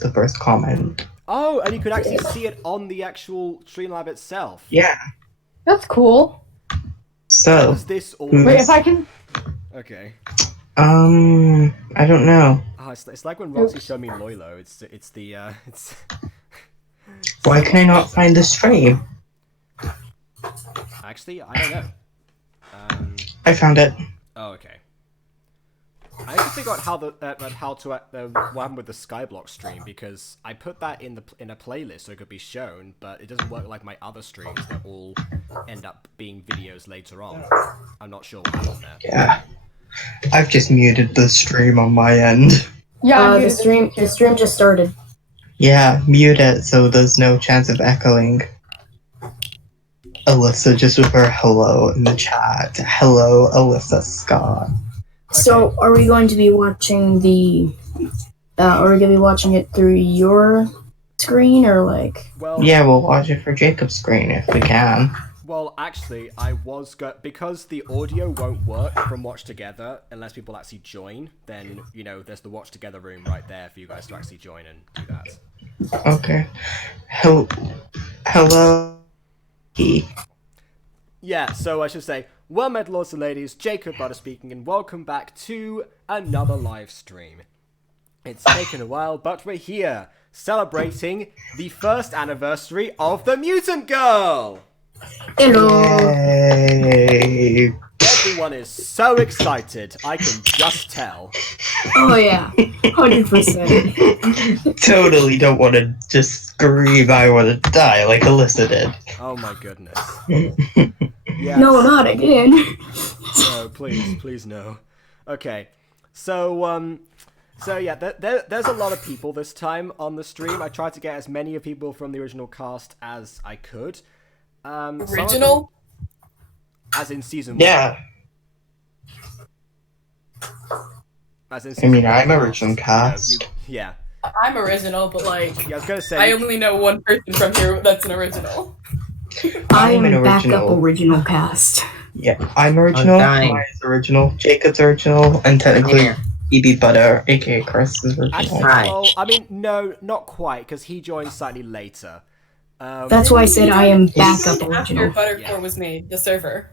was the first comment. Oh, and you could actually see it on the actual Streamlab itself. Yeah. That's cool. So, Was this all? Wait, if I can... Okay. I don't know. Oh, it's like when Roxy showed me Loilo. It's the it's. Why can I not find the stream? Actually, I don't know. I found it. Oh, okay. I need to figure out how what happened with the Skyblock stream, because I put that in a playlist so it could be shown, but it doesn't work like my other streams that all end up being videos later on. I'm not sure what happened there. Yeah. I've just muted the stream on my end. Yeah, the stream just started. Yeah, mute it so there's no chance of echoing. Alissa just with her hello in the chat. Hello, Alissa Scott. So, are we going to be watching it through your screen, or like? Well, yeah, we'll watch it for Jacob's screen if we can. Well, actually, I was because the audio won't work from Watch Together unless people actually join. Then there's the Watch Together room right there for you guys to actually join and do that. Okay. Hello. Yeah, so I should say, well met, lords and ladies, Jacob Butter speaking, and welcome back to another live stream. It's taken a while, but we're here, celebrating the first anniversary of the Mutant Girl! Hello! Yay! Everyone is so excited, I can just tell. Oh yeah, 100%. Totally don't want to just scream I want to die like Alissa did. Oh my goodness. Yes. No, not again. No, please no. Okay, so yeah, there's a lot of people this time on the stream. I tried to get as many of people from the original cast as I could. Original? As in season 1. Yeah. As in I mean, season I'm one. original cast. Yeah. I'm original, but like, Yeah, I was gonna say. I only know one person from here that's an original. I am an backup original cast. Yeah, I'm original, Maia's original, Jacob's original, and technically EB Butter, aka Chris, is original. Actually, well, I mean, no, not quite, because he joined slightly later. That's why I said I am backup After original. Buttercore was made, the server.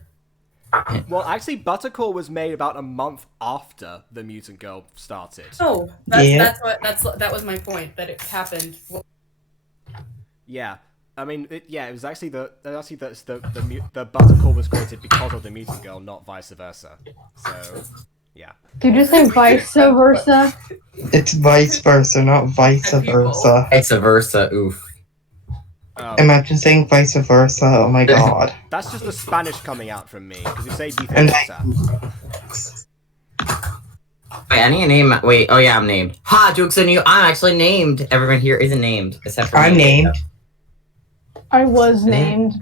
Well, actually, Buttercore was made about a month after the Mutant Girl started. Oh, that was my point. That it happened. Yeah, I mean, it was actually the Buttercore was created because of the Mutant Girl, not vice versa. So, yeah. Did you say vice versa? It's vice versa, not vice versa. Vice versa, oof. Imagine saying vice versa, oh my god. That's just the Spanish coming out from me, because you say And vice. Wait, I need a name. Wait, oh yeah, I'm named. Ha, joke's on you. I'm actually named. Everyone here isn't named, except for I'm me. named. I was named.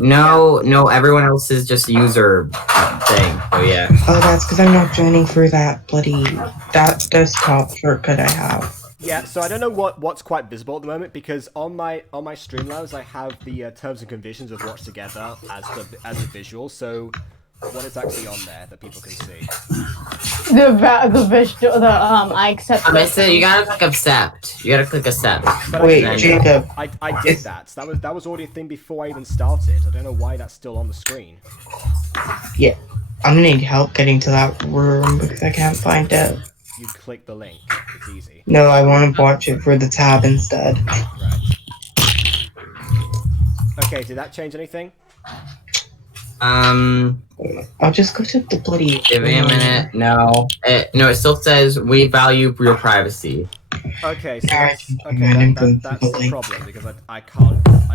No, everyone else is just user thing. Oh yeah. Oh, that's because I'm not joining through that bloody, that desktop shortcut I have. Yeah, so I don't know what's quite visible at the moment, because on my Streamlabs I have the terms and conditions of Watch Together as the visual. So what is actually on there that people can see? I accept. I said you gotta click accept. You gotta click accept. But Wait, Jacob. I did that. So that was already a thing before I even started. I don't know why that's still on the screen. Yeah, I'm gonna need help getting to that room because I can't find it. You click the link. It's easy. No, I want to watch it for the tab instead. Right. Okay, did that change anything? I'll just go to the bloody... Give me a minute. No, it still says we value your privacy. Okay, so Yeah, that's that's the problem, because I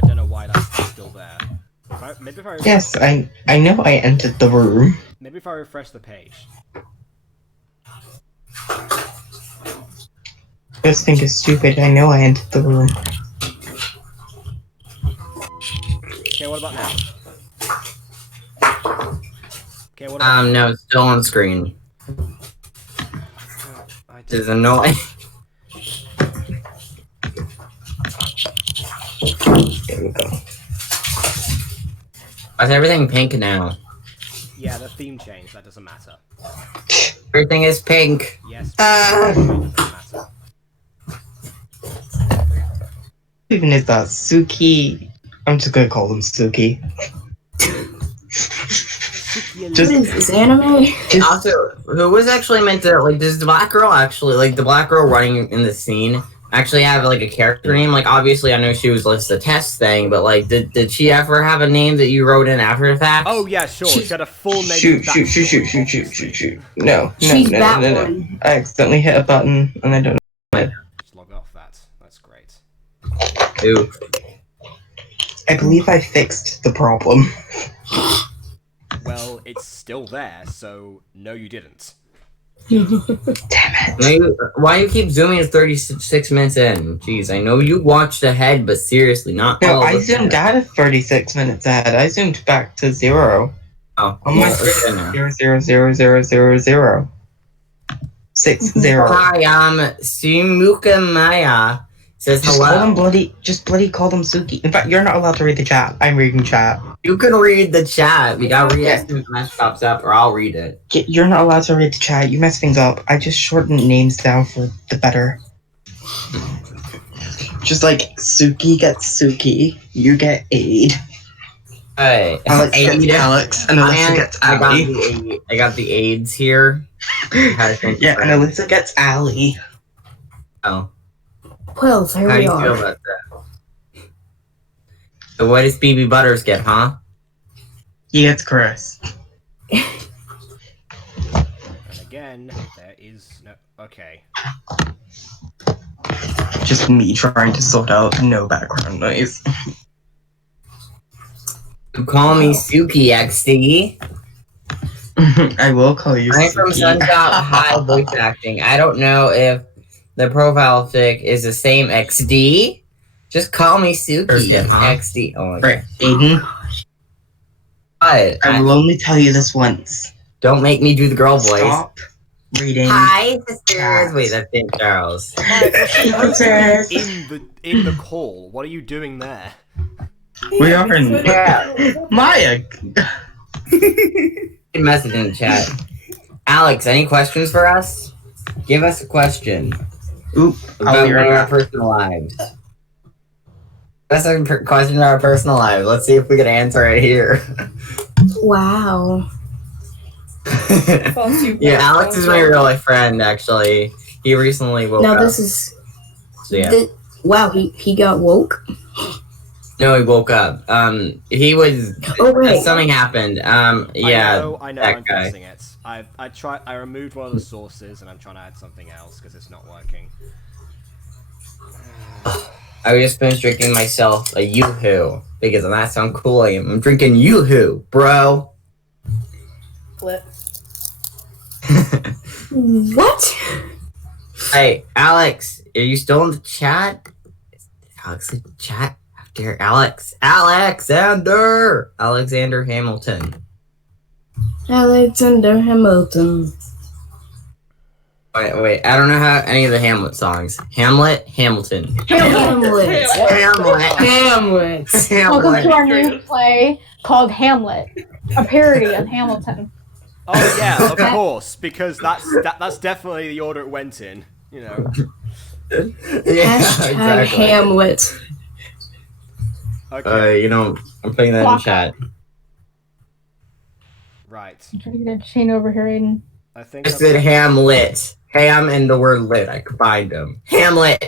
don't know why that's still there. Maybe if I Yes, I know I entered the room. Maybe if I refresh the page. This thing is stupid. I know I entered the room. Okay, what about now? Okay, what about No, it's still on screen. This is annoying. There we go. Why is everything pink now? Yeah, the theme changed. That doesn't matter. Everything is pink. Yes. Doesn't matter. even is that? Suki. I'm just gonna call them Suki. What is this, anime? Also, who was actually meant to, like, does the black girl actually, like, the black girl running in the scene actually have, like, a character name? Like, obviously, I know she was just a test thing, but, like, did she ever have a name that you wrote in after the fact? Oh yeah, sure. She had a full name. Shoot. No. She's Batwoman. I accidentally hit a button and I don't know. Just log off that. That's great. Ooh. I believe I fixed the problem. Well, it's still there, so no, you didn't. Damn it. Why you keep zooming to 36 minutes in? Jeez, I know you watched ahead, but seriously, not No, all of I us zoomed have. out of 36 minutes ahead. I zoomed back to 0. Oh, On my well, screen, okay, 0. 60. Hi, Simuka Maya says Just call them hello. just bloody call them Suki. In fact, you're not allowed to read the chat. I'm reading chat. You can read the chat. We gotta read it as soon as the match pops up, or I'll read it. You're not allowed to read the chat. You mess things up. I just shortened names down for the better. Just like Suki gets Suki, you get Aid. Hey, Alex gets Alex, and Alissa gets Ali. I got the AIDS here. Yeah, and Alissa gets Ali. Oh, Well, there how do we you feel are. about that? So what does BB Butters get, huh? He gets Chris. And again, there is no. Okay. Just me trying to sort out no background noise. You call me Suki XD. I will call you I'm from Suki. Sunshot High Voice Acting. I don't know if the profile pic is the same XD. Just call me Suki XD. Oh my Right, god. Aiden, What? I will only tell you this once. Don't make me do the girl voice. Stop reading. Hi, sisters. Wait, that's Dave Charles. in the call. What are you doing there? We are in Yeah. Maia. Message in the chat. Alex, any questions for us? Give us a question Oop, I'll about be one right of our back. personal lives. That's a question about our personal lives. Let's see if we can answer it here. Wow. Yeah, Alex is my real life friend, actually. He recently woke Now up. this is. So, yeah. Wow, he got woke. No, he woke up. He was. Oh wait. Something happened. Yeah. I know. that I'm guy. fixing it. I removed one of the sources, and I'm trying to add something else because it's not working. I just finished drinking myself a Yoo-Hoo because that sounds cool. I'm drinking Yoo-Hoo, bro. Flip. What? Hey, Alex, are you still in the chat? Is Alex in the chat? After Alexander Hamilton. Alexander Hamilton. Wait, I don't know how any of the Hamlet songs. Hamilton. Hamlet. Hamlet. Hamlet. Welcome to our new Hamlet. play called Hamlet, a parody of Hamilton. Oh yeah, of course, because that's definitely the order it went in. You know. Yeah, Hashtag exactly. Hamlet. Okay. I'm putting that in the chat. Right. I'm trying to get a chain over here, Aiden. I think. I said Hamlet. Ham and the word lit. I combined them. Hamlet.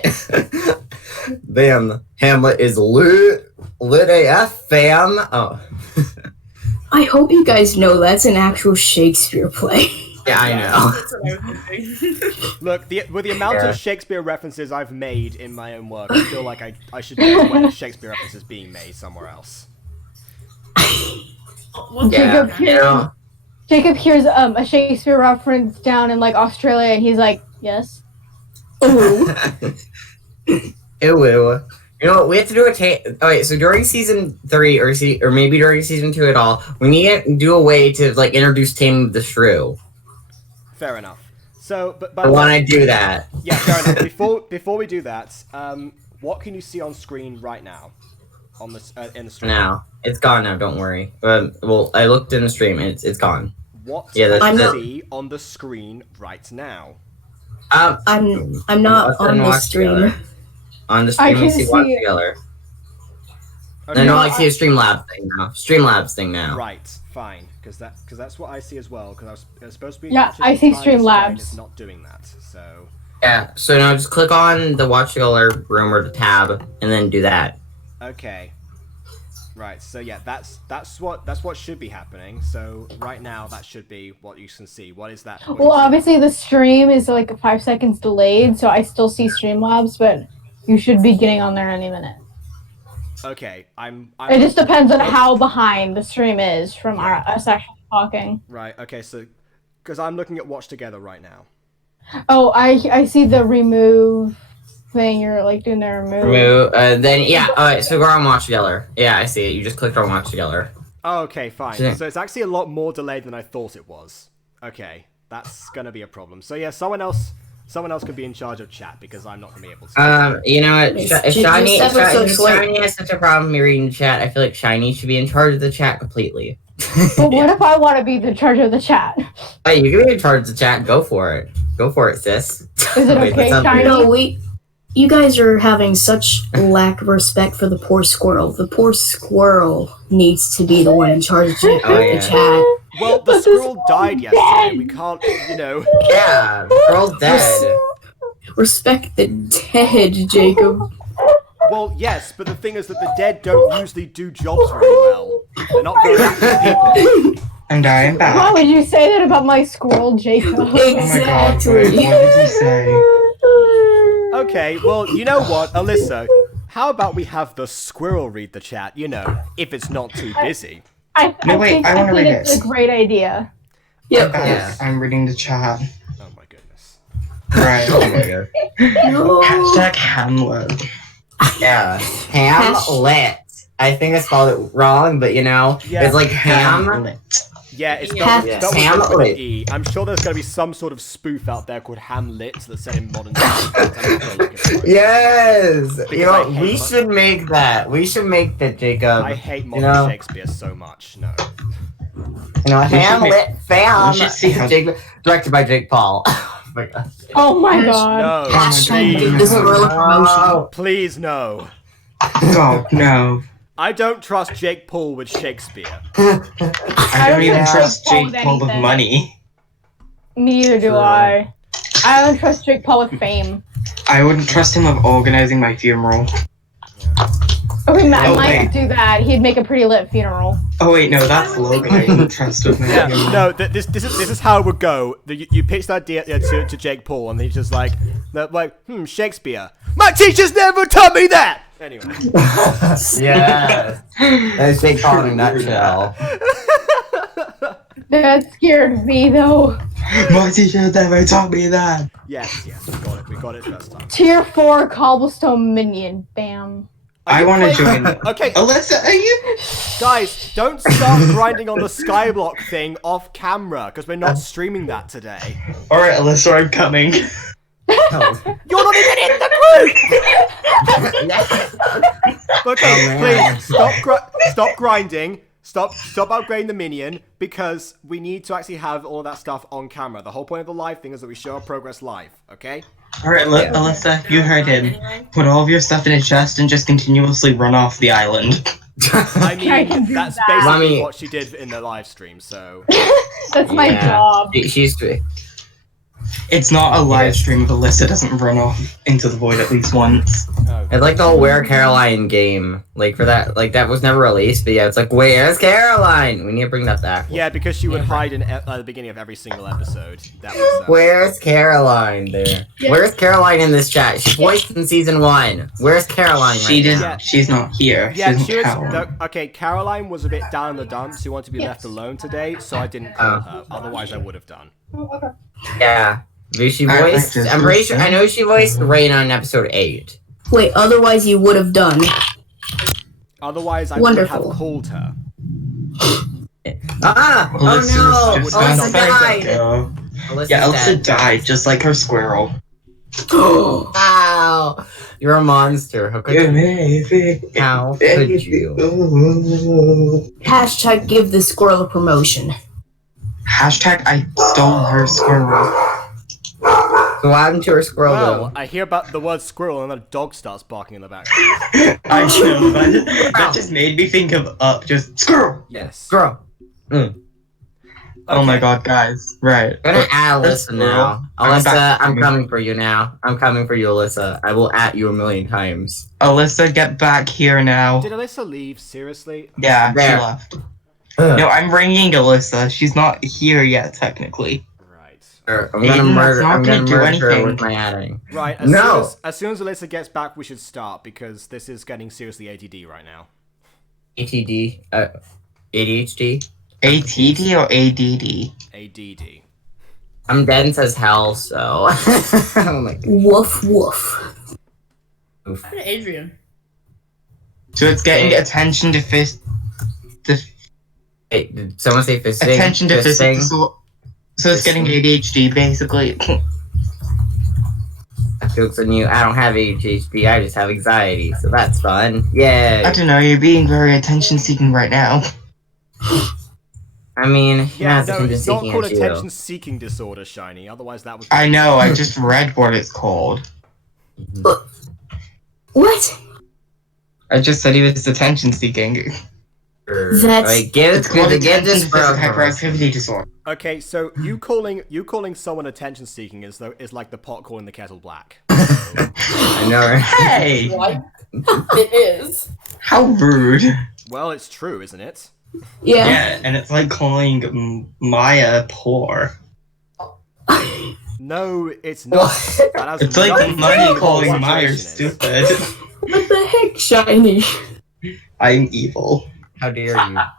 Damn. Hamlet is lit. Lit AF, fam. Oh. I hope you guys know that's an actual Shakespeare play. Yeah, I know. That's what I was thinking. Look, with the amount Yeah. of Shakespeare references I've made in my own work, I feel like I should know when a Shakespeare reference is being made somewhere else. Well, Yeah, Jacob hears, Jacob hears a Shakespeare reference down in like Australia, and he's like, "Yes." Ooh. Ew. You know what? We have to do a okay, so during season 3 or maybe during season 2 at all, we need to do a way to like introduce Taming of the Shrew. Fair enough. So, but I want to do that. yeah, fair enough. Before we do that, what can you see on screen right now? On the in the stream. Now it's gone now. Don't worry. Well, I looked in the stream. And it's gone. What Yeah, can that's you see on the screen right now? I'm not Let's on the watch stream. on the I stream. We can see Watch see it. Together. Okay. No, I see a Streamlabs thing now. Streamlabs thing now. Right, fine, because that's what I see as well. Because it was supposed to be. Yeah, watching I the see entire display, and Streamlabs. It's not doing that. So. Yeah. So now just click on the Watch Together room or the tab, and then do that. Okay. Right. So yeah, that's what should be happening. So right now that should be what you can see. What is that? Well, obviously the stream is like 5 seconds delayed, so I still see Streamlabs, but you should be getting on there any minute. Okay, I'm It just depends on how behind the stream is from us actually talking. Right. Okay. So, because I'm looking at Watch Together right now. Oh, I see the remove thing. You're like doing the remove. Then yeah. Alright. So go on Watch Together. Yeah, I see it. You just clicked on Watch Together. Oh, okay, fine. Yeah. So it's actually a lot more delayed than I thought it was. Okay, that's gonna be a problem. So yeah, someone else can be in charge of chat because I'm not gonna be able to. You know what? It's Shiny just has such a problem me reading the chat. I feel like Shiny should be in charge of the chat completely. But what if I want to be the charge of the chat? Hey, you can be in charge of the chat. Go for it. Go for it, sis. Is it Wait, okay, that sounds Shiny? weird. No, you guys are having such lack of respect for the poor squirrel. The poor squirrel needs to be the one in charge of Oh, yeah. the chat. Well, the squirrel died yesterday. We can't, you know. Yeah, the girl's dead. Respect the dead, Jacob. Well, yes, but the thing is that the dead don't usually do jobs very well. They're not very active people. And I am Why back. would you say that about my squirrel, Jacob? Oh my god, wait, what did you say? Okay, well, you know what, Alyssa? How about we have the squirrel read the chat? You know, if it's not too busy. I wait, think, I wanna read it's it. a great idea. I'm back. Yeah. I'm reading the chat. Oh my goodness. Right. No. Hashtag Hamlet. Yeah, Hamlet. I think I spelled it wrong, but you know, Yeah. it's like ham. Hamlet. Yeah, it's Yeah. not Yeah. with an Hamlet. E. I'm sure there's going to be some sort of spoof out there called Hamlet that's set in modern times. I'm not gonna look at it. Yes. Because You know, I hate we mo- should make that. We should make that, Jacob. I hate You modern know? Shakespeare so much. No. You know, We should Hamlet fam. we should see how- Directed by Jake Paul. Oh my god. Oh my god. No. Hashtag Please, this squirrel promotion. please no. God, no. I don't trust Jake Paul with Shakespeare. I don't even trust trust Paul Jake with Paul with anything. money. Neither do True. I. I don't trust Jake Paul with fame. I wouldn't trust him with organizing my funeral. Okay, Matt Oh, might wait. do that. He'd make a pretty lit funeral. Oh wait, no, that's Logan. I wouldn't trust with my Yeah, funeral. no, this is how it would go. You pitch the idea to Jake Paul, and he's just like, Shakespeare. My teachers never taught me that. Anyway, Yeah. That's Jake Paul in a nutshell. That scared me though. My teacher never taught me that. yes, we got it first time. Tier 4 cobblestone minion. Bam. I want to join. Okay, Alyssa, are you? guys, don't start grinding on the skyblock thing off camera because we're not streaming that today. All right, Alyssa, I'm coming. You're not even in the group. Okay, Oh, man. please stop grinding. Stop upgrading the minion because we need to actually have all of that stuff on camera. The whole point of the live thing is that we show our progress live. Okay. All right, Alyssa, you heard him. Put all of your stuff in a chest and just continuously run off the island. I I can mean, do that's that. basically Mommy. what she did in the live stream. So That's my Yeah. job. She's It's not a live stream if Alyssa doesn't run off into the void at least once. It's like the whole Where Caroline game. Like for that, like that was never released, but yeah, it's like Where's Caroline? We need to bring that back. yeah, because she would hide in at the beginning of every single episode. That was Where's Caroline there? Yeah. Where's Caroline in this chat? She voiced in season 1. Where's Caroline She right didn't. now? She's not here. Yeah, she she was. doesn't count. Okay, Caroline was a bit down in the dumps. She wanted to be left alone today, so I didn't call Oh. her. Otherwise, I would have done. Yeah. She I like voiced, this I'm pretty sure, person. I know she voiced Raina in episode 8. Wait, otherwise you would have done. Otherwise, I Wonderful. would have called her. Ah! Alyssa's Oh no! just Alyssa outside died! the door. Alyssa's Yeah, Alyssa dead. died just like her squirrel. Wow! You're a monster. How could you? How could you? Hashtag give the squirrel a promotion. Hashtag I stole her squirrel. So what happened to her squirrel Well, I hear about the word squirrel and then a dog starts barking in the background. I know, that just made me think of Up, just squirrel! Yes. Squirrel. Oh my god, guys. Right. I'm gonna add First Alyssa now. I'm Alyssa, back. I'm coming for you now. I'm coming for you, Alyssa. I will at you a million times. Alyssa, get back here now. Did Alyssa leave? Seriously? Yeah, There. she left. No, I'm ringing Alyssa. She's not here yet, technically. Right. I'm Aiden, gonna murder. that's not I'm gonna gonna do murder her anything. with my adding. Right, No. as soon as Alyssa gets back, we should start, because this is getting seriously ADD right now. ATD. ADHD. ATD or ADD? ADD. I'm dense as hell, so. Oh my god. Woof woof. Oof. What happened to Adrian? So it's getting attention deficit. Hey, did someone say fisting? Attention deficit Fisting? disorder. So it's getting ADHD, basically. Jokes on you. I don't have ADHD. I just have anxiety, so that's fun. I Yay. don't know, you're being very attention-seeking right now. I mean, Yeah, it's no, it's not attention-seeking called at you. attention-seeking disorder, Shiny, otherwise that was... I know, I just read what it's called. What? I just said he was attention-seeking. That's- Like, give It's called give attention this deficit bro. hyperactivity disorder. Okay, so you calling someone attention-seeking is like the pot calling the kettle black. I know, right? Hey! What? It is. How rude. Well, it's true, isn't it? Yeah. Yeah, and it's like calling Maia poor. No, it's not. That has It's like nothing to do money with what calling the Maia situation is. stupid. What the heck, Shiny? I'm evil. How dare you? I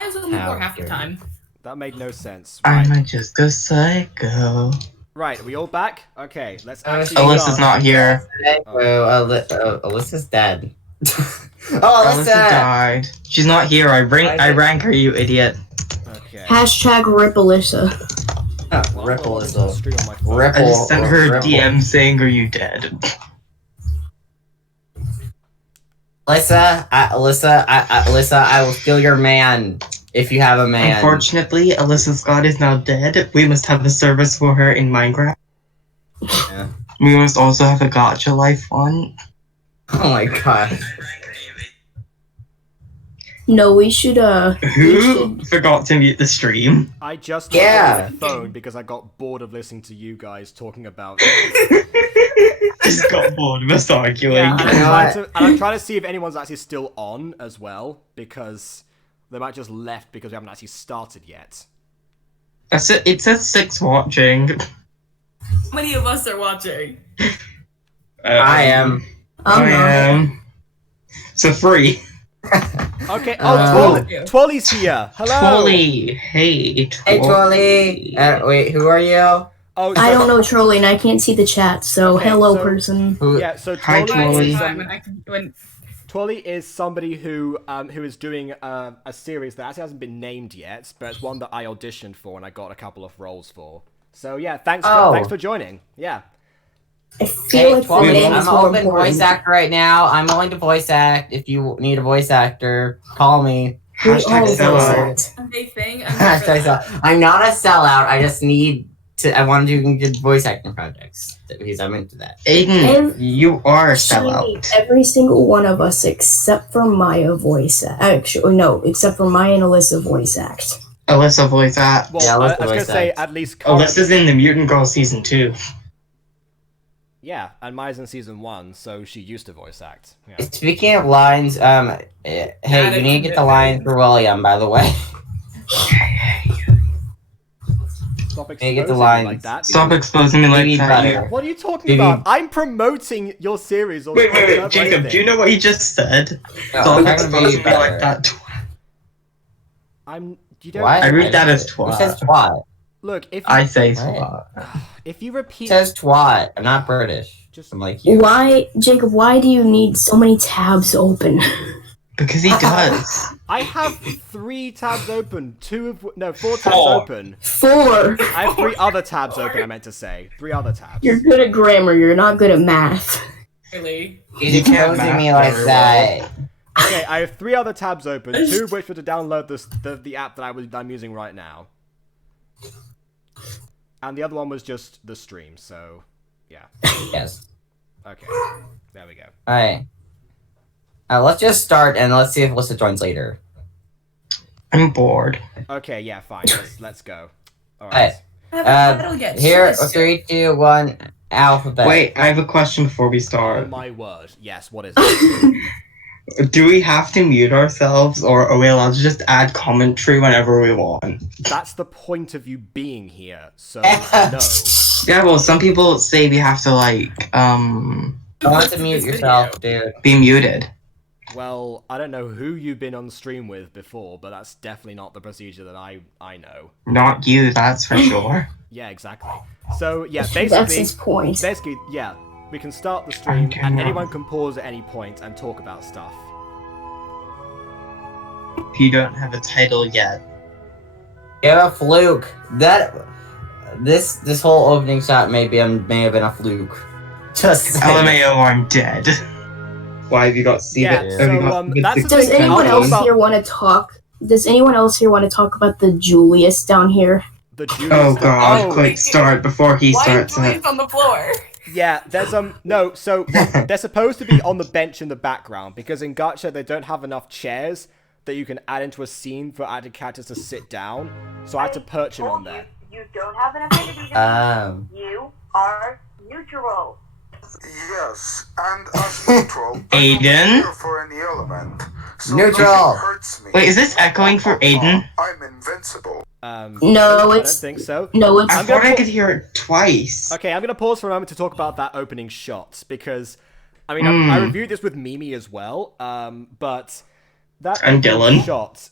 was listening How for half the dare time. That made no sense. Right, I'm just a psycho. right, are we all back? Okay, let's Oh, actually Alyssa's start. not here. Alyssa's dead. Oh, Alyssa Alyssa! died. She's not here. I rank her, you idiot. Okay. Hashtag rip Alyssa. Well, Rip I'll Alyssa. stream on my phone. Rip. I just sent her a Ripple. DM saying, "Are you dead?" Alyssa, I will steal your man if you have a man. Unfortunately, Alissa Scott is now dead. We must have a service for her in Minecraft. Yeah. We must also have a gacha life one. Oh my god. No, we should, Who forgot to mute the stream? I just Yeah. on my phone because I got bored of listening to you guys talking about. I just got bored of us arguing. Yeah, and You know I'm trying to see if anyone's actually still on as well, because they might just left because we haven't actually started yet. It says 6 watching. How many of us are watching? I am. I am. So 3. Okay. Uh, Twolly's here. Hello. Twolly. Hey, Twolly. Hey, Twilly. Wait, who are you? Oh, I don't know trolling, I can't see the chat, so Okay, hello, so- person. Who? Yeah. So Hi, Twolly is, Twolly. Twolly is somebody who is doing a series that actually hasn't been named yet, but it's one that I auditioned for and I got a couple of roles for. So yeah, thanks for joining. Yeah. I feel like the Twilly, name I'm is an more open important. voice actor right now. I'm willing to voice act. If you need a voice actor, call me. We all Hashtag voice sellout. act. Okay, thing. I'm here for Hashtag that. sellout. I'm not a sellout. I just need to. I want to do good voice acting projects because I'm into that. Aiden, you are a Shiny, sellout. every single one of us except for Maia voice act. Actually, no, except for Maia and Alyssa voice act. Alyssa voice act. Well, Yeah, I let's was gonna voice say act. at least. Currently, Alyssa's in the Mutant Girl season 2. yeah, and Maia's in season 1, so she used to voice act. Yeah. Speaking of lines, hey, you need to get the line for William, by the way. Stop Hey, get exposing the me lines. like that. Stop exposing me like Baby that. butter. you- What are you talking Baby- about? I'm promoting your series. Or Wait, or Jacob, do anything. you know what he just said? No, Stop I'm talking exposing to me you, like butter. that. You don't. What? I read that as Who says twat. twat? Look, if you, I say What? twat. if you Who repeat, says twat? I'm not British. just I'm like you. Why, Jacob, why do you need so many tabs open? Because he does. I have 3 tabs open. 4 tabs 4. open. 4! I have 3 other tabs open. I meant to say 3 other tabs. You're good at grammar, you're not good at math. Really? He's You can't exposing me math like very that. Okay, I have 3 other tabs open. 2 of which were to download the app that I'm using right now. And the other one was just the stream, so yeah. Yes. Okay, there we go. Alright. Let's just start and let's see if Alyssa joins later. I'm bored. Okay, yeah, fine. Let's go. All Alright. right. Here, 3, 2, 1, alphabet. Wait, I have a question before we Oh start. my word. Yes. What is it? Do we have to mute ourselves, or are we allowed to just add commentary whenever we want? That's the point of you being here. So no. Yeah, well, some people say we have to, like, You want to mute yourself, dude. be muted. Well, I don't know who you've been on stream with before, but that's definitely not the procedure that I know. Not you, that's for sure. Yeah, exactly. So yeah, That's his basically, point. yeah, we can start the stream, Okay. and anyone can pause at any point and talk about stuff. You don't have a title yet. Give a fluke. This whole opening shot may have been a fluke. Just saying. LMAO, I'm dead. Why have you got Yeah, Have so, you got that's the Does thing, anyone I'll else talk here want to talk? Does anyone else here want to talk about the Julius down here? The Julius Oh stuff. god, Oh, quick start before he Why starts is it. Julius on the floor? yeah, there's no, so they're supposed to be on the bench in the background because in Gacha they don't have enough chairs that you can add into a scene for added characters to sit down. So I had to perch him on there. You don't have an affinity to You are neutral. Yes, and as neutral, Aiden? I don't care for any element. So Neutral. nothing hurts me. Wait, is this echoing for Aiden? I'm invincible. No, I it's- don't think so. No, it's I I'm gonna thought I put- could hear it twice. Okay, I'm gonna pause for a moment to talk about that opening shot because, I mean, I reviewed this with Mimi as well, but that And opening Dylan. shot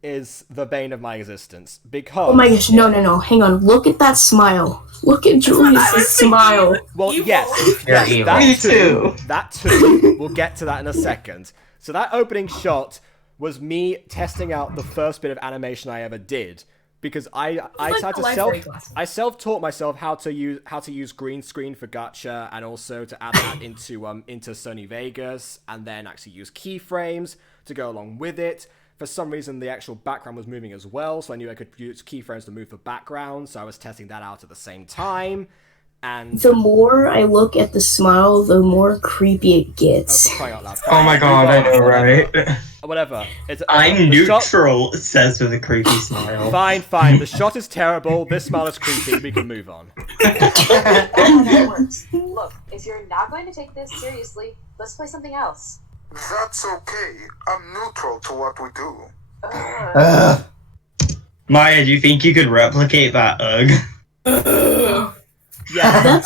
is the bane of my existence because. Oh my gosh, no. Hang on. Look at that smile. Look at Julius's smile. Well, Evil. yes, You're yes, evil. that Me too. too. That too. We'll get to that in a second. So that opening shot was me testing out the first bit of animation I ever did because I like tried the to library class. I self-taught myself how to use green screen for gacha and also to add that into Sony Vegas and then actually use keyframes to go along with it. For some reason, the actual background was moving as well, so I knew I could use keyframes to move the background, so I was testing that out at the same time. And The more I look at the smile, the more creepy it gets. crying out loud. Oh my god, I know, right? Whatever. It's, I'm the shot- neutral, it says with a creepy smile. Fine. The shot is terrible. This smile is creepy. We can move on. That's how that works. Look, if you're not going to take this seriously, let's play something else. That's okay. I'm neutral to what we do. Maya, do you think you could replicate that ugh? Yeah,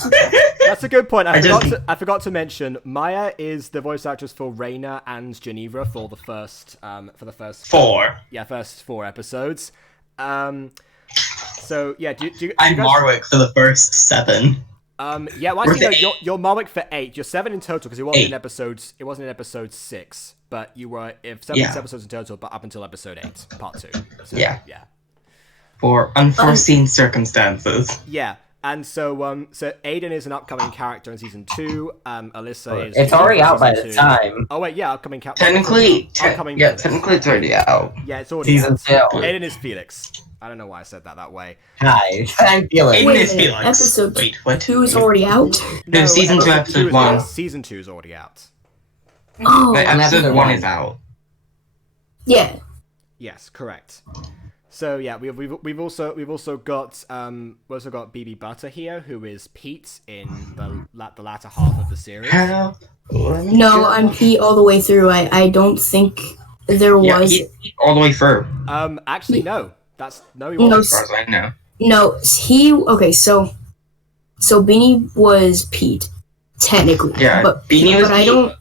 that's a good point. I I forgot to mention Maia is the voice actress for Reina and Geneva for the first first 4. first 4 episodes. So yeah, do you I'm guys- Marwick for the first 7. Yeah, well, actually, no, you're Marwick for 8. You're 7 in total because it wasn't 8. in episodes. It wasn't in episode 6, but you were 7 Yeah. episodes in total, but up until episode 8, part 2. So, Yeah. yeah, For unforeseen circumstances. yeah. And so Aiden is an upcoming character in season 2. Alyssa is. It's already out by season the 2. time. Oh wait, yeah, upcoming character. Technically, upcoming. yeah, technically it's already out. Yeah, it's already Season out. 2. Aiden is Felix. I don't know why I said that way. Hi, I'm feeling. Aiden Wait a is minute, Felix. episode Wait, what? 2 is already out? No, season 2, episode is 1. out. Season 2 is already out. Oh, Wait, episode episode 1 1. is out. yeah. Yes, correct. So yeah, we've also got BB Butter here, who is Pete in the latter half of the series. Help. Let me No, go. I'm Pete all the way through. I don't think there Yeah, was... he all the way through, Actually, no. He No, wasn't. as far as I know. No, he... Okay, so Beanie was Pete, technically. Yeah, but Beanie was but I Pete. don't...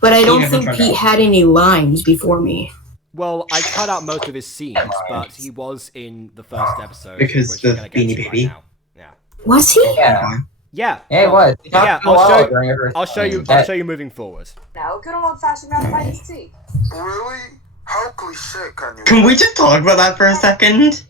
But I don't never think turned Pete out. had any lines before me. Well, I cut out most of his scenes, but he was in the first episode. Because which we're the gonna get Beanie to right Baby. now. Yeah. Was he? Yeah. Yeah. Hey, what? You talked Yeah, to a I'll while show- during your first I'll show you. thing. I'll That- show you moving forward. Now, good old-fashioned round of hide and seek. Really? How cliche can you Can we get? just talk about that for a second?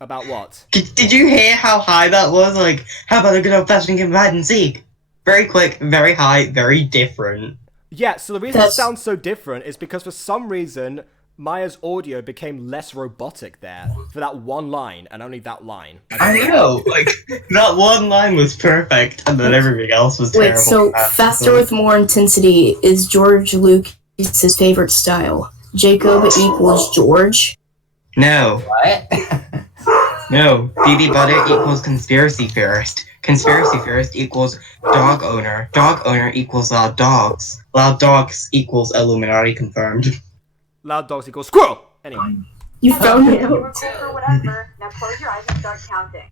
About what? Did you hear how high that was? Like, how about a good old fashioned game of hide and seek? Very quick, very high, very different. Yeah. So the reason it That's- sounds so different is because for some reason Maya's audio became less robotic there for that one line, and only that line. I know, like, that one line was perfect, and then everything else was terrible. Wait, so faster with more intensity is George Lucas's favorite style. Jacob equals George. No. What? No. BB Butter equals conspiracy theorist. Conspiracy theorist equals dog owner. Dog owner equals loud dogs. Loud dogs equals Illuminati confirmed. Loud dogs equals squirrel! Anyway. You found it You were out. cool for whatever. Now close your eyes and start counting.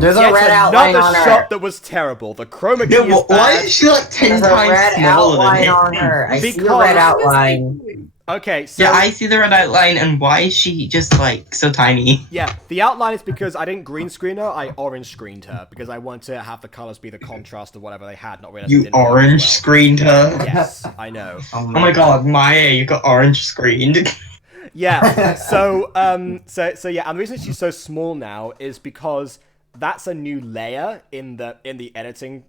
There's a Yet red outline another on her. shot that was terrible. The chroma key Yeah, is why bad. is she like 10 There's a times red smaller than outline him? on her. I see a Because- red outline. Okay, so... Yeah, I see the red outline, and why is she just like so tiny? Yeah, the outline is because I didn't green screen her, I orange screened her, because I wanted to have the colours be the contrast of whatever they had, not realize it You didn't work as orange well. screened her? Yes, I know. Oh my god, Maya, you got orange screened. Yeah, so yeah, and the reason she's so small now is because that's a new layer in the editing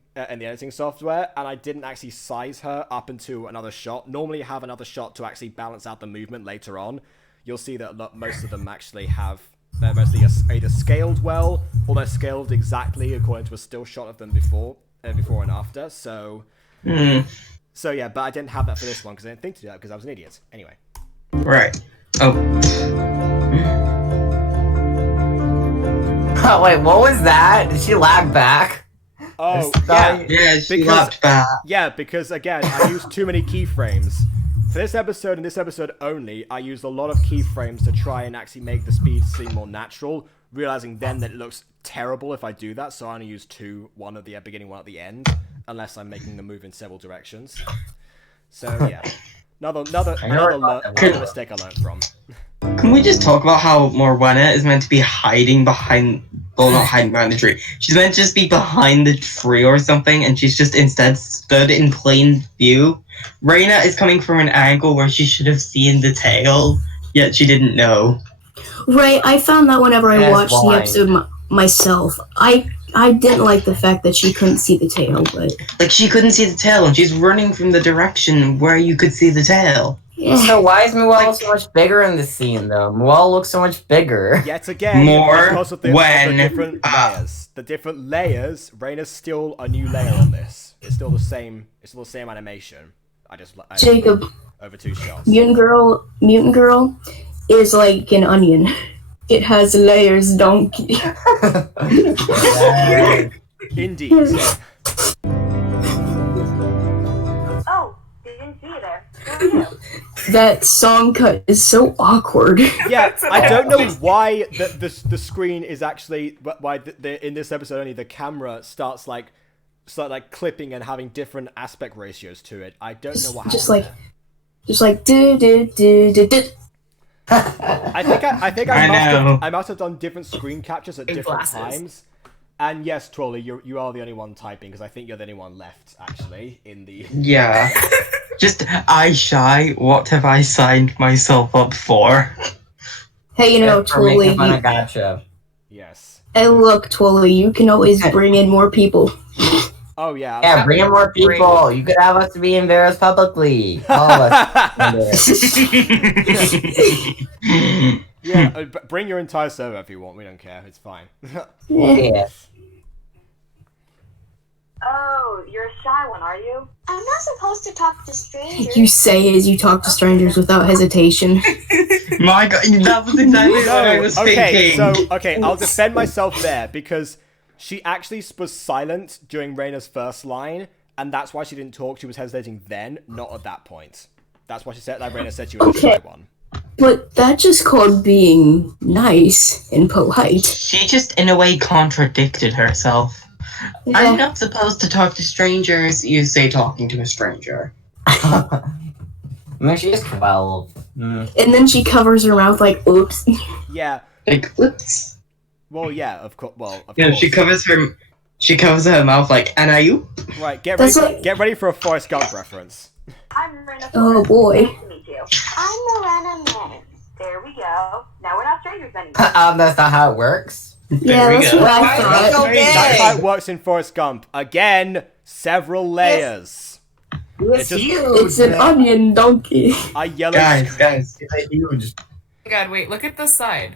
software, and I didn't actually size her up into another shot. Normally you have another shot to actually balance out the movement later on. You'll see that most of them actually have, they're mostly either scaled well, or they're scaled exactly according to a still shot of them before and after, so... So yeah, but I didn't have that for this one, because I didn't think to do that, because I was an idiot. Anyway. Right. Oh. Oh, wait, what was that? Did she lag back? Oh, Sorry. yeah. Yeah, she Because- laughed back. Yeah, because again, I used too many keyframes. For this episode and this episode only, I used a lot of keyframes to try and actually make the speed seem more natural, realizing then that it looks terrible if I do that, so I only use two, one at the beginning, one at the end, unless I'm making the move in several directions. So yeah, another mistake I learned from. Can we just talk about how Morwenna is meant to be hiding behind, well, not hiding behind the tree. She's meant to just be behind the tree or something, and she's just instead stood in plain view. Reina is coming from an angle where she should have seen the tail, yet she didn't know. Right, I found that whenever I That's watched the blind. episode myself. I didn't like the fact that she couldn't see the tail, but Like, she couldn't see the tail, and she's running from the direction where you could see the tail. yeah. So why is Muel so much bigger in this scene, though? Muel looks so much bigger. Yet again, More because of the when, different layers. The different layers, Reina's still a new layer on this. It's still the same animation. I just Jacob, over two shots. Mutant Girl is like an onion. It has layers, donkey. Indeed. Oh, didn't see you there. Who are you? That song cut is so awkward. Yeah, I don't know why the screen is actually why in this episode only the camera starts like clipping and having different aspect ratios to it. I don't know what happened. Just like do do do do do. I think I must have done different screen captures at different glasses. times. And yes, Trolley, you are the only one typing because I think you're the only one left actually in the. Yeah. Just, I shy, what have I signed myself up for? Hey, you know, For making Twilly. fun of Gotcha. Yes. Hey, look, Twilly, you can always bring in more people. Oh yeah. Yeah, bring in more people. You could have us be embarrassed publicly. All of us. Yeah. Bring your entire server if you want. We don't care. It's fine. Yeah. Oh, you're a shy one, are you? I'm not supposed to talk to strangers. You say as you talk to strangers without hesitation. My god, that was exactly what I was thinking. I'll defend myself there because she actually was silent during Reina's first line, and that's why she didn't talk. She was hesitating then, not at that point. That's why she said that Reina said she was a shy one. But that just called being nice and polite. She just, in a way, contradicted herself. Yeah. I'm not supposed to talk to strangers, you say talking to a stranger. I mean, she is 12. And then she covers her mouth like, oops. Yeah. Like, whoops. Well, yeah, of course. Well, of Yeah, course. she covers her mouth like, and are you? Right, get That's ready. like- Get ready for a Forrest Gump reference. I'm Miranda. Oh, boy. Nice to meet you. I'm Miranda Mann. There we go. Now we're not strangers anymore. That's not how it works. Yeah, There we that's go. what I Why is it thought. so That's how it big? works in Forrest Gump. Again, several layers. It's just- huge. It's an onion donkey. I yell Guys, It's huge. Oh my God, wait, look at the side.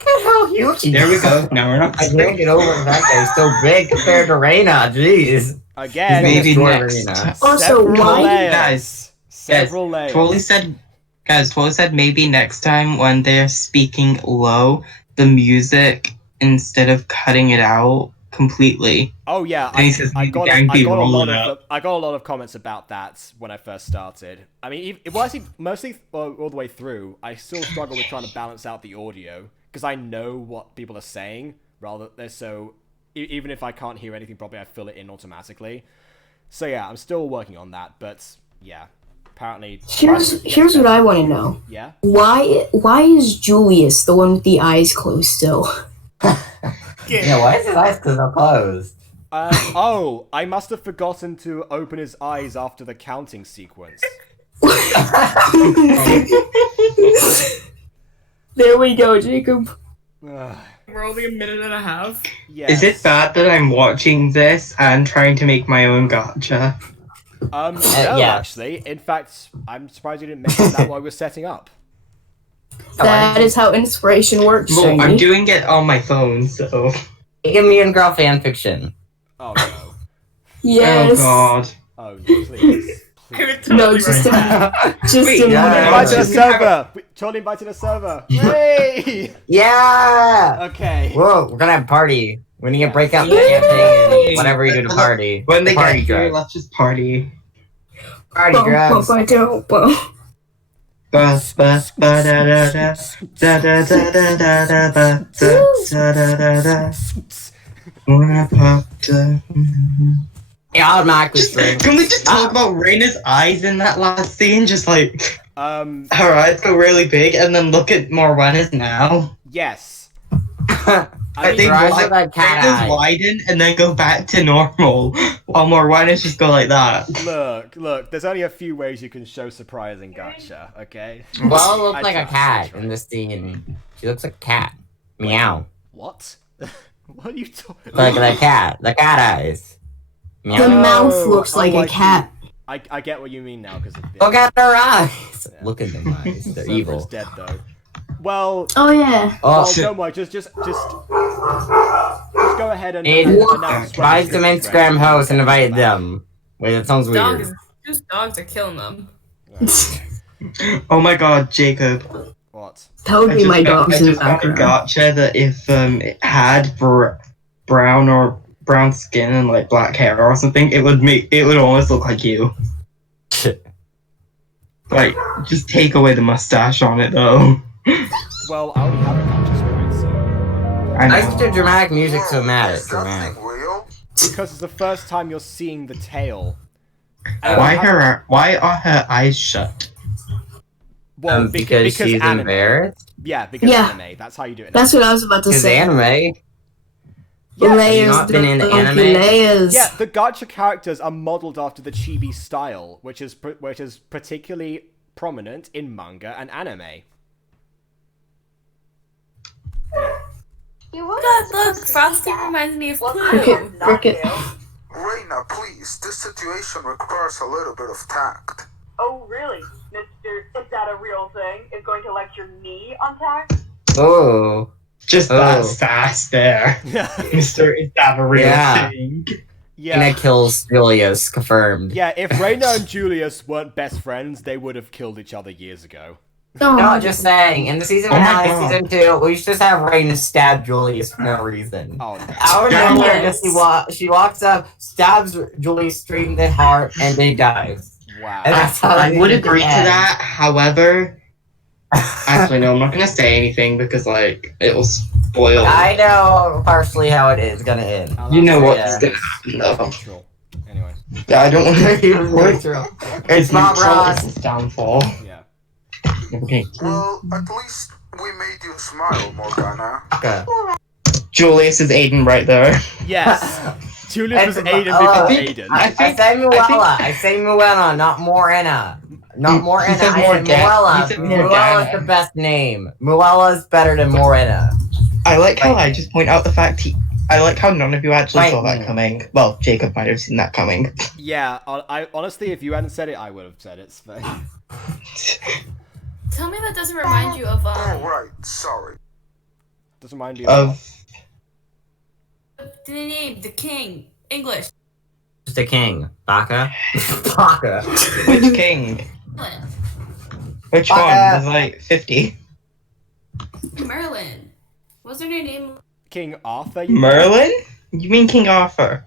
Look at how huge he There we is. go. Now we're not. I can't get over the fact that he's so big compared to Reina. Jeez. again. Maybe Destroy next. Arena. Also, several why- layers. Guys, Several layers. Totally said maybe next time when they're speaking low, the music instead of cutting it out completely. Oh yeah, And he says I maybe got gang be a lot rolling of I got a lot of comments about that when I first started. I mean, it was actually mostly all the way through. I still struggle with trying to balance out the audio because I know what people are saying. So even if I can't hear anything properly, I fill it in automatically. So yeah, I'm still working on that. But yeah, apparently. Here's what I want to know. Yeah. Why is Julius the one with the eyes closed still? Yeah, why is his eyes closed? Oh, I must have forgotten to open his eyes after the counting sequence. There we go, Jacob. We're only a minute and a half. Yes. Is it bad that I'm watching this and trying to make my own gotcha? No, yeah. actually. In fact, I'm surprised you didn't mention that while we were setting up. That is how inspiration works, Well, I'm Shiny. doing it on my phone, so. Give me and girl fanfiction. Oh no. Yes. Oh god. Oh no, please. I would Please. totally No, just recommend just Wait, a yeah. Charlie Yeah. invited a Just server! Charlie invited a server! Yay! Yeah! Okay. Whoa, we're gonna have a party. We're gonna break out the Yay! campaign and whatever you do to party. When they party get here, drugs. let's just party. Party drugs. Ba ba ba da da da da da da da da da ba da da da da. Wanna pop the. Yeah, automatically string. Can we just talk about Raina's eyes in that last scene? Just like Um, her eyes go really big, and then look at Morwenna's now. yes. I I They mean, Eyes wi- look like cat Raina's eyes. widen and then go back to normal, while Morwenna's just go like that. look, there's only a few ways you can show surprising gotcha, okay? Well, looks I like a tried, I cat tried. in this scene. She looks like a cat. Meow. What? What are you talking Like the cat. The cat eyes. The Meow. mouth looks like a I cat. I get what you mean now, because Look at her eyes. Yeah. Look at them eyes. They're Server is evil. dead though. Well, Oh yeah. Oh, don't worry, just go ahead and Need announce buy when some you're Instagram ready. hosts and invite them. Wait, that sounds weird. dogs. Just dogs are killing them. Oh my god, Jacob. What? That would be my dogs in the got a background. gotcha that if it had brown skin and like black hair or something, it would almost look like you. Like, just take away the mustache on it though. Well, I already have a conscious mind, so I Nice know. to dramatic music, so mad. Is that thing real? because it's the first time you're seeing the tail. Why are her eyes shut? Well, because she's anime. embarrassed. Yeah, because Yeah. anime. That's how you do it. That's what I was about to Because say. anime. Yeah, Layers, Have you not been in donkey anime? Layers. Yeah, the gacha characters are modeled after the chibi style, which is particularly prominent in manga and anime. You weren't Look, supposed to Frosty see that. reminds me of What Clue. could you not Cricket. do? Reina, please, this situation requires a little bit of tact. Oh, really, Mister? Is that a real thing? Is going to lecture me on tax? Oh. Just Oh. that sass there. Mr. Is that a real Yeah. thing? Yeah, Reina kills Julius, confirmed. yeah. If Reina and Julius weren't best friends, they would have killed each other years ago. Oh, No, just saying. In the season Oh my finale, God. season 2, we should just have Reina stab Julius for no reason. Oh, no. Out of Yes. nowhere, she walks up, stabs Julius straight in the heart, and then dies. Wow. And that's how I the would season agree to ends. that. However, actually, no, I'm not gonna say anything because like it will spoil. I know partially how it is gonna end. I'll You know have what's to- gonna happen though. Neutral. Anyway, Yeah, I don't want It's Bob Ross. It's downfall. yeah. Okay. Well, at least we made you smile, Morgana. Okay. Julius is Aiden right there. Yes. Julius was It's- Aiden I before think- Aiden. I say Muella. I say Muella, not Morena. Not Morena. He said I said Morgana. Muella. He said Muella's Morgana. the best name. Muella's better than Morena. I like how I just point out the fact I like how none of you actually saw that Wait. coming. Well, Jacob might have seen that coming. Yeah, I honestly, if you hadn't said it, I would have said it. So. Tell me that doesn't remind you of Oh, right. Sorry. Doesn't remind you Of the name, the king, English. Just a king. Baka. Baka. which king? Merlin. Which one? There's like 50. Merlin. Wasn't her name? King Arthur. You mean? Merlin? You mean King Arthur?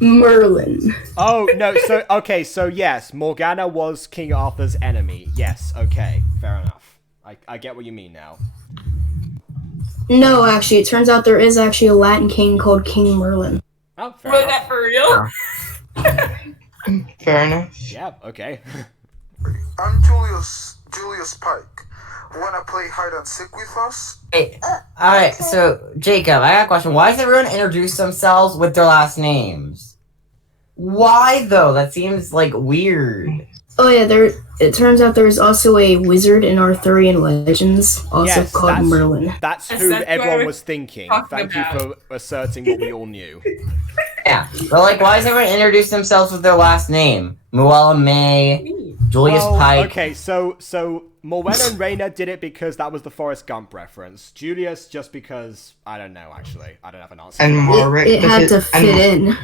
Merlin. Oh no. So okay. So yes, Morgana was King Arthur's enemy. Yes. Okay. Fair enough. I get what you mean now. No, actually, it turns out there is actually a Latin king called King Merlin. Oh, fair Was enough. that for real? Fair enough. Yeah. Okay. I'm Julius Pike. Wanna play hide and seek with us? Hey, alright, so, Jacob, I got a question. Why does everyone introduce themselves with their last names? Why, though? That seems, like, weird. Oh yeah, it turns out there's also a wizard in Arthurian legends, also Yes, called that's- Merlin. That's Yes, who that's what I everyone was was thinking. talking Thank you about. for asserting what we all knew. Yeah, but, like, why does everyone introduce themselves with their last name? Muella May, Julius Well, Pike. okay, so Morwenna and Reyna did it because that was the Forrest Gump reference. Julius just because I don't know. Actually, I don't have an answer. And Morwick. It had to because- fit in.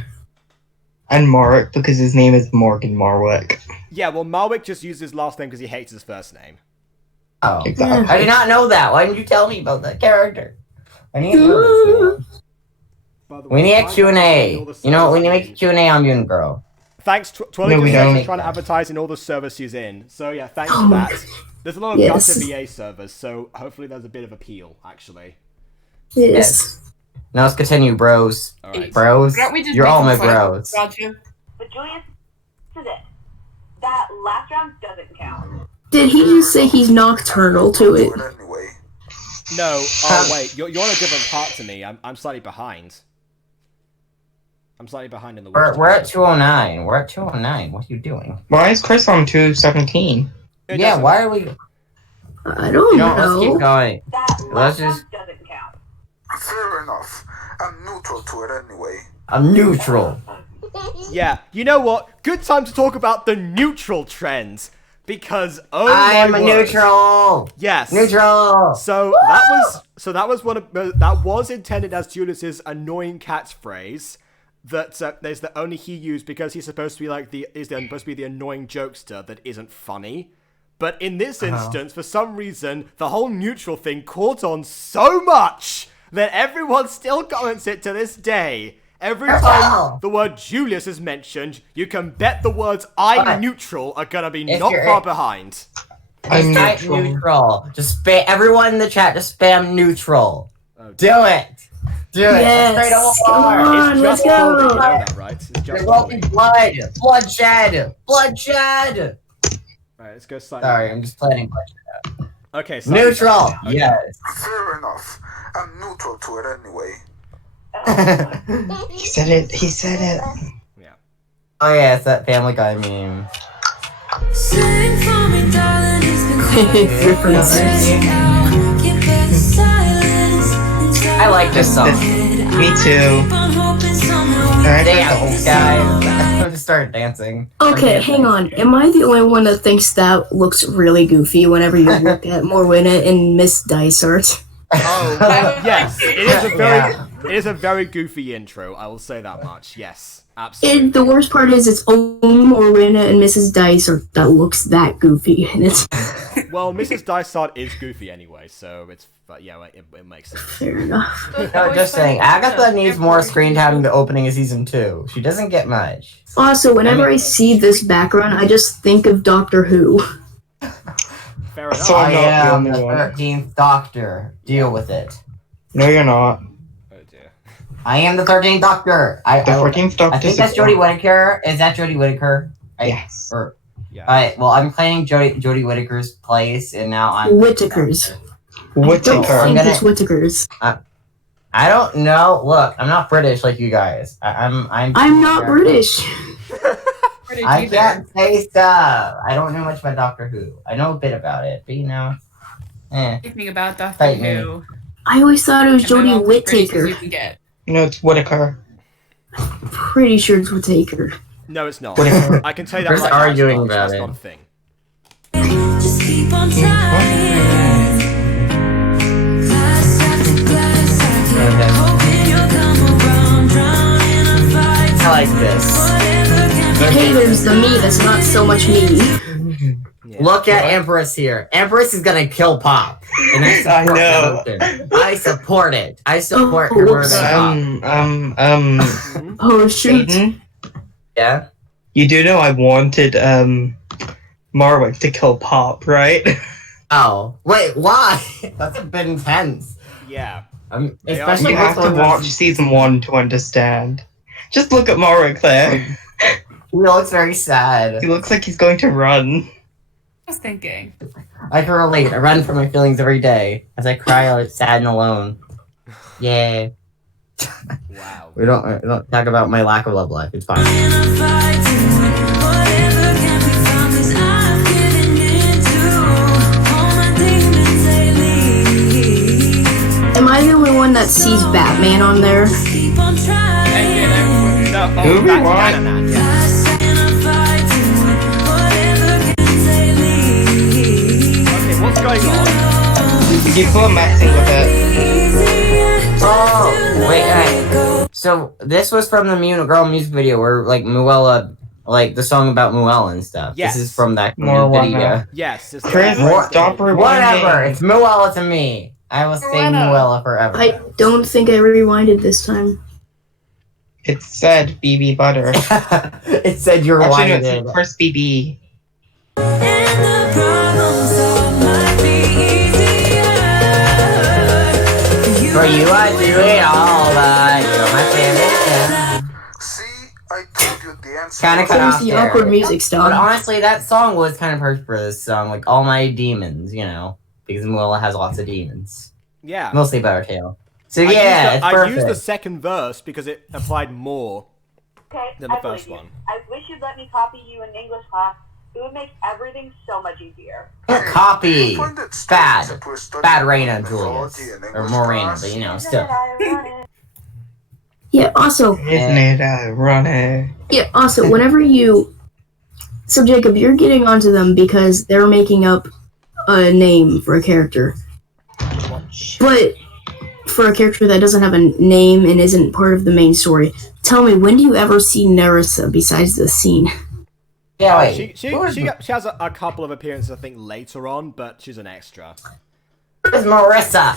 And Morwick because his name is Morgan Morwick. Yeah, well, Marwick just used his last name because he hates his first name. Oh, Exactly. I did not know that. Why didn't you tell me about that character? I need to know this. By the We way, need a try Q&A. all the You know what? We service need to make a she's Q&A on Mutant Girl. in. Thanks, Twilly No, we just don't. mentioned trying to advertise in all the servers she's in. So yeah, thanks Oh for my that. There's a lot of Yes. Gotcha VA servers, so hopefully there's a bit of appeal, actually. Yes. Now let's continue, bros. Alright. Bros? Don't we just You're make all my some fun of bros. Gotcha. But Julius, this is it. That last round doesn't count. Did he just say he's nocturnal to it? Do it anyway. No, oh wait, you're on a different part to me. I'm slightly behind. I'm slightly behind in the We're at 209. We're at 209. What are you doing? Why is Chris on 217? Yeah, why are we... I don't No, let's keep know. going. That Let's last just... round doesn't count. Fair enough. I'm neutral to it anyway. I'm neutral. Yeah, you know what? Good time to talk about the neutral trends. Because I'm my a word. neutral. Yes. Neutral. So that was one of that was intended as Julius's annoying catchphrase. That is that only he used because he's supposed to be like supposed to be the annoying jokester that isn't funny. But in this instance, for some reason, the whole neutral thing caught on so much that everyone still comments it to this day. Every time the word Julius is mentioned, you can bet the words I'm neutral are gonna be not far behind. I'm Just type neutral. neutral. Just spam... Everyone in the chat, just spam neutral. Oh, Do it. Do it. Yes, Straight over. come on. It's let's just Paulie, you know go. that, right? It's There just will be Paulie. blood. Bloodshed. Bloodshed. Alright, let's go slightly. Sorry, I'm just planning bloodshed. Okay, slightly Neutral. back. Okay. Yes. Fair enough. I'm neutral to it anyway. He said it. He said it. Yeah. Oh yeah, it's that Family Guy meme. I like this song. Me too. Alright, Dance, guys. I'm just started dancing. Okay, hang on. Am I the only one that thinks that looks really goofy whenever you look at Morwenna and Miss Dysart? Oh, yes. It is a very goofy intro. I will say that much. Yes, absolutely. And the worst part is it's only Morwenna and Mrs. Dysart that looks that goofy, and it's Well, Mrs. Dysart is goofy anyway, so it's but yeah, it makes sense. fair enough. No, just saying. Agatha needs more screen time in the opening of season 2. She doesn't get much. Also, whenever I see this background, I just think of Doctor Who. Fair enough. So- I not the am only the one. 13th Doctor. Deal with it. No, you're not. Oh dear. I am the 13th Doctor. The 14th Doctor. I think that's Jodie Whittaker. Is that Jodie Whittaker? Yes. Or, Yeah. alright, well, I'm claiming Jodie Whittaker's place, and now I'm... Whittaker's. I don't Whittaker. think gonna- it's Whittaker's. I don't know. Look, I'm not British like you guys. I'm not British. British I either. can't say stuff. I don't know much about Doctor Who. I know a bit about it, but you know, Anything about Doctor Fight me. Who. I always thought it was And then Jodie all the pretties Whittaker. you can get. No, it's Whitaker. Pretty sure it's Whittaker. No, it's not. Whittaker. I can tell you that Where's right now. arguing It's not, about that's it? not a thing. Just keep on trying. Glass after glass, I keep hoping you'll come around, drowning in a fight. I like this. Hey, there's the me that's not so much me. Look at Empress here. Empress is gonna kill Pop. And I support that notion. I support it. I support her whoops. murder Pop. Oh, shoot. Aiden, Yeah? you do know I wanted Marwick to kill Pop, right? Oh. Wait, why? That's a bit intense. Yeah. They are- Especially You have with to the watch season 1 to understand. Just look at Marwick there. He looks very sad. He looks like he's going to run. I was thinking. I can relate. I run from my feelings every day as I cry out sad and alone. Yeah. Wow. We don't talk about my lack of love life. It's fine. In a fight, whatever can be found, 'cause I've given in to all my demons lately. Am I the only one that sees Batman on there? Keep on trying. No, Who oh, we that's want? Banana Man, yeah. In a fight, whatever can lately. Okay, what's going on? People are messing with it. Oh, wait. So this was from the Mutant Girl music video where like Muella, like the song about Muella and stuff. Yes. This is from that More video. Yes, it's Chris, the- stop rewinding. Whatever. It's Muella to me. I will stay Muella forever. I don't think I rewinded this time. It said BB Butter. It said you're Actually, no, winded. it's first BB. And the problems all might be easier. For you, I do it all, but you're my favorite. See, I told you the answer. Kind of cut There's off the there. awkward music But stop. honestly, that song was kind of perfect for this song. Like all my demons, you know, because Muella has lots of demons. Yeah. Mostly Buttertail. So I yeah, it's I perfect. used the second verse because it applied more Okay, than the I believe first you. one. I wish you'd let me copy you in English class. It would make everything so much easier. Copy. Find it strange Bad. that we're studying Bad Reina mythology Julius. in Or English Morena, class. but you know, Isn't still. it ironic? Yeah, also, Isn't it ironic? whenever you... So, Jacob, you're getting onto them because they're making up a name for a character. But for a character that doesn't have a name and isn't part of the main story, tell me, when do you ever see Nerissa besides this scene? Yeah, wait. She has a couple of appearances, I think, later on, but she's an extra. Where's Marissa?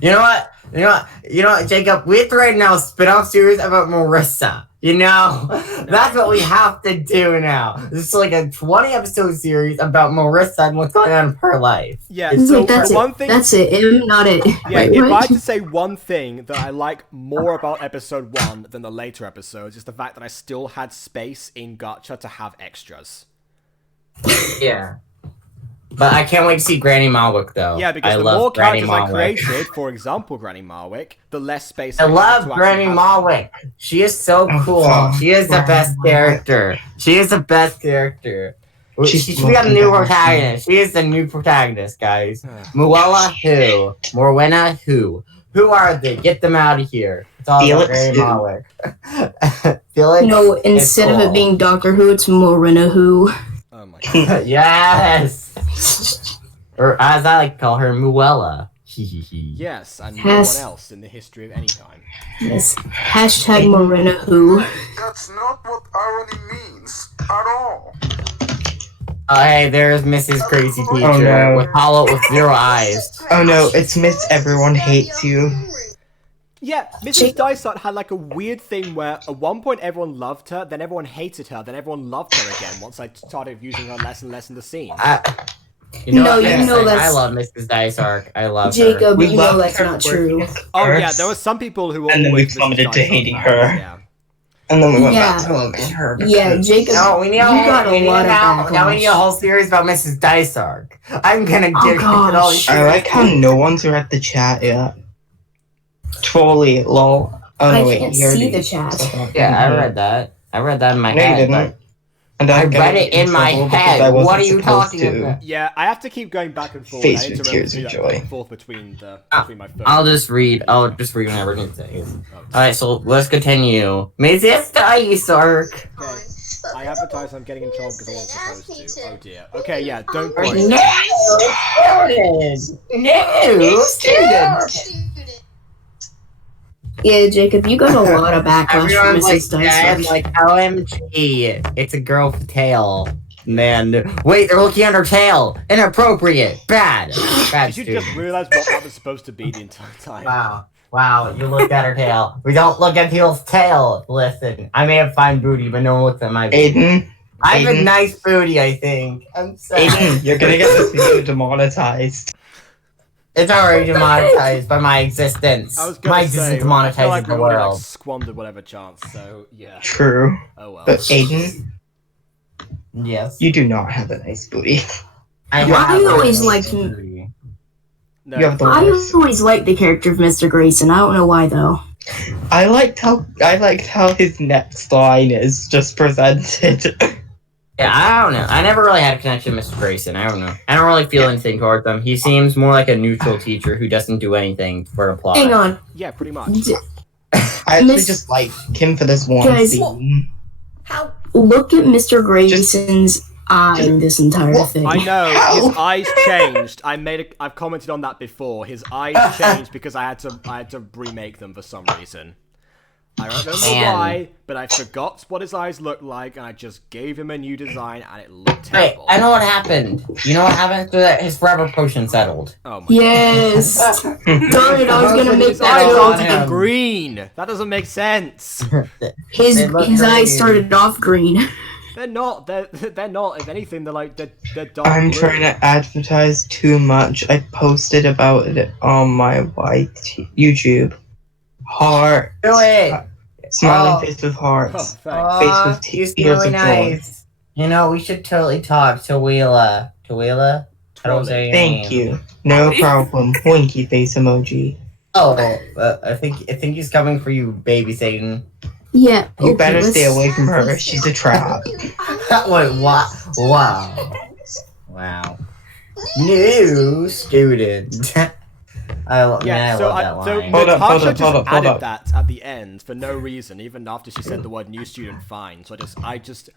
You know what, Jacob? We have to write now a spin-off series about Marissa. You know? That's what we have to do now. This is like a 20-episode series about Marissa and what's going on in her life. Yeah, Wait, so that's one it. thing. That's it. Not it. Yeah, Wait, if I what? had to say one thing that I like more about episode 1 than the later episodes, is the fact that I still had space in Gacha to have extras. Yeah. But I can't wait to see Granny Malwick, though. Yeah, because I the love more Granny characters I Malwick. created, for example, Granny Malwick, the less space I have love to actually Granny have. Malwick. She is so cool. fuck. She is the best character. She is the best character. She She's should be a new looking back. protagonist. She is the new protagonist, guys. Muella, who? Morwenna, who? Who are they? Get them out of here. It's all about Felix, Granny who? Malwick. Felix? No, instead of cool. it being Doctor Who, it's Morena Who. Oh my god. Yes! Or as I like to call her, Muella. Yes, and no Has- one else in the history of any time. Yes. Hashtag Morena Who. That's not what irony means at all. Oh, hey, there's Mrs. Crazy Teacher Oh, no. with 0 eyes. Oh no, it's Miss Everyone Hates You. Yeah, Mrs. Dysart had like a weird thing where at one point everyone loved her, then everyone hated her, then everyone loved her again once I started using her less and less in the scene. No, what you I'm know saying? that's- I love Mrs. Dysark. I love her. Jacob, We you know loved that's her not for true. being Oh yeah, first, there were some people who were and then we always Mrs. plummeted to Dysart hating fans, her. Yeah. and then we went Yeah. back to loving her. Yeah, Jacob, No, we need you got a we need lot of now we need a backlash. whole series about Mrs. Dysark. I'm gonna Oh, get all these gosh. I like how no one's read the chat yet. Totally, lol. Oh, I no, wait, can't you already- see the chat. Yeah, I read that. I read that in my No, you head. didn't. And I I'm read getting it in my trouble because head. I wasn't What are you supposed talking to. about? Yeah, I have to keep going back and forth. Face I need with to tears do of that back joy. and forth between my phone. I'll just read whenever it says. Oh, Alright, so let's continue. Mrs. Dysark! okay. I advertise I'm getting in trouble because I wasn't supposed to. Oh dear. Okay, yeah, don't No point. student! No student! Yeah, Jacob, you got a lot of backlash from Everyone's like, Mrs. Dad, Dysark. like, OMG, it's a girl with tail. Man, wait, they're looking at her tail. Inappropriate. Bad. Bad Did you student. just realize what that was supposed to be the entire time? Wow, you looked at her tail. We don't look at people's tail. Listen, I may have fine booty, but no one looks at my booty. Aiden, I have a Aiden. nice booty, I think. I'm sorry. Aiden, you're gonna get this video demonetized. It's already demonetized by my existence. I was My gonna existence say, I demonetizes feel like the we already like world. squandered whatever chance. So yeah. True. Oh well. But Aiden, Yes. you do not have a nice booty. I always liked him. booty. No. You have the I worst. always liked the character of Mr. Grayson. I don't know why though. I liked how his next line is just presented. Yeah, I don't know. I never really had a connection with Mr. Grayson. I don't know. I don't really feel anything towards him. He seems more like a neutral teacher who doesn't do anything for a plot. Hang on. Yeah, pretty much. I actually Miss- just like him for this one Guys- scene. Look at Mr. Grayson's eye in this entire thing. I know his eyes changed. I've commented on that before. His eyes changed because I had to remake them for some reason. I don't remember Man. why, but I forgot what his eyes looked like, and I just gave him a new design, and it looked Wait, terrible. I know what happened. You know what happened after that? His forever potion settled. Oh my Yes. Darn it, I was gonna make His that eyes on joke. are him. green. That doesn't make sense. His They look eyes green. started off green. They're not. They're not. If anything, they're dark I'm blue. trying to advertise too much. I posted about it on my YouTube. Heart. Do it! Smiling Oh. face with Oh, hearts. thanks. Aw, with he's tears really of joy. nice. You know, we should totally talk to Wheela. To Wheela? How do I say your Thank name? you. No problem. Winky face emoji. Oh, I think he's coming for you, BabySatqn. Yeah. You okay, better let's- stay away from her. She's a trap. Wait, what? Wow. New student. I love that line. Hold up, hold Natasha up, just hold up, hold added up. that at the end for no reason, even after she said the word new student fine. So I just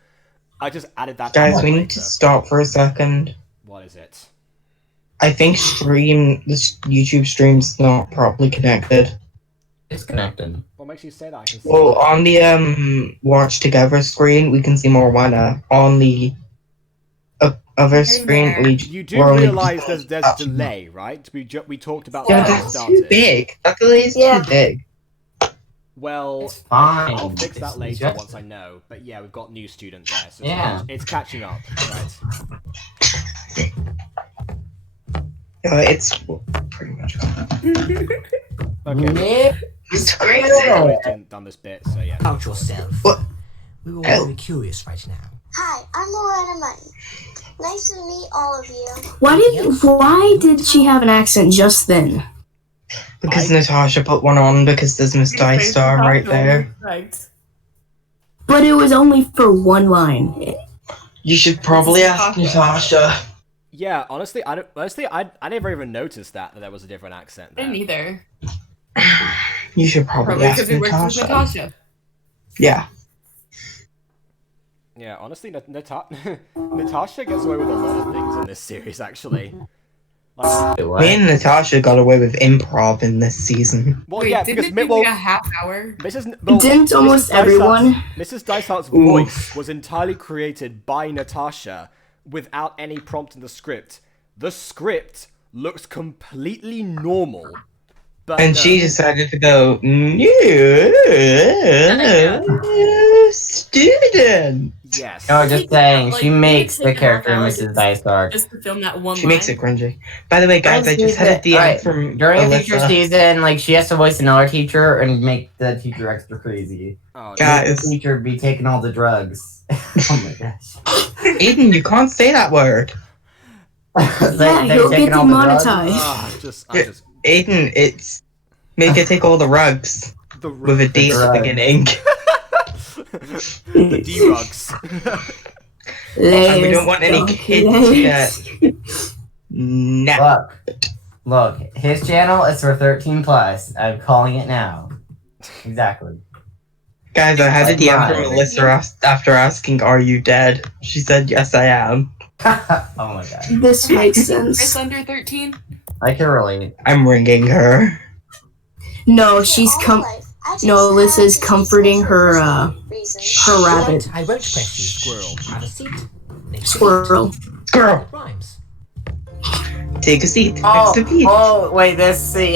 added that. Guys, we later. need to stop for a second. What is it? I think this YouTube stream's not properly connected. It's connected. What makes you say that? I can see Well, it. on the watch together screen, we can see Morwana. On the other screen, You do we're only realize just- there's delay, right? We talked about Yeah, that when we that's too started. big. That delay is too big. Well, It's fine. I'll fix that It's later just- once I know. But yeah, we've got new students there, so Yeah. it's catching up, right? It's pretty much gone. Okay. It's We've crazy. done this bit, so yeah. About yourself. What? We were all very curious right now. Hi, I'm Loretta Mutton. Nice to meet all of you. Why did she have an accent just then? Because Natasha put one on because there's Miss Dice Star right there. But it was only for one line. You should probably ask Natasha. Yeah, honestly, I never even noticed that there was a different accent. I There. didn't either. You should probably Probably ask because we worked with Natasha. Natasha. Yeah. Yeah, honestly, Natasha gets away with a lot of things in this series, actually. Like, Me and Natasha got away with improv in this season. well, Wait, yeah, didn't because it take like a half hour? Didn't almost everyone? Mrs. Dysart's voice was entirely created by Natasha without any prompt in the script. The script looks completely normal, but And no. she decided to go, new student. Yes. No, just saying, Like, she you makes could the take a character half hour Mrs. Dysark. Just to film that one She makes it cringy. By the way, guys, I just had a DM from during a future Alissa. season, like she has to voice another teacher and make the teacher extra crazy. Oh, Guys. The teacher be taking all the drugs. Oh my gosh. Aiden, you can't say that word. Yeah, he'll get demonetized. I just Aiden, it's make it take all the rugs with a D at the drugs. beginning. the D-rugs. And we don't want any kids to get... No. Look, his channel is for 13 plus. I'm calling it now. Exactly. Guys, I had a DM Mine. from Alissa after asking, "Are you dead?" She said, "Yes, I am." Oh my god. This makes It's sense. under 13. I can relate. I'm ringing her. No, she's No, Alyssa's comforting her rabbit. I won't press you, squirrel. Have a seat. Squirrel. Girl, Rhymes. take a seat next to Pete. Oh, wait, this scene.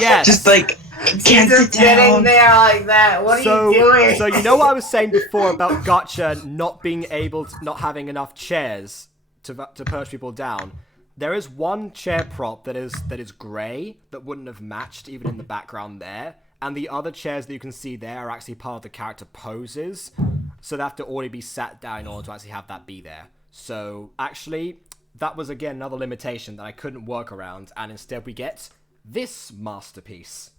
Yes. Just like, can't Just sit sitting down. there like that. What are you doing? So you know what I was saying before about Gotcha not being able to, not having enough chairs to perch people down. There is one chair prop that is grey that wouldn't have matched even in the background there, and the other chairs that you can see there are actually part of the character poses, so they have to already be sat down in order to actually have that be there. So actually, that was again another limitation that I couldn't work around, and instead we get this masterpiece.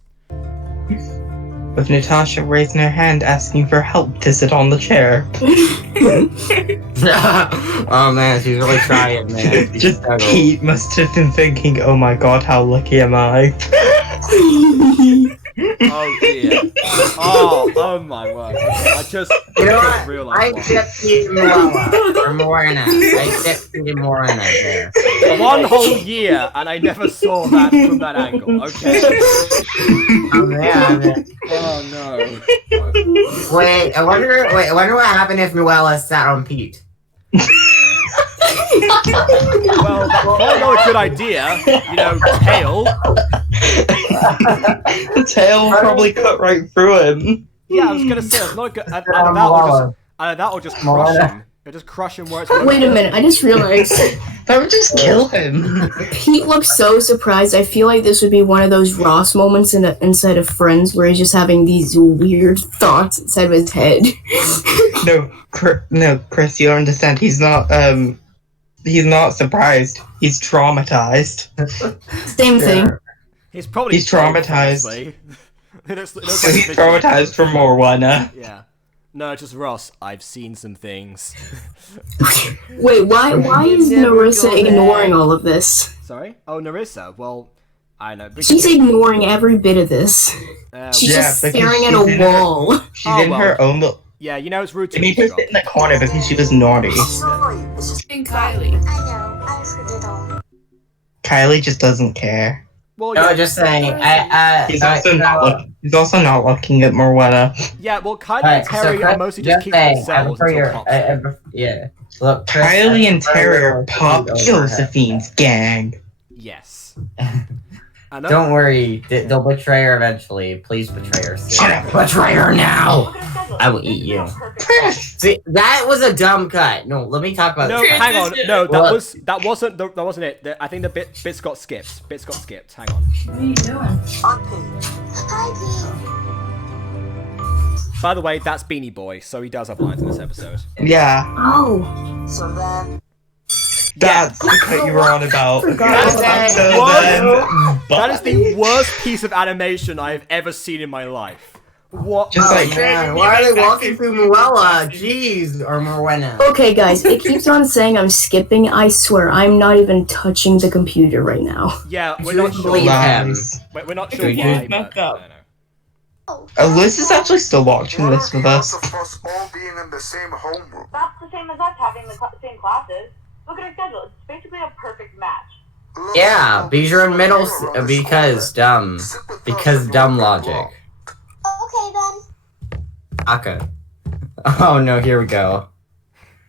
With Natasha raising her hand asking for help to sit on the chair. Oh man, she's really trying, man. Just Pete must have been thinking, "Oh my god, how lucky am I?" Oh dear. Oh my word. I just realized I why. get Pete Morena. I get Pete Morena there. One whole year, and I never saw that from that angle. Okay. Oh man. Oh no. Wait, I wonder what happened if Muella sat on Pete. Well, probably not a good idea. You know, tail. The tail probably cut right through him. Yeah, I was gonna say it's not good. That will just crush him. It'll just crush him where it's. Wait a minute, I just realized. That would just kill him. Pete looks so surprised. I feel like this would be one of those Ross moments inside of Friends where he's just having these weird thoughts inside of his head. No, Chris, you don't understand. He's not surprised. He's traumatized. Same thing. He's probably. He's traumatized. Honestly. So he's traumatized for more Warner. Yeah. No, just Ross. I've seen some things. Wait, why is Narissa ignoring all of this? Sorry? Oh, Narissa. Well, I know. She's ignoring every bit of this. She's just staring at a wall. She's in her own little... Yeah, you know it's rude to made her sit in the corner because she was naughty. And Kylie. I know, I heard it all. Kylie just doesn't care. Well, No, yeah. just saying. He's also not looking at Morwenna. Yeah, well, Kylie and Terry are mostly just keeping themselves until Pop. Yeah. Look, Kylie and Terry are Pop Josephine's gang. Yes. Don't worry, they'll betray her eventually. Please betray her soon. Shut up! Betray her now! I will eat you. See, that was a dumb cut. No, let me talk about. No, hang on. No, that wasn't it. I think the bits got skipped. Bits got skipped. Hang on. What are you doing? Hi, Pete. By the way, that's Beanie Boy, so he does have lines in this episode. Yeah. Oh. So then. That's the cut you were on about. That is the worst piece of animation I have ever seen in my life. What? Just like, man, why are they walking through Muella? Jeez, or Morwenna. Okay, guys, it keeps on saying I'm skipping. I swear, I'm not even touching the computer right now. Yeah, we're not sure. We're not sure why, but I don't know. Alyssa's actually still watching this with us. Us all being in the same homeroom. That's the same as us having the same classes. Look at our schedule. It's basically a perfect match. Yeah, because you're in middle. Because dumb logic. Okay, then. Okay. Oh no, here we go.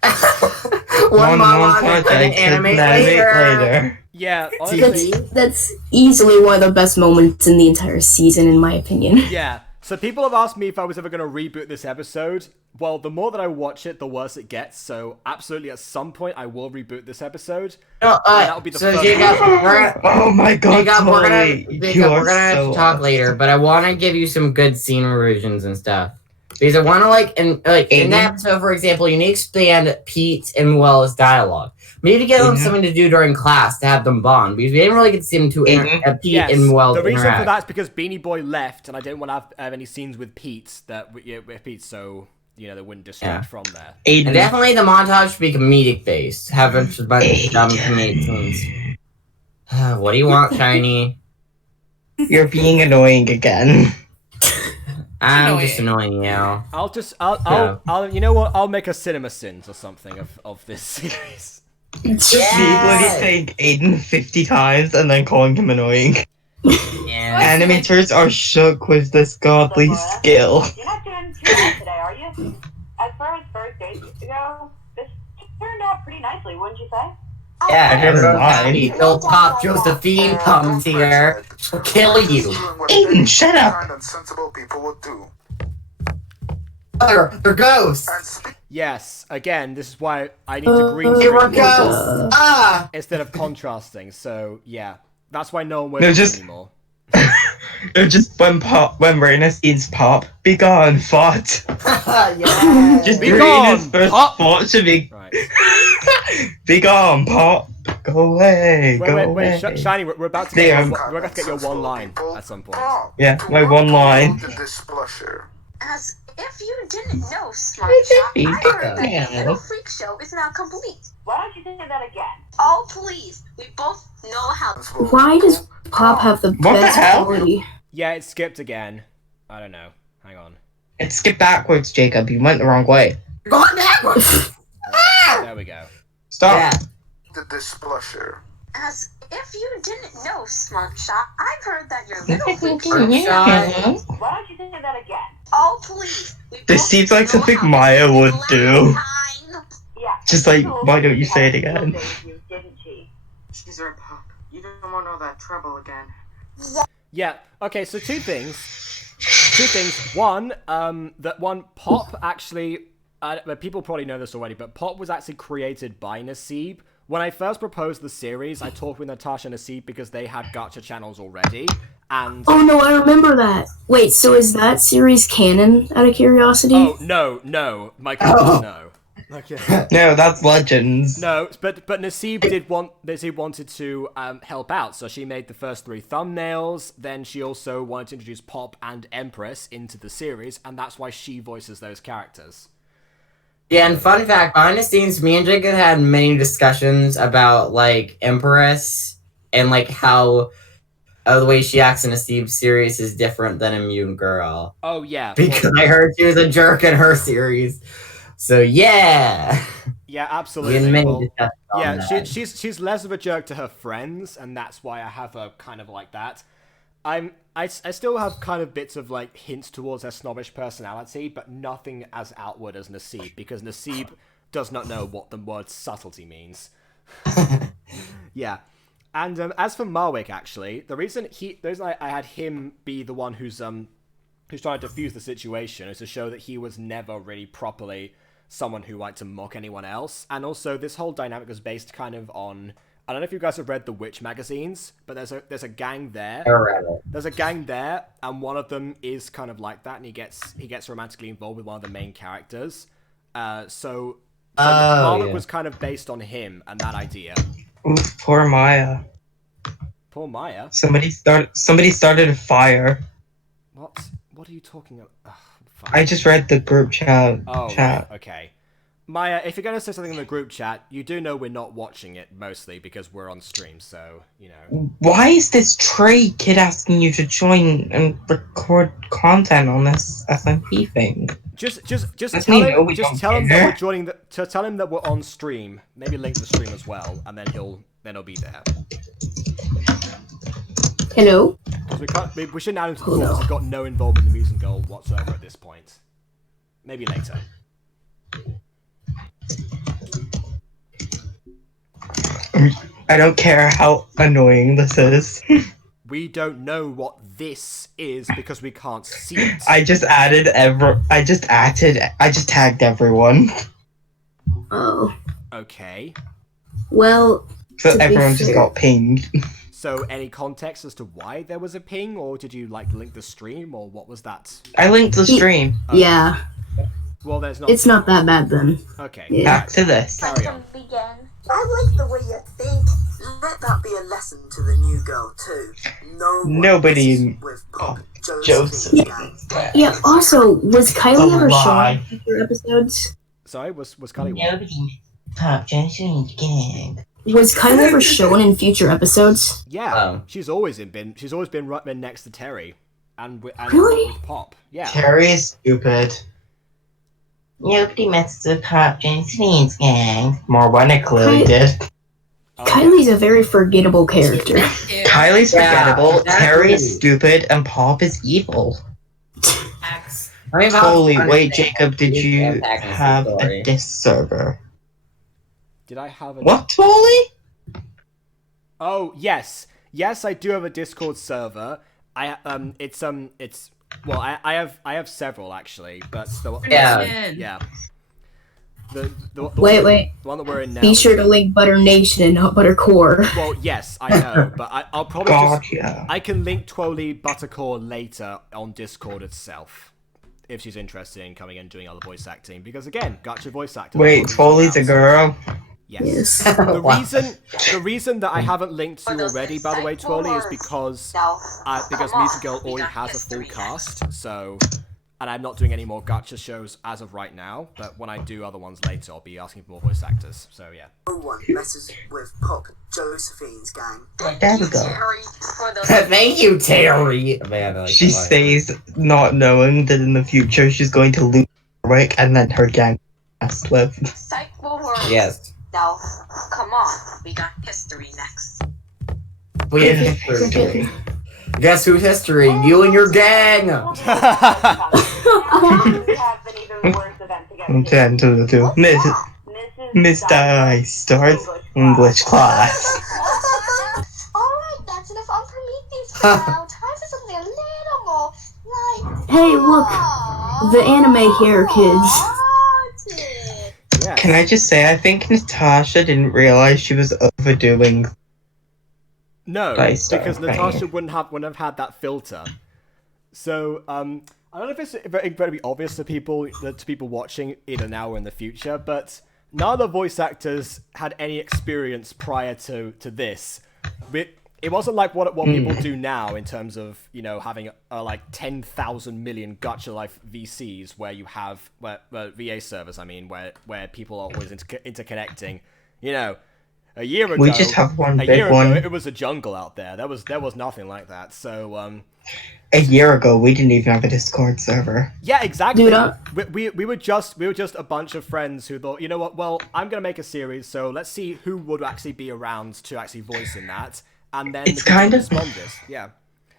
One montage and animate later. Yeah, honestly. That's easily one of the best moments in the entire season, in my opinion. Yeah. So people have asked me if I was ever going to reboot this episode. Well, the more that I watch it, the worse it gets. So absolutely, at some point, I will reboot this episode. No, that will be the first. Oh my god, we're gonna talk later, but I want to give you some good scene revisions and stuff. Because I want to in that episode, for example, you need to expand Pete and Muella's dialogue. Maybe get them something to do during class to have them bond, because we didn't really get to see them Pete and Muella. The reason for that is because Beanie Boy left, and I didn't want to have any scenes with Pete. So they wouldn't distract from there. And Aiden, definitely the montage should be comedic based. Have a bunch of dumb comedic scenes. What do you want, Shiny? you're being annoying again. I'm just annoying you. I'll you know what? I'll make a cinema sins or something of this series. Just me bloody saying Aiden 50 times and then calling him annoying. Yeah. Animators are shook with this godly skill. You're not doing too bad today, are you? As far as first dates go, this turned out pretty nicely, wouldn't you say? Yeah, Never everyone's mind. happy till Pop Josephine comes here. She'll kill you. Aiden, shut up! Kind and sensible people would do. They're ghosts. And speak Yes, again, this is why I need to green They screen were these ghosts. Ah! instead of contrasting. So yeah, that's why no one No, wears just- anymore. It was just when Raina sees Pop, be gone, fart. Yeah. Just Be Raina's gone, first Pop! thought should be, Right. be gone, Pop. Go away, go away. Shiny, we're about to Damn. get we're about to get your one line at some point. Yeah, my one line. the displeasure. As if you didn't know, Smart It's a Shop, I feedback. heard that your little freak show is now complete. Why don't you say that again? Oh, please. We both know how. Why does Pop have the What the best hell? quality? Yeah, it skipped again. I don't know. Hang on. It skipped backwards, Jacob. You went the wrong way. Going backwards. There we go. Stop. Yeah. The displeasure. As if you didn't know, Smart Shop, I've heard that your little freak show. Why don't you say that again? Oh, please. We This both seems like know something how Maia to would last do. time. Yeah. Just like, She told why me don't you she say had it a field again? day with you, didn't she? She's our Pop. You don't want all that trouble again. Yeah. Okay. So two things. One, that one Pop actually. People probably know this already, but Pop was actually created by Naseeb. When I first proposed the series, I talked with Natasha and Naseeb because they had gacha channels already, and Oh no, I remember that. Wait, so is that series canon? Out of curiosity. oh no, my goodness, no. Okay. No, that's Legends. No, but Naseeb wanted to help out, so she made the first 3 thumbnails. Then she also wanted to introduce Pop and Empress into the series, and that's why she voices those characters. Yeah, and fun fact, behind the scenes, me and Jacob had many discussions about, like, Empress and, like, how the way she acts in a Steve series is different than a Mutant Girl. Oh, yeah. Because I heard she was a jerk in her series. So, yeah. Yeah, We absolutely. had many Well, discussions on yeah, that. she's less of a jerk to her friends, and that's why I have her kind of like that. I still have kind of bits of like hints towards her snobbish personality, but nothing as outward as Naseeb, because Naseeb does not know what the word subtlety means. Yeah. And as for Marwick, actually, the reason I had him be the one who's trying to defuse the situation is to show that he was never really properly someone who liked to mock anyone else. And also, this whole dynamic was based kind of on, I don't know if you guys have read the Witch magazines, but there's a gang there. I read it. There's a gang there, and one of them is kind of like that, and he gets romantically involved with one of the main characters. So Marwick yeah. was kind of based on him and that idea. Oof, poor Maia. Poor Maia. Somebody started a fire. What are you talking about? Ugh, I just read the group chat. Oh, right, okay. Maia, if you're going to say something in the group chat, you do know we're not watching it, mostly, because we're on stream, so, you know. Why is this Trey kid asking you to join and record content on this SMP thing? Just Does tell he know him, we just don't tell him care? that we're joining to tell him that we're on stream. Maybe link the stream as well, and then he'll be there. Hello. We shouldn't add him to the call because he's got no involvement in the Mutant Goal whatsoever at this point. Maybe later. I don't care how annoying this is. We don't know what this is because we can't see it. I just tagged everyone. Oh. Okay. Well. So to be everyone just fair- got pinged. So, any context as to why there was a ping, or did you like link the stream, or what was that? I linked the stream. Yeah. Well, there's not. It's not that bad then. Okay. Yeah. Back to this. Carry on. Begin. I like the way you think. let that be a lesson to the new girl too. Nobody messes in with Pop, Joseph. Yeah, also, was Kylie ever shown lie. in future episodes? Sorry, was Kylie what? Nobody Pop Johnson's gang. Was Kylie ever shown in future episodes? Yeah, she's always been right next to Terry, and with Really? Pop. Yeah. Terry is stupid. Nobody messes with Pop Johnson's gang. Morwenna clearly did. Kylie's a very forgettable character. Kylie's forgettable, exactly. Terry is stupid, and Pop is evil. Holy, wait, Jacob, did you have a disc server? Did I have a... What, Wally? Oh, yes. Yes, I do have a Discord server. I have several actually, but yeah. The Wait. The one that we're in now. Be sure to link Butter Nation and not Butter Core. Well, yes, I know, but I'll probably Gotcha. I can link Twoli Buttercore later on Discord itself, if she's interested in coming and doing other voice acting. Because again, gotcha voice acting. Wait, Twoli's a girl? Yes. The reason that I haven't linked you already, by the way, Twoli, is because Mutant Girl already has a full cast, so. And I'm not doing any more gacha shows as of right now, but when I do other ones later, I'll be asking for more voice actors. So yeah. No one messes with Pop Josephine's gang. There we go. Thank you, Terry. Man, She stays not knowing that in the future she's going to lose Rick and then her gang messed with. Yes. Now, come on, we got history next. We have history. Guess who's history? You and your gang! Mr. I starts English class. Alright, that's enough on Prometheus for now. Time for something a little more like. Hey, look! The anime hair kids. Can I just say, I think Natasha didn't realize she was overdoing. No, because Natasha wouldn't have had that filter. So, I don't know if it's incredibly obvious to people watching either now or in the future, but none of the voice actors had any experience prior to this. It wasn't like what people do now in terms of, you know, having like 10,000 million Gacha Life VCs where you have VA servers. I mean, where people are always interconnecting. You know, a year ago, we just have one big one. It was a jungle out there. There was nothing like that. So a year ago, we didn't even have a Discord server. Yeah, exactly. Dude, we were just a bunch of friends who thought, you know what? Well, I'm gonna make a series, so let's see who would actually be around to actually voice in that. And then it's kind of yeah.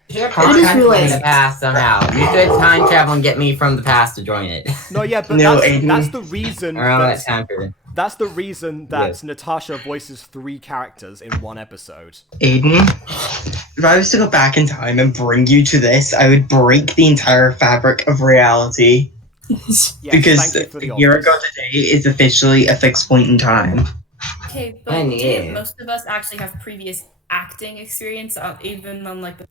You should in the past somehow. You should time travel and get me from the past to join it. No, yeah, but that's the reason. That's the reason that Natasha voices 3 characters in one episode. Aiden, if I was to go back in time and bring you to this, I would break the entire fabric of reality. Because a year ago today is officially a fixed point in time. Okay, but didn't most of us actually have previous acting experience, even on like the...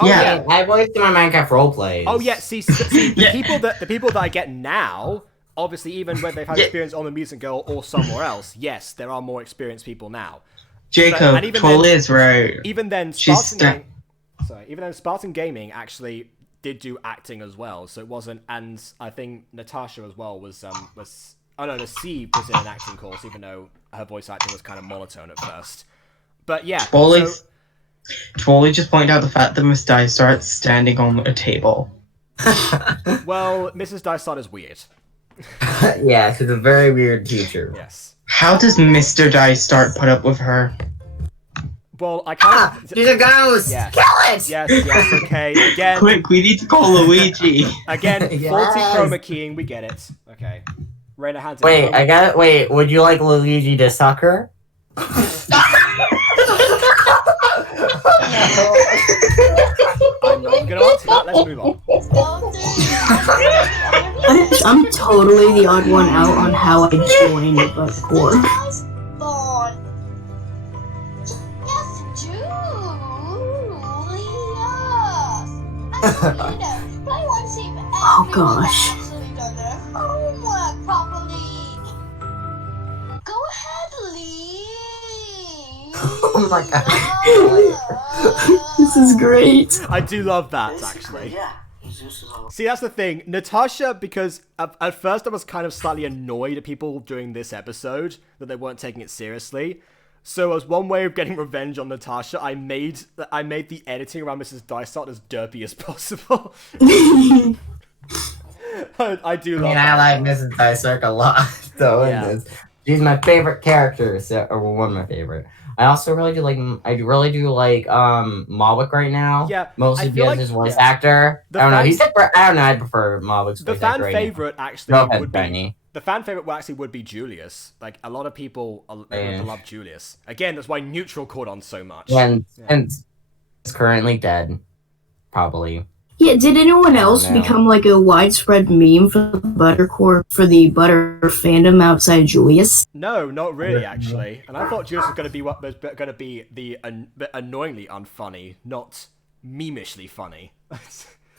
I voiced in my Minecraft roleplays. Oh yeah, see the people that I get now, obviously even when they've had experience on the Mutant Girl or somewhere else, yes, there are more experienced people now. Jacob, totally is right. Even then, Spartan Gaming actually did do acting as well, so it wasn't. And I think Natasha as well was Steve was in an acting course, even though her voice acting was kind of monotone at first. But yeah, Twoli just pointed out the fact that Miss Dysart standing on a table. Well, Mrs. Dysart is weird. Yeah, she's a very weird teacher. Yes. How does Mr. Dysart put up with her? Well, I can't. She's a ghost. Yeah. Kill it. Yes. Okay. Again. Quick, we need to call Luigi. Again, faulty chroma keying. We get it. Okay. Raina hands. Wait. Would you like Luigi to suck her? I'm not gonna answer that. Let's move on. I'm totally the odd one out on how I joined but core. Oh gosh. Go ahead, Lee. Oh my god. This is great. I do love that, actually. See, that's the thing. Natasha, because at first I was kind of slightly annoyed at people during this episode that they weren't taking it seriously. So as one way of getting revenge on Natasha, I made the editing around Mrs. Dysart as derpy as possible. I do love I like Mrs. Dysart a lot, though. Yeah. In this. She's my favorite character, or one of my favorite. I also really do like Malwick right now. Yeah, mostly I feel because like- his voice yeah. actor. The I don't know. fan- He's I don't know. I prefer Malwick's The voice fan actor right now. favorite actually No offense, would be Benny. the fan favorite actually would be Julius. Like a lot of people love Julius. Again, that's why Neutral caught on so much. And it's currently dead, probably. Yeah, did anyone else know. become like a widespread meme for the Butter fandom outside Julius? No, not really actually. And I thought Julius was going to be the annoyingly unfunny, not memishly funny.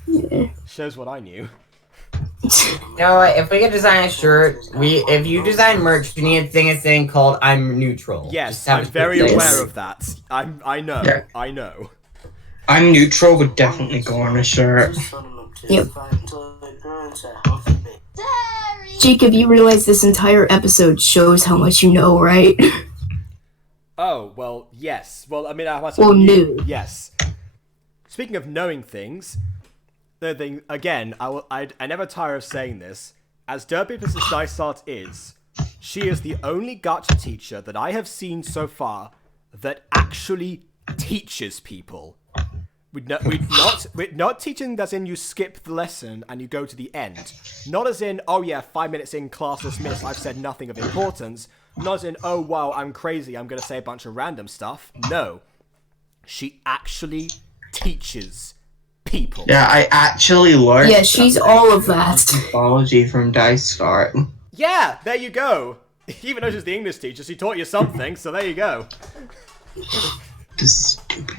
Yeah. Shows what I knew. You know what? If we could design a shirt, if you design merch, you need a thing called "I'm neutral." Yes, Just have I'm a very thing. aware of that. I know. Yeah. I know. I'm neutral would definitely go on a shirt. Yep. Jacob, you realize this entire episode shows how much you know, right? Oh, well, yes. Well, I mean, knew. Yes. Speaking of knowing things, the thing, again, I never tire of saying this. As derpy as Mrs. Dysart is, she is the only gacha teacher that I have seen so far that actually teaches people. We're not teaching as in you skip the lesson and you go to the end. Not as in, oh yeah, 5 minutes in, class dismissed, I've said nothing of importance. Not as in, oh wow, I'm crazy, I'm gonna say a bunch of random stuff. No. She actually teaches people. Yeah, I actually learned. Yeah, she's all of that. Mythology from Dysart. Yeah, there you go. Even though she's the English teacher, she taught you something, so there you go. The stupid.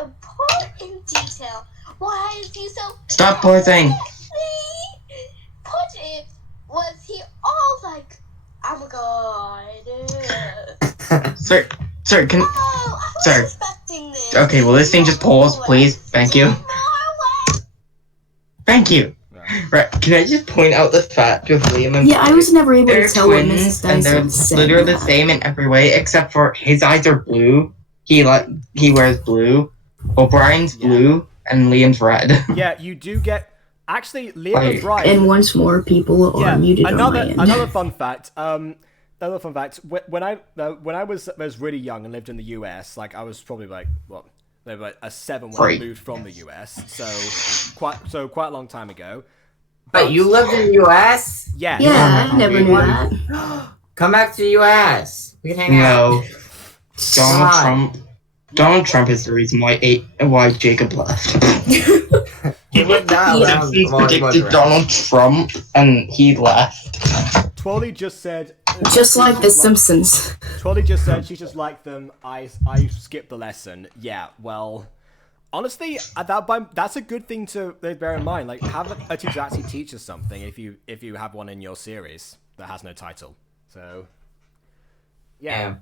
Important detail. Why is he so... Stop pausing. Put was he all like, oh my god. Sir, can... Oh, I was Sir. expecting this. Okay, will this thing just pause, please? Thank you. Thank you. Right, can I just point out the fact with Liam and Yeah, I was never able they're to tell what twins, Mrs. and they're Dyson said. literally the same in every way, except for his eyes are blue. He wears blue. O'Brien's blue, and Liam's red. Yeah, you do get... Actually, Liam is right. And once more, people are muted on my end. Another fun fact. When I was really young and lived in the US, like I was probably like maybe like a 7 when I moved from the US, so quite a long time ago. But you lived in the US? Yeah. Yeah, I never knew that. Come back to the US. We can hang out. No. Donald Trump is the reason why Jacob left. He would not allow He predicted Donald Trump, and he left. Twirly just said... Just like The Simpsons. Twirly just said she just liked them. I skipped the lesson. Yeah, well... Honestly, that's a good thing to bear in mind. Like, have a teacher actually teach us something if you have one in your series that has no title. So... Yeah.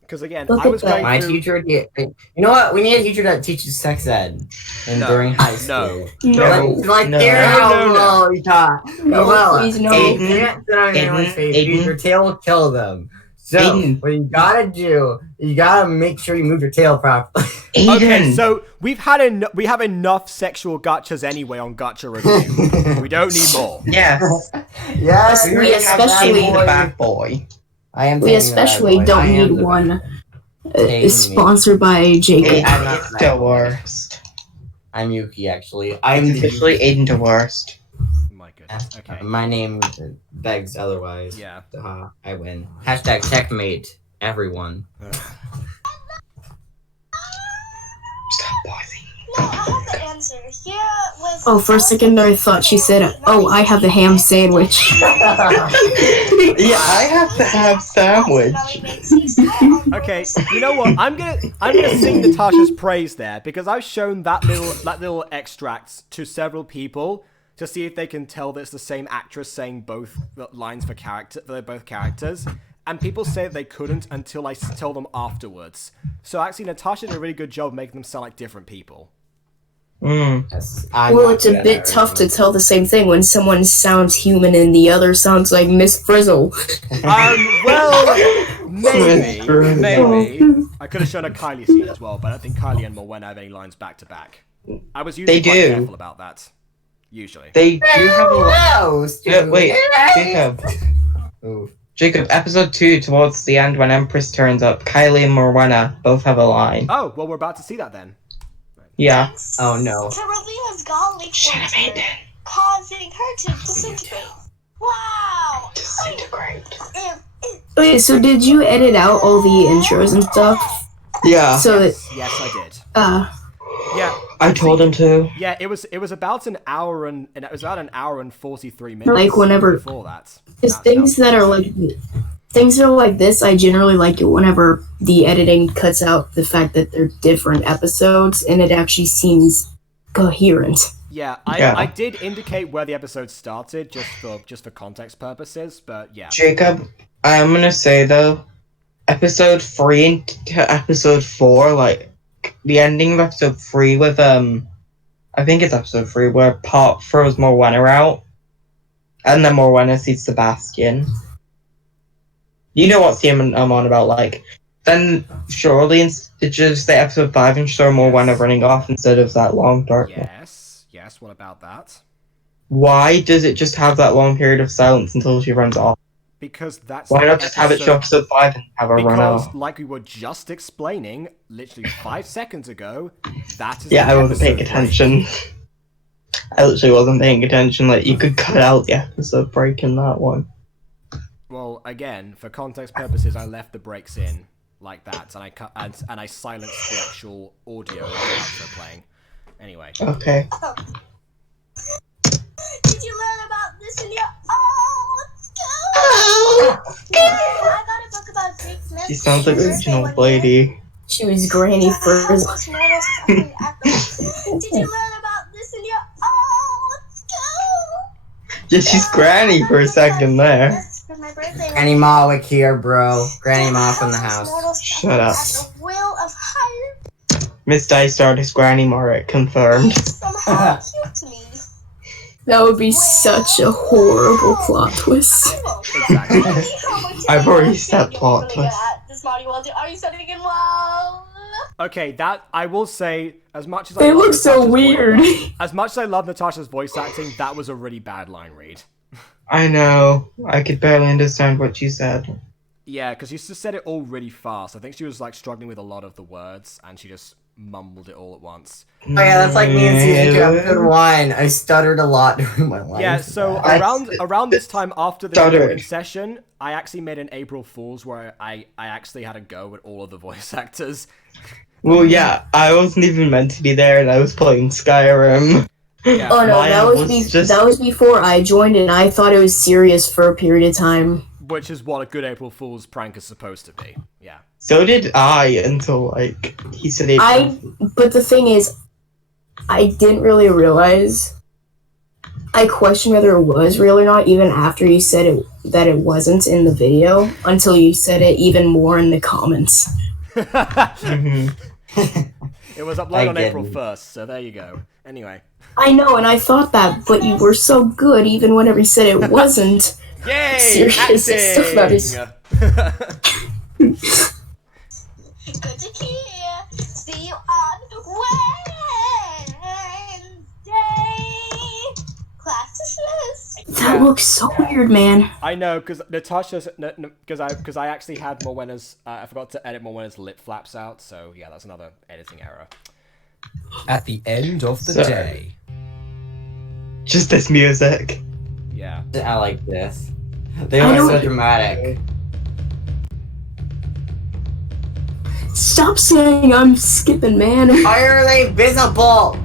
Because again, I was going my through... teacher. You know what? We need a teacher that teaches sex ed during high school. No. Hear how well he taught. No, please no. Aiden, your tail will kill them. So what you gotta do, you gotta make sure you move your tail properly. Okay, so we have enough sexual gachas anyway on Gacha Review. We don't need more. Yes. Yes, We already have Aiden the bad boy. We especially don't need one sponsored by Jacob. It's the worst. I'm Yuki, actually. I'm officially Aiden the worst. My goodness. Okay. My name begs otherwise. Yeah. I win. Hashtag checkmate, everyone. Stop pausing. No, I have the answer. Here was... Oh, for a second I thought she said, oh, I have the ham sandwich. Yeah, I have the ham sandwich. Okay, you know what? I'm gonna sing Natasha's praise there because I've shown that little extracts to several people to see if they can tell that it's the same actress saying both lines for both characters. and people say they couldn't until I tell them afterwards. So actually, Natasha did a really good job making them sound like different people. Yes, Well, it's a bit tough to tell the same thing when someone sounds human and the other sounds like Miss Frizzle. Well, maybe. I could have shown a Kylie scene as well, but I don't think Kylie and Morwenna have any lines back to back. I was usually quite careful about that. Usually. They do have a lot. Yeah, wait, Jacob. Jacob, episode 2, towards the end, when Empress turns up, Kylie and Morwenna both have a line. Oh, well, we're about to see that then. Yeah. Oh no. Caroline's gone like causing her to disintegrate. Wow! Disintegrate. Okay, so did you edit out all the intros and stuff? Yeah. So yes, I did. Yeah. I told him to. Yeah, it was about an hour and it was about an hour and 43 minutes. Like whenever before that. Because things that are like this, I generally like it whenever the editing cuts out the fact that they're different episodes and it actually seems coherent. Yeah, I did indicate where the episode started just for context purposes, but yeah. Jacob, I'm gonna say though, episode 3 to episode 4, like the ending of episode 3 with I think it's episode 3 where Pop throws Morwenna out, and then Morwenna sees Sebastian. You know what scene I'm on about, like, then surely did you just say episode 5 and show Morwenna running off instead of that long dark? Yes, what about that? Why does it just have that long period of silence until she runs off? Because that's why not just have it show episode 5 and have her run off? Because, like we were just explaining, literally 5 seconds ago, that is I wasn't paying attention. I literally wasn't paying attention. Like, you could cut out the episode break in that one. Well, again, for context purposes, I left the breaks in like that, and I cut and I silenced the actual audio of the playing. Anyway. Okay. Did you learn about this in your school? I got a book about Greek myths. She sounds like an original lady. She was Granny first. Did you learn about this in your school? Yeah, she's Granny for a second there. Granny Malik here, bro. Granny Ma from the house. Shut up. The will of higher Miss Dice Artist Granny Morit confirmed. somehow cute me. That would be such a horrible plot twist. Exactly. I've already said plot twist. Are you studying in well? Okay, that I will say, as much as They look so weird. As much as I love Natasha's voice acting, that was a really bad line read. I know. I could barely understand what she said. Yeah, because she just said it all really fast. I think she was like struggling with a lot of the words, and she just mumbled it all at once. Oh yeah, that's like me in season 2, episode 1. I stuttered a lot during my life. Yeah, so around this time after the recording session, I actually made an April Fool's where I actually had a go at all of the voice actors. Well, yeah, I wasn't even meant to be there, and I was playing Skyrim. Yeah. Oh no, Maia that was before I joined, and I thought it was serious for a period of time. Which is what a good April Fool's prank is supposed to be. Yeah. So did I until like he said it. But the thing is, I didn't really realize. I questioned whether it was real or not, even after you said that it wasn't in the video, until you said it even more in the comments. Mm-hmm. It was uploaded on April 1st, so there you go. Anyway. I know, and I thought that, but you were so good even whenever you said it wasn't. Yay! Serious stuff about it. Good to hear. See you on Wednesday. Class dismissed. That looks so weird, man. I know, because Natasha's, because I actually had Morwenna's, I forgot to edit Morwenna's lip flaps out, so yeah, that's another editing error. At the end of the day. Just this music. Yeah. I like this. They look so dramatic. Stop saying I'm skipping, man. Why are they visible?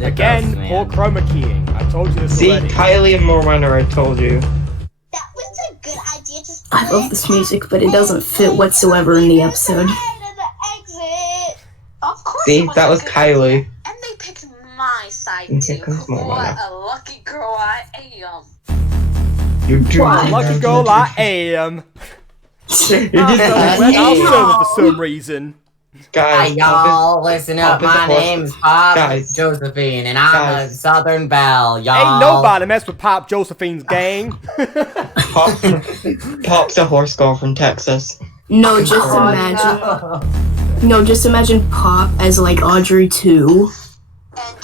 Again, poor chroma keying. I told you this already. See, Kylie and Morwenna, I told you. That was a good idea. Just I love this music, but it doesn't fit whatsoever in the episode. Of course. See, that was Kylie. And they picked my side And too. here comes What Morwenna. a lucky girl I am. You're doing Like a girl I am. You're I just went out for some reason. guys. Hi, y'all, listen up. Pop is My the horse- name's Pop Guys. Josephine, and I'm Guys. a Southern Belle, y'all. Ain't nobody mess with Pop Josephine's gang. Pop's a horse girl from Texas. No, just imagine. No, just imagine Pop as like Audrey 2.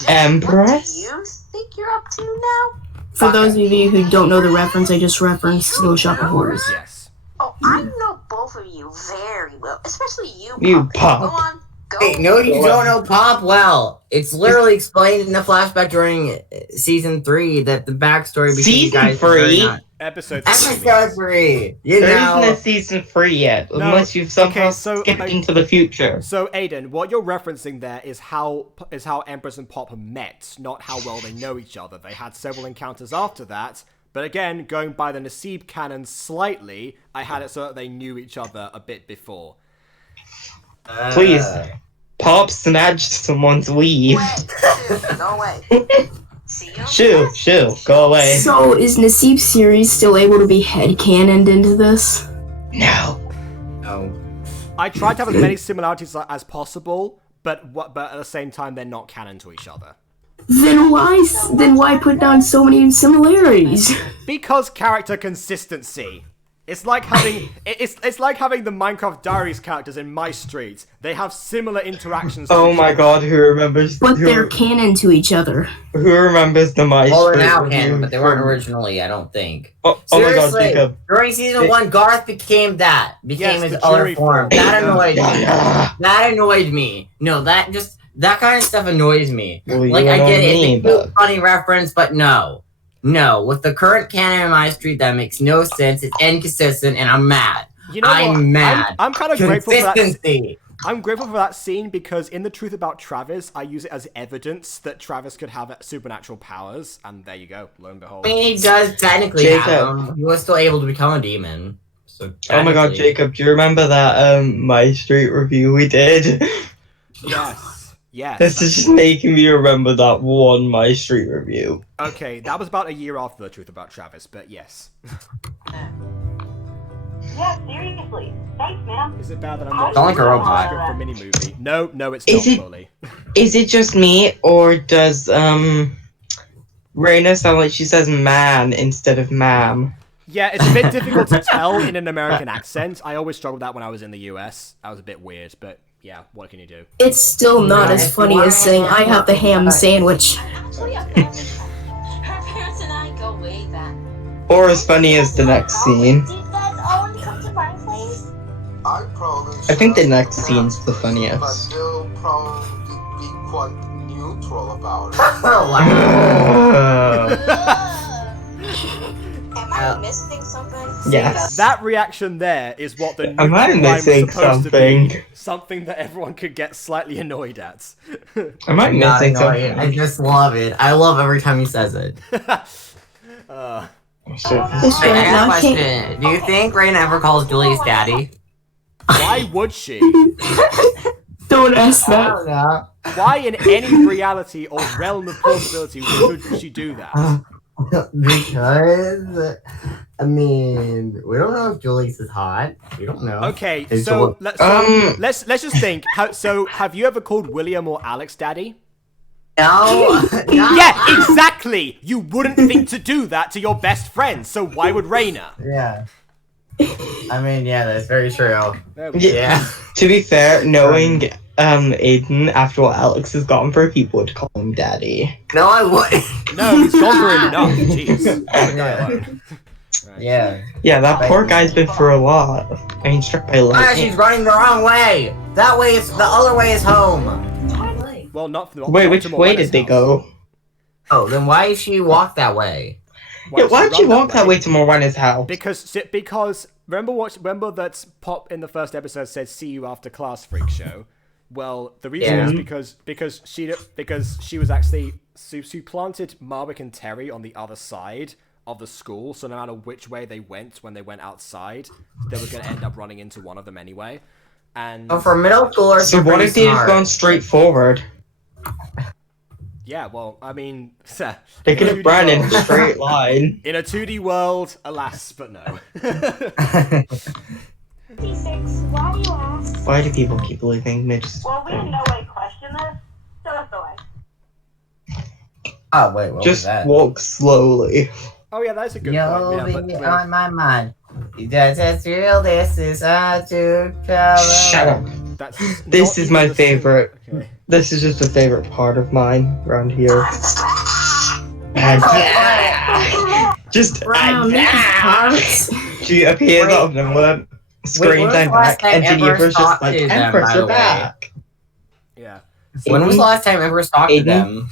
Empress? You think you're up to now? For those of you who don't know the reference, I just referenced Little Shop of Horrors. Yes. Oh, I know both of you very well, especially you. You Pop. Go on, go. Hey, no, you don't know Pop well. It's literally explained in the flashback during season 3 that the backstory between you Season guys is very 3? not- Episode Episode 3. You There know. isn't a season 3 yet, No, unless you've somehow okay, so skipped I- into the future. So Aiden, what you're referencing there is how Empress and Pop met, not how well they know each other. They had several encounters after that, but again, going by the Nasib canon slightly, I had it so that they knew each other a bit before. Please. Pop snatched someone's weave. Go away. See you. Shoo, go away. So, is Nasib's series still able to be headcanoned into this? No. No. I tried to have as many similarities as possible, but at the same time, they're not canon to each other. Then why put down so many similarities? Because character consistency. It's like having it's like having the Minecraft Diaries characters in My Street. They have similar interactions. Oh my god, who remembers? But they're canon to each other. Who remembers the My Well, they're Street now review canon, but they weren't from- originally, I don't think. Oh my god, Seriously, Jacob. during season 1, Garth became Yes, his the other jury form. form. That annoyed me. That annoyed me. No, that kind of stuff annoys me. Well, Like, you I know get it, me, it's a cute, but- funny reference, but no. No, with the current canon in My Street, that makes no sense. It's inconsistent, and I'm mad. You know what? I'm mad. I'm kind of grateful for that. Consistency. I'm grateful for that scene because in The Truth About Travis, I use it as evidence that Travis could have supernatural powers, and there you go, lo and behold. I mean, he does technically Jacob. have them. He was still able to become a demon. So Oh my god, technically- Jacob, do you remember that My Street review we did? Yes, yes. This is just making me remember that one My Street review. Okay, that was about a year after The Truth About Travis, but yes. Yeah, seriously. Thanks, man. Is it bad that I'm not Sound like a using robot. script for a mini movie? No, it's Is not, it- Bully. Is it just me, or does Raina sound like she says man instead of ma'am? Yeah, it's a bit difficult to tell in an American accent. I always struggled with that when I was in the US. That was a bit weird, but yeah, what can you do? It's still not as funny as saying, I have the ham sandwich. Actually, her parents and I go way back. Or as funny as the next scene. Do you guys all want to come to my place? I think the next scene's the But funniest. they'll probably be quite neutral about it. Am I missing something? Yes. That reaction there is what the Am I neutral line was missing supposed to be. something? Something that everyone could get slightly annoyed at. Am I Not missing annoying. something? I just love it. I love every time he says it. Just I got a now can't. question. Do you think Raina ever calls Julius daddy? Why would she? Don't ask I that. don't know. Why in any reality or realm of possibility would she do that? Because, I mean, we don't know if Julius is hot. We don't know. Okay, Is so Jul- let's just think. So have you ever called William or Alex daddy? No. No. Yeah, exactly. You wouldn't think to do that to your best friend. So why would Raina? Yeah. I mean, yeah, that's very true. There we Yeah. Yeah. To be fair, knowing Aiden after what Alex has gone for, he would call him daddy. No, I wouldn't. No, he's gone for enough. Jeez. Leave the guy alone. Right. Yeah. Yeah, that poor guy's been through a lot. I mean, struck by Ah, lightning. she's running the wrong way. That way is the other way is home. Well, not for the Wait, which way did they go? Oh, then why did she walk that way? Yeah, why'd you walk that way to Morwana's house? Because remember that Pop in the first episode said "see you after class, freak show." Well, the reason is because she was actually she planted Marwick and Terry on the other side of the school, so no matter which way they went when they went outside, they were going to end up running into one of them anyway. And Oh, for middle schoolers, So you're what pretty if they had smart. gone straight forward? Yeah, well, I mean, They could have ran in a straight line. In a 2D world, alas, but no. 56, why do you ask? Why do people keep leaving mid? Well, we in no way question this, so it's the way. Oh wait, what was Just that? walk slowly. Oh yeah, that's a good You'll point. Yeah, be but on my mind. That's real. This is how to travel. Shut up. That's This not is my even the same- favorite. Okay. This is just a favorite part of mine around here. And just Brown, these parts. she appears out of nowhere, screams I'm back, and Genevra's just like, Empress, you're back. Yeah. When was the last time Empress talked to them?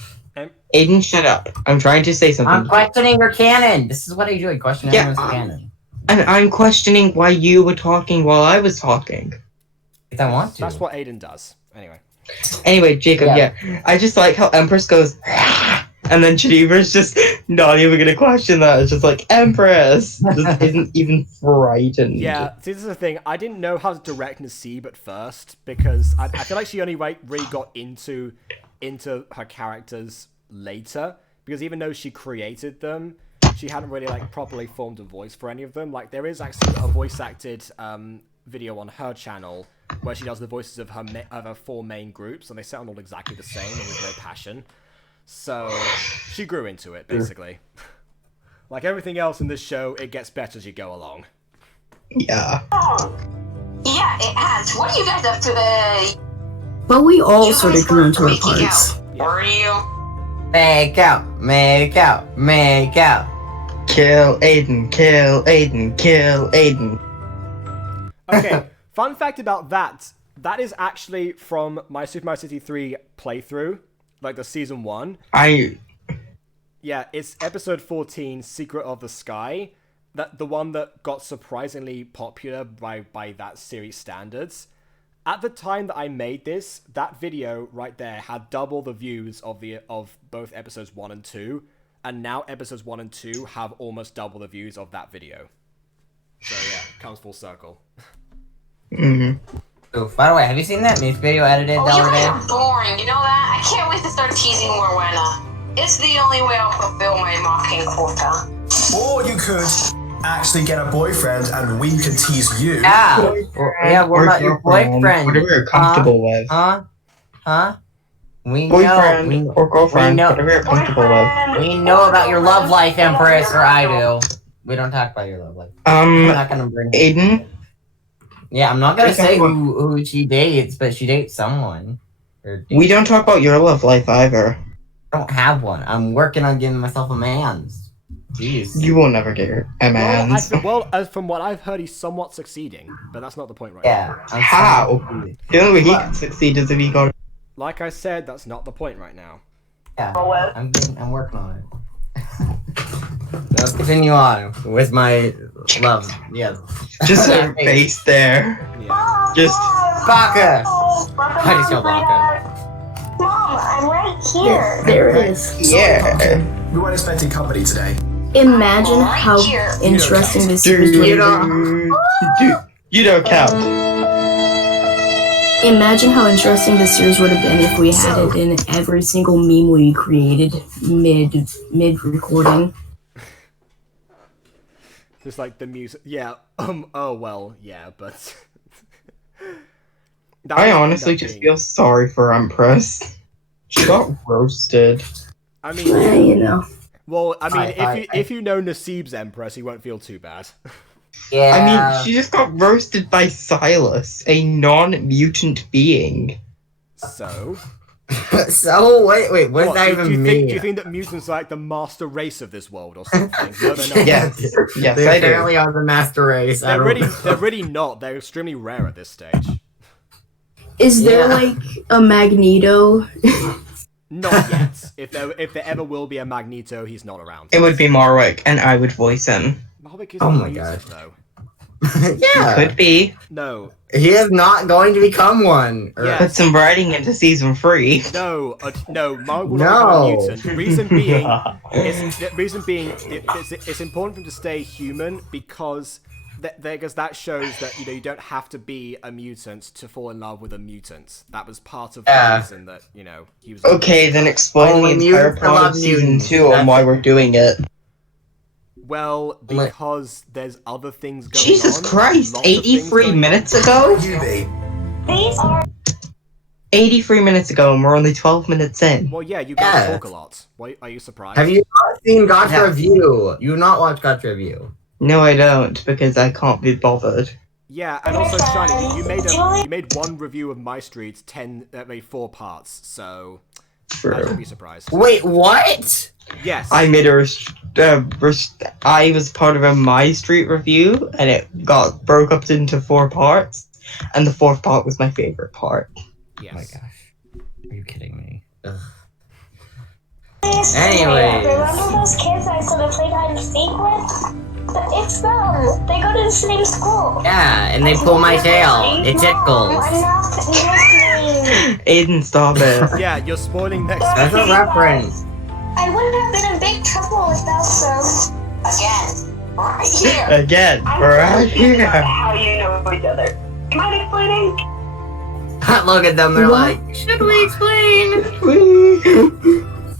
Aiden, shut up. I'm trying to say something. I'm questioning your canon. This is what I do. I question Yeah, everyone's canon. And I'm questioning why you were talking while I was talking. If I want to. That's what Aiden does. Anyway, Jacob, yeah. I just like how Empress goes, and then Genevra's just not even gonna question that. It's just like, Empress! Just isn't even frightened. Yeah, see, this is the thing. I didn't know how to direct Nasib at first, because I feel like she only really got into her characters later, because even though she created them, she hadn't really like properly formed a voice for any of them. Like, there is actually a voice acted video on her channel where she does the voices of her 4 main groups, and they sound all exactly the same and with no passion. So she grew into it, basically. Like everything else in this show, it gets better as you go along. Yeah. Yeah, it has. What are you guys up to today? But we all sort of grew into our parts. Were you? Make out, make out, make out. Kill Aiden, kill Aiden, kill Aiden. Okay, fun fact about that. That is actually from my Super Mario City 3 playthrough, like the season 1. Yeah, it's episode 14, Secret of the Sky. The one that got surprisingly popular by that series standards. At the time that I made this, that video right there had double the views of both episodes 1 and 2, and now episodes 1 and 2 have almost double the views of that video. So yeah, it comes full circle. Mm-hmm. Oh, by the way, have you seen that music video edited the You other guys day? are boring, you know that? I can't wait to start teasing Morwenna. It's the only way I'll fulfill my mocking quota. Or you could actually get a boyfriend and we can tease you. Yeah, we're not your boyfriend. Whatever you're comfortable with. We Boyfriend know. or girlfriend, we know, whatever you're comfortable with. We know about your love life, Empress, or I do. We don't talk about your love life. I'm not gonna bring Aiden? Yeah, I'm not gonna say who she dates, but she dates someone. We don't talk about your love life either. I don't have one. I'm working on getting myself a man's. Jeez. You will never get a man's. Well, from what I've heard, he's somewhat succeeding, but that's not the point right now. How? The only way he can succeed is if he got. Like I said, that's not the point right now. Yeah, I'm working on it. Let's continue on with my love. Yes. Just her face there. Yeah. Just. Baka! How do you spell Baka? Mom, I'm right here. There it is. Yeah. We weren't expecting company today. Imagine how interesting this series would be. You don't count. Imagine how interesting this series would have been if we had it in every single meme we created mid recording. Just like the music. Yeah. Oh well. Yeah, but. I honestly just feel sorry for Empress. She got roasted. I mean, you know. Well, I mean, if you know Nasib's Empress, you won't feel too bad. Yeah. I mean, she just got roasted by Silas, a non-mutant being. So? So, wait, what does that even mean? Do you think that mutants are like the master race of this world or something? No, they're not. Yes, they apparently are the master race. They're really not. They're extremely rare at this stage. Is there like a Magneto? Not yet. If there ever will be a Magneto, he's not around. It would be Marwick, and I would voice him. Marwick is my god. Though. Yeah. Could be. No. He is not going to become one. Yes. Put some writing into season 3. No, Marwick will not become a mutant. Reason being, it's important for him to stay human because that shows that you don't have to be a mutant to fall in love with a mutant. That was part of the reason that he was. Okay, then explain the entire plot of season 2 and why we're doing it. Well, because there's other things going on. Jesus Christ! 83 minutes ago. These are 83 minutes ago, and we're only 12 minutes in. Well, yeah, you guys talk a lot. Why are you surprised? Have you not seen Gotcha Review? You have not watched Gotcha Review. No, I don't, because I can't be bothered. Yeah, and also Shiny, you made one review of My Street, 4 parts, so I should be surprised. Wait, what? Yes. I made I was part of a My Street review, and it broke up into 4 parts, and the 4th part was my favorite part. Yes. Oh my gosh. Are you kidding me? Ugh. Anyways. Remember those kids I used to play hide and seek with? It's them. They go to the same school. Yeah, and they pull my tail. It tickles. I'm not listening. Aiden, stop it. Yeah, you're spoiling next. That's a reference. I wouldn't have been in big trouble without them. Again. Right here. Again, right here. How you know each other? Am I explaining? Look at them, they're like, should we explain?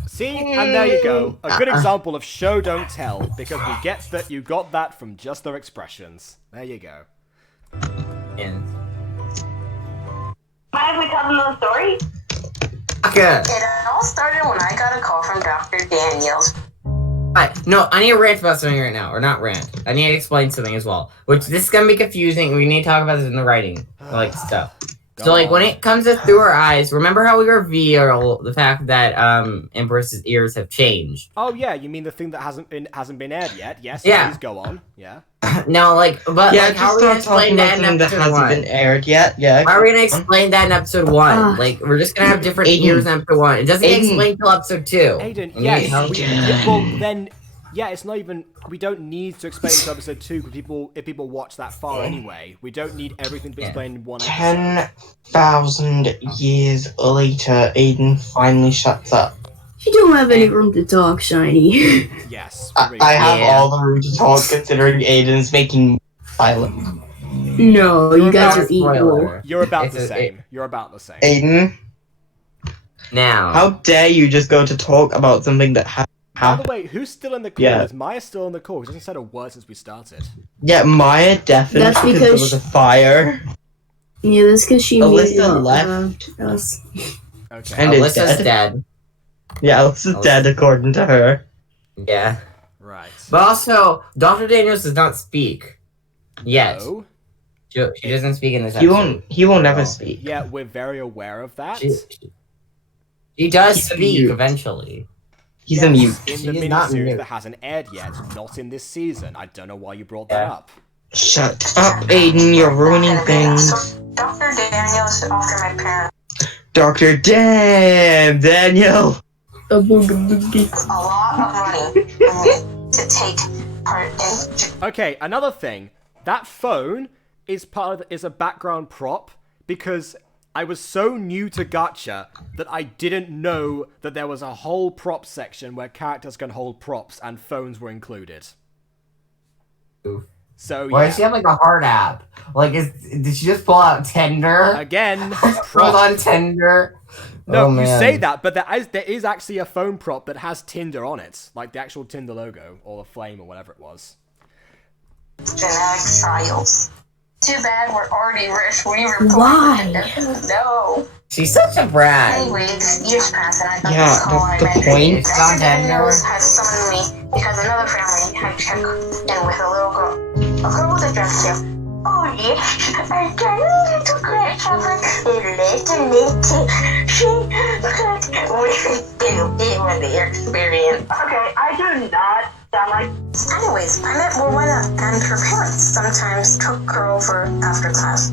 See, and there you go. A good example of show don't tell, because we get that you got that from just their expressions. There you go. Yeah. Mind if we tell them the story? Okay. It all started when I got a call from Dr. Daniels. No, I need to rant about something right now. Or not rant. I need to explain something as well. Which, this is gonna be confusing. We need to talk about this in the writing. Stuff. So, when it comes to Through Her Eyes, remember how we reveal the fact that Empress's ears have changed? Oh yeah, you mean the thing that hasn't been aired yet? Yes. Yeah. Please go on. Yeah. No, how are we gonna explain that in that episode hasn't 1? been aired yet. Yeah. How are we gonna explain that in episode 1? We're just gonna have different ears in episode 1. It doesn't get explained till episode 2. Aiden, yes. Well, then, yeah, it's not even. We don't need to explain to episode 2 because if people watch that far anyway, we don't need everything to be explained in one episode. 10,000 years later, Aiden finally shuts up. You don't have any room to talk, Shiny. Yes. I have all the room to talk considering Aiden's making silent. No, you guys are equal. You're about the same. You're about the same. Aiden? Now. How dare you just go to talk about something that By the way, who's still in the call? Yeah. Is Maya still in the call? She hasn't said a word since we started. Yeah, Maya definitely, That's because there was a fire. Yeah, that's because she Alyssa left. Us. Okay. And Alyssa's dead. Yeah, Alyssa's dead according to her. Yeah. Right. But also, Dr. Daniels does not speak. Yet. No? She doesn't speak in this episode. He won't ever speak. Yeah, we're very aware of that. She does speak eventually. He's a mute. In the miniseries that hasn't aired yet, not in this season. I don't know why you brought that up. Shut up, Aiden, you're ruining things. Dr. Daniels after my parents. Dr. Daniel! A lot of money to take part in. Okay, another thing. That phone is a background prop because I was so new to Gacha that I didn't know that there was a whole prop section where characters can hold props and phones were included. Oof. So Why yeah. does she have a heart app? Did she just pull out Tinder? Again, prop on Tinder. No, Oh, you man. say that, but there is actually a phone prop that has Tinder on it, like the actual Tinder logo or the flame or whatever it was. Genetic trials. Too bad we're already rich. We were poor. Why? No. She's such a brat. Anyways, years passed and I got Yeah, this call I the meant point- It's on Tinder. Daniels had summoned me because another family had checked in with a little girl. A girl with a dress too. Oh yeah, I got a little grandchild, little. She with the experience. Okay, I do not sound like. Anyways, I met Rowena and her parents sometimes took her over after class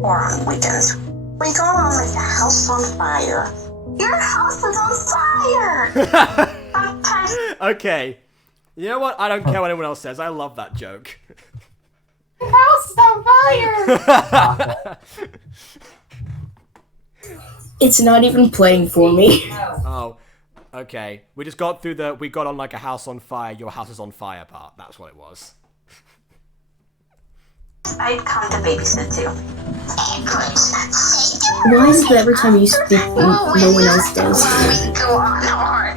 or on weekends. We go on like a house on fire. Your house is on fire! Sometimes. Okay. You know what? I don't care what anyone else says. I love that joke. Your house is on fire! It's not even playing for me. Oh, okay. We just got through we got on like a house on fire, your house is on fire part. That's what it was. I'd come to babysit too. Why is it that every time you speak, no one else does? Go on, hard.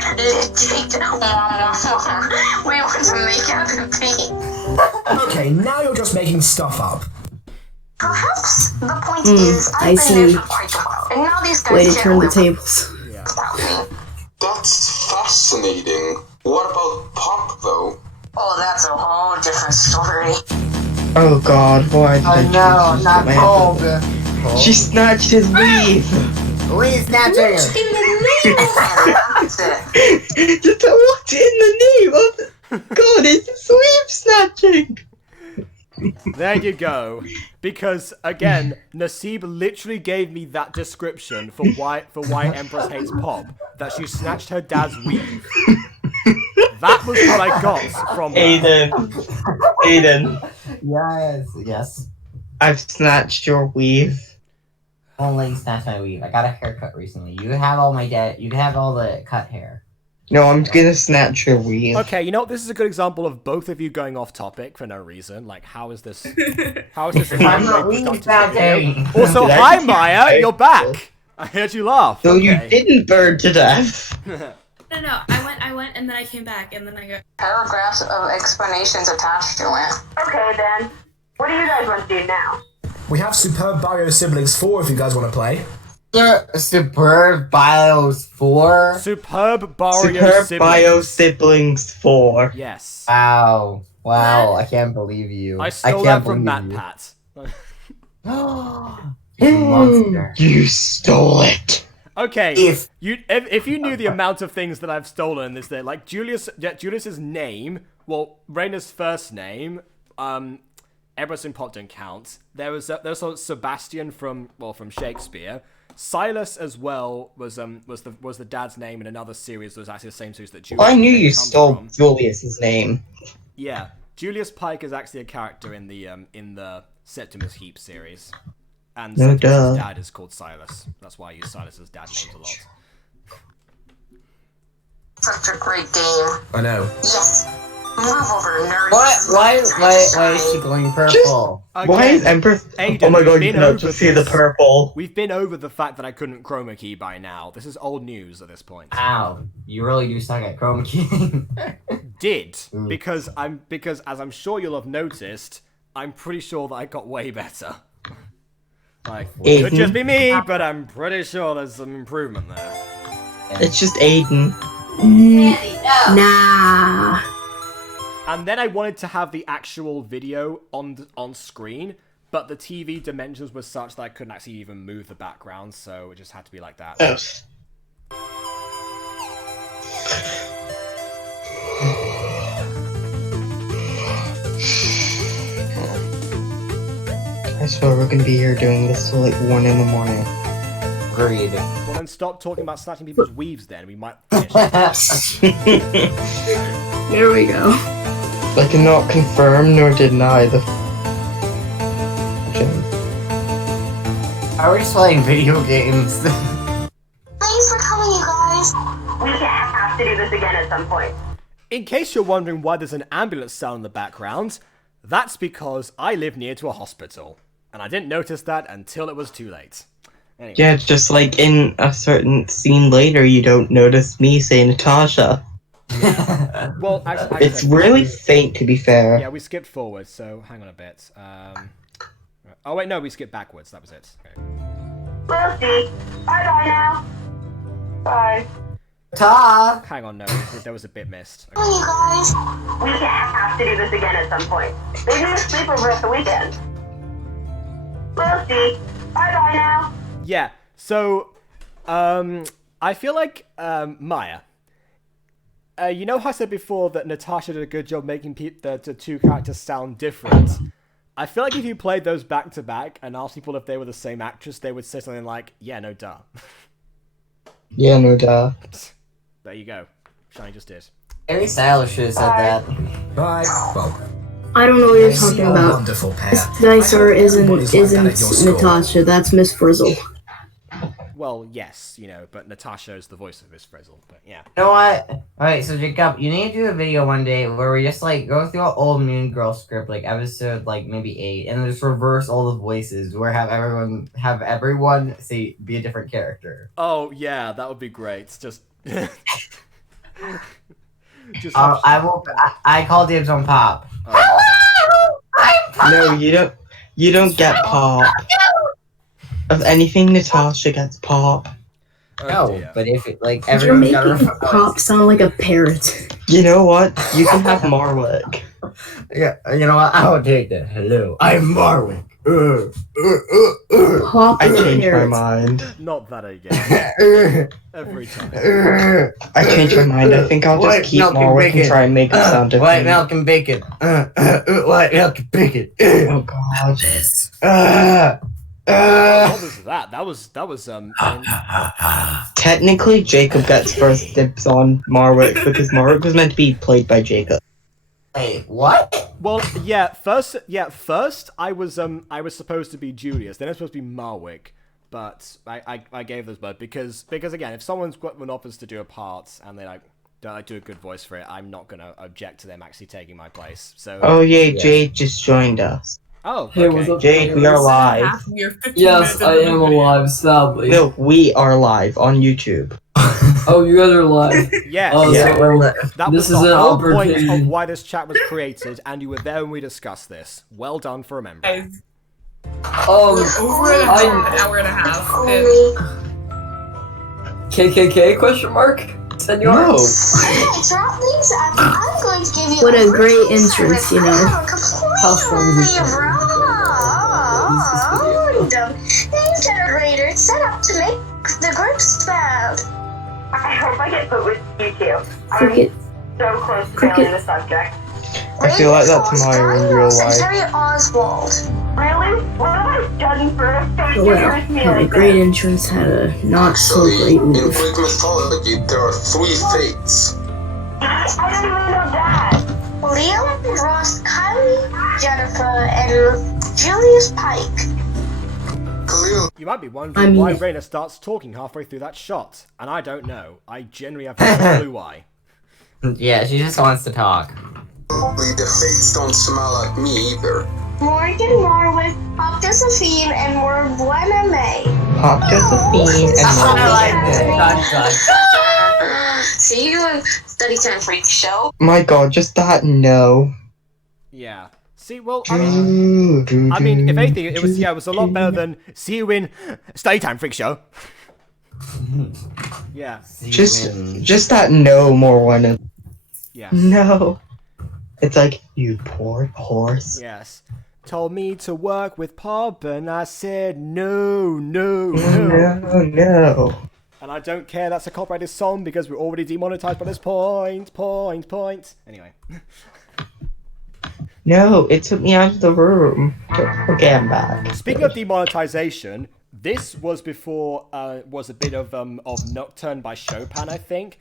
We want to make out and pee. Okay, now you're just making stuff up. Perhaps the point is I've been there for quite a while, and now these guys Way to share turn the with tables. That's fascinating. What about Pop, though? Oh, that's a whole different story. Oh god, why did I no, not Pog. She snatched his weave! Weave snatcher! Just what's in the name of God, it's weave snatching! There you go. Because again, Nasib literally gave me that description for why Empress hates Pop. That she snatched her dad's weave. That was what I got from Aiden. Yes. I've snatched your weave. Only snatched my weave. I got a haircut recently. You can have all you can have all the cut hair. No, I'm gonna snatch your weave. Okay, you know what? This is a good example of both of you going off topic for no reason. Like, how is this? How is this? I'm not weave snatching. Also, hi Maya, you're back. I heard you laugh. So you Okay. didn't burn to death. No, I went, and then I came back, and then I got Paragraphs of explanations attached to it. Okay then. What do you guys want to do now? We have Superb Bio Siblings 4 if you guys want to play. Superb Bios 4? Superb Bio Superb Siblings. Bio Siblings 4. Yes. Wow. I can't believe you. I stole that from MatPat. Monster. You stole it. Okay, if you knew the amount of things that I've stolen in this day, like Julius's name, well, Raina's first name, Emerson Pop didn't count. There was Sebastian from Shakespeare. Silas as well was the dad's name in another series that was actually the same series that Julius. I knew you stole Julius's name. Yeah, Julius Pike is actually a character in the Septimus Heap series. And No Septimus' duh. dad is called Silas. That's why I use Silas's dad names a lot. Such a great game. I know. Yes. Move over, nerds. Why is she going purple? Why is Empress? Aiden, Oh my god, we've you been cannot over just see the this. purple. We've been over the fact that I couldn't chroma key by now. This is old news at this point. Ow, you really do suck at chroma keying. Did because as I'm sure you'll have noticed, I'm pretty sure that I got way better. Like, it could just be me, but I'm pretty sure there's some improvement there. It's just Aiden. Nah. And then I wanted to have the actual video on screen, but the TV dimensions were such that I couldn't actually even move the background, so it just had to be like that. I swear we're gonna be here doing this till like 1 in the morning. Agreed. Well, then stop talking about snatching people's weaves then, we might finish. There we go. I cannot confirm nor deny the Are we just playing video games? Thanks for coming, you guys. We have to do this again at some point. In case you're wondering why there's an ambulance sound in the background, that's because I live near to a hospital. And I didn't notice that until it was too late. Anyway. Yeah, just like in a certain scene later, you don't notice me say Natasha. Well, actually, It's really faint, to be fair. Yeah, we skipped forward, so hang on a bit. Oh wait, no, we skipped backwards. That was it. Okay. We'll see. Bye-bye now. Bye. Ta! Hang on, no, there was a bit missed. Okay. Come, you guys. We have to do this again at some point. Maybe a sleepover at the weekend. We'll see. Bye-bye now. Yeah, so, I feel like, Maya, you know how I said before that Natasha did a good job making the two characters sound different? I feel like if you played those back to back and asked people if they were the same actress, they would say something like, yeah, no duh. Yeah, no duh. There you go. Shiny just did. Harry Styles should have said that. Bye. Well, I don't know what you're talking about. wonderful pair. This dinosaur isn't Everybody's like that at your school. Natasha. That's Miss Frizzle. well, yes, you know, but Natasha is the voice of Miss Frizzle, but yeah. You know what? Alright, so Jacob, you need to do a video one day where we just like go through an old Mean Girl script, like episode like maybe 8, and just reverse all the voices, where have everyone say be a different character. Oh yeah, that would be great. Just I call dibs on Pop. Hello, I'm Pop. No, you don't. You don't get Pop. Of anything, Natasha gets Pop. No, but if it, like You're everyone's got making a Pop sound like a parrot. You know what? You can have Marwick. Yeah, you know what? I will take that. Hello, I'm Marwick. Pop I is a changed my parrot. mind. not that again. Every time. I changed my mind. I think I'll just keep Marwick and try and make it sound different. White milk and bacon. White milk and bacon. Oh god. What was that? That was Technically, Jacob gets first dibs on Marwick because Marwick was meant to be played by Jacob. Wait, what? Well, first I was supposed to be Julius, then I was supposed to be Marwick, but I gave this bird because again, if someone's got an offers to do a part and they like don't do a good voice for it, I'm not gonna object to them actually taking my place. So. Oh yeah, Jade just joined us. Oh, Hey, okay. what's up? Jade, we are live. Yes, I am alive, sadly. No, we are live on YouTube. Oh, you guys are live. Yes. Oh, Yeah. so That this was is the an whole point opportunity. of why this chat was created, and you were there when we discussed this. Well done for remembering. Over an hour and a half. KKK question mark? Senor? No. Drop these. I'm going to give you What a great entrance, you know. How strong is this? Name generator set up to make the group spelled. I hope I get put with you two. Cricket. I'm so close to Cricket. failing the subject. I feel like that's Maia in real life. Secretary Oswald. Really? What have I done for a face Well, with me had a like great this? entrance, had a not so great In move. Greek mythology, there are 3 fates. I don't even know that. Liam, Ross, Kylie, Jennifer, and Julius Pike. Clearly, You might be wondering I mean- why Raina starts talking halfway through that shot, and I don't know. I genuinely have no clue why. Yeah, she just wants to talk. the fates don't smell like me either. Morgan Marwick, Pop Josephine, and Morgana May. Pop Josephine and Marwick. See you in Study Time Freak Show. My god, just that no. Yeah. See, well, I mean, if anything, it was a lot better than see you in Study Time Freak Show. Yeah. Just that no more one. Yeah. No. It's like, you poor horse. Yes. Told me to work with Pop, and I said no. No. And I don't care, that's a copyrighted song because we're already demonetized by this point. Anyway. No, it took me out of the room. Okay, I'm back. Speaking of demonetization, this was before, was a bit of Nocturne by Chopin, I think.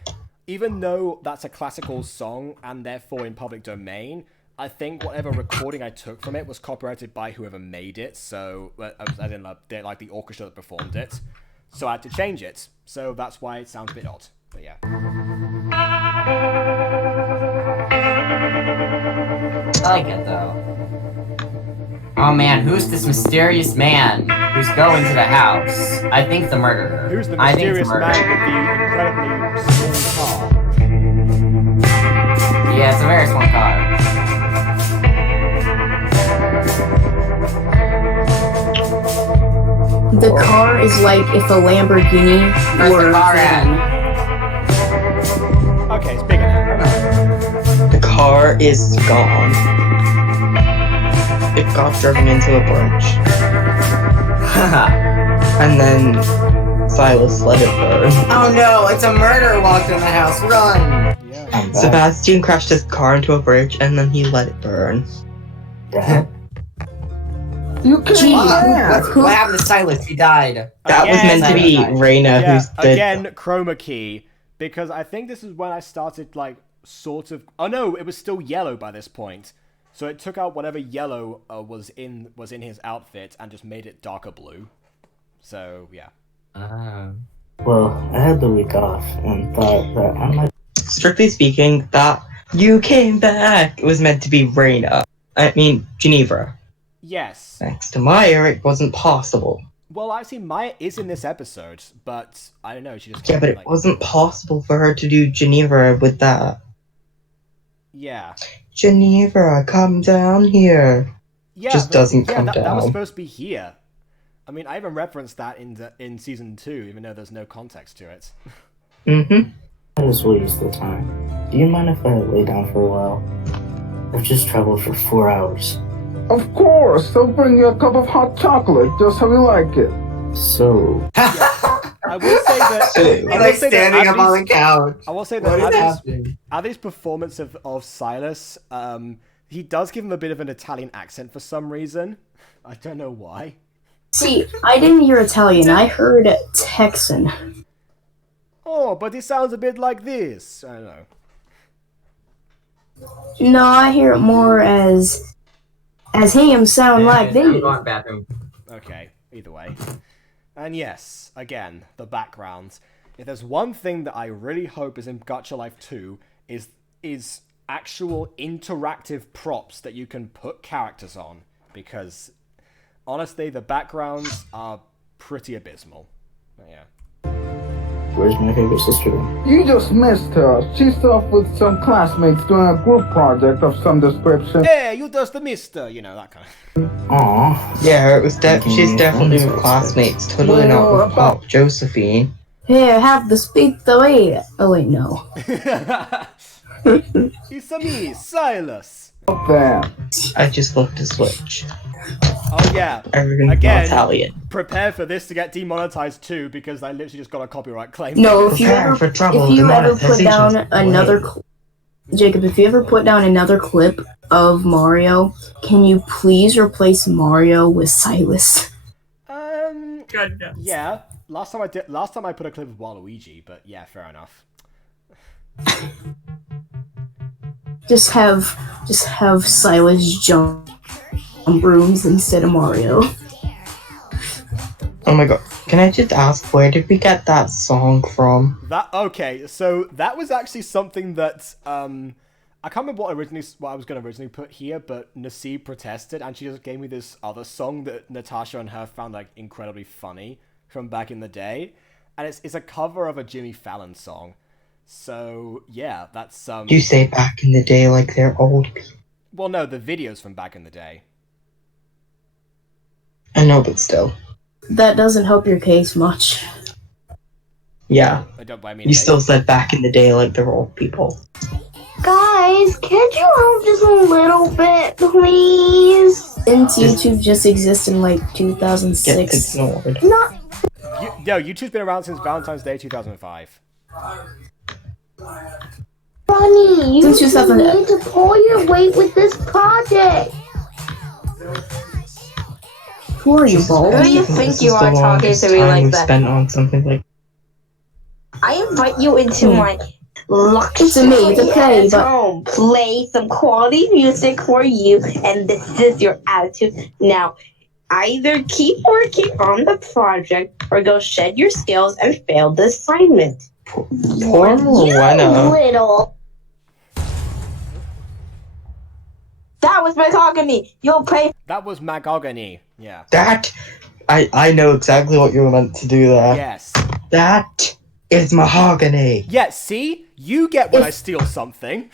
Even though that's a classical song and therefore in public domain, I think whatever recording I took from it was copyrighted by whoever made it, so I didn't like the orchestra that performed it. So I had to change it. So that's why it sounds a bit odd. But yeah. I like it though. Oh man, who's this mysterious man who's going to the house? I think the murderer. Who's the I think it's mysterious the man murderer. with the incredibly small car? Yeah, it's a very small car. The car is like if a Lamborghini Where's were the car at? Okay, it's bigger now. The car is gone. It got driven into a bridge. And then Silas let it burn. Oh no, it's a murderer walked in the house. Run! Sebastian crashed his car into a bridge and then he let it burn. You can What happened to Silas? He died. That was meant to be Raina Yeah, who's the... again, chroma key. Because I think this is when I started, like, sort of... Oh no, it was still yellow by this point. So it took out whatever yellow was in his outfit and just made it darker blue. So, yeah. Well, I had the week off and thought that I might. Strictly speaking, that you came back was meant to be Reina. I mean, Geneva. Yes. Thanks to Maia, it wasn't possible. Well, actually, Maia is in this episode, but I don't know. She just Yeah, but it wasn't possible for her to do Geneva with that. Yeah. Geneva, come down here. Yeah, Just doesn't come that was down. supposed to be here. I mean, I even referenced that in season 2, even though there's no context to it. Mm-hmm. I just waste the time. Do you mind if I lay down for a while? I've just traveled for 4 hours. Of course, they'll bring you a cup of hot chocolate, just how you like it. So. I will say that. Standing up on the couch. I will say What is that happening? Abby's performance of Silas, he does give him a bit of an Italian accent for some reason. I don't know why. See, I didn't hear Italian. I heard Texan. Oh, but he sounds a bit like this. I don't know. No, I hear it more as him sound like I'm this. going bathroom. Okay, either way. And yes, again, the background. If there's one thing that I really hope is in Gacha Life 2 is actual interactive props that you can put characters on, because honestly, the backgrounds are pretty abysmal. But yeah. Where's my favorite sister? You just missed her. She's off with some classmates doing a group project of some description. Hey, you just the mister, you know, that kind of. Aww. Yeah, it was she's definitely with classmates, totally not with Pop Josephine. Here, have the speak the way. Oh wait, no. It's a me, Silas. I just looked a switch. Oh yeah. Everything's Again, Italian. prepare for this to get demonetized too, because I literally just got a copyright claim. No, if you ever put down another Jacob, if you ever put down another clip of Mario, can you please replace Mario with Silas? Goodness. Yeah. Last time I put a clip of Waluigi, but yeah, fair enough. Just have Silas jump on brooms instead of Mario. Oh my god. Can I just ask, where did we get that song from? Okay, so that was actually something that I can't remember what I was going to originally put here, but Nasib protested, and she just gave me this other song that Natasha and her found like incredibly funny from back in the day, and it's a cover of a Jimmy Fallon song. So yeah, that's You say back in the day like they're old people. Well, no, the videos from back in the day. I know, but still. That doesn't help your case much. Yeah. I mean, You still said back in the day like they're old people. Guys, can't you help just a little bit, please? Since YouTube just exists in like 2006. Gets ignored. No, YouTube's been around since Valentine's Day 2005. Bunny, you Since 2000 need to pull your weight with this project. Who are you, Bo? Who do you think you are talking to me like that? Spent on something like. I invite you into my lucky It's me to play, but home. Play some quality music for you, and this is your attitude. Now, either keep working on the project or go shed your skills and fail the assignment. Poor You Rowena. little. That was mahogany. You'll pay. That was Magogany. Yeah. That. I know exactly what you were meant to do there. Yes. That is mahogany. Yeah, see? You get when I steal something.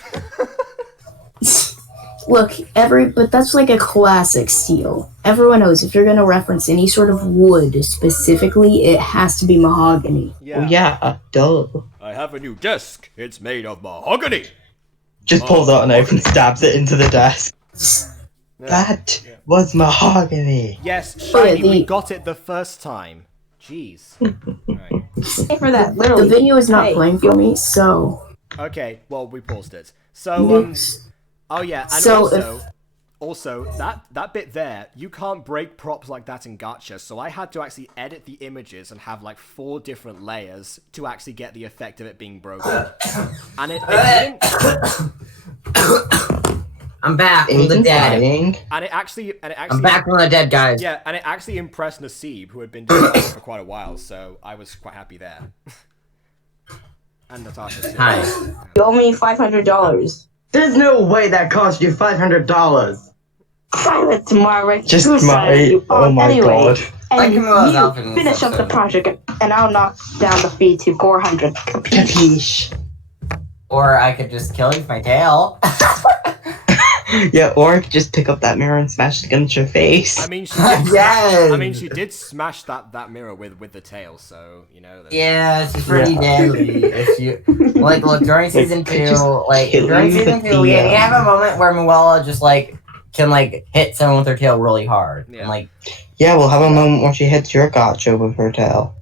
look, but that's like a classic steal. Everyone knows if you're gonna reference any sort of wood specifically, it has to be mahogany. Yeah. Well, yeah, duh. I have a new desk. It's made of mahogany. Just pulls out a knife and stabs it into the desk. That was mahogany. Yes, Shiny, we got it the first time. Jeez. Pay for that, literally. The video is not Hey, playing for me, so. Okay, well, we paused it. So, oh yeah, and So also, that bit there, you can't break props like that in Gacha, so I had to actually edit the images and have like 4 different layers to actually get the effect of it being broken. And it didn't... I'm back from the Aiden's dead. dying. And it actually, I'm back from the dead, guys. Yeah, and it actually impressed Nasib, who had been doing that for quite a while. So I was quite happy there. And Natasha too. Hi. You owe me $500. There's no way that cost you $500. Silence, Marek. Just Who my. said you Oh my anyway, god. I And can move out in you this finish up the episode. project, and I'll knock down the fee to 400. Capiche. Or I could just kill you with my tail. Yeah, or I could just pick up that mirror and smash it against your face. I mean, she did. Yes! I mean, she did smash that mirror with the tail. So you know. Yeah, she's pretty Yeah. deadly. If you look during season Like, two, just like kill during you season with two, the, we have a moment where Muella just can hit someone with her tail really hard. Yeah. And like, Yeah, we'll have a moment when she hits your gotcha with her tail.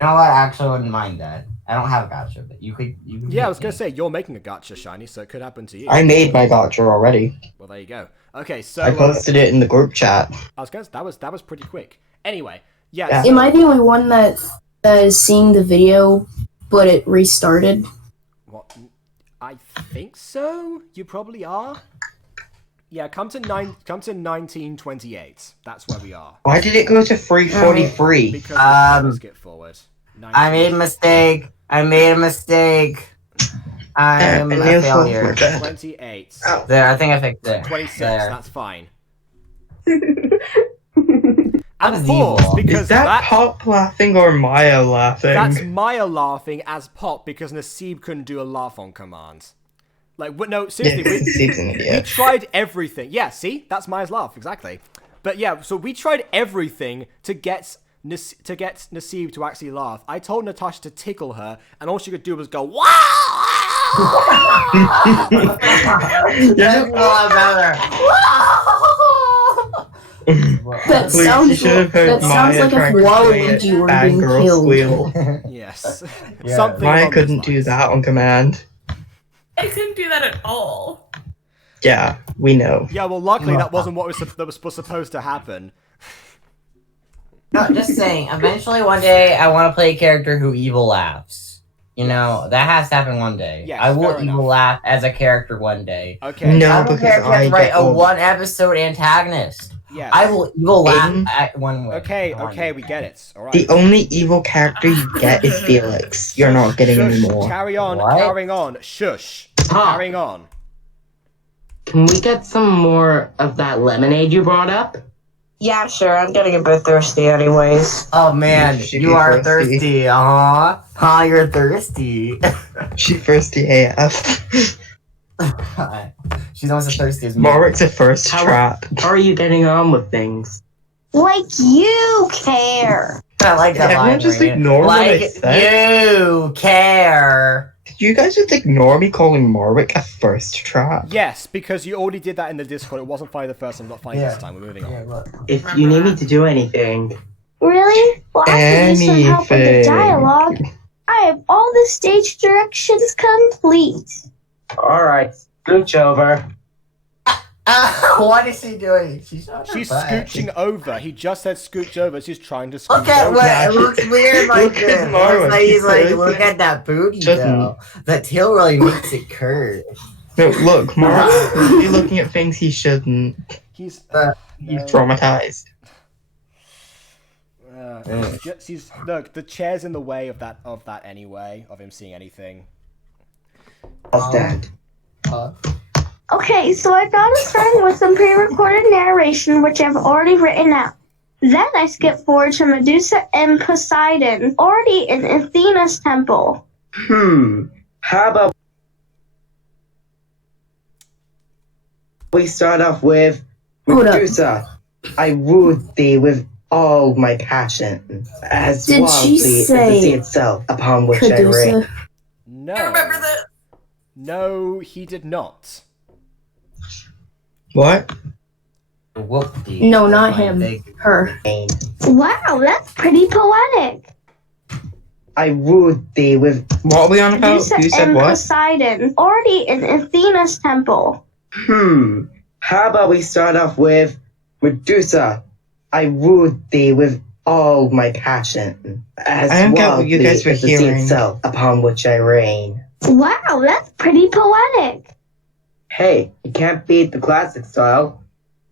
you know what? I actually wouldn't mind that. I don't have a gotcha, but you could. Yeah, I was gonna say you're making a gotcha, Shiny, so it could happen to you. I made my gotcha already. Well, there you go. Okay, so I posted it in the group chat. I was gonna. That was pretty quick. Anyway, yeah. Yeah. so- Am I the only one that is seeing the video, but it restarted? What? I think so. You probably are. Yeah, come to 1928. That's where we are. Why did it go to 343? Because let's get forward. I made a mistake. I'm a failure. 28. There, I think I fixed it. 26. There. That's fine. That And was pause evil. because Is that Pop laughing or Maya laughing? that's Maya laughing as Pop because Nasib couldn't do a laugh on command. Like, no, seriously, Yeah, Nasib's an we idiot. tried everything. Yeah, see, that's Maya's laugh exactly. But yeah, so we tried everything to get Nasib to actually laugh. I told Natasha to tickle her, and all she could do was go wow. That's a lot better. That Please, sounds, you should have heard that sounds Maya like trying if to play Waluigi it. were Bad being girl killed. squeal. Yes. Yeah. Something Maya along couldn't those do lines. that on command. I couldn't do that at all. Yeah, we know. Yeah, well, luckily that wasn't what was supposed to happen. No, just saying. Eventually, one day, I want to play a character who evil laughs. You know, that has to happen one day. Yes, I will fair evil enough. laugh as a character one day. Okay. No, I don't because care if you have I to write get a old. one-episode antagonist. Yes. I will evil laugh Aiden? at one way. Okay, One okay, day. we get it. All right. The only evil character you get is Felix. You're not getting Shush, any more. Carry on, What? carrying on. Shush. Huh. Carrying on. Can we get some more of that lemonade you brought up? Yeah, sure. I'm getting a bit thirsty, anyways. Oh man, You should you be are thirsty. thirsty. You're thirsty. She thirsty AF. She's almost as thirsty as me. Marik's a first How- trap. How are you getting on with things? Like you care. I like that Everyone line. just right? ignore what I Like said. you care. Did you guys just ignore me calling Marik a first trap? Yes, because you already did that in the Discord. It wasn't funny the first time, not funny Yeah. this time. We're moving on. Yeah, look. If you need me to do anything, Really? Well, I could use some help with the Anything. dialogue. I have all the stage directions complete. alright, scooch over. What is she doing? She's Scooching over. He just said scooch over. She's trying to scooch Look at over. what Yeah, it looks weird like look at this. It Mara, looks like he's like, she's look crazy. at that booty Shouldn't. though. That tail really makes it curve. No, look, Marik's really looking at things he shouldn't. He's He's traumatized. look. The chair's in the way of that anyway. Of him seeing anything. How's that? Okay, so I got us starting with some pre-recorded narration, which I've already written out. Then I skip forward to Medusa and Poseidon, already in Athena's temple. How about we start off with Hold up. Medusa? I wooed thee with all my passion, as Did she wildly as the say sea itself upon which I reign. Cadusa? No. I remember that. No, he did not. What? Whoop-dee. No, not him. Her. Wow, that's pretty poetic. I wooed thee with. What are we on about? Medusa You said and what? Poseidon, already in Athena's temple. How about we start off with Medusa? I wooed thee with all my passion, as I don't get what wildly you guys were as the sea hearing. itself upon which I reign. Wow, that's pretty poetic. Hey, you can't beat the classic style.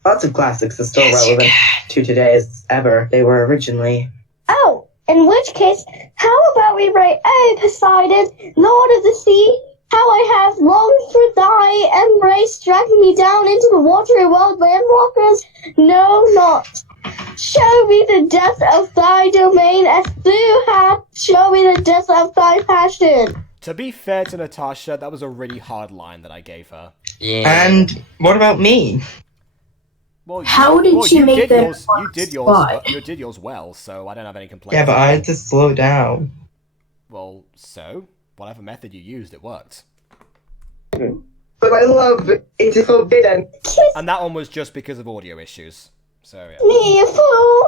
Lots of classics are still relevant to today as ever they were originally. Oh, in which case, how about we write, "Oh, Poseidon, Lord of the Sea, how I have longed for thy embrace, dragging me down into the watery world, landwalkers know not. Show me the depth of thy domain, as thou hast show me the depth of thy passion." To be fair to Natasha, that was a really hard line that I gave her. Yeah. And what about me? Well, How did you make that yours? You did yours. spot? You did yours well, so I don't have any complaints. Yeah, but I had to slow down. Well, so whatever method you used, it worked. But I love it's forbidden. And that one was just because of audio issues. So yeah. Me a fool.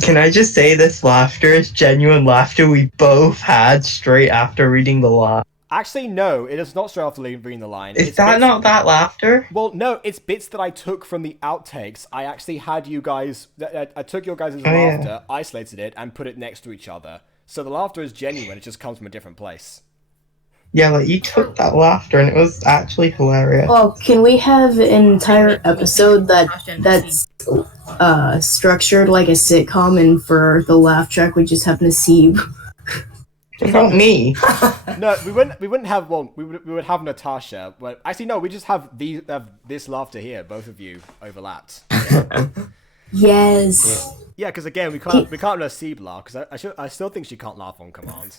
Can I just say this laughter is genuine laughter we both had straight after reading the line? Actually, no, it is not straight after reading the line. Is that not that laughter? Well, no, it's bits that I took from the outtakes. I actually had you guys... I took your guys' laughter, isolated it, and put it next to each other. So the laughter is genuine, it just comes from a different place. Yeah, like you took that laughter and it was actually hilarious. Oh, can we have an entire episode that's structured like a sitcom, and for the laugh track we just have Nasib? Not me. No, we wouldn't have one. We would have Natasha. But actually, no, we just have this laughter here. Both of you overlapped. Yes. Yeah, because again, we can't Nasib laugh because I still think she can't laugh on command.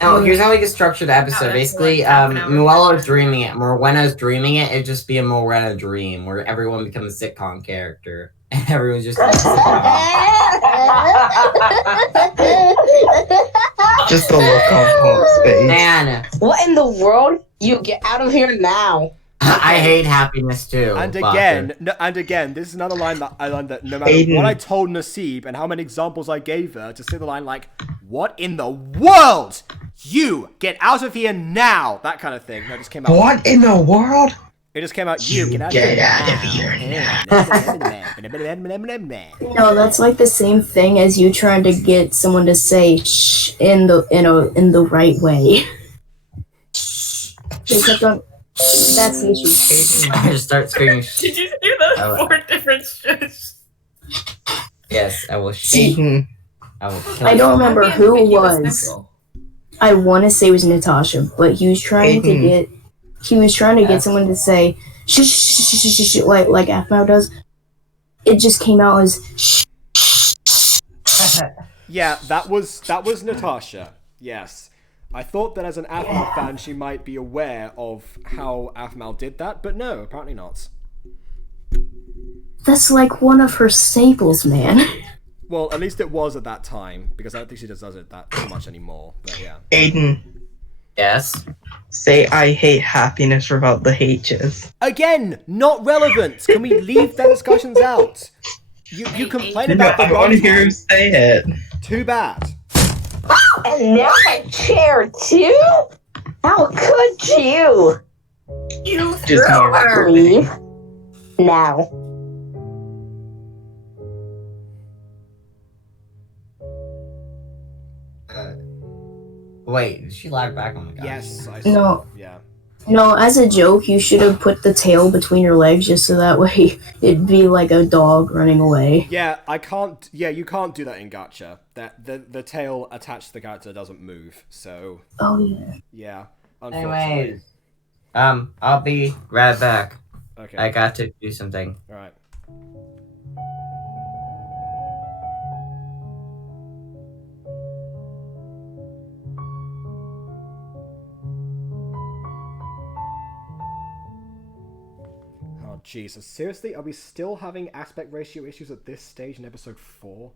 Oh, here's how we can structure the episode. Basically, Muello's dreaming it, Morwena's dreaming it. It'd just be a Morwena dream where everyone becomes a sitcom character. And everyone's just Just a look on Paul's face. Man, What in the world? You get out of here now. I hate happiness too. And Foster. again, this is another line that I learned that no matter what I told Nasib and how many examples I gave her, to say the line like, "What in the world? You get out of here now!" That kind of thing. No, it just came out. What in the world? It just came out. You get out of here now. No, that's like the same thing as you trying to get someone to say "shh" in the right way. They kept on. That's the issue. I just start screaming. Did you do those 4 different shush? Yes, I will See, I will kill I don't you. remember who it was. I want to say it was Natasha, but he was trying to get. He was trying to get someone to say "shh, shh, shh, shh, shh," like Afmao does. It just came out as "shh." Yeah, that was Natasha. Yes. I thought that as an Afmal fan, she might be aware of how Afmal did that, but no, apparently not. That's like one of her staples, man. Well, at least it was at that time, because I don't think she does it that so much anymore. But yeah. Aiden. Yes. Say I hate happiness without the H's. Again, not relevant. Can we leave the discussions out? You complain about the I want to hear him say it. Too bad. And now my chair too? How could you? You Just threw more her. Leave now. Wait, did she lag back? Oh my god. Yes, I No. Yeah. No, as a joke, you should have put the tail between your legs just so that way it'd be like a dog running away. Yeah, I can't. Yeah, you can't do that in gacha. That the tail attached to the character doesn't move. So. Oh yeah. Yeah. Unfortunately. Anyways, I'll be right back. Okay. I got to do something. All right. Oh Jesus! Seriously, are we still having aspect ratio issues at this stage in episode 4?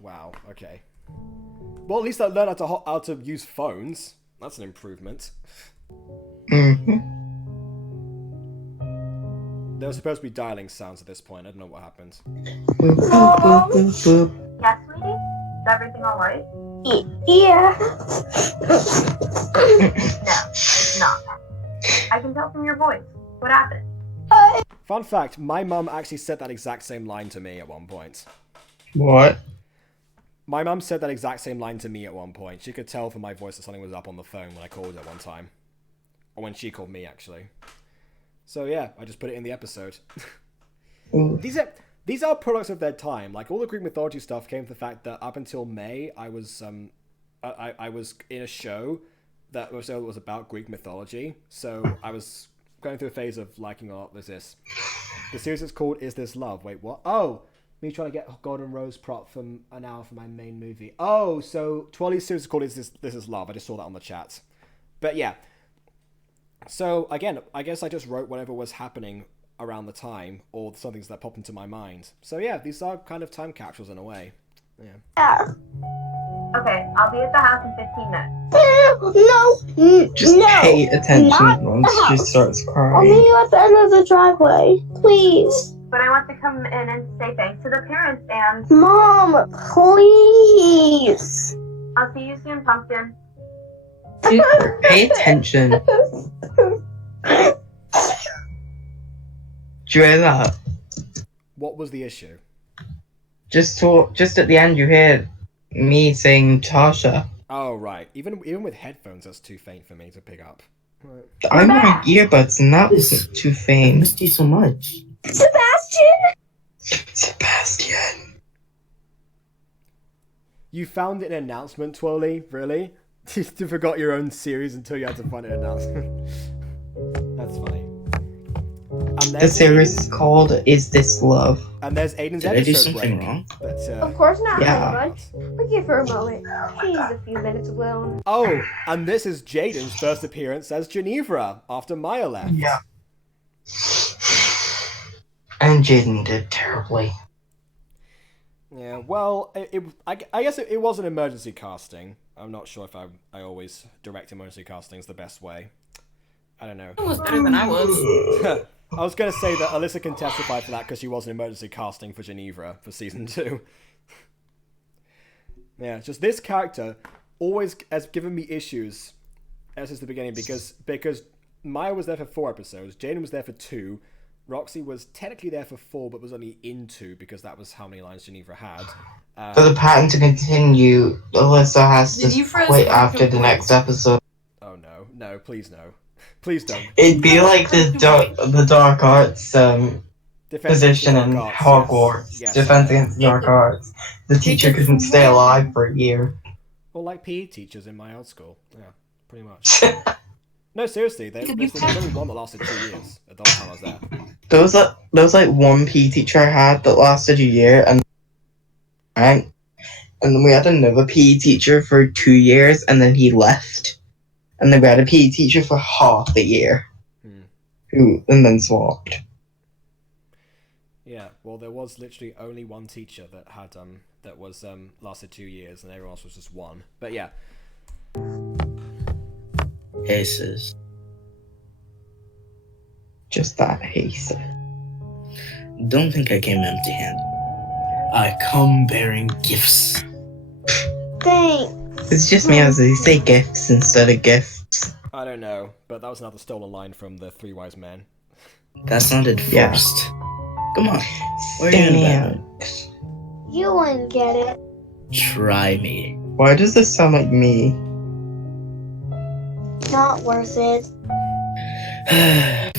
Wow. Okay. Well, at least I learned how to use phones. That's an improvement. There was supposed to be dialing sounds at this point. I don't know what happened. Yes, sweetie? Is everything alright? Yeah. No, it's not. I can tell from your voice. What happened? Fun fact, my mum actually said that exact same line to me at one point. What? My mum said that exact same line to me at one point. She could tell from my voice that something was up on the phone when I called her one time. Or when she called me, actually. So yeah, I just put it in the episode. These are products of their time. Like, all the Greek mythology stuff came from the fact that up until May, I was in a show that was about Greek mythology. So I was going through a phase of liking, oh, there's this. The series is called Is This Love? Wait, what? Oh, me trying to get Golden Rose prop from an hour for my main movie. Oh, so Twirly's series is called This Is Love. I just saw that on the chat. But yeah. So again, I guess I just wrote whatever was happening around the time, or some things that popped into my mind. So yeah, these are kind of time capsules in a way. Yeah. Okay, I'll be at the house in 15 minutes. No, Just pay attention once she starts I'll crying. meet you at the end of the driveway, please. But I want to come in and say thanks to the parents and... Mom, please. I'll see you soon, Pumpkin. Pay attention. Do you hear that? What was the issue? Just at the end, you hear me saying Tasha. Oh right, even with headphones, that's too faint for me to pick up. Right. I'm wearing earbuds, and that wasn't too faint. I missed you so much. Sebastian. You found an announcement, Twirly? Really? You forgot your own series until you had to find an announcement. That's funny. The series is called Is This Love? And there's Aiden's Did I do episode something break. wrong? But, Of course not, Yeah. Ladybug. Look here for a moment. Please, a few minutes alone. Oh, and this is Jaden's first appearance as Genevra after Maia left. Yeah. And Jaden did terribly. Yeah, well, I guess it was an emergency casting. I'm not sure if I always direct emergency castings the best way. I don't know. It was better than I was. I was going to say that Alissa can testify for that because she was an emergency casting for Genevra for season 2. Yeah, just this character always has given me issues ever since the beginning because Maia was there for 4 episodes, Jaden was there for 2, Roxy was technically there for 4 but was only in 2 because that was how many lines Genevra had. For the pattern to continue, Alyssa has to Genevra's quit going after to the quit. next episode. Oh no, please no. Please don't. It'd be like the dark arts position in Dark Arts, Hogwarts. yes. Defense against dark arts. The teacher couldn't stay alive for a year. Or like PE teachers in my old school. Yeah, pretty much. No, seriously, there's only one that lasted 2 years at the time I was there. There was like one PE teacher I had that lasted a year, and then we had another PE teacher for 2 years, and then he left. And then we had a PE teacher for half the year, and then swapped. Yeah, well, there was literally only one teacher that had that was lasted 2 years, and everyone else was just 1. But yeah. Hey, sis. Just that, he said. Don't think I came empty-handed. I come bearing gifts. Thanks. It's just me as they say gifts instead of gifts. I don't know, but that was another stolen line from the Three Wise Men. That sounded forced. Yeah. Come on. Where are you in bed? You wouldn't get it. Try me. Why does this sound like me? Not worth it.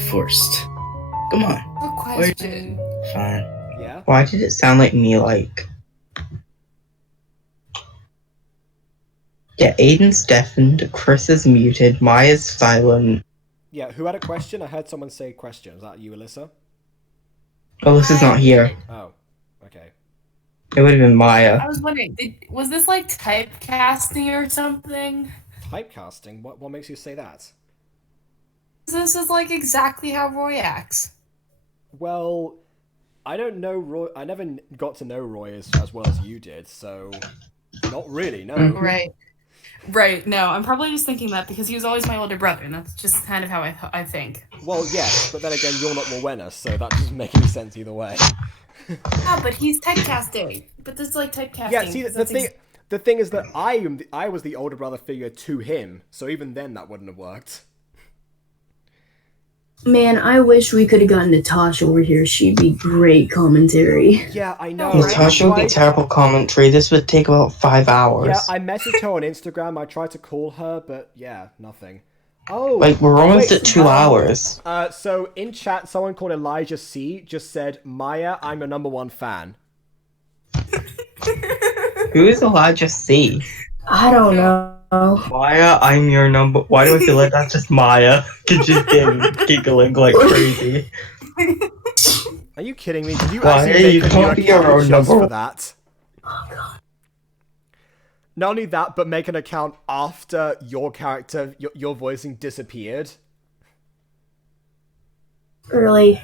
Forced. Come on. Good question. Fine. Yeah? Why did it sound like me like... Yeah, Aiden's deafened, Chris is muted, Maya's silent. Yeah, who had a question? I heard someone say question. Is that you, Alyssa? Alyssa's not here. Oh, okay. It would have been Maya. I was wondering, was this like typecasting or something? Typecasting? What makes you say that? This is like exactly how Roy acts. Well, I don't know Roy. I never got to know Roy as well as you did, so not really, no. Right, no, I'm probably just thinking that because he was always my older brother, and that's just kind of how I think. Well, yes, but then again, you're not Morwenna, so that doesn't make any sense either way. Yeah, but he's typecasting. But this is like typecasting. Yeah, see, the thing is that I was the older brother figure to him, so even then that wouldn't have worked. Man, I wish we could have gotten Natasha over here. She'd be great commentary. Yeah, I know. Natasha would be terrible commentary. This would take about 5 hours. Yeah, I messaged her on Instagram. I tried to call her, but yeah, nothing. Oh, Like, we're almost wait, at 2 hours. So in chat, someone called Elijah C just said, "Maya, I'm your #1 fan." Who is Elijah C? I don't know. Maya, I'm your number. Why do I feel like that's just Maya? Could just been giggling like crazy. Are you kidding me? Did you Why actually are make you a new copying your account own just number? for that? Oh god. Not only that, but make an account after your character, your voicing disappeared. Really?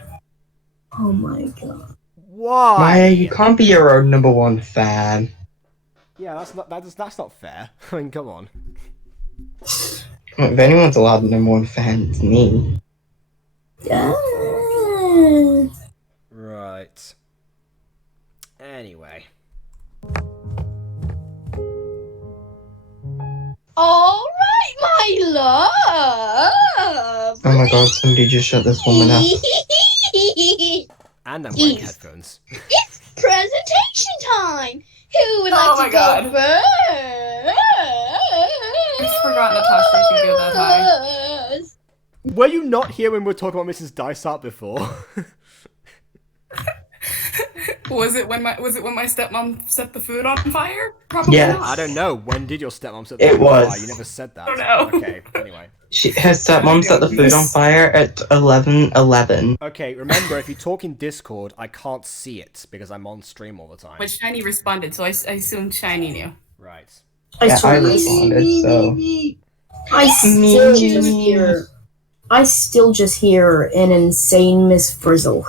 Oh my god. Why? Maya, you can't be your own #1 fan. Yeah, that's not fair. I mean, come on. If anyone's allowed a #1 fan, it's me. Yeah. Right. Anyway. Alright, my love. Oh my god, somebody just shut this woman up. And I'm wearing headphones. It's presentation time. Who would Oh like my to God. go first? I forgot Natasha can go that high. Were you not here when we were talking about Mrs. Dysart before? Was it when my stepmom set the food on fire? Probably Yes. not. I don't know. When did your stepmom set the It food on was. fire? You never said that. Oh, no. Okay, anyway. Her stepmom set the food on fire at 11:11. Okay, remember, if you talk in Discord, I can't see it because I'm on stream all the time. But Shiny responded, so I assumed Shiny knew. Right. I responded, so. I still just hear an insane Miss Frizzle.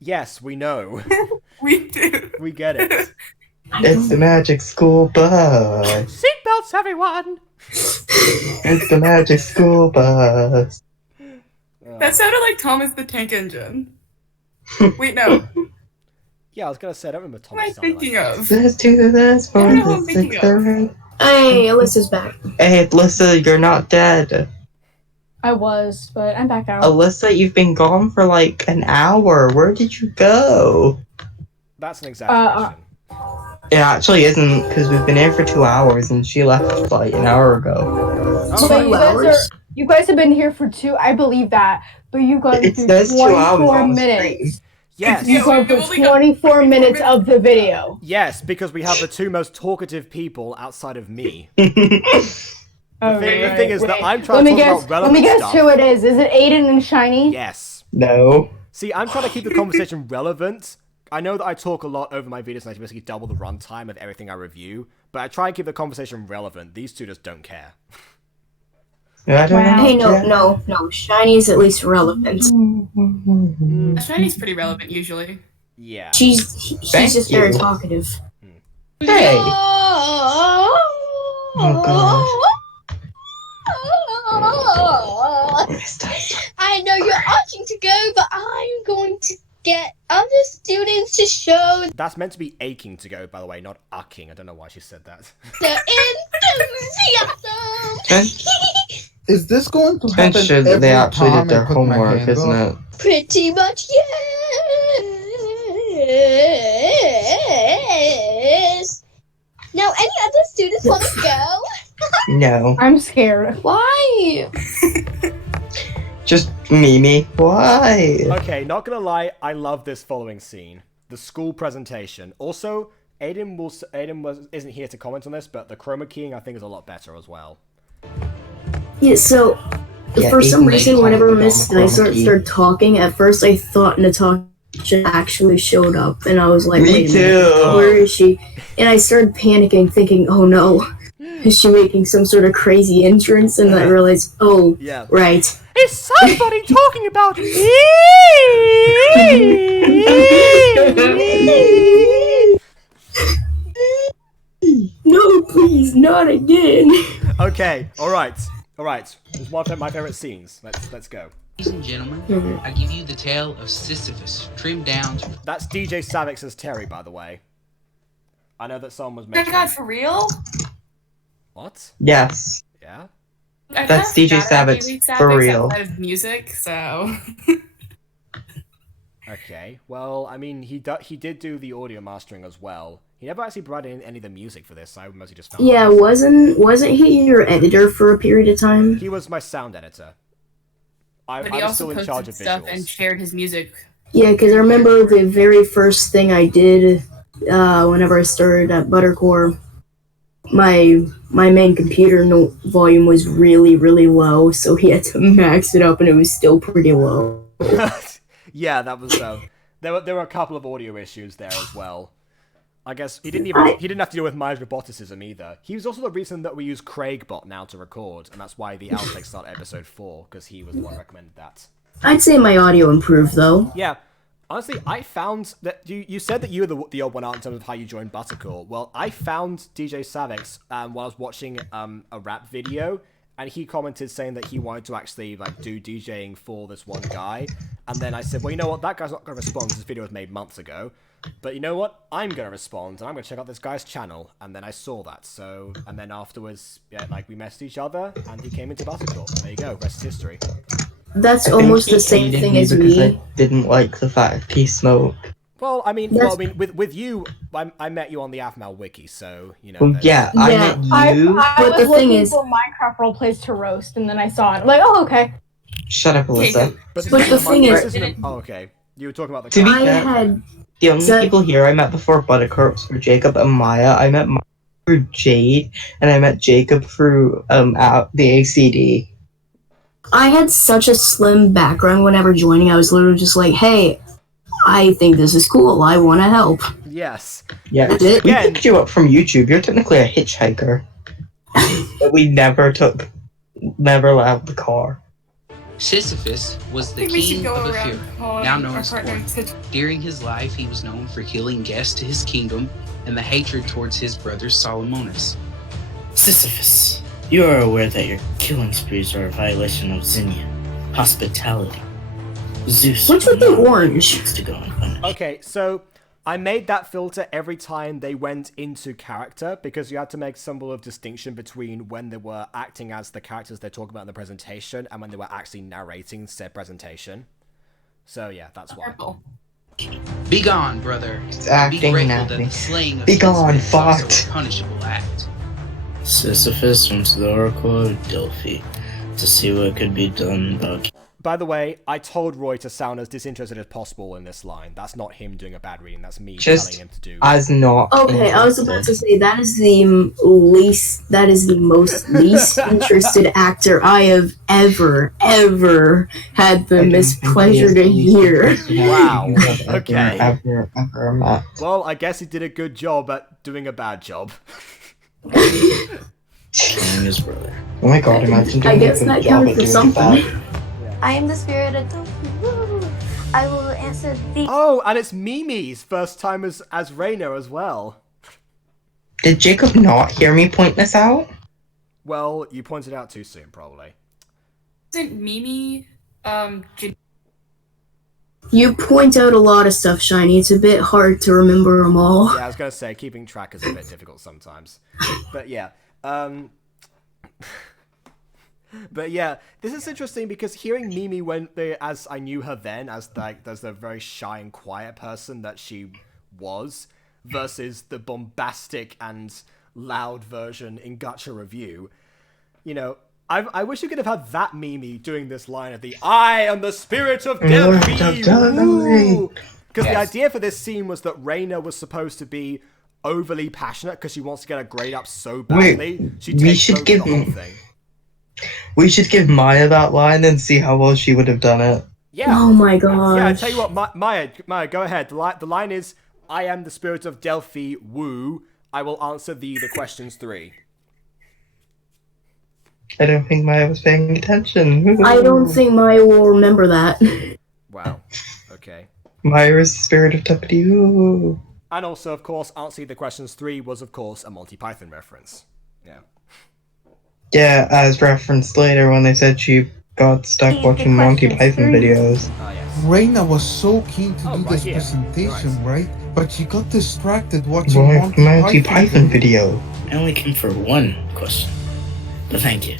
Yes, we know. We do. We get it. It's the magic school bus. Seatbelts, everyone! It's the magic school bus. That sounded like Thomas the Tank Engine. Wait, no. Yeah, I was gonna say, I don't remember What am I Thomas sounding thinking like of? Let's do this for I don't know who I'm the thinking of. 6th grade. Hey, Alyssa's back. Hey, Alyssa, you're not dead. I was, but I'm back out. Alyssa, you've been gone for like an hour. Where did you go? That's an exaggeration. It actually isn't, because we've been here for 2 hours and she left like an hour ago. Oh, But you guys have been here for 2. I believe that, but you got It through says 2 hours 24 on the minutes. Yes. You got through 24 minutes of the video. Yes, because we have the two most talkative people outside of me. Oh, The thing is that I'm Let trying me to talk guess. about relevant Let me guess stuff. who it is. Is it Aiden and Shiny? Yes. No. See, I'm trying to keep the conversation relevant. I know that I talk a lot over my videos and I basically double the runtime of everything I review, but I try and keep the conversation relevant. These two just don't care. I don't know. Hey, no. Shiny's at least relevant. Shiny's pretty relevant usually. Yeah. He's just very talkative. Hey. Oh I know you're itching to go, but I'm going to get other students to show That's meant to be aching to go, by the way, not ucking. I don't know why she said that. their enthusiasm. Is this going to And happen shit, every they actually time did their I put my homework, hand isn't up? it? Pretty much, yes. Now, any other students want to go? No. I'm scared. Why? Just Mimi. Why? Okay, not gonna lie, I love this following scene. The school presentation. Also, Aiden isn't here to comment on this, but the chroma keying I think is a lot better as well. Yeah, so Yeah, for some Aiden reason, commented whenever on the Miss chroma Dysart key. started talking, at first I thought Natasha actually showed up, and I was like, Me wait a minute, too. where is she? And I started panicking, thinking, oh no, is she making some sort of crazy entrance? And I realized, oh, Yeah. right. Is somebody talking about me? No, please, not again. Okay, alright. It's one of my favorite scenes. Let's go. Ladies and gentlemen, I give you the tale of Sisyphus, trimmed down to... That's DJ Savix as Terry, by the way. I know that someone was Oh my mentioning... god, for real? What? Yes. Yeah? That's DJ Savage, for real. Outside of music, so. Okay, well, I mean, he did do the audio mastering as well. He never actually brought in any of the music for this. I mostly just found. Yeah, wasn't he your editor for a period of time? He was my sound editor. But he was also still in posted charge of stuff visuals. and shared his music. Yeah, because I remember the very first thing I did whenever I started at Buttercore, my main computer volume was really, really low, so he had to max it up, and it was still pretty low. Yeah, that was there were a couple of audio issues there as well. I guess he didn't have to deal with Maia's roboticism either. He was also the reason that we use CraigBot now to record, and that's why the outtakes start at episode 4, because he was the one who recommended that. I'd say my audio improved, though. Yeah. Honestly, I found that you said that you were the odd one out in terms of how you joined Buttercore. Well, I found DJ Savix while I was watching a rap video, and he commented saying that he wanted to actually do DJing for this one guy. And then I said, well, you know what, that guy's not going to respond because this video was made months ago. But you know what, I'm going to respond, and I'm going to check out this guy's channel. And then I saw that, so... And then afterwards, yeah, we messaged each other, and he came into Buttercore. There you go, rest is history. That's almost the same thing as me. I didn't like the fact he smoked. Well, I mean, with you, I met you on the Aphmau wiki, so you know. Well, yeah, I met you. I was looking for Minecraft roleplays to roast, and then I saw it. I'm like, oh, okay. Shut up, Alyssa. But the thing is, oh, okay. You were talking about the. To be fair, the only people here I met before Buttercorp were Jacob and Maia. I met Maia through Jade, and I met Jacob through the ACD. I had such a slim background whenever joining. I was literally just like, hey, I think this is cool. I want to help. Yes. Yeah, we picked you up from YouTube. You're technically a hitchhiker. But we never allowed the car. Sisyphus was the king of Ephyra, now known as Corinth. During his life, he was known for killing guests to his kingdom and the hatred towards his brother Solomonus. Sisyphus, you are aware that your killing sprees are a violation of Xenia, hospitality. Zeus. What's with the orange? To go unpunished. Okay, so I made that filter every time they went into character because you had to make some sort of distinction between when they were acting as the characters they talk about in the presentation and when they were actually narrating said presentation. So yeah, that's why. Be gone, brother. Acting be grateful at that me. the slaying of Be gone, Sisyphus is also fucked. a punishable act. Sisyphus went to the Oracle of Delphi to see what could be done about. By the way, I told Roy to sound as disinterested as possible in this line. That's not him doing a bad reading, that's me telling him to do. As not. Okay, I was about to say that is the most least interested actor I have ever had the mispleasure to hear. Wow. Okay. Ever met. Well, I guess he did a good job at doing a bad job. Killing his brother. Oh my god, imagine I doing guess a that good job counted at for doing something. that. I am the spirit of Delphi. Woo! I will answer the. Oh, and it's Mimi's first time as Reina as well. Did Jacob not hear me point this out? Well, you pointed out too soon, probably. Isn't Mimi, You point out a lot of stuff, Shiny. It's a bit hard to remember them all. Yeah, I was gonna say, keeping track is a bit difficult sometimes. But yeah, but yeah, this is interesting because hearing Mimi as I knew her then, as the very shy and quiet person that she was, versus the bombastic and loud version in Gacha Review, you know, I wish you could have had that Mimi doing this line of the I am the spirit of Delphi! Because the idea for this scene was that Reina was supposed to be overly passionate because she wants to get a grade up so badly. We should give Maia that line and see how well she would have done it. Yeah. Oh my god. Yeah, I tell you what, Maia, go ahead. The line is, I am the spirit of Delphi, woo. I will answer the questions 3. I don't think Maia was paying attention. I don't think Maya will remember that. Wow. Okay. Maia is the spirit of Delphi. Ooh. And also, of course, answering the questions 3 was, of course, a Monty Python reference. Yeah. Yeah, as referenced later when they said she got stuck watching Monty Python videos. Reina was so keen to do this presentation, right? But she got distracted watching Monty Python video. I only came for one question, but thank you.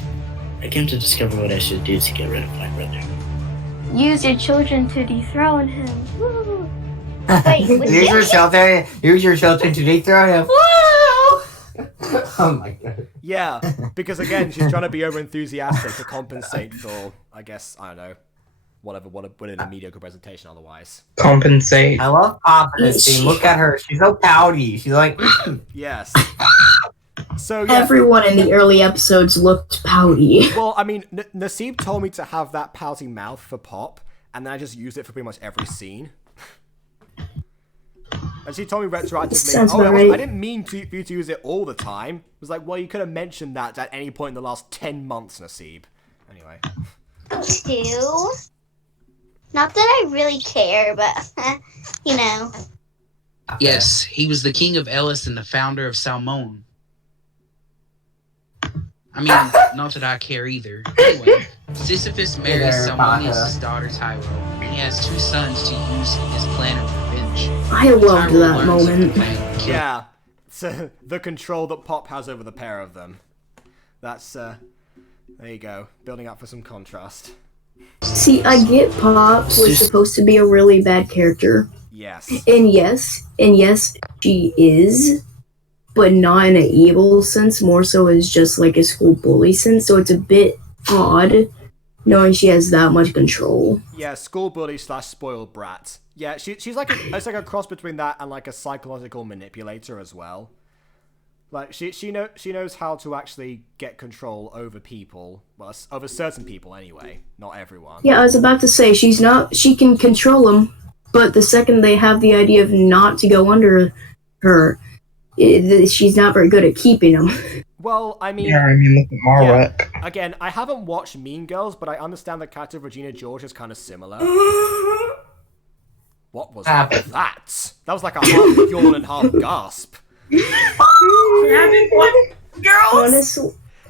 I came to discover what I should do to get rid of my brother. Use your children to dethrone him. Woo. Wait, Use your children to dethrone him. Oh my god. Yeah, because again, she's trying to be over enthusiastic to compensate for, I guess, I don't know, whatever would in a mediocre presentation otherwise. Compensate. I love Pop in this scene. Look at her. She's so pouty. She's like, yes. So yeah. Everyone in the early episodes looked pouty. Well, I mean, Naseeb told me to have that pouty mouth for Pop, and then I just used it for pretty much every scene. And she told me retroactively, I didn't mean for you to use it all the time. It was like, well, you could have mentioned that at any point in the last 10 months, Naseeb. Anyway. 2? Not that I really care, but, you know. Yes, he was the king of Ellis and the founder of Salmon. I mean, not that I care either. Anyway, Sisyphus marries Salmonius' daughter Tyro. He has 2 sons to use in his plan of revenge. I loved that moment. Yeah, so the control that Pop has over the pair of them. That's, there you go, building up for some contrast. See, I get Pop was supposed to be a really bad character. Yes. And yes, she is, but not in an evil sense, more so as just like a school bully sense, so it's a bit odd knowing she has that much control. Yeah, school bully / spoiled brat. Yeah, she's like it's like a cross between that and like a psychological manipulator as well. Like she knows how to actually get control over people, well, over certain people anyway, not everyone. Yeah, I was about to say she can control them, but the second they have the idea of not to go under her, she's not very good at keeping them. Well, I mean... Yeah, I mean, look at Marwick. Yeah. Again, I haven't watched Mean Girls, but I understand the character of Regina George is kind of similar. What was that? That was like a half yawn and half gasp.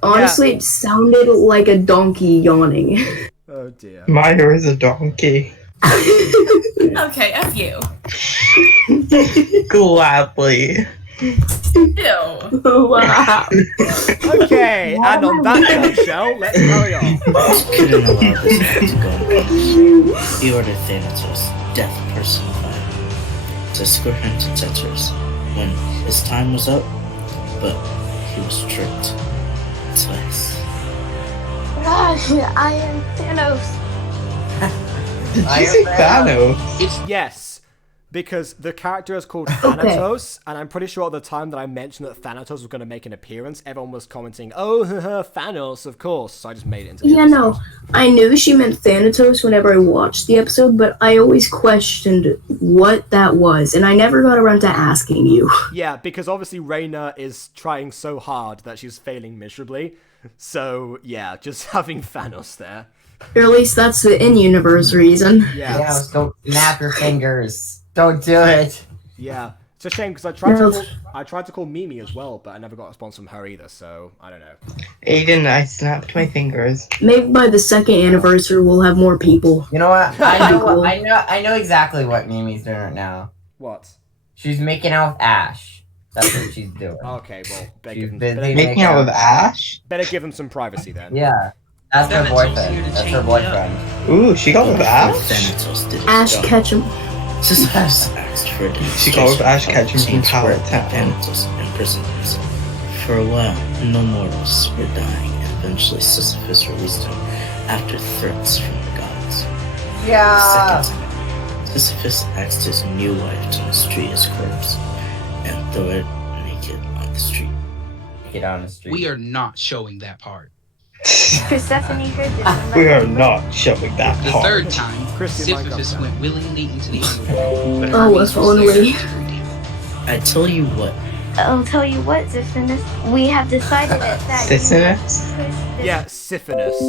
Honestly, it sounded like a donkey yawning. Oh dear. Maia is a donkey. Okay, F you. Gladly. Ew. Wow. Okay, and on that nutshell, let's carry on. Couldn't allow this man to go unpunished. He ordered Thanatos, death personified, to escort him to Tetris when his time was up, but he was tricked twice. Gosh, I am Thanos. Did you say Thanos? Yes. Because the character is called Thanatos, and I'm pretty sure at the time that I mentioned that Thanatos was going to make an appearance, everyone was commenting, oh, Thanos, of course, so I just made it into the episode. No, I knew she meant Thanatos whenever I watched the episode, but I always questioned what that was, and I never got around to asking you. Yeah, because obviously Reina is trying so hard that she's failing miserably, so yeah, just having Thanos there. Or at least that's the in-universe reason. Yeah, don't snap your fingers. Don't do it. Yeah, it's a shame because I tried to call Mimi as well, but I never got a response from her either. So I don't know. Aiden, I snapped my fingers. Maybe by the 2nd anniversary we'll have more people. You know what? I know exactly what Mimi's doing right now. What? She's making out with Ash. That's what she's doing. Okay, well, making out with Ash. Better give him some privacy then. Yeah. That's her boyfriend. That's her boyfriend. Ooh, she got with Ash? Ash Ketchum. Sisyphus asked for a She got with Ash Ketchum from Tower Town. Thanatos imprisoned himself. For a while, no mortals were dying, and eventually Sisyphus released him after threats from the gods. Yeah. The second time, Sisyphus asked his new wife to mistreat his corpse and throw it naked on the street. Get on the street. We are not showing that part. Persephone heard this. We are not showing that The part. 3rd time, Sisyphus went willingly into the underworld, but Oh, if only. I tell you what. I'll tell you what, Sisyphus. We have decided that. Sisyphus? Yeah, Sisyphus.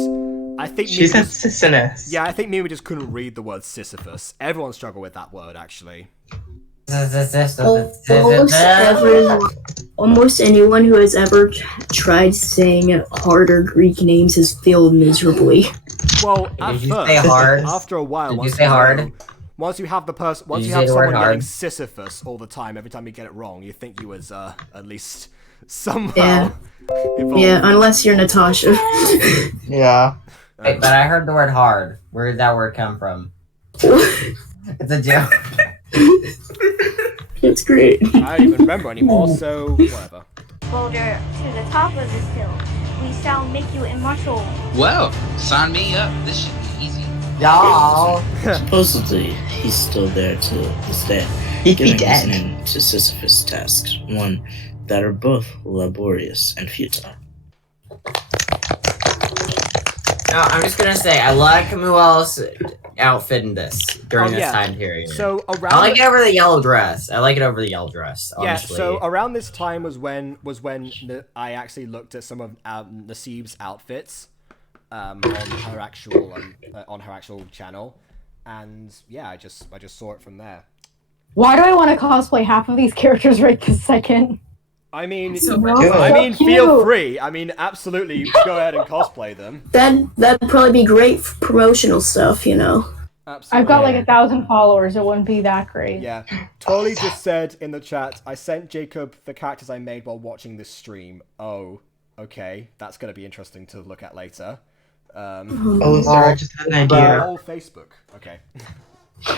I think she said Sisyphus. Yeah, I think Mimi just couldn't read the word Sisyphus. Everyone struggled with that word, actually. Almost anyone who has ever tried saying harder Greek names has failed miserably. Well, Did you say hard? After a while, Did you say hard? Once you have you say someone the word yelling hard? Sisyphus all the time, every time you get it wrong, you think you was at least somehow Yeah. involved. Yeah, unless you're Natasha. Yeah. Wait, but I heard the word hard. Where did that word come from? It's a joke. It's great. I don't even remember anymore, so whatever. Boulder to the top of this hill. We shall make you immortal. Well, sign me up. This should be easy. Y'all. Supposedly, he's still there to this day, He'd be giving dead. his name to Sisyphus tasks, one that are both laborious and futile. Now, I'm just gonna say, I like Muel's outfit in this during this yeah. time period. So around I like it over the yellow dress. I like it over the yellow dress, honestly. Yeah, so around this time was when I actually looked at some of Nasib's outfits on her actual channel, and yeah, I just saw it from there. Why do I want to cosplay half of these characters right this second? I mean, So feel cute. free. I mean, absolutely, go ahead and cosplay them. That'd probably be great for promotional stuff, you know. Absolutely. I've got like 1,000 followers. It wouldn't be that great. Yeah. Tolly just said in the chat, I sent Jacob the characters I made while watching this stream. Oh, okay. That's going to be interesting to look at later. Oh, sorry, I just had an idea. Oh, Facebook. Okay.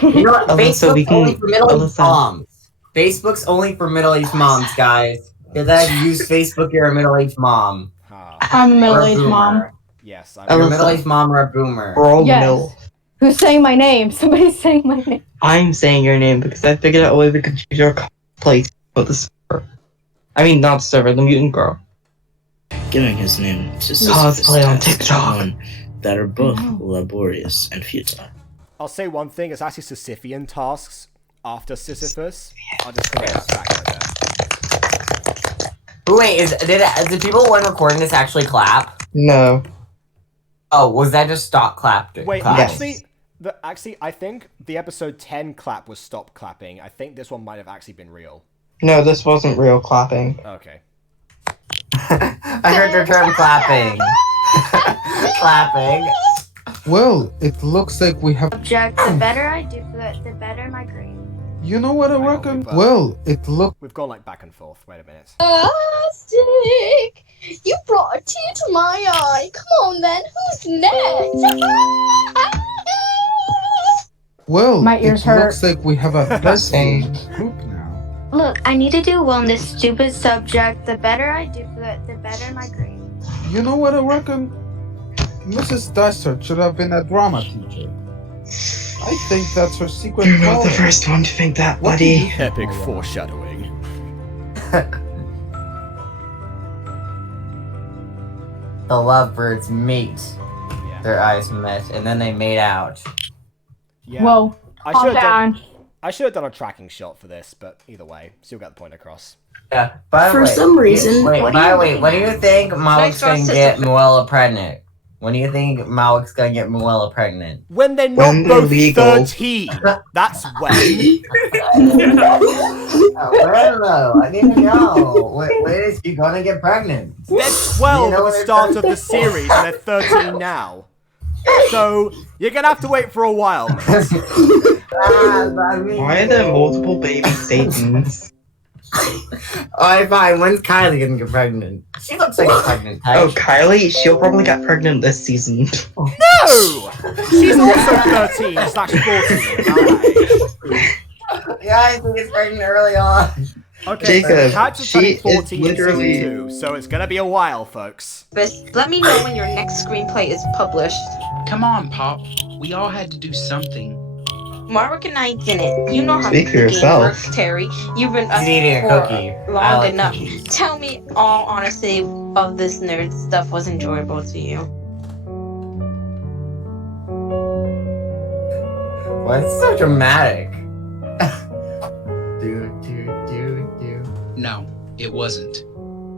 You know what? Alyssa, we Facebook's can- only for middle-aged Alyssa. moms. Facebook's only for middle-aged moms, guys. If that you use Facebook, you're a middle-aged mom. I'm a Or middle-aged boomer. mom. Yes, You're a Alyssa. middle-aged mom or a boomer. We're all Yes. middle. Who's saying my name? Somebody's saying my name. I'm saying your name because I figured out a way we could choose your cosplay for the server. I mean, not the server, the mutant girl. Giving his name to Sisyphus Cosplay on tasks, TikTok. one that are both laborious and futile. I'll say one thing. It's actually Sisyphean tasks after Sisyphus. I'll just put that back right there. Wait, did people when recording this actually clap? No. Oh, was that just stop clap? Wait, clapping? actually, I think the episode 10 clap was stop clapping. I think this one might have actually been real. No, this wasn't real clapping. Okay. I heard the term clapping. Clapping. Well, it looks like we have. Subject, the better I do it, the better my grade. You know what I reckon? Well, it looks. We've gone like back and forth. Wait a minute. Fantastic! You brought a tear to my eye. Come on then, who's next? Well, My ears it hurt. looks like we have a vessel group now. Look, I need to do well in this stupid subject. The better I do it, the better my grade. You know what I reckon? Mrs. Dysart should have been a drama teacher. I think that's her secret. You're not the calling. first one to think that, What do you buddy. think, Epic Maia? foreshadowing. The lovebirds meet. Their eyes met, and then they made out. Yeah. Whoa. I Calm should have down. done. I should have done a tracking shot for this, but either way, still got the point across. Yeah. By the For way, some reason- Wait, what by are the you way, looking when do at? you think Malik's I saw gonna get Sisyphus. Muella pregnant? When do you think Malik's gonna get Muella pregnant? When they're not When they're both legal. 13. That's when. Where though? I need to know. When is she gonna get pregnant? They're 12 You know at when the they're start of the series, and they're 13 now. So, you're gonna have to wait for a while, mate. Why are there multiple baby Satans? Alright, fine. When's Kylie gonna get pregnant? She looks like a pregnant type. Oh, Kylie? She'll probably get pregnant this season. No! She's also 13/14. Yeah, I think it's pregnant early on. Okay, Jacob, Cat's she turning is 14 literally- in season 2, so it's gonna be a while, folks. Let me know when your next screenplay is published. Come on, Pop. We all had to do something. Marwick and I didn't. You know how Speak the for game yourself. works, Terry. You've been us He's eating a for cookie. I long like enough. cookies. Tell me, all honesty, of this nerd stuff was enjoyable to you. Why is it so dramatic? No, it wasn't.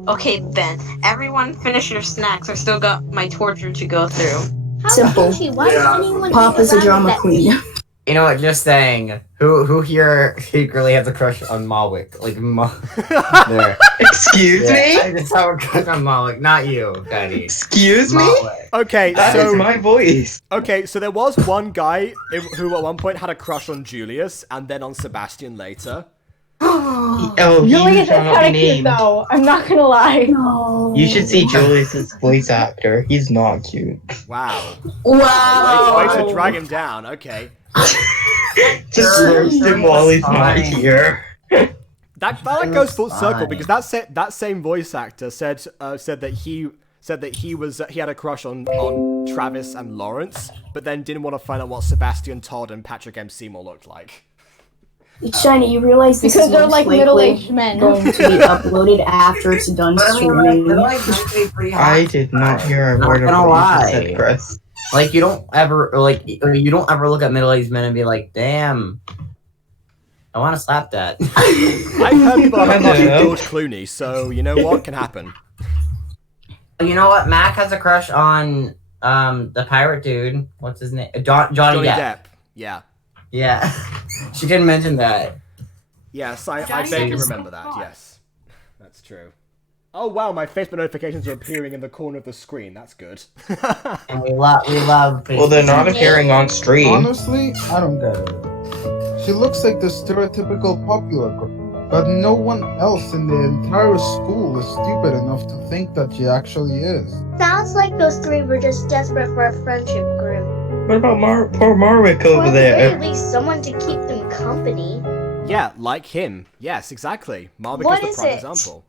Okay, then. Everyone finish your snacks. I still got my torture to go through. Simple. Why does anyone Pop feel is a bad drama that- queen. You know what? Just saying. Who here secretly has a crush on Malwick? Like there. Excuse me? I just have a crush on Malwick, not you, Daddy. Excuse me? Okay, That so is my voice. Okay, so there was one guy who at one point had a crush on Julius and then on Sebastian later. Oh, Julius is shall not kind be of cute, named. though. I'm not gonna lie. No. You should see Julius's voice actor. He's not cute. Wow. Wow. Way to drag him down. Okay. Just roast him while he's not here. That goes full circle because that same voice actor said that he had a crush on Travis and Lawrence, but then didn't want to find out what Sebastian Todd and Patrick M. Seymour looked like. Shiny, you realize this Because is they're most like likely middle-aged men. going to be uploaded after it's done streaming. I did not hear a word of what you said, Chris. Like you don't ever look at middle-aged men and be like, damn, I want to slap that. I've heard people have a crush on George Clooney, so you know what can happen. You know what? Mac has a crush on the pirate dude. What's his name? Johnny Depp. Yeah. Yeah. She didn't mention that. Yes, I vaguely remember that. Yes, that's true. Oh wow, my Facebook notifications are appearing in the corner of the screen. That's good. And we love. Well, they're not appearing on stream. Honestly, I don't get it. She looks like the stereotypical popular girl, but no one else in the entire school is stupid enough to think that she actually is. Sounds like those three were just desperate for a friendship group. What about poor Marwick over Or at the there? very least, someone to keep them company. Yeah, like him. Yes, exactly. Marvick What is is the prime it? example.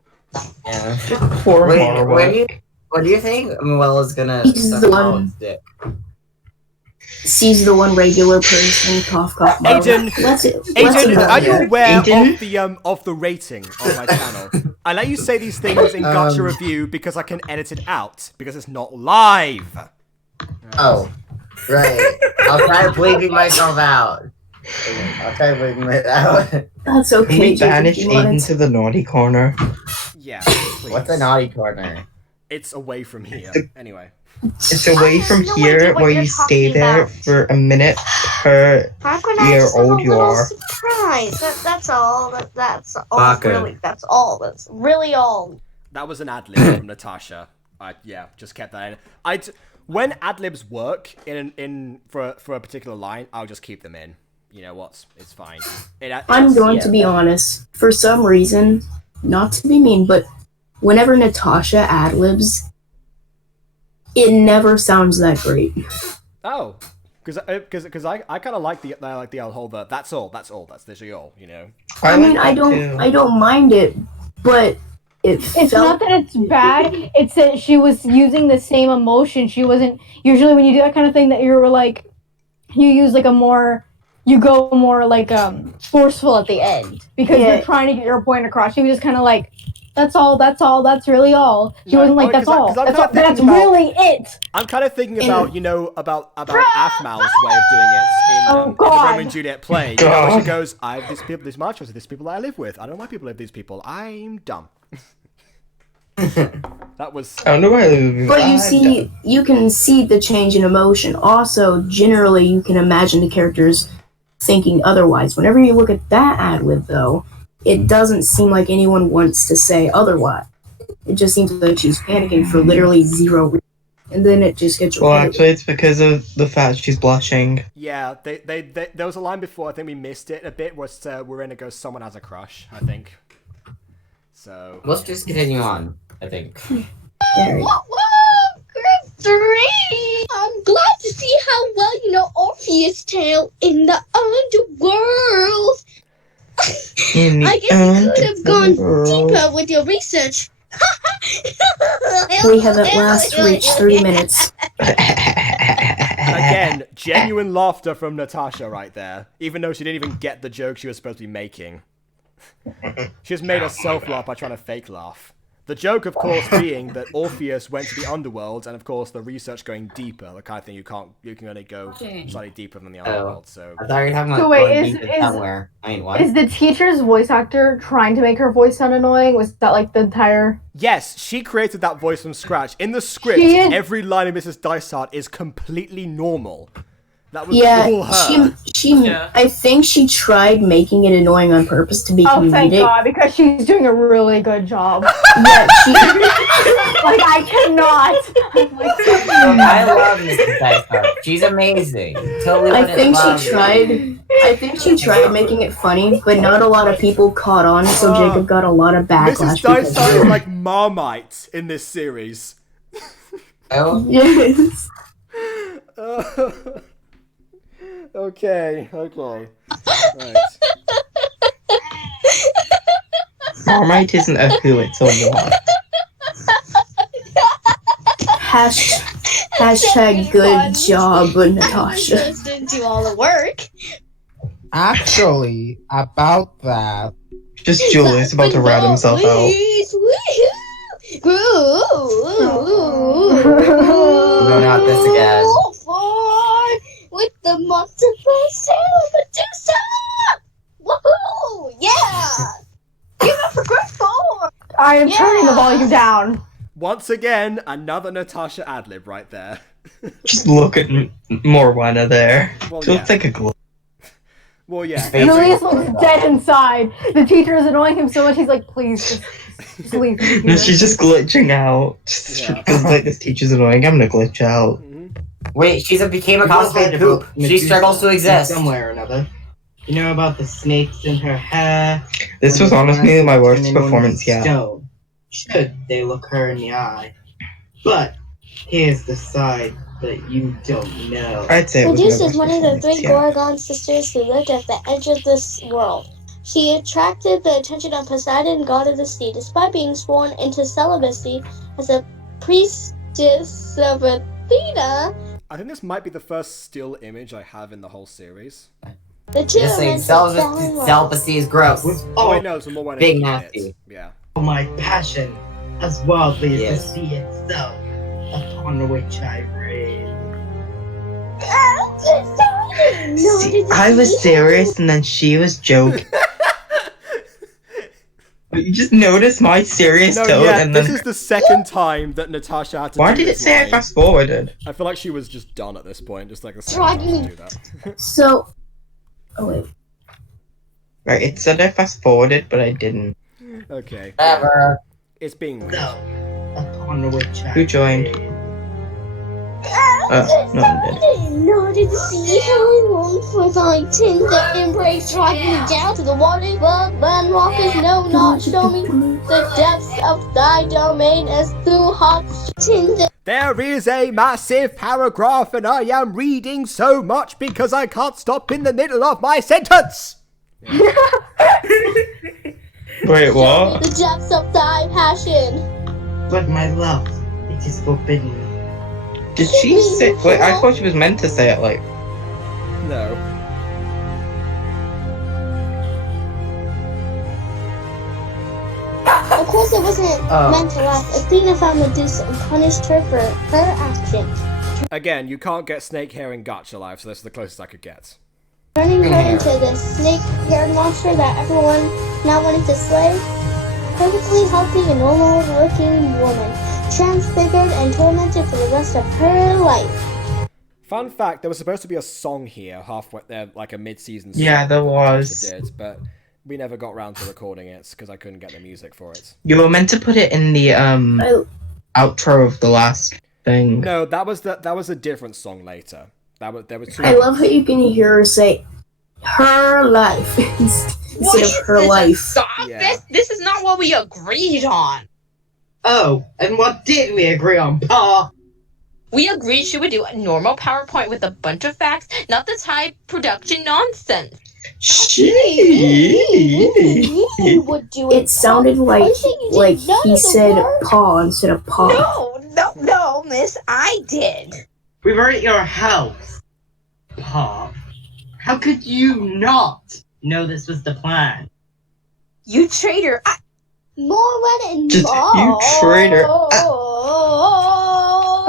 Yeah. Poor Wait, Marwick. what do you think Muella's gonna He's the one. Sees the one regular person, cough, cough. Aiden, Aiden, are you aware Aiden? of the rating on my channel? I let you say these things in Gotcha Review because I can edit it out because it's not live. Oh, right. I'll try bleeping myself out. That's okay. Can we Jacob, banish you want Aiden it? to the naughty corner? Yeah, please. What's a naughty corner? It's away from here. Anyway. It's away from no here idea what where you're you stay talking there about. for a minute per How can I year just have a old you little are. surprise? That's all. That's all. Baka. Really, that's all. That's really all. That was an ad-lib from Natasha. Yeah, just kept that in. When ad-libs work for a particular line, I'll just keep them in. You know what? It's fine. I'm going to be honest. For some reason, not to be mean, but whenever Natasha ad-libs, it never sounds that great. Oh, because I kind of like the whole that's all that's literally all, you know. I mean, I don't mind it, but It's not that it's bad. It's that she was using the same emotion. She wasn't usually when you do that kind of thing that you're like, you use like you go more like forceful at the end because you're trying to get your point across. She was just kind of like, that's all. That's really all. She wasn't like, that's all. That's really it. I'm kind of thinking about about Aphmal's way of doing it in the Romeo and Juliet play. You know, where she goes, I have these people, these machos, these people that I live with. I don't know why people live with these people. I'm dumb. That was. I don't know why I live with you. But you see, you can see the change in emotion. Also, generally, you can imagine the characters thinking otherwise. Whenever you look at that ad-lib, though, it doesn't seem like anyone wants to say otherwise. It just seems like she's panicking for literally zero reason. And then it just gets Well, actually, it's because of the fact she's blushing. Yeah, there was a line before, I think we missed it a bit, where Werena goes, someone has a crush, I think. So... Let's just continue on, I think. Whoa, group 3! I'm glad to see how well you know Orpheus' tale in the underworld. I guess you could have gone deeper with your research. We have at last reached 30 minutes. Again, genuine laughter from Natasha right there, even though she didn't even get the joke she was supposed to be making. She just made herself laugh by trying to fake laugh. The joke, of course, being that Orpheus went to the underworld, and of course the research going deeper, the kind of thing you can only go slightly deeper than the underworld. So I thought you were talking about wait, going deeper somewhere. I mean, what? Is the teacher's voice actor trying to make her voice sound annoying? Was that like the entire? Yes, she created that voice from scratch. In the script, every line of Mrs. Dysart is completely normal. That was Yeah, all her. I think she tried making it annoying on purpose to be Oh, thank comedic. God, because she's doing a really good job. Yeah, she. Like, I cannot. I'm like, I love Mrs. Dysart. She's amazing. Totally I wouldn't think love she tried. I think she tried making it funny, but not a lot of people caught on, so Jacob got a lot of backlash. Mrs. Dysart is like Marmite in this series. Oh? Yes. Okay. Right. Marmite isn't a who, it's a what. Hashtag good job, Natasha. Just didn't do all the work. Actually, about that. Just Julius about to rat himself out. No, not this again. With the multiverse Medusa! Woohoo! Yeah! Give it for Group 4! I am turning the volume down. Once again, another Natasha ad-lib right there. Just look at Morwenna there. Well, She looks like a glow. Well, yeah. Julius looks dead inside. The teacher is annoying him so much, he's like, please, just leave me here. No, she's just glitching out. Because like this teacher's annoying, I'm gonna glitch out. Wait, became a cosplay poop. She struggles to exist. Somewhere or another. You know about the snakes in her hair? This was honestly my worst performance yet. Stone. Should they look her in the eye? But here's the side that you don't know. I'd say it was Medusa my is one of the three Gorgon sisters who lived at the edge of this world. She attracted the attention of Poseidon, god of the sea, despite being sworn into celibacy as a priestess of Athena. I think this might be the first still image I have in the whole series. The two Just saying, celibacy is gross. Oh, wait, no, it's more Big nasty. Yeah. My passion, as wildly as Yes. the sea itself, upon which I reign. See, I was serious and then she was joking. But you just noticed my serious tone and then... this is the second time that Natasha had to Why do did it this say I line. fast forwarded? I feel like she was just done at this point, just like the second time to do that. So, oh wait. Right, it said I fast forwarded, but I didn't. Okay. Whatever. It's being weird. Upon which I Who joined? No one did. Not to see how I long for thy tender embrace, drag me down to the water, but land rockers no not show me the depths of thy domain as through heart's tender. There is a massive paragraph and I am reading so much because I can't stop in the middle of my sentence! Wait, what? The depths of thy passion. But my love, it is forbidden. Did she say... Wait, I thought she was meant to say it like... No. Of course it wasn't meant to last. Athena found Medusa and punished her for her actions. Again, you can't get snake hair and Gotcha alive, so that's the closest I could get. Turning her into the snake-haired monster that everyone now wanted to slay. Perfectly healthy and normal-looking woman, transfigured and tormented for the rest of her life. Fun fact, there was supposed to be a song here, halfway there, like a mid-season song. Yeah, there was. It did, but we never got around to recording it, because I couldn't get the music for it. You were meant to put it in the, outro of the last thing. No, that was a different song later. There was two. I love how you can hear her say her life instead of her life. Stop this! This is not what we agreed on. Oh, and what did we agree on, Pa? We agreed she would do a normal PowerPoint with a bunch of facts, not this high production nonsense. It sounded like he said paw instead of paw. No, miss, I did. We were at your house, Pa. How could you not know this was the plan? You traitor! More red and Just, more. you traitor.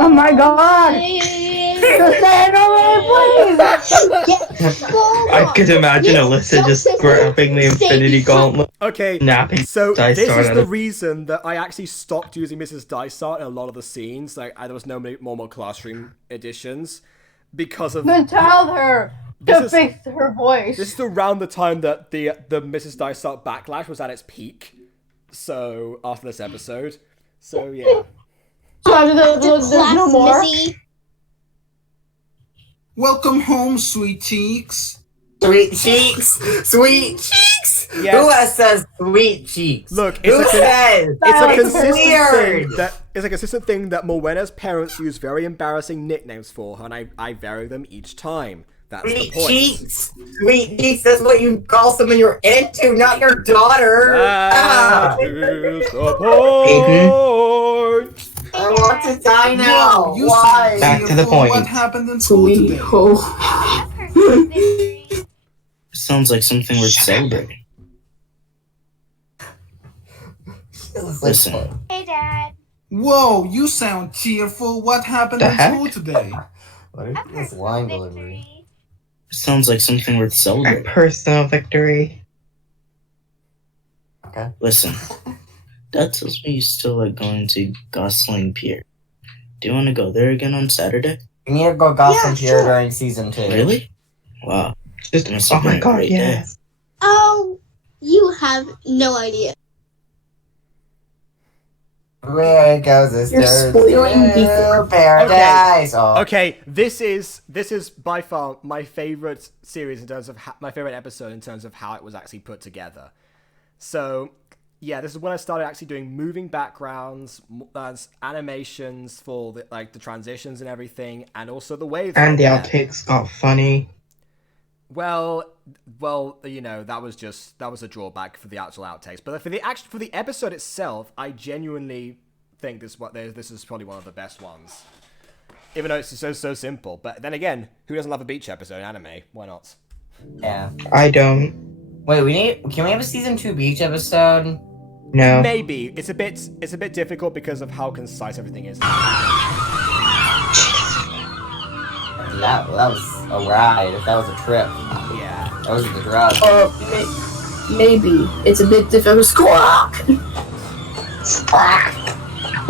Oh my god! Just say it already, please! I could imagine Alyssa just grabbing the Infinity Gauntlet. Okay, napping so Dysart this is out the of- reason that I actually stopped using Mrs. Dysart in a lot of the scenes. Like, there was no more classroom editions. because of. Then tell her to fix her voice. This is around the time that the Mrs. Dysart backlash was at its peak. So after this episode, so yeah. So after there's no more. Welcome home, sweet cheeks. Sweet cheeks, sweet cheeks. Yes. Who says sweet cheeks? Look, Who says? It's a It's consistent weird. thing that it's a consistent thing that Mowena's parents use very embarrassing nicknames for her, and I vary them each time. That's Sweet the point. cheeks, sweet cheeks. That's what you call someone you're into, not your daughter. That is the point. I want to die now. Whoa, you Why? Back to the point. What happened in school today? Sounds like something worth celebrating. Listen, Hey, Dad. Whoa, you sound cheerful. What happened in school today? What is this line delivery? sounds like something worth A celebrating. personal victory. Okay. Listen, Dad tells me you still like going to Gosling Pier. Do you want to go there again on Saturday? We need to go Gotham Pier during season 2. Really? Wow. Just, oh my god, yes. Oh, you have no idea. Where goes this You're spoiling people. paradise? Okay, this is by far my favorite series in terms of my favorite episode in terms of how it was actually put together. So, yeah, this is when I started actually doing moving backgrounds, animations for the transitions and everything, and also the way. And the outtakes got funny. Well, you know, that was a drawback for the actual outtakes. But for the episode itself, I genuinely think this is probably one of the best ones. Even though it's so simple. But then again, who doesn't love a beach episode in anime? Why not? Yeah. I don't. Wait, can we have a season 2 beach episode? No. Maybe. It's a bit difficult because of how concise everything is. That was a ride. That was a trip. Yeah. That was the drug. Maybe. It's a bit difficult. Squawk!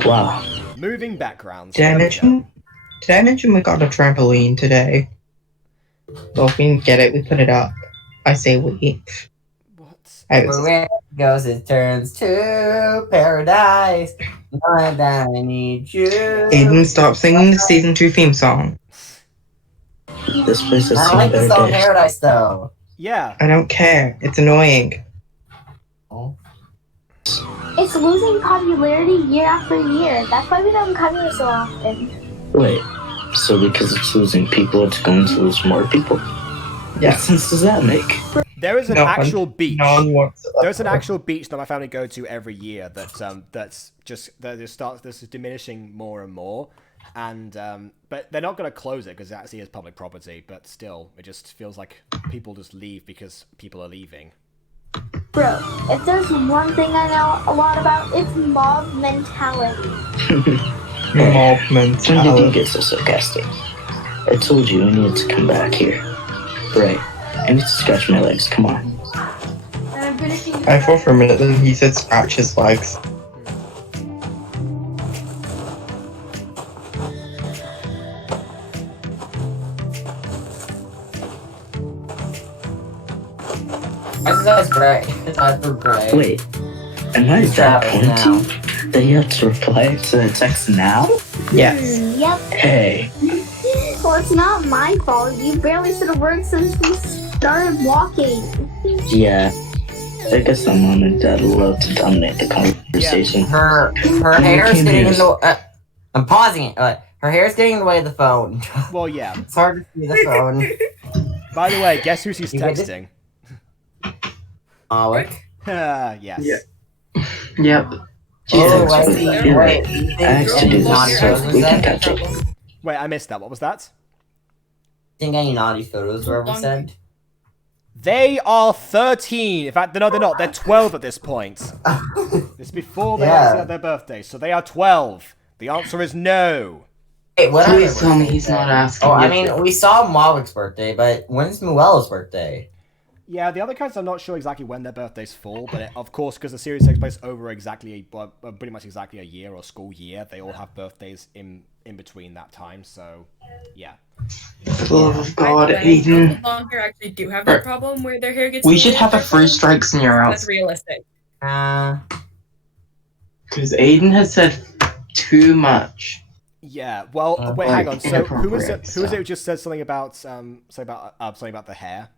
Wow. Moving backgrounds. Did I mention we got a trampoline today? Well, if we didn't get it, we put it up. I say we. Where it goes, it turns to paradise. And I need you. Aiden, stop singing the season 2 theme song. This place has I seen like the better song days. Paradise though. Yeah. I don't care. It's annoying. It's losing popularity year after year. That's why we don't cover it so often. Wait, so because it's losing people, it's going to lose more people? Yeah. What sense does that make? There is an No, actual beach. no one wants it. There's an actual beach that my family go to every year this is diminishing more and more, and but they're not going to close it because it actually is public property. But still, it just feels like people just leave because people are leaving. Bro, if there's one thing I know a lot about, it's mob mentality. Mob When did you mentality. get so sarcastic? I told you I needed to come back here. Right, I need to scratch my legs, come on. I thought for a minute then he said scratch his legs. That's great. That's great. Wait, am I that pointy that you have to reply to a text now? Yes. Yep. Hey, Well, it's not my fault. You barely said a word since we started walking. yeah, I guess I'm on it that'll love to dominate the conversation. Her hair's getting in the. I'm pausing it. Her hair's getting in the way of the phone. Well, yeah. It's hard to see the phone. By the way, guess who she's You get it? texting? Alec. Yes. Yeah. Yep. Oh, I see. You're Wait. right. I asked to do this so we can catch up. Wait, I missed that. What was that? Think any naughty photos were ever sent? They are 13. In fact, no, they're not. They're 12 at this point. It's before they actually had their birthday, so they are 12. The answer is no. Wait, what? Please tell me he's not asking. Oh, I you. mean, we saw Malik's birthday, but when's Muella's birthday? Yeah, the other characters I'm not sure exactly when their birthdays fall, but of course, because the series takes place over pretty much exactly a year or school year, they all have birthdays in between that time. So, yeah. For the love of God, People Aiden. no longer actually do have that problem where their hair gets. We should really have a purple. 3 strikes and you're out. That's realistic. Because Aiden has said too much. Yeah. Well, wait, hang on. So who is it? Who is it who just said something about something about the hair?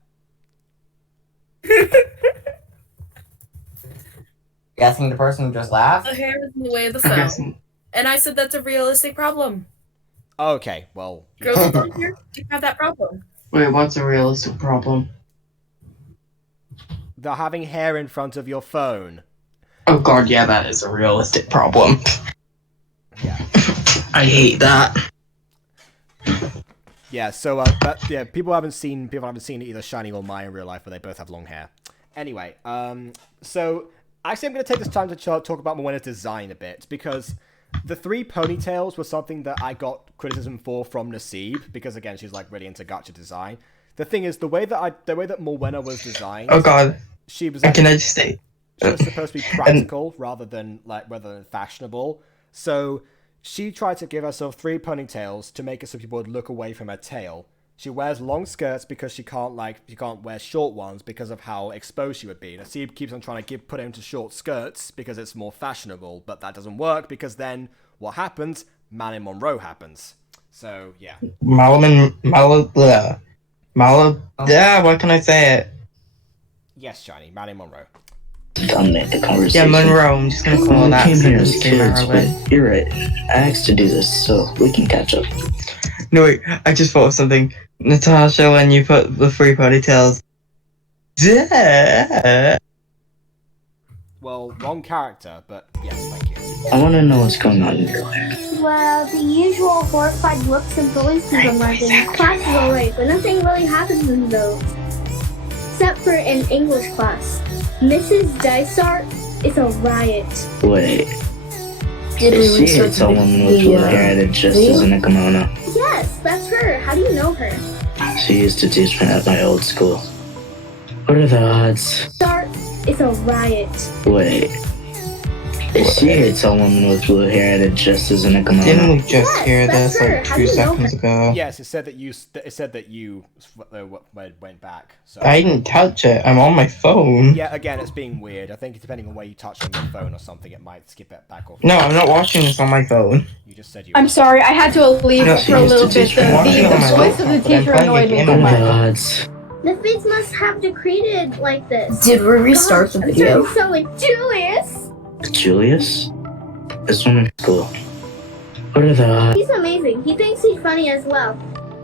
Guessing the person who just laughed? The hair is in the way of the phone. And I said that's a realistic problem. Okay, well... Girls with long hair have that problem. Wait, what's a realistic problem? The having hair in front of your phone. Oh god, yeah, that is a realistic problem. Yeah. I hate that. Yeah, so people haven't seen either Shiny or Maia in real life, but they both have long hair. Anyway, so actually I'm going to take this time to talk about Moena's design a bit, because the 3 ponytails was something that I got criticism for from Nasib, because again, she's like really into gacha design. The thing is, the way that Moena was designed. Oh god. She was. Can I just say? She was supposed to be practical rather than fashionable. So she tried to give herself 3 ponytails to make it so people would look away from her tail. She wears long skirts because she can't wear short ones because of how exposed she would be. Nasib keeps on trying to put her into short skirts because it's more fashionable, but that doesn't work because then what happens? Marilyn Monroe happens. So yeah. What can I say it? Yes, Shiny, Marilyn Monroe. Dominate the conversation. Yeah, Monroe. I'm just gonna call that. We came here as kids, but you're right. I asked to do this so we can catch up. No, wait, I just thought of something. Natasha, when you put the 3 ponytails. Duh. Well, wrong character, but yes, thank you. I want to know what's going on in your life. Well, the usual horrified looks and bullies keep emerging. Class is alright, but nothing really happens in those. Except for an English class. Mrs. Dysart is a riot. Wait. Did Is she a tall woman with blue hair and just as in a kimono? Yes, that's her. How do you know her? She used to teach me at my old school. What are the odds? Dysart is a riot. Wait. Is she a tall woman with blue hair and just as in a kimono? Didn't we just hear this like 2 seconds ago? Yes, it said that you went back. So. I didn't touch it. I'm on my phone. Yeah, again, it's being weird. I think depending on where you touch on your phone or something, it might skip it back off. No, I'm not watching this on my phone. You just said you. I'm sorry, I had to leave for a little bit. The voice of the teacher annoyed me so much. The Fates must have decreed like this. Did we restart the video? So like Julius. Julius? This one in school. What are the odds? He's amazing. He thinks he's funny as well.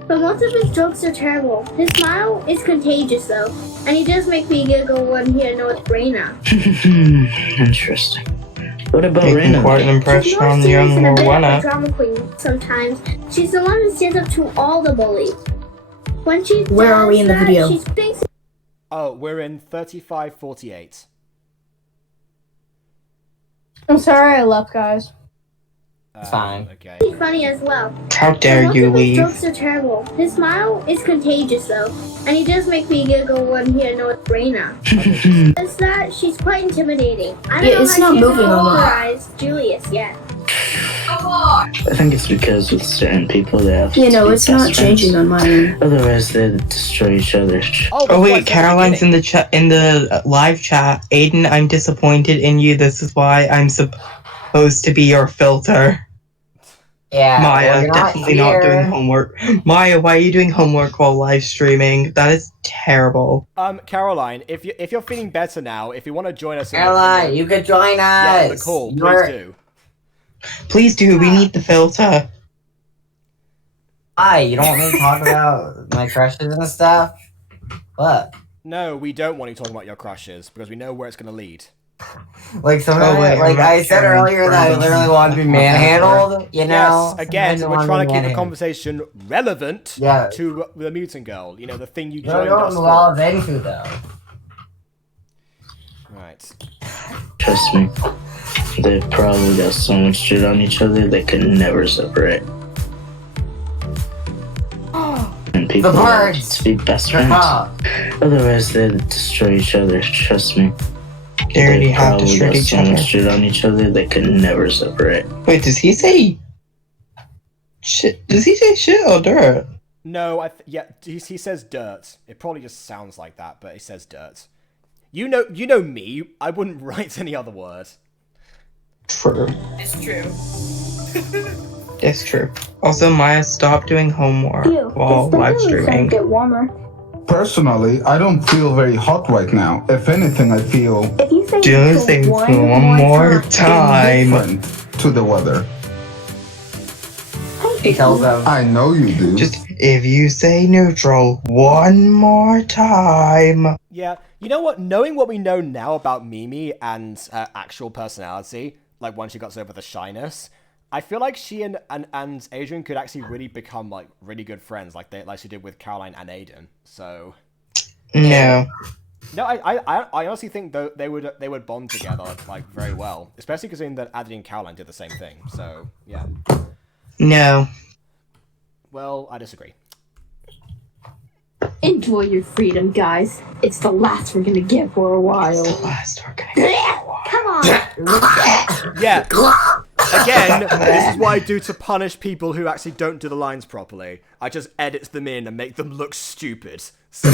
But most of his jokes are terrible. His smile is contagious though. And he does make me giggle when he knows Reina. Interesting. What about Making Reina? quite an impression on the young and a bit of a Moena. drama queen sometimes. She's the one who stands up to all the bullies. When she Where are we in the that, video? She thinks Oh, we're in 35:48. I'm sorry I left, guys. Fine. Okay. he's funny as well. How dare Most you of his leave? jokes are terrible. His smile is contagious though. And he does make me giggle when he knows Reina. Is that she's quite intimidating. I don't know it's how not she moving hasn't on that. polarized Julius yet. I think it's because with certain people they have You know, to be it's not best changing friends. on my end. Otherwise they destroy each other. Oh wait, Caroline's in the chat, in the live chat. Aiden, I'm disappointed in you. This is why I'm supposed to be your filter. Yeah, Maia, well, you're definitely not not doing here. homework. Maia, why are you doing homework while live streaming? That is terrible. Caroline, if you're feeling better now, if you want to join us, Caroline, you could join Yeah, us. the call, please You're- do. Please do. We need the filter. Why? You don't want me to talk about my crushes and stuff? What? No, we don't want you talking about your crushes because we know where it's going to lead. Like Oh, wait, like I'm not I said sharing earlier that I friends. literally want to be manhandled, you know? Yes, again, Sometimes I we're wanna trying be to keep the manhandled. conversation relevant Yeah. to the mutant girl. You know, the thing you You joined don't us know for. all of into though. Right. Trust me. They probably got so much shit on each other they could never separate. And people birds! to be best friends. Otherwise, they'd destroy each other. Trust me. They already They have probably destroyed got each so other. much shit on each other they could never separate. Wait, does he say shit? Does he say shit or dirt? No, yeah, he says dirt. It probably just sounds like that, but he says dirt. You know me. I wouldn't write any other word. True. It's true. It's true. Also, Maya, stop doing homework while live streaming. Get warmer. Personally, I don't feel very hot right now. If anything, I feel If you say Do say one more time. different to the weather. He tells them. I know you do. Just if you say neutral one more time. Yeah, you know what? Knowing what we know now about Mimi and her actual personality, like once she got over the shyness, I feel like she and Adrian could actually really become like really good friends, like she did with Caroline and Aiden. So No. no, I honestly think they would bond together like very well, especially considering that Adrian and Caroline did the same thing. So yeah. No. Well, I disagree. Enjoy your freedom, guys. It's the last we're gonna get for a while. Last we're gonna get for a while. Come on. Yeah. Again, this is what I do to punish people who actually don't do the lines properly. I just edit them in and make them look stupid. So,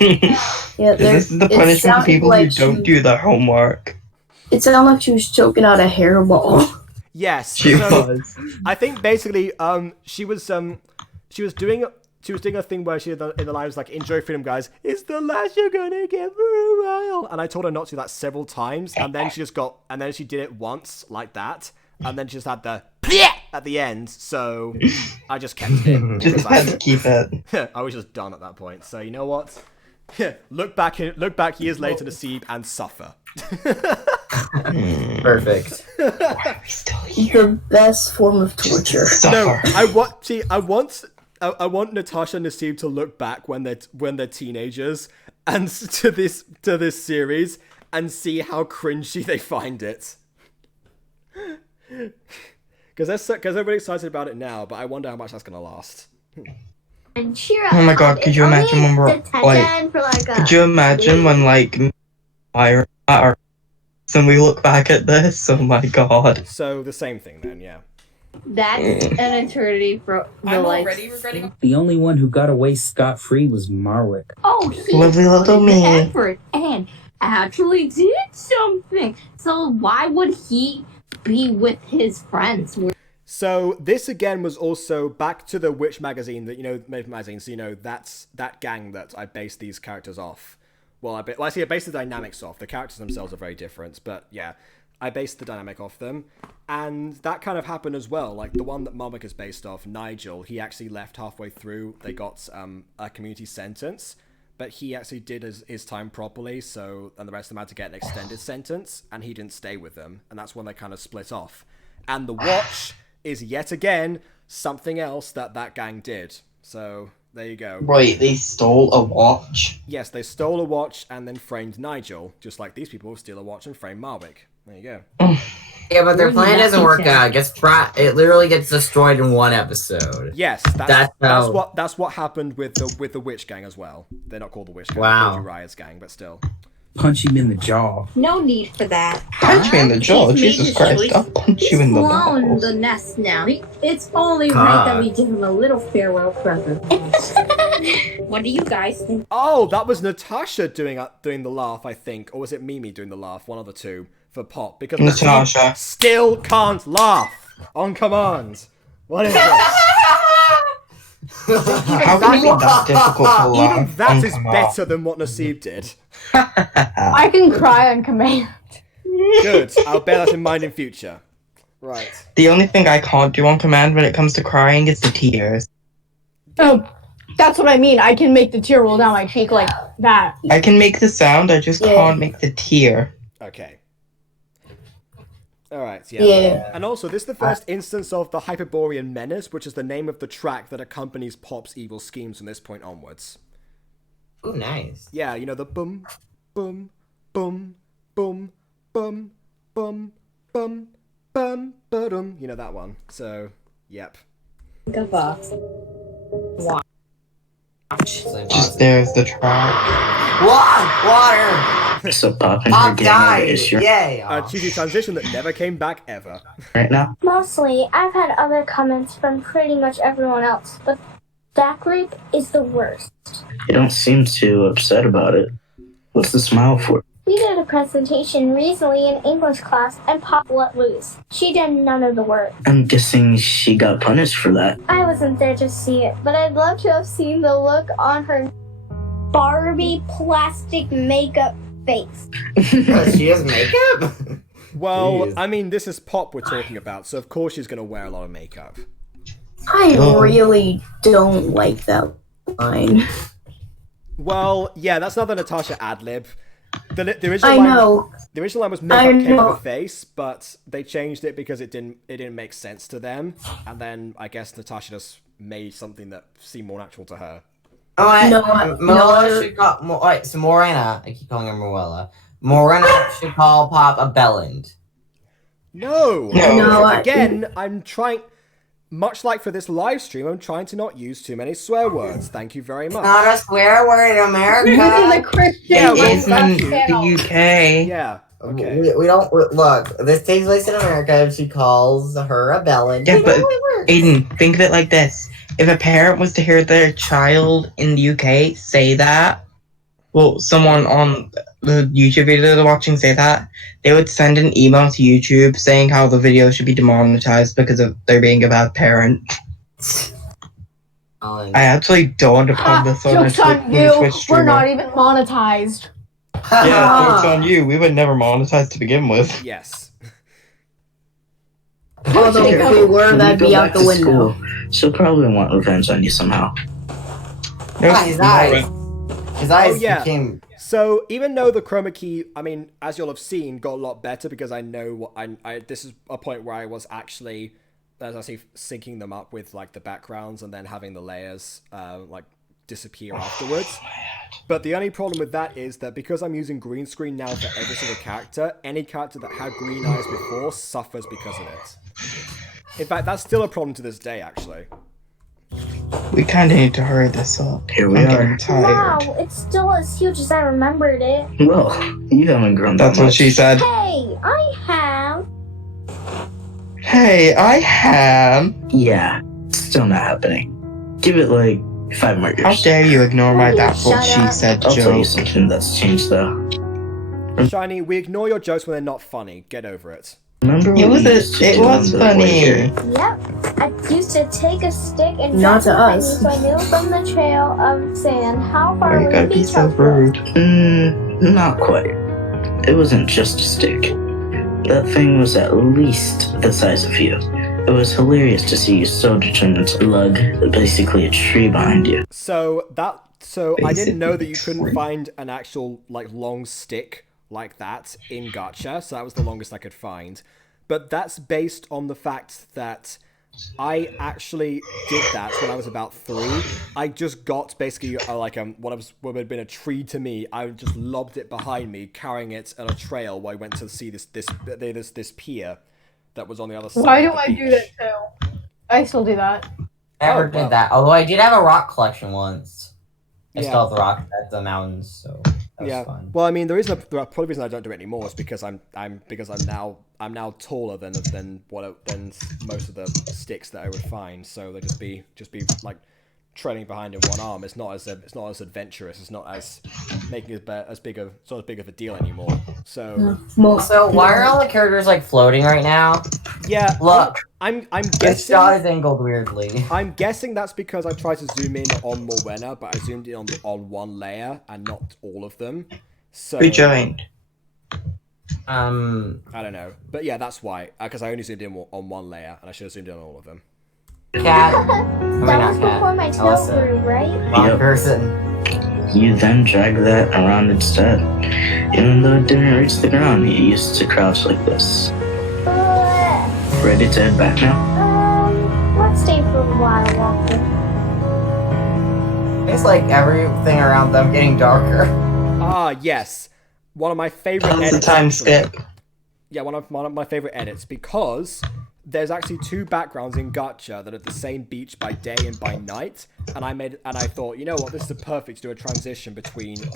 Yeah, This is the punishment for people who don't do their homework. It sounded like she was choking out a hairball. Yes, She so was. I think basically, she was doing a thing where she in the line was like, "Enjoy freedom, guys. It's the last you're gonna get for a while." And I told her not to do that several times, and then she did it once like that, and then she just had the at the end. So I just kept it in. Just had to keep it. I was just done at that point. So you know what? Look back years later to see and suffer. Perfect. The best form of torture. No, I want Natasha and Nasib to look back when they're teenagers and to this series and see how cringy they find it. Because they're really excited about it now, but I wonder how much that's gonna last. And cheer up. Oh my god, could you imagine when we're could you imagine when like Myra or and we look back at this? Oh my god. So the same thing then, yeah. That's an eternity for the I'm like. already regretting. The only one who got away scot-free was Marwick. Oh, he Lovely little put in the me. effort and actually did something. So why would he be with his friends? So this again was also back to the Witch magazine that magazine. So that's that gang that I based these characters off. Well, I based the dynamics off. The characters themselves are very different, but yeah, I based the dynamic off them, and that kind of happened as well. Like the one that Marwick is based off, Nigel, he actually left halfway through. They got a community sentence, but he actually did his time properly. So and the rest of them had to get an extended sentence, and he didn't stay with them, and that's when they kind of split off. And the Watch is yet again something else that gang did. So there you go. Wait, they stole a watch? Yes, they stole a watch and then framed Nigel, just like these people steal a watch and frame Marwick. There you go. Yeah, but their plan doesn't work out. It literally gets destroyed in one episode. Yes, that's what happened with the Witch Gang as well. They're not called the Witch Gang. Wow. They're called Uriah's Gang, but still. Punch him in the jaw. No need for that. Punch me in the jaw, He's made Jesus his Christ! choice. I'll punch you in the Alone in balls. the nest now. It's only right that we give him a little farewell present. What do you guys think? Oh, that was Natasha doing the laugh, I think, or was it Mimi doing the laugh? One of the two for Pop, because Natasha still can't laugh on command. What is this? How can it be that difficult to laugh? Even that on is command? better than what Nasib did. I can cry on command. Good. I'll bear that in mind in future. Right. The only thing I can't do on command when it comes to crying is the tears. Oh, that's what I mean. I can make the tear roll down my cheek like that. I can make the sound, I just can't make the tear. Okay. Alright, yeah. Yeah. And also, this is the first instance of the Hyperborean Menace, which is the name of the track that accompanies Pop's evil schemes from this point onwards. Ooh, nice. Yeah, the boom, boom, boom, boom, boom, boom, boom, boom, boom. That one. So, yep. Just there's the trap. Water! So Pop and her Pop gang died! is your Yay! A cheesy transition that never came back ever. right now? Mostly, I've had other comments from pretty much everyone else, but that group is the worst. You don't seem too upset about it. What's the smile for? We did a presentation recently in English class and Pop let loose. She did none of the work. I'm guessing she got punished for that. I wasn't there to see it, but I'd love to have seen the look on her Barbie plastic makeup face. She has makeup? Well, Jeez. I mean, this is Pop we're talking about, so of course she's going to wear a lot of makeup. I really don't like that line. Well, yeah, that's not the Natasha ad-lib. The I know. The original line was makeup came off her face, but they changed it because it didn't make sense to them, and then I guess Natasha just made something that seemed more natural to her. Morella should call... Wait, so Morena, I keep calling her Morella. Morena should call Pop a Belland. No! Again, I'm trying... Much like for this live stream, I'm trying to not use too many swear words. Thank you very much. Not a swear word in America. Yeah, well, It's in the UK. Yeah. Okay. We don't look. This takes place in America. If she calls her a Belland. Yeah, but Aiden, think of it like this: if a parent was to hear their child in the UK say that, well, someone on the YouTube video they're watching say that, they would send an email to YouTube saying how the video should be demonetized because of there being a bad parent. I actually dawned upon this on Joke's on you. Twitch streamer. We're not even monetized. Yeah, joke's on you. We would never monetize to begin with. Yes. Although if we were, that'd be out the window. She'll probably want revenge on you somehow. His eyes. His eyes became... So even though the chroma key, I mean, as you'll have seen, got a lot better because I know what I this is a point where I was actually, as I say, syncing them up with like the backgrounds and then having the layers like disappear afterwards. But the only problem with that is that because I'm using green screen now for every single character, any character that had green eyes before suffers because of it. In fact, that's still a problem to this day, actually. We kind of need to hurry this up. Here we I'm are. getting tired. Wow, it's still as huge as I remembered it. Well, you haven't grown that much. That's what she said. Hey, I have. Hey, I have. Yeah, still not happening. Give it like 5 more years. How dare you ignore my that's what she said I'll tell you joke. something that's changed though. Shiny, we ignore your jokes when they're not funny. Get over it. Remember It was when we used to it do was on the way here? funny. Yep. I used to take a stick and Not drop to it behind us. me so I knew from the trail of sand how far You away gotta the be beach so house was. rude. Not quite. It wasn't just a stick. That thing was at least the size of you. It was hilarious to see you so determined to lug basically a tree behind you. So I didn't know that you couldn't find an actual like long stick like that in Gacha, so that was the longest I could find. But that's based on the fact that I actually did that when I was about 3. I just got basically what had been a tree to me. I just lobbed it behind me, carrying it on a trail while I went to see this pier that was on the other side. Why of do the I beach. do that too? I still do that. Never did that. Although I did have a rock collection once. I Yeah. still have the rock at the mountains, so that was fun. Well, I mean, the probably reason I don't do it anymore is because I'm now taller than most of the sticks that I would find. So they just be like trailing behind in one arm. It's not as adventurous. It's not as making it's not as big of a deal anymore. So So why are all the characters like floating right now? yeah, Look. I'm This guessing. shot is angled weirdly. I'm guessing that's because I tried to zoom in on Morwenna, but I zoomed in on one layer and not all of them. So Who joined? I don't know, but yeah, that's why. Because I only zoomed in on one layer, and I should have zoomed in on all of them. Cat. That was before my tail Alyssa. grew, right? Wrong Yep. person. You then drag that around instead. Even though it didn't reach the ground, you used to crouch like this. Ready to head back now? Let's stay for a while longer. It's like everything around them getting darker. Ah, yes, one of my favorite Tons of edits. time actually. skip. Yeah, one of my favorite edits because there's actually two backgrounds in Gacha that are the same beach by day and by night, and I thought, you know what, this is perfect to do a transition between the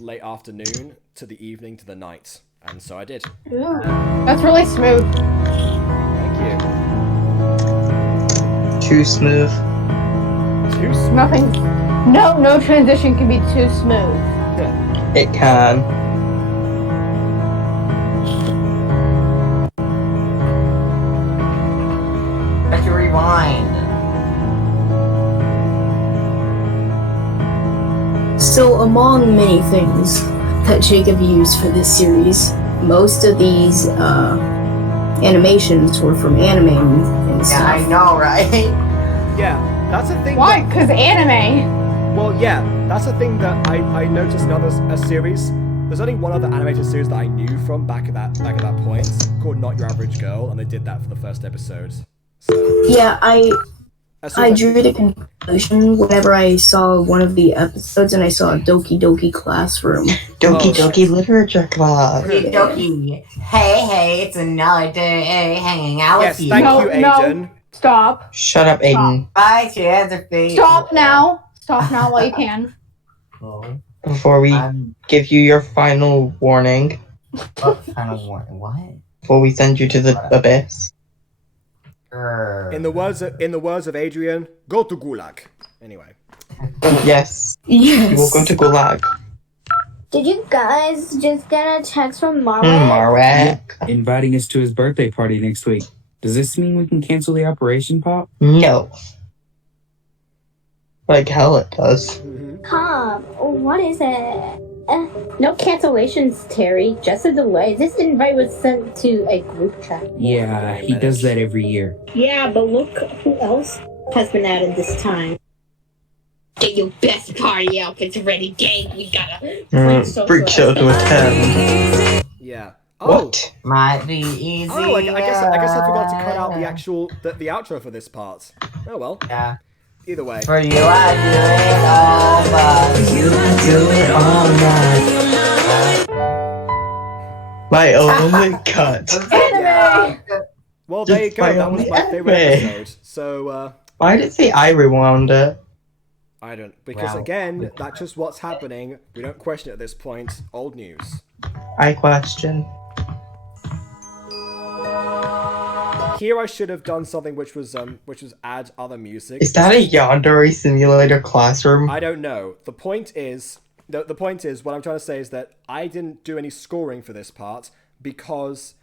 late afternoon to the evening to the night, and so I did. Ooh, that's really smooth. Thank you. Too smooth. Too smooth. Nothing. No transition can be too smooth. It can. Have to rewind. So, among many things that Jacob used for this series, most of these animations were from anime and stuff. Yeah, I know, right? Yeah, that's a thing. Why? Because anime. Well, yeah, that's a thing that I noticed in other series. There's only one other animated series that I knew from back at that point called Not Your Average Girl, and they did that for the first episode. So Yeah, I drew the conclusion whenever I saw one of the episodes and I saw a Doki Doki classroom. Doki Doki literature club. Doki Doki. Hey, it's another day hanging out with you. Thank you, Aiden. No, stop. Shut up, Aiden. Bye, Chesapeake. Stop now. Stop now while you can. Before we give you your final warning. Final warning? What? Before we send you to the abyss. In the words of Adrian, go to Gulag. Anyway. Yes. Yes. You will go to Gulag. Did you guys just get a text from Marwick? Marwick. Inviting us to his birthday party next week. Does this mean we can cancel the operation, Pop? No. Like hell it does. Come, what is it? No cancellations, Terry. Just a delay. This invite was sent to a group chat. Yeah, he does that every year. Yeah, but look who else has been added this time. Get your best party outfits ready, gang. We gotta Freak show to attend. Yeah. What? Might be easy. Oh, I guess I forgot to cut out the actual the outro for this part. Oh well. Yeah. Either way. For you, I do it all, but you do it all night. My only cut. Anime. Well, there you go. That was my favorite episode. So, Why did it say I rewound it? I don't. Because again, that's just what's happening. We don't question it at this point. Old news. I question. Here I should have done something which was add other music. Is that a Yandere simulator classroom? I don't know. The point is what I'm trying to say is that I didn't do any scoring for this part because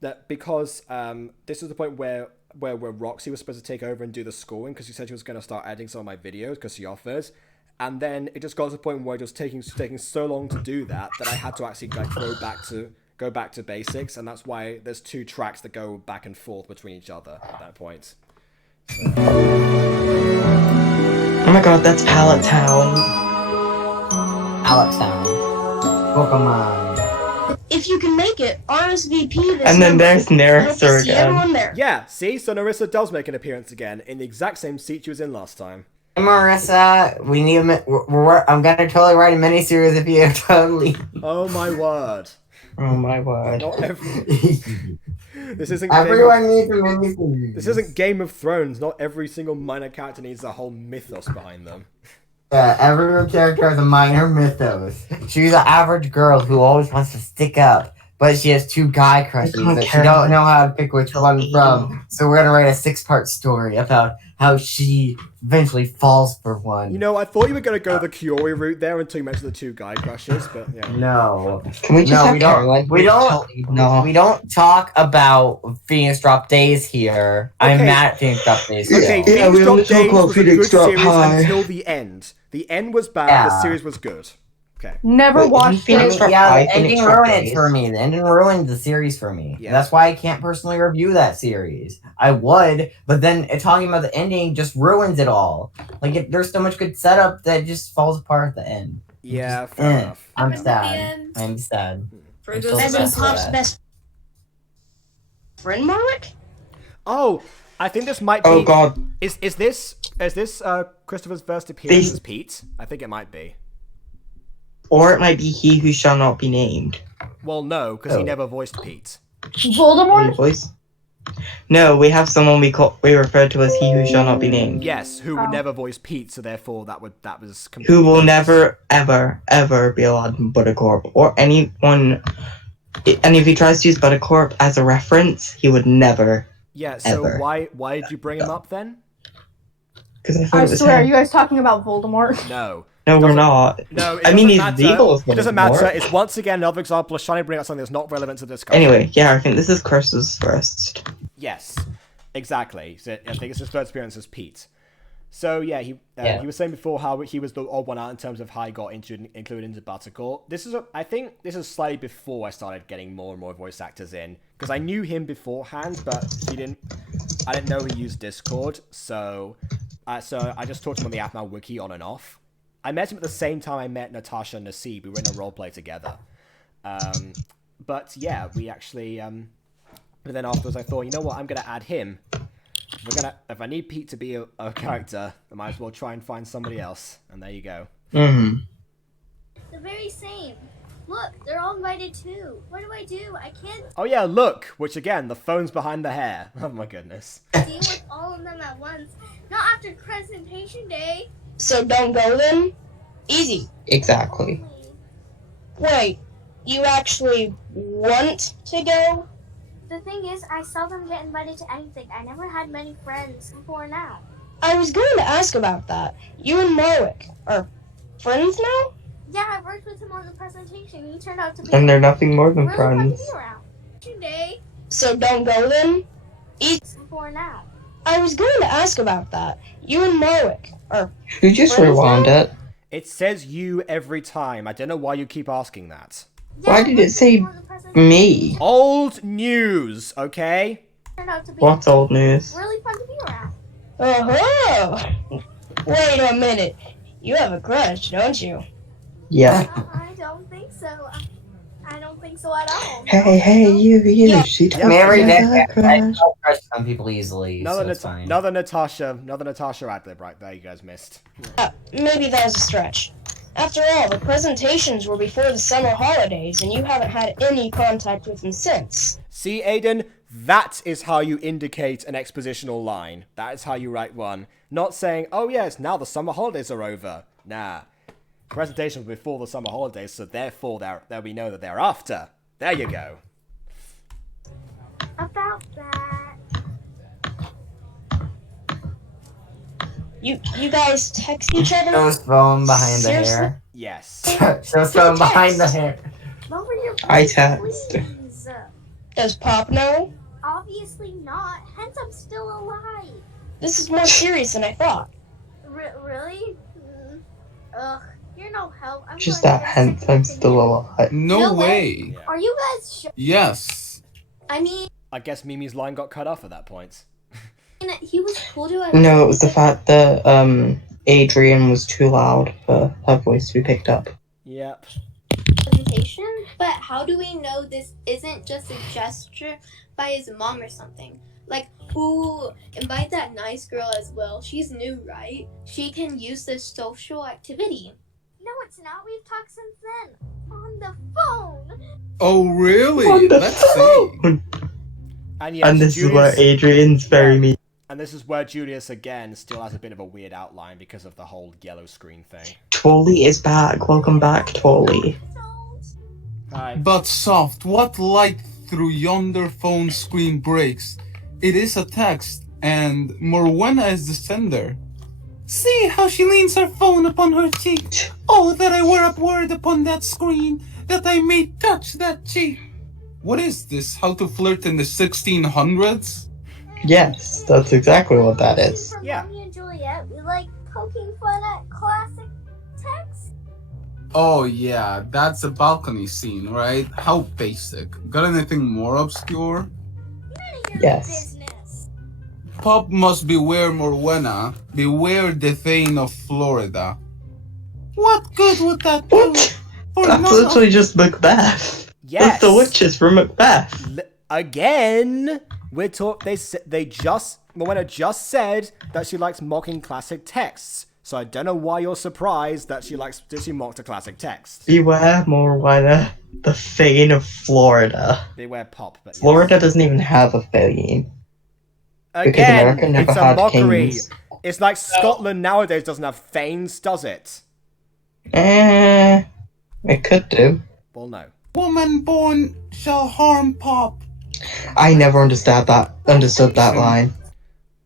this is the point where Roxy was supposed to take over and do the scoring because she said she was going to start editing some of my videos because she offers. And then it just got to the point where it was taking so long to do that I had to actually like go back to basics, and that's why there's two tracks that go back and forth between each other at that point. So. Oh my god, that's Pallet Town. Pallet Town. Pokemon. If you can make it, RSVP this. And then there's Narissa See everyone again. there. Yeah, see? So Narissa does make an appearance again in the exact same seat she was in last time. Hey Marissa, we need I'm gonna totally write a miniseries if you totally. Oh my word. Oh my word. Not every... This isn't Everyone needs a miniseries. This isn't Game of Thrones. Not every single minor character needs a whole mythos behind them. Yeah, every character has a minor mythos. She's an average girl who always wants to stick up, but she has two guy crushes that she don't know how to pick which one from. So we're gonna write a 6-part story about how she eventually falls for one. You know, I thought you were gonna go the Kiori route there until you mentioned the two guy crushes, but yeah. No. Can we just have we Caroline? we don't talk about Phoenix Drop Days here. Okay. I'm mad at Phoenix Drop Days. Okay, Yeah, we only talk about Phoenix Drop High. until the end. The end was bad, Yeah. the series was good. Okay. Never watched Phoenix it. Drop Yeah, High, the Phoenix ending Drop ruined it Days. for me. The ending ruined the series for me. Yeah. That's why I can't personally review that series. I would, but then talking about the ending just ruins it all. Like, there's so much good setup that just falls apart at the end. Yeah, fair enough. I'm Happened at the sad. end. I'm sad. For I'm those so of sad us for Pop's that. best friend, Marwick? Oh, I think this might be. Oh god. Is this Christopher's first appearance as Pete? I think it might be. Or it might be he who shall not be named. Well, no, because he never voiced Pete. Voldemort? Voice? No, we have someone we refer to as he who shall not be named. Yes, who would never voice Pete, so therefore that was completely Who will useless. never, ever, ever be allowed in Buttercorp or anyone. And if he tries to use Buttercorp as a reference, he would never. Yeah. So ever. why did you bring him up then? Because I thought I it was swear, are him. you guys talking about Voldemort? No. No, we're not. No, I mean, he's legal as It doesn't matter. Voldemort. It's once again another example of trying to bring up something that's not relevant to the discussion. Anyway, yeah, I think this is Curse's first. Yes, exactly. So I think it's his first appearance as Pete. So yeah, he was saying before how he was the odd one out in terms of how he got included into Buttercore. I think this is slightly before I started getting more and more voice actors in, because I knew him beforehand, but I didn't know he used Discord. So I just talked to him on the Athma wiki on and off. I met him at the same time I met Natasha and Nasib. We were in a roleplay together. But yeah, we actually. But then afterwards, I thought, you know what? I'm gonna add him. If I need Pete to be a character, I might as well try and find somebody else. And there you go. Mm-hmm. The very same. Look, they're all invited too. What do I do? I can't Oh yeah, look. Which again, the phone's behind the hair. Oh my goodness. deal with all of them at once. Not after presentation day. So don't go then? Easy. Exactly. Wait, you actually want to go? The thing is, I seldom get invited to anything. I never had many friends before now. I was going to ask about that. You and Marwick are friends now? Yeah, I worked with him on the presentation. He turned out to be And they're nothing more than really fun to friends. be around. Day. So don't go then? Before now. I was going to ask about that. You and Marwick are You just friends rewound now? it. It says you every time. I don't know why you keep asking that. Why did it say me? Old news, okay? Turned out to be What's old news? really fun to be around. Oh, wait a minute. You have a crush, don't you? Yeah. I don't think so. I don't think so at all. Hey, you, she told me Mary, I I crush some people easily, so it's fine. Another Natasha Radcliffe right there you guys missed. Maybe that was a stretch. After all, the presentations were before the summer holidays, and you haven't had any contact with him since. See, Aiden, that is how you indicate an expositional line. That is how you write one. Not saying, oh yes, now the summer holidays are over. Nah. Presentations were before the summer holidays, so therefore there we know that they're after. There you go. About that. You guys text each other? Show's phone behind the Seriously? hair. Yes. Show's phone behind the hair. Lower your I voice, text. please. Does Pop know? Obviously not. Hence, I'm still alive. This is more serious than I thought. Really? Ugh. You're no help. I'm Just going that to get hence sick I'm of still alive. No way. Are you guys sure? Yes. I mean, I guess Mimi's line got cut off at that point. he was cool to No, it was the fact that Adrian was too loud for her voice to be picked up. Yep. Presentation, but how do we know this isn't just a gesture by his mom or something? Like, ooh, invite that nice girl as well. She's new, right? She can use this social activity. No, it's not. We've talked since then. On the phone. Oh, really? On the Let's see. And, yes, And this is where Julius, Adrian's very mean. and this is where Julius again still has a bit of a weird outline because of the whole yellow screen thing. Twally is back. Welcome back, Twally. Hi. But soft, what light through yonder phone screen breaks? It is a text, and Morwenna is the sender. See how she leans her phone upon her cheek. Oh, that I were up word upon that screen, that I may touch that cheek. What is this? How to flirt in the 1600s? Yes, that's exactly what that is. From Romeo and Juliet, we like poking fun at classic text. Oh yeah, that's a balcony scene, right? How basic. Got anything more obscure? Yes. Pop must beware Morwenna, beware the Thane of Florida. What good would that do? For That's none literally of- just Macbeth. Yes. That's the witches from Macbeth. Again, Morwenna just said that she likes mocking classic texts. So I don't know why you're surprised that she mocked a classic text. Beware, Morwenna. The Fane of Florida. Beware Pop, but yes. Florida doesn't even have a Fane. Because Again, America never it's a had mockery. kings. It's like Scotland nowadays doesn't have Fanes, does it? It could do. Well, no. Woman born shall harm Pop. I never understood that line.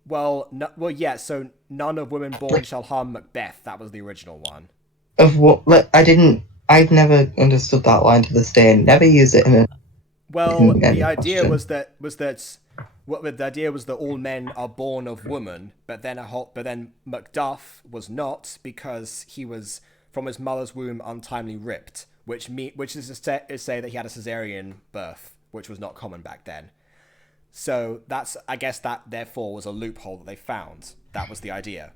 Well, no, yeah. So none of women born shall harm Macbeth. That was the original one. Of what? I've never understood that line to this day and never use it in a. Well, the idea was that the idea was that all men are born of woman, but then Macduff was not because he was from his mother's womb untimely ripped, which is to say that he had a cesarean birth, which was not common back then. So I guess that therefore was a loophole that they found. That was the idea.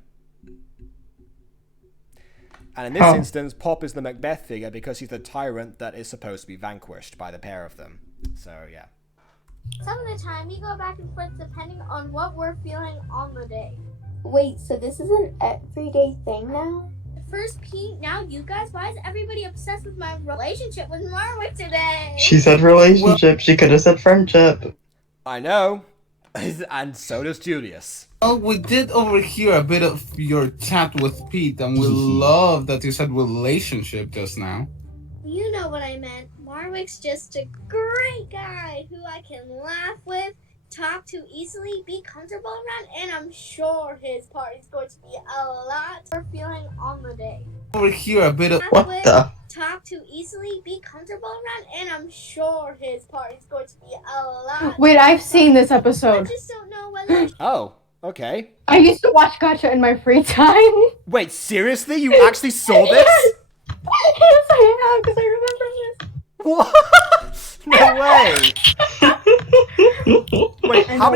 And in this instance, Pop is the Macbeth figure because he's the tyrant that is supposed to be vanquished by the pair of them. So, yeah. Some of the time, we go back and forth depending on what we're feeling on the day. Wait, so this is an everyday thing now? First Pete, now you guys, why is everybody obsessed with my relationship with Marwick today? She said relationship. She could have said friendship. I know. And so does Julius. Oh, we did overhear a bit of your chat with Pete, and we love that you said relationship just now. You know what I meant. Marwick's just a great guy who I can laugh with, talk to easily, be comfortable around, and I'm sure his party's going to be a lot more feeling on the day. Overhear a bit of Talk to easily, be comfortable around, and I'm sure his party's going to be a lot. Wait, I've seen this episode. I just don't know whether. Oh, okay. I used to watch Gacha in my free time. Wait, seriously? You actually saw this? Yes, I have, because I remember this. What? No way. Wait, how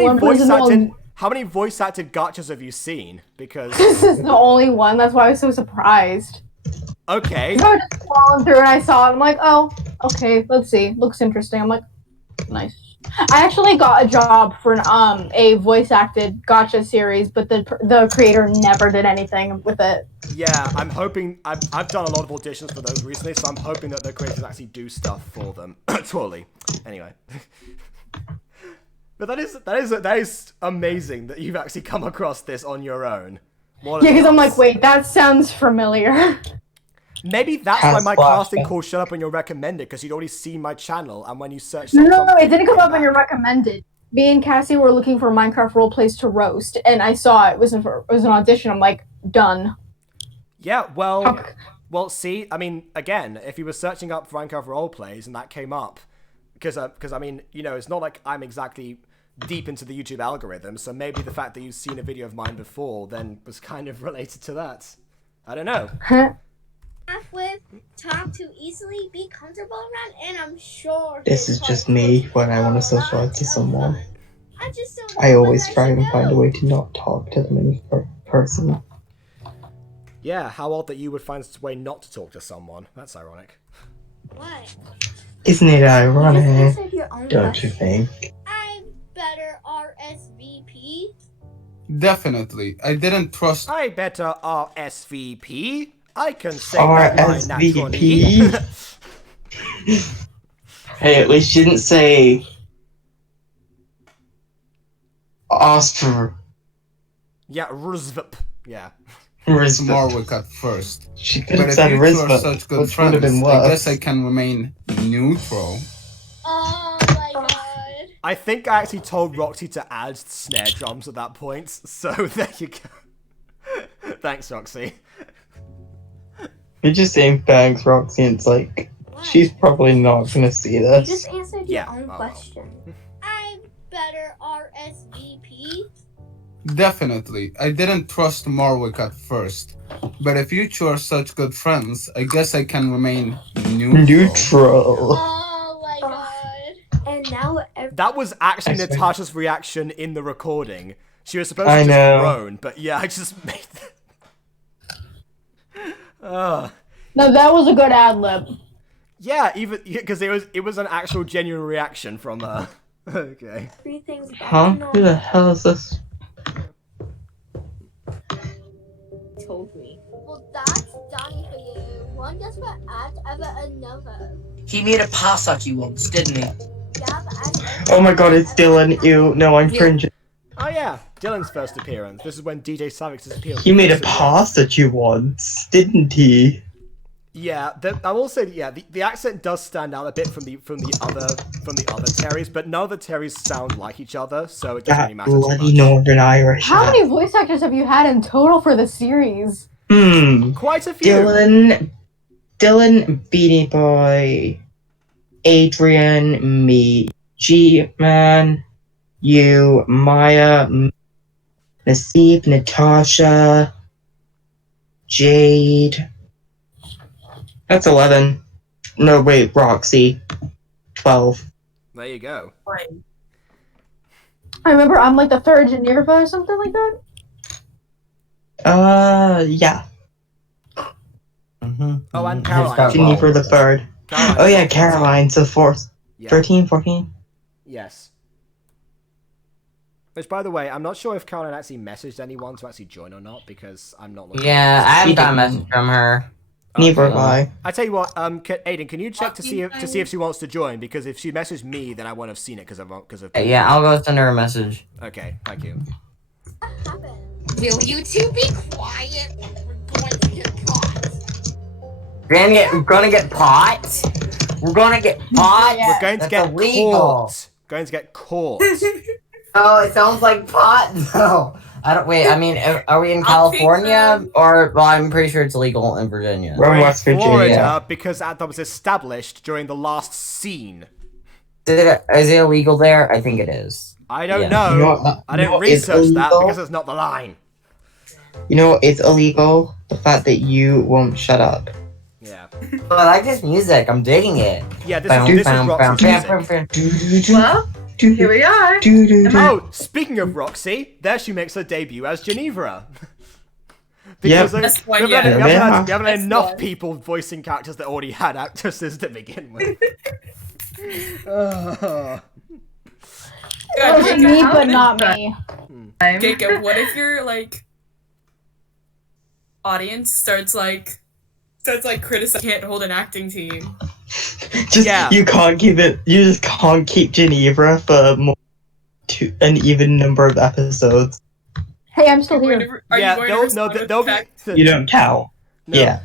many voice acted gachas have you seen? Because this is the only one. That's why I was so surprised. Okay. I was just scrolling through and I saw it. I'm like, oh, okay, let's see. Looks interesting. I'm like, nice. I actually got a job for a voice acted gacha series, but the creator never did anything with it. Yeah, I'm hoping I've done a lot of auditions for those recently, so I'm hoping that the creators actually do stuff for them. Totally. Anyway. But that is amazing that you've actually come across this on your own. Yeah, because I'm like, wait, that sounds familiar. Maybe that's why my casting call showed up on your recommended, because you'd already seen my channel, and when you searched... No, it didn't come up on your recommended. Me and Cassie were looking for Minecraft roleplays to roast, and I saw it was an audition. I'm like, done. Yeah, well, see, I mean, again, if you were searching up Minecraft roleplays and that came up, because I mean, you know, it's not like I'm exactly deep into the YouTube algorithm, so maybe the fact that you've seen a video of mine before then was kind of related to that. I don't know. With, talk to easily, be comfortable around, and I'm sure This is just me when I want to socialize to someone. I always try and find a way to not talk to them in person. Yeah, how odd that you would find a way not to talk to someone. That's ironic. What? Isn't it ironic? Don't you think? I better RSVP. Definitely. I didn't trust... I better RSVP. I can say that line naturally. Hey, at least you didn't say... Oscar. Yeah, Rizvip. Yeah. Marwick at first. She could have said Rizvip, such good which would have been friends, worse. I guess I can remain neutral. Oh my god. I think I actually told Roxy to add snare drums at that point, so there you go. Thanks, Roxy. You're just saying thanks, Roxy, and it's like, she's probably not gonna see this. You just answered your own question. I better RSVP. Definitely. I didn't trust Marwick at first. But if you two are such good friends, I guess I can remain neutral. Oh my god. And now that was actually Natasha's reaction in the recording. She was supposed to just groan, but yeah, I just made that. No, that was a good ad-lib. Yeah, even because it was an actual genuine reaction from her. Okay. Huh? Who the hell is this? Told me. Well, that's done for you. one just for act as another. He made a pass at you once, didn't he? Yeah, but as Oh my god, it's Dylan. Ew, no, I'm cringing. Oh yeah, Dylan's first appearance. This is when DJ Savix's appearance. He made a pass at you once, didn't he? Yeah, I will say, yeah, the accent does stand out a bit from the other Terrys, but none of the Terrys sound like each other, so it doesn't really matter too Bloody much. Northern Irish. How many voice actors have you had in total for the series? Quite a few. Dylan, Beanie Boy, Adrian, me, G-Man, you, Maya, Nassif, Natasha, Jade. That's 11. No, wait, Roxy. 12. There you go. I remember I'm like the third Geneva or something like that. Yeah. Oh, and Caroline. Geneva the third. Oh yeah, Caroline's the fourth. Yeah. 13, 14? Yes. Which, by the way, I'm not sure if Caroline actually messaged anyone to actually join or not, because I'm not looking. Yeah, I haven't got a message from her. Neither have I. I tell you what, Aiden, can you check to see if she wants to join? Because if she messaged me, then I won't have seen it because of. Yeah, I'll go send her a message. Okay, thank you. Will you two be quiet? We're going to get caught. We're gonna get caught? We're gonna get caught? We're going to That's get illegal. caught. Going to get caught. Oh, it sounds like pot. No, I don't. Wait, I mean, are we in California or? Well, I'm pretty sure it's illegal in Virginia. We're in West Virginia. Florida, because that was established during the last scene. Is it illegal there? I think it is. I don't Yeah. know. You know what- I you know didn't what is research that illegal? because it's not the line. You know, it's illegal. The fact that you won't shut up. Yeah. But I like this music. I'm digging it. Yeah, this is Roxy's music. Well, here we are. Oh, speaking of Roxy, there she makes her debut as Geneva. Yep. Because That's one, we haven't yeah. had That's enough one. people voicing characters that already had actresses to begin with. Oh. It was me, but not me. Jacob, what if your like audience starts criticizing can't hold an acting team? Just you can't keep it. You just can't keep Geneva for more to an even number of episodes. Hey, I'm still here. You don't count. No. Yeah.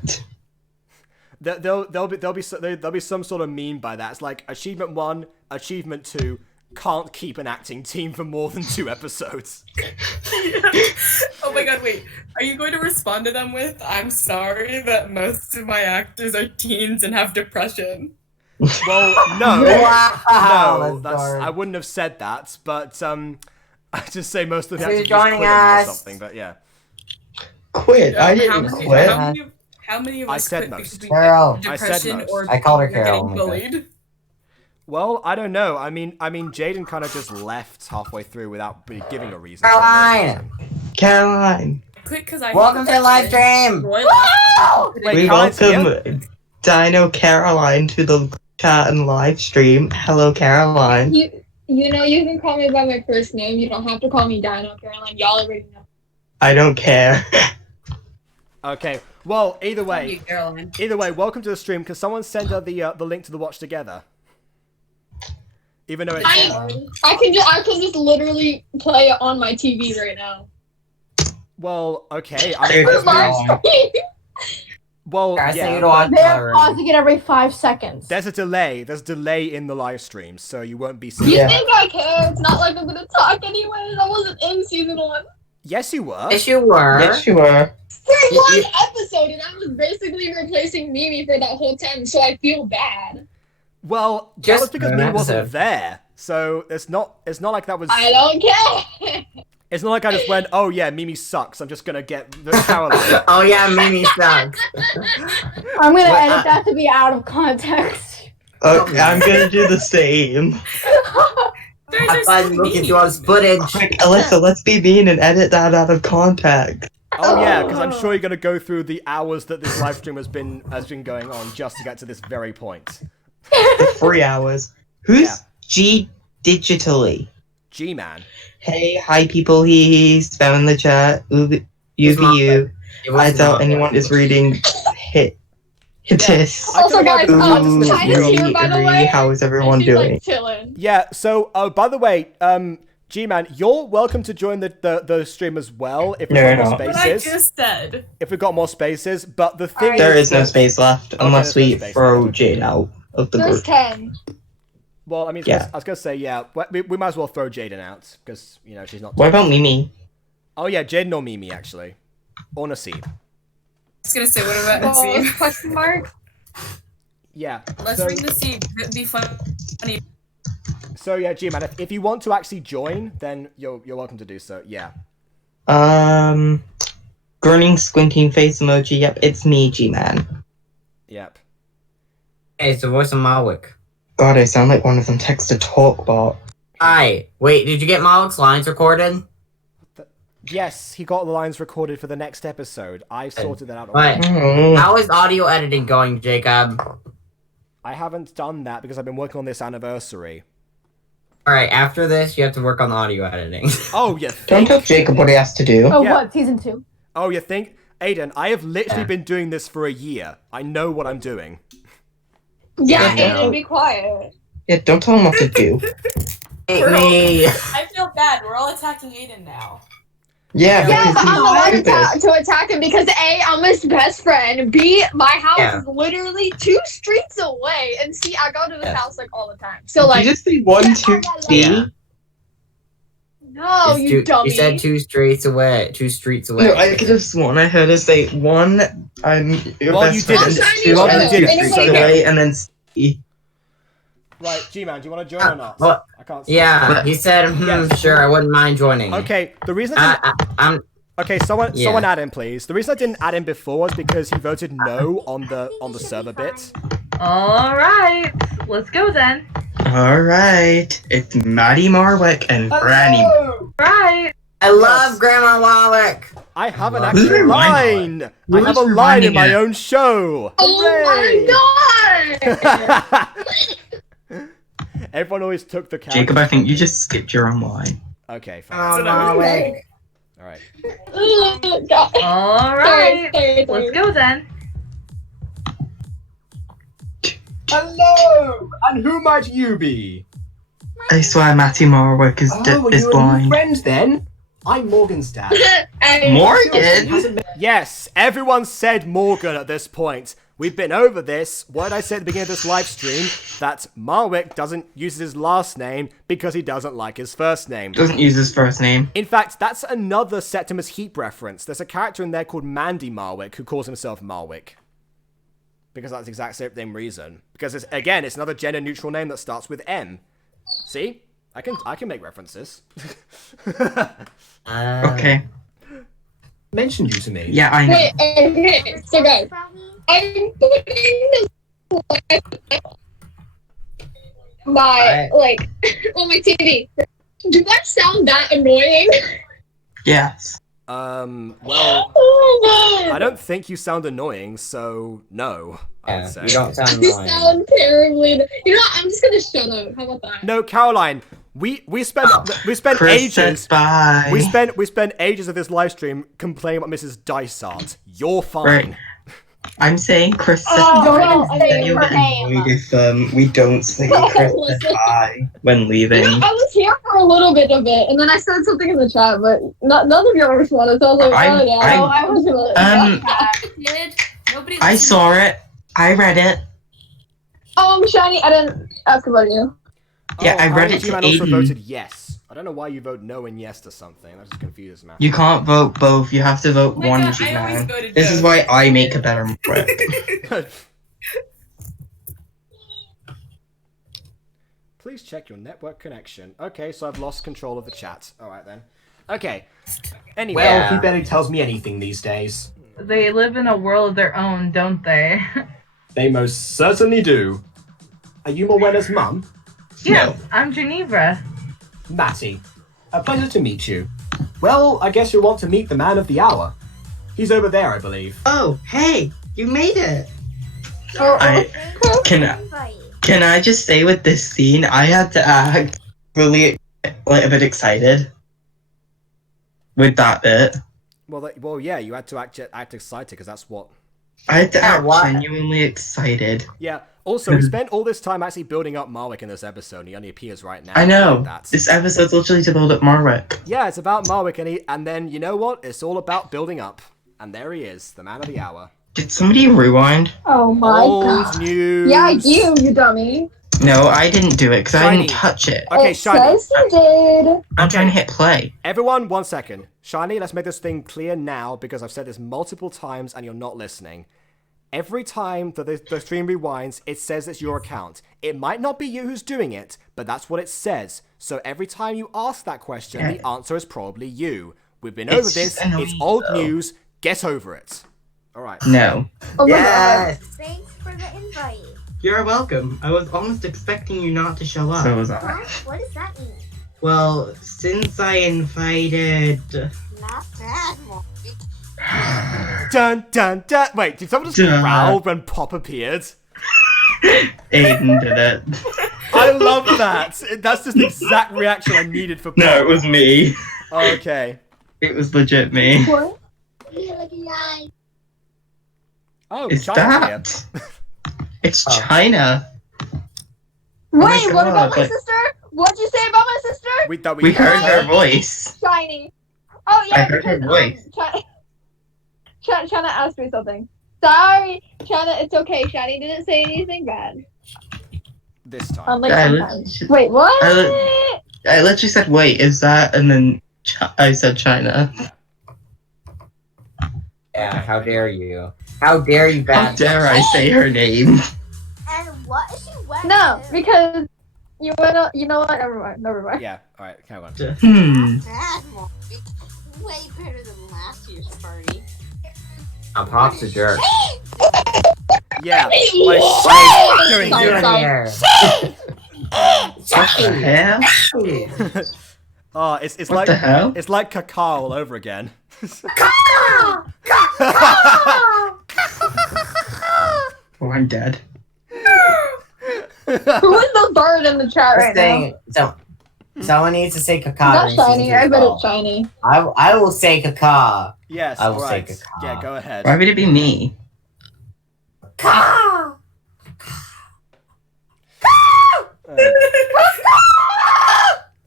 There'll be some sort of meme by that. It's like achievement 1, achievement 2. Can't keep an acting team for more than 2 episodes. Oh my god, wait. Are you going to respond to them with, I'm sorry that most of my actors are teens and have depression? Well, no. Wow, no, I wouldn't have said that, but I just say most of the Who's actors just joining quit on me or us? something, but yeah. Quit? I didn't quit. How many of I us said quit most. because we Carol. had I said depression most. or I called her we're Carol, getting oh my God. bullied? Well, I don't know. I mean, Jaden kind of just left halfway through without giving a reason. Caroline. Quit because I Welcome to the live stream. Wait, We Caroline's here? welcome Dino Caroline to the chat and live stream. Hello, Caroline. You know, you can call me by my first name. You don't have to call me Dino Caroline. Y'all already know. I don't care. Okay. Well, either way, welcome to the stream. Can someone send her the link to the watch together? Even though it's I can just literally play it on my TV right now. well, okay. Well, I yeah. think you watch They're pausing it every 5 seconds. There's a delay. There's delay in the live stream, so you won't be seeing. You think I care? It's not like I'm gonna talk anyways. I wasn't in season 1. Yes, you were. Yes, you were. Yes, you were. For one episode, and I was basically replacing Mimi for that whole time, so I feel bad. Well, that Just was because an me wasn't episode. there, so it's not like that was. I don't care. It's not like I just went, oh yeah, Mimi sucks. I'm just gonna get the Caroline. Oh yeah, Mimi sucks. I'm gonna edit that to be out of context. Okay, I'm gonna do the same. I find looking through all this footage. Quick, Alyssa, let's be mean and edit that out of context. Oh yeah, because I'm sure you're gonna go through the hours that this live stream has been going on just to get to this very point. The 3 hours. Who's G digitally? G-Man. Hey, hi people, he's found in the chat. UVU. I doubt anyone is reading It is. Also, guys, China's here, by the way. How is everyone She's doing? like chilling. Yeah. So, by the way, G-Man, you're welcome to join the stream as well if we've got more What I spaces. just said. If we've got more spaces, but the thing There is is no space left unless there's no we space throw left. Jade out of the There's group. 10. Well, I mean, Yeah. I was gonna say, yeah, we might as well throw Jaden out because you know she's not. What about Mimi? Oh yeah, Jaden or Mimi actually, or Nasib. I was gonna say, what about Nasib? Question mark? Yeah. Let's bring Nasib. It'd be funny. So yeah, G-Man, if you want to actually join, then you're welcome to do so. Yeah. Grinning, squinting face emoji. Yep, it's me, G-Man. Yep. Hey, it's the voice of Malwick. God, I sound like one of them text-to-talk bot. Hi. Wait, did you get Malwick's lines recorded? Yes, he got the lines recorded for the next episode. I sorted that out. But Mm-hmm. how is audio editing going, Jacob? I haven't done that because I've been working on this anniversary. Alright, after this, you have to work on the audio editing. Oh, you Don't think? tell Jacob what he has to do. Oh, Yeah. what? Season 2? Oh, you think? Aiden, I have literally been doing this for a year. I know what I'm doing. Yeah, Yeah. Aiden, be quiet. Yeah, don't tell him what to do. Hate me. I feel bad. We're all attacking Aiden now. Yeah, Yeah, because but I'm allowed he's stupid. to attack him because A, I'm his best friend. B, my house Yeah. is literally 2 streets away, and C, I go to his Yeah. house like all the time. So Did like, you just say 1, 2, Yeah. no, It's you dummy. You said 2 streets away. 2 streets away. No, I could have sworn I heard her say 1, I'm your Well, best you friend, didn't. 2, Well, I'm you 2 didn't. streets So- away, and then C. Right, G-Man, do you want to join or not? What? I can't see. Yeah, he said, Yes. sure, I wouldn't mind joining. Okay, the reason I didn't... Okay, someone add him, please. The reason I didn't add him before was because he voted no on the server bit. Alright, let's go then. Alright, it's Maddie Marwick and Granny. Right. I love Grandma Wallach. I have an Who's actual reminding- line. Who's I have a line reminding in my it? own show. Oh my god! Everyone always took the character. Jacob, I think you just skipped your own line. Okay, Oh, fine. Malwick. All right. Oh, god. Alright, Sorry. let's go then. Hello! And who might you be? I swear Matty Marwick is, Oh, are is you a new blind. friend then? I'm Morgan's dad. Morgan? Yes, everyone said Morgan at this point. We've been over this. What did I say at the beginning of this live stream? That Marwick doesn't use his last name because he doesn't like his first name. Doesn't use his first name. In fact, that's another Septimus Heap reference. There's a character in there called Mandy Marwick who calls himself Marwick. Because that's the exact same reason. Because it's another gender neutral name that starts with M. See? I can make references. Okay. Mentioned you to me. Yeah, I know. Wait, okay, so guys, I'm putting my, like, on my TV. Do I sound that annoying? Yes. Well, Oh my god! I don't think you sound annoying, so no, I would say. You don't sound You annoying. sound terribly. You know what? I'm just gonna shut up. How about that? No, Caroline, we spent Chris said ages. bye. We spent ages of this live stream complaining about Mrs. Dysart. You're fine. Right. I'm saying Chris said Don't bye. even say You'll her get name. annoyed if we don't say Chris said bye when leaving. You know, I was here for a little bit of it, and then I said something in the chat, but none of y'all responded, so I was like, oh yeah, I was gonna. I saw it. I read it. Shiny, I didn't ask about you. Yeah, I read it to G-Man also Aiden. voted yes. I don't know why you vote no and yes to something. That just confuses me. You can't vote both. You have to vote one, God, I G-Man. always voted This no. is why I make a better Marwick. Please check your network connection. Okay, so I've lost control of the chat. Alright then. Okay. Anyway. Well, he barely tells me anything these days. They live in a world of their own, don't they? They most certainly do. Are you Morwenna's mum? Yes, I'm Geneva. Matty, a pleasure to meet you. Well, I guess you'll want to meet the man of the hour. He's over there, I believe. Oh, hey, you made it. Can I just say with this scene, I had to act really like a bit excited with that bit. Well, yeah, you had to act excited because that's what I had to Yeah, act what? genuinely excited. Yeah. Also, we spent all this time actually building up Marwick in this episode, and he only appears right now. I know. Like that. This episode's literally to build up Marwick. Yeah, it's about Marwick, and then, you know what? It's all about building up. And there he is, the man of the hour. Did somebody rewind? Oh my Old god. news. Yeah, you dummy. No, I didn't do it because I Shiny. didn't touch it. Okay, It Shiny. says you did. I'm trying to hit play. Everyone, 1 second. Shiny, let's make this thing clear now, because I've said this multiple times and you're not listening. Every time that the stream rewinds, it says it's your account. It might not be you who's doing it, but that's what it says. So every time you ask that question, the answer is probably you. We've been over this. It's old news. Get over it. All right. No. Oh my Yes. Thanks for the invite. You're welcome. I was almost expecting you not to show up. So was I. Huh? What does that mean? Well, since I invited... Not bad. Dun dun dun. Wait, did someone just growl when Pop appeared? Aiden did it. I love that. That's just the exact reaction I needed for Pop. No, it was me. Okay. It was legit me. What? Oh, Is China's that? It's China. Wait, what about my but- sister? What'd you say about my sister? We heard her voice. Shiny. Oh yeah, I heard her voice. China asked me something. Sorry, China. It's okay. Shiny didn't say anything bad. This time. Unlike I sometimes. Wait, what? I literally said, wait, is that? And then I said China. Yeah, how dare you? How dare you, bad? How dare I say her name? And what is she wearing? No, because you went up. You know what? Never mind. Yeah. All right. Come on. Bad one. Way better than last year's party. Pop's a jerk. Yeah. What are you doing here? What the hell? Oh, it's What like the hell? it's like cacao all over again. Oh, I'm dead. Who is the bird in the chat right now? Someone needs to say caca. Not during Shiny. season I bet two. it's Shiny. I will say caca. Yes. I will all say right. caca. Yeah. Go ahead. Why would it be me?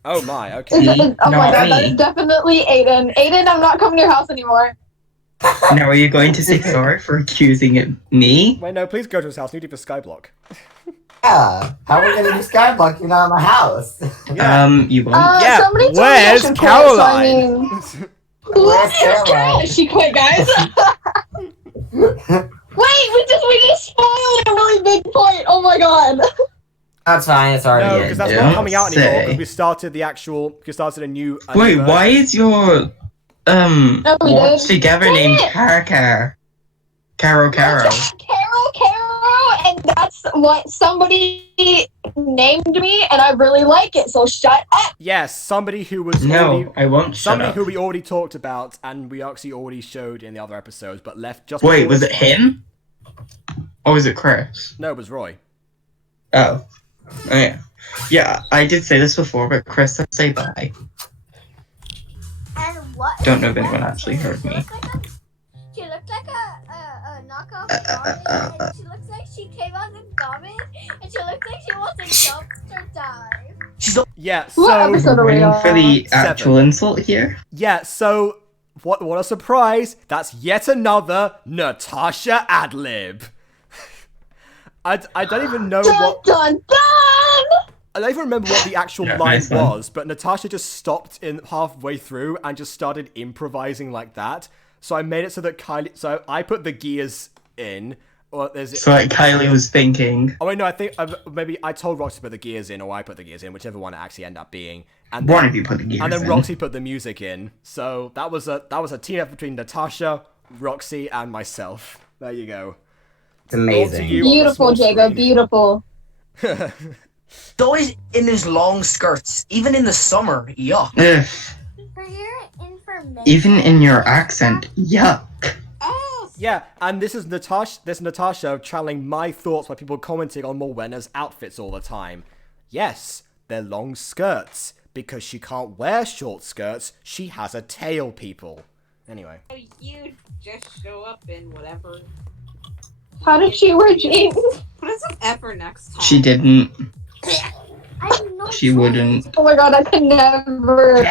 Oh my. Oh Okay. my god, Not that's me. definitely Aiden. Aiden, I'm not coming to your house anymore. Now, are you going to say sorry for accusing it me? Wait, no. Please go to his house. You need to for Skyblock. Yeah. How are we gonna do Skyblock? You're not in my house. You won't. Yeah, Somebody told me where's I should quit, Caroline? So Where's Caroline? She quit, guys. Wait, we just spoiled a really big point. Oh my god. That's fine. It's already No, in. because that's Don't not coming out anymore. say. Because we started the actual. We started a new. Wait, version. why is your we watch did. together Dang named it. Caro? Carol, and that's what somebody named me, and I really like it. So shut up. Yes, somebody who was No, already, I won't shut somebody up. who we already talked about, and we actually already showed in the other episodes, but left just. Wait, before was this it one. him? Or was it Chris? No, it was Roy. Oh. Yeah. Yeah, I did say this before, but Chris said say bye. And what? Don't know if anyone actually heard me. She looked like a knockoff Garmin, and she looks like she came out of Garmin, and she looks like she wants a dumpster dive. Yeah. What So episode are we Waiting on? for the 7. actual insult here. yeah. So what a surprise! That's yet another Natasha ad-lib. I don't even know Dun what. dun dun. I don't even remember what the actual Yeah, line nice one. was, but Natasha just stopped in halfway through and just started improvising like that. So I made it so that Kylie. So I put the gears in, or there's. So like Kylie was thinking. Oh wait, no, I think maybe I told Roxy to put the gears in, or I put the gears in, whichever one it actually ended up being. And One then, of you put the gears and then in. Roxy put the music in. So that was a team effort between Natasha, Roxy, and myself. There you go. It's amazing. Beautiful, Jacob. Beautiful. Always in his long skirts, even in the summer. Yuck. Ugh. For your information. Even in your accent, yuck. Yeah, and this is Natasha channeling my thoughts by people commenting on Morwenna's outfits all the time. Yes, they're long skirts. Because she can't wear short skirts, she has a tail, people. Anyway. You just show up in whatever How did she wear jeans? Put in some effort next time. She didn't. I She wouldn't. Oh my god, I could never.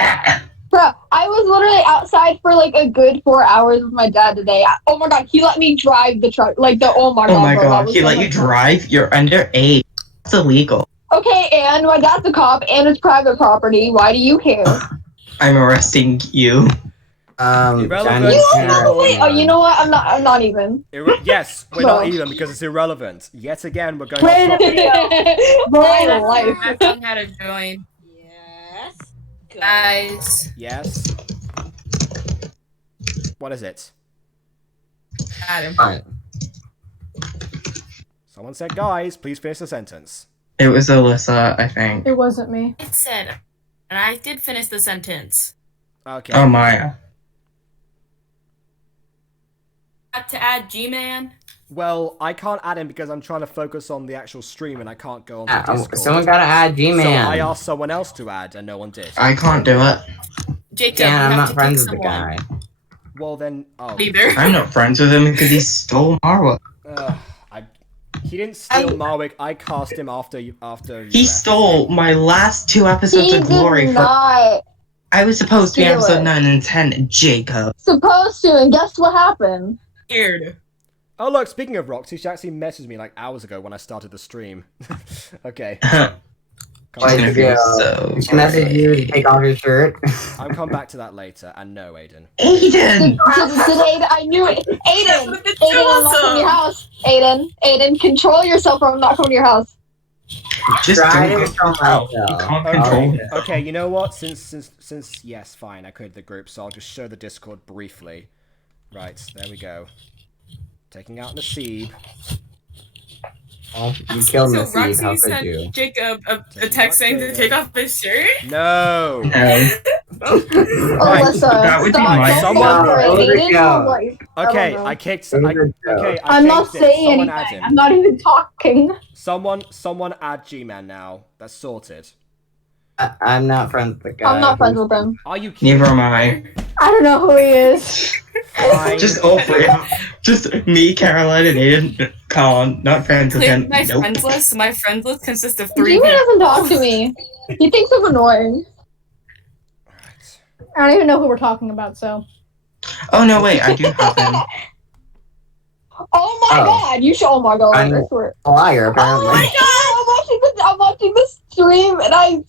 Bro, I was literally outside for like a good 4 hours with my dad today. Oh my god, he let me drive the truck. Like the oh my god. Oh my bro, god, he so let you much fun. drive? You're underage. That's illegal. Okay, and my dad's a cop, and it's private property. Why do you care? I'm arresting you. Irrelevant. Wait, oh, you know what? I'm not even. Yes, we're No. not even because it's irrelevant. Yet again, we're going Wait a to minute. My life. I've known how to join. Yes. Guys. Yes. What is it? Adam. Someone said, guys, please finish the sentence. It was Alyssa, I think. It wasn't me. It said, and I did finish the sentence. Okay. Oh, Maya. To add G-Man. Well, I can't add him because I'm trying to focus on the actual stream and I can't go on the Discord. Someone gotta add G-Man. So I asked someone else to add and no one did. I can't do it. Jacob, Yeah, you I'm have not to friends pick with the someone. guy. Well then, oh. Either. I'm not friends with him because he stole Marwa. He didn't steal Marwick. I cast him after you. He stole my last 2 episodes He of Glory. did For not. I was supposed to be Steal episode it. 9 and 10, Jacob. Supposed to, and guess what happened? Weird. Oh look, speaking of Roxy, she actually messaged me like hours ago when I started the stream. Okay. Why did you message you to take off your shirt? I'll come back to that later. And no, Aiden. Did Aiden, I knew it. Aiden, I'm not coming to your house. Aiden, control yourself or I'm not coming to your house. Just Try don't to control myself. You can't control it. Okay, you know what? Since yes, fine, I created the group, so I'll just show the Discord briefly. Right, there we go. Taking out Nasib. Oh, you killed So Nasib, Roxy how could sent you? Jacob a text saying to take off his shirt? No. Alyssa, that would be stop. my Don't someone- fall for it. Oh, Aiden yeah. will, like, Okay, don't know. I kicked. I I'm not changed it. saying Someone add anything. him. I'm not even talking. Someone add G-Man now. That's sorted. I'm not friends with the guy. I'm not friends with him. Are you kidding? Neither am I. I don't know who he is. Fine. Just all 3. Just me, Caroline, and Aiden. Colin, not friends with Clear him. my Nope. friends list. My friends list consists of 3 G-Man people. doesn't talk to me. He thinks I'm annoying. I don't even know who we're talking about, so. Oh, no, wait, I do have him. Oh my Oh. god, you should. Oh my god, I'm I swear. a liar, apparently. Oh my god, I'm watching this stream and I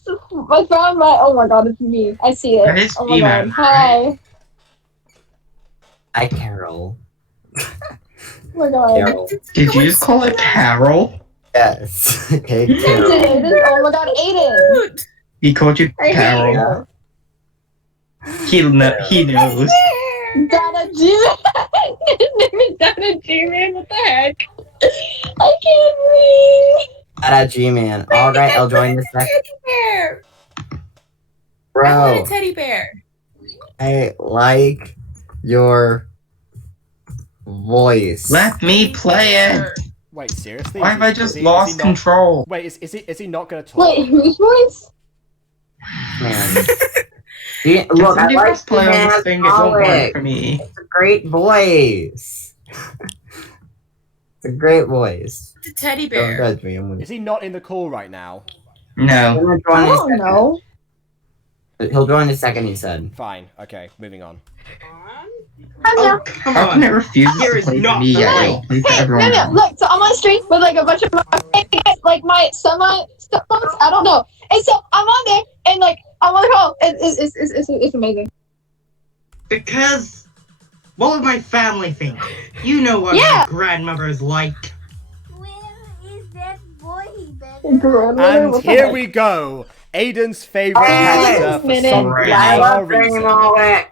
found my. Oh my god, it's me. I see it. That is Oh my G-Man, god. Hi. Hi, Carol. Oh my god. Carol. Did you just call it Carol? Yes. Hey, It's Carol. Aiden. Oh my god, Aiden. He called you I hate Carol. He knows. Dada G-Man. His name is Dada G-Man. What the heck? I can't read. At G-Man. Alright, I'll join the second. Teddy bear. I Bro, want a teddy bear. I like your voice. Let me play it. Wait, seriously? Why have I just lost control? Wait, is he not gonna talk? Wait, whose voice? Man. Look, I somebody like press play on this G-Man's thing, it won't work comic. for me. It's a great voice. It's a great voice. The teddy Don't bear. judge me. I'm Is he not in the call right now? No. gonna I join in a don't second. know. He'll join in a second, he said. Fine. Okay, moving on. Oh, how can it refuse to play for me yet? It'll play for Hey, everyone no, else. look, so I'm on stream with like a bunch of my semi-stepmoms, I don't know. And so I'm on there and like I'm on the call. It's amazing. Because what would my family think? You know what Yeah. my grandmother is like. Where is that boy, And here we go. Aiden's favorite character for minute. some I bizarre love Granny reason. Malwick.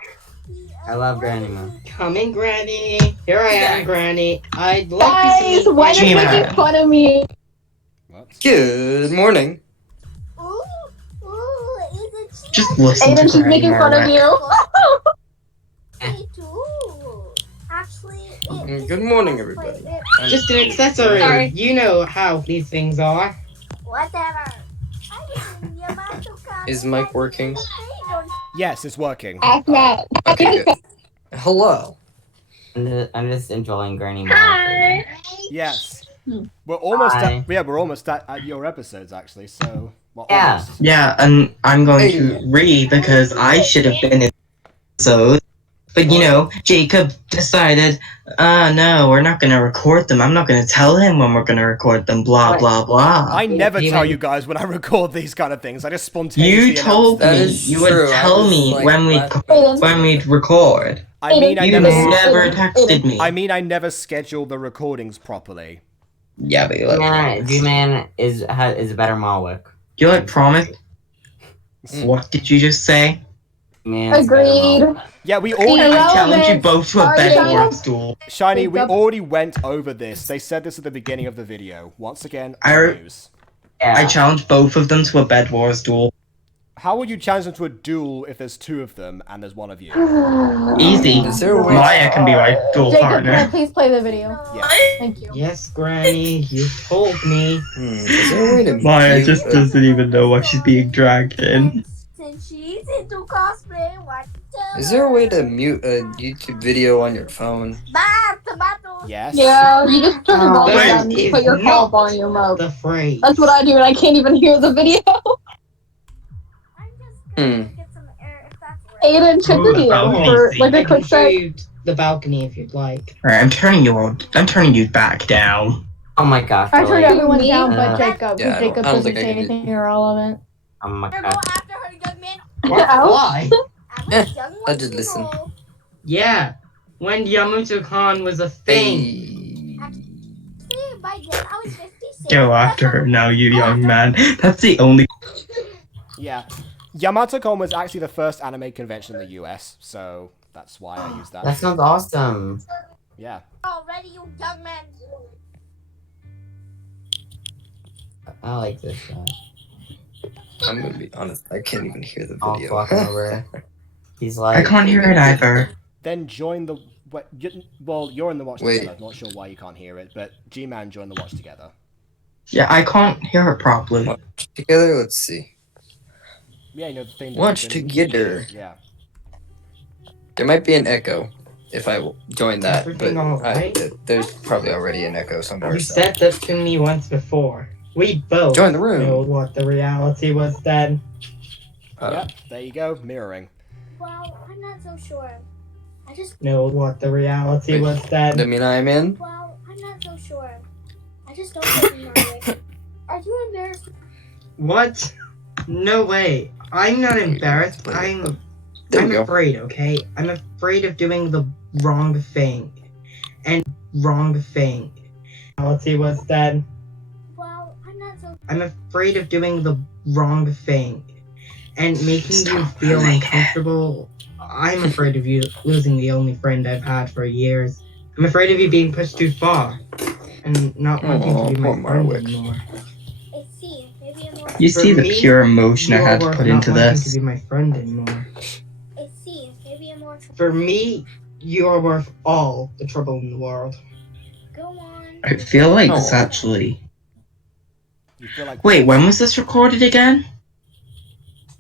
I love Granny Ma. Coming, Granny. Here I am, Granny. I'd like Guys, to why are you G-Man. making fun of me? Good morning. Just listen Aiden, to she's Granny making fun of Marwick. you. Me too. Actually, Good morning, everybody. Just an accessory. Sorry. You know how these things are. whatever. Is mic working? Yes, it's working. Ask Matt. Okay, good. Hello. I'm just enjoying Granny Malwick. Hi. Yes. We're almost Hi. we're almost at your episodes actually, so Yeah. almost. Yeah, and I'm going to read because I should have been in episodes. But you know, Jacob decided, no, we're not gonna record them. I'm not gonna tell him when we're gonna record them, blah blah blah. I never tell you guys when I record these kind of things. I just spontaneously You told announce me them. you would tell me when we'd record. I mean, you never texted me. I mean, I never schedule the recordings properly. Yeah, but you like promise. G-Man is a better Malwick. You like promise? What did you just say? Agreed. Yeah, we already. I challenge you both to a bed wars duel. Shiny, we already went over this. They said this at the beginning of the video. Once again, news. I challenge both of them to a bed wars duel. How would you challenge them to a duel if there's two of them and there's one of you? Easy. Maya can be my duel Jacob, partner. can I please play the video? Yeah. Thank you. Yes, Granny, you told me. Maya just doesn't even know what she's being dragged in. Since she's into cosplay, what Is there a way to mute a YouTube video on your phone? Yes. Yeah, you just turn the volume down and it's put your call not volume up. The phrase. That's what I do, and I can't even hear the video. Aiden, check the video for like a quick sec. The balcony if you'd like. Alright, I'm turning you back down. Oh my gosh. I turned really? everyone down but Jacob, Yeah, because Jacob I don't doesn't think I say can do- anything irrelevant. Oh my god. Why? I just listen. Yeah, when Yamato-kan was a thing. Go after her now, you young man. That's the only. Yeah. Yamato-Con was actually the first anime convention in the US, so that's why I used that. That sounds awesome. Yeah. Already, you young man. I like this guy. I'm gonna be honest, I can't even hear the All video. fucking over. He's like. I can't hear it either. Then join the. Well, you're in the watch Wait. together. I'm not sure why you can't hear it, but G-Man joined the watch together. Yeah, I can't hear it properly. Watch together, let's see. Yeah, you know the thing. Watch together. Yeah. There might be an echo if I join that, but Everything all right? there's probably already an echo somewhere. You So. said that to me once before. We both Join the room. know what the reality was then. Yep, there you go, mirroring. Well, I'm not so sure. I just Know what the reality was then. That mean I'm in? Well, I'm not so sure. I just don't know Marwick. Are you embarrassed? What? No way. I'm not embarrassed. I'm afraid, okay? I'm afraid of doing the wrong thing. And wrong thing. Reality was then. Well, I'm not so. I'm afraid of doing the wrong thing. And making you feel uncomfortable. I'm afraid of you losing the only friend I've had for years. I'm afraid of you being pushed too far. And not wanting to be my friend anymore. You see the pure emotion I had to put into Not wanting this. to be my friend anymore. For me, you are worth all the trouble in the world. I feel like this actually. You feel like. Wait, when was this recorded again?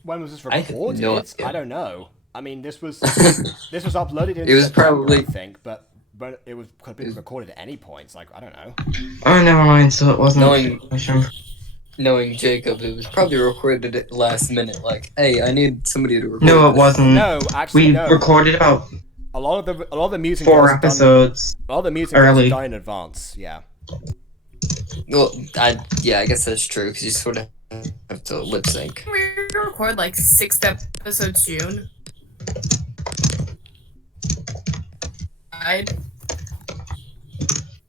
When was this I have recorded? no idea. I don't know. I mean, this was uploaded in It was September, probably- I think, but it could have been recorded at any point. It's like, I don't know. Oh, never mind. So it wasn't. Knowing Jacob, it was probably recorded at last minute. Like, hey, I need somebody to record. No, it this. wasn't. No, actually, we no. recorded about A lot of the music 4 was done- episodes. a lot of the music early. was done in advance. Yeah. Well, I guess that's true because you sort of have to lip sync. We record like 6 episodes June.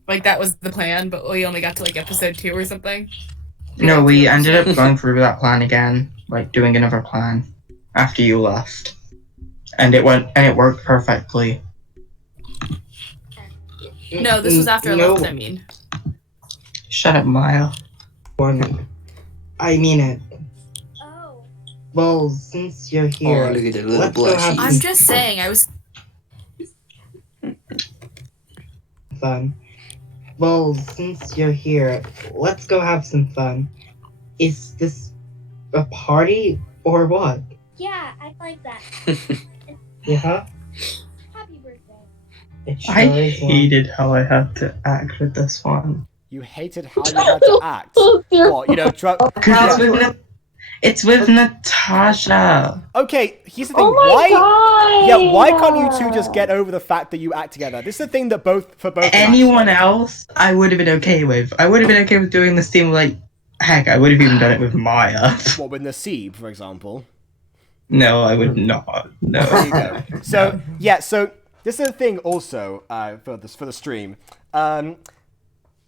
Like that was the plan, but we only got to like episode 2 or something. No, we ended up going through that plan again, like doing another plan after you left, and it worked perfectly. No, this was after I left, I mean. Shut up, Maya. I mean it. Well, since you're here, Oh, look at the little let's go have I'm just saying, I was. fun. Well, since you're here, let's go have some fun. Is this a party or what? Yeah, I like that. Yeah? Happy birthday. I hated how I had to act with this one. You hated how you had to act. What, you know, It's with Natasha. Okay, here's the thing. Why can't you two just get over the fact that you act together? This is the thing that both. Anyone else, I would have been okay with. I would have been okay with doing this thing like, heck, I would have even done it with Maia. What, with Nasib, for example? No, I would not. No. There you go. So yeah, so this is the thing also for the stream.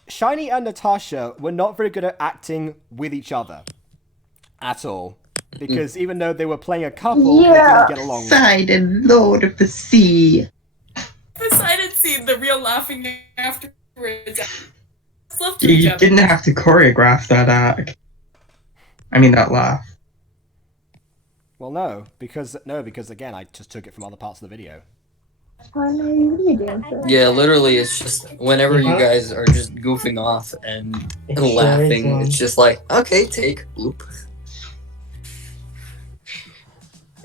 Shiny and Natasha were not very good at acting with each other at all, because even though they were playing a couple, they didn't get along. Poseidon, Lord of the Sea. Poseidon scene, the real laughing afterwards. You didn't have to choreograph that act. I mean that laugh. Well, no, because again, I just took it from other parts of the video. Yeah, literally, it's just whenever you guys are just goofing off and laughing, it's just like, okay, take, oop.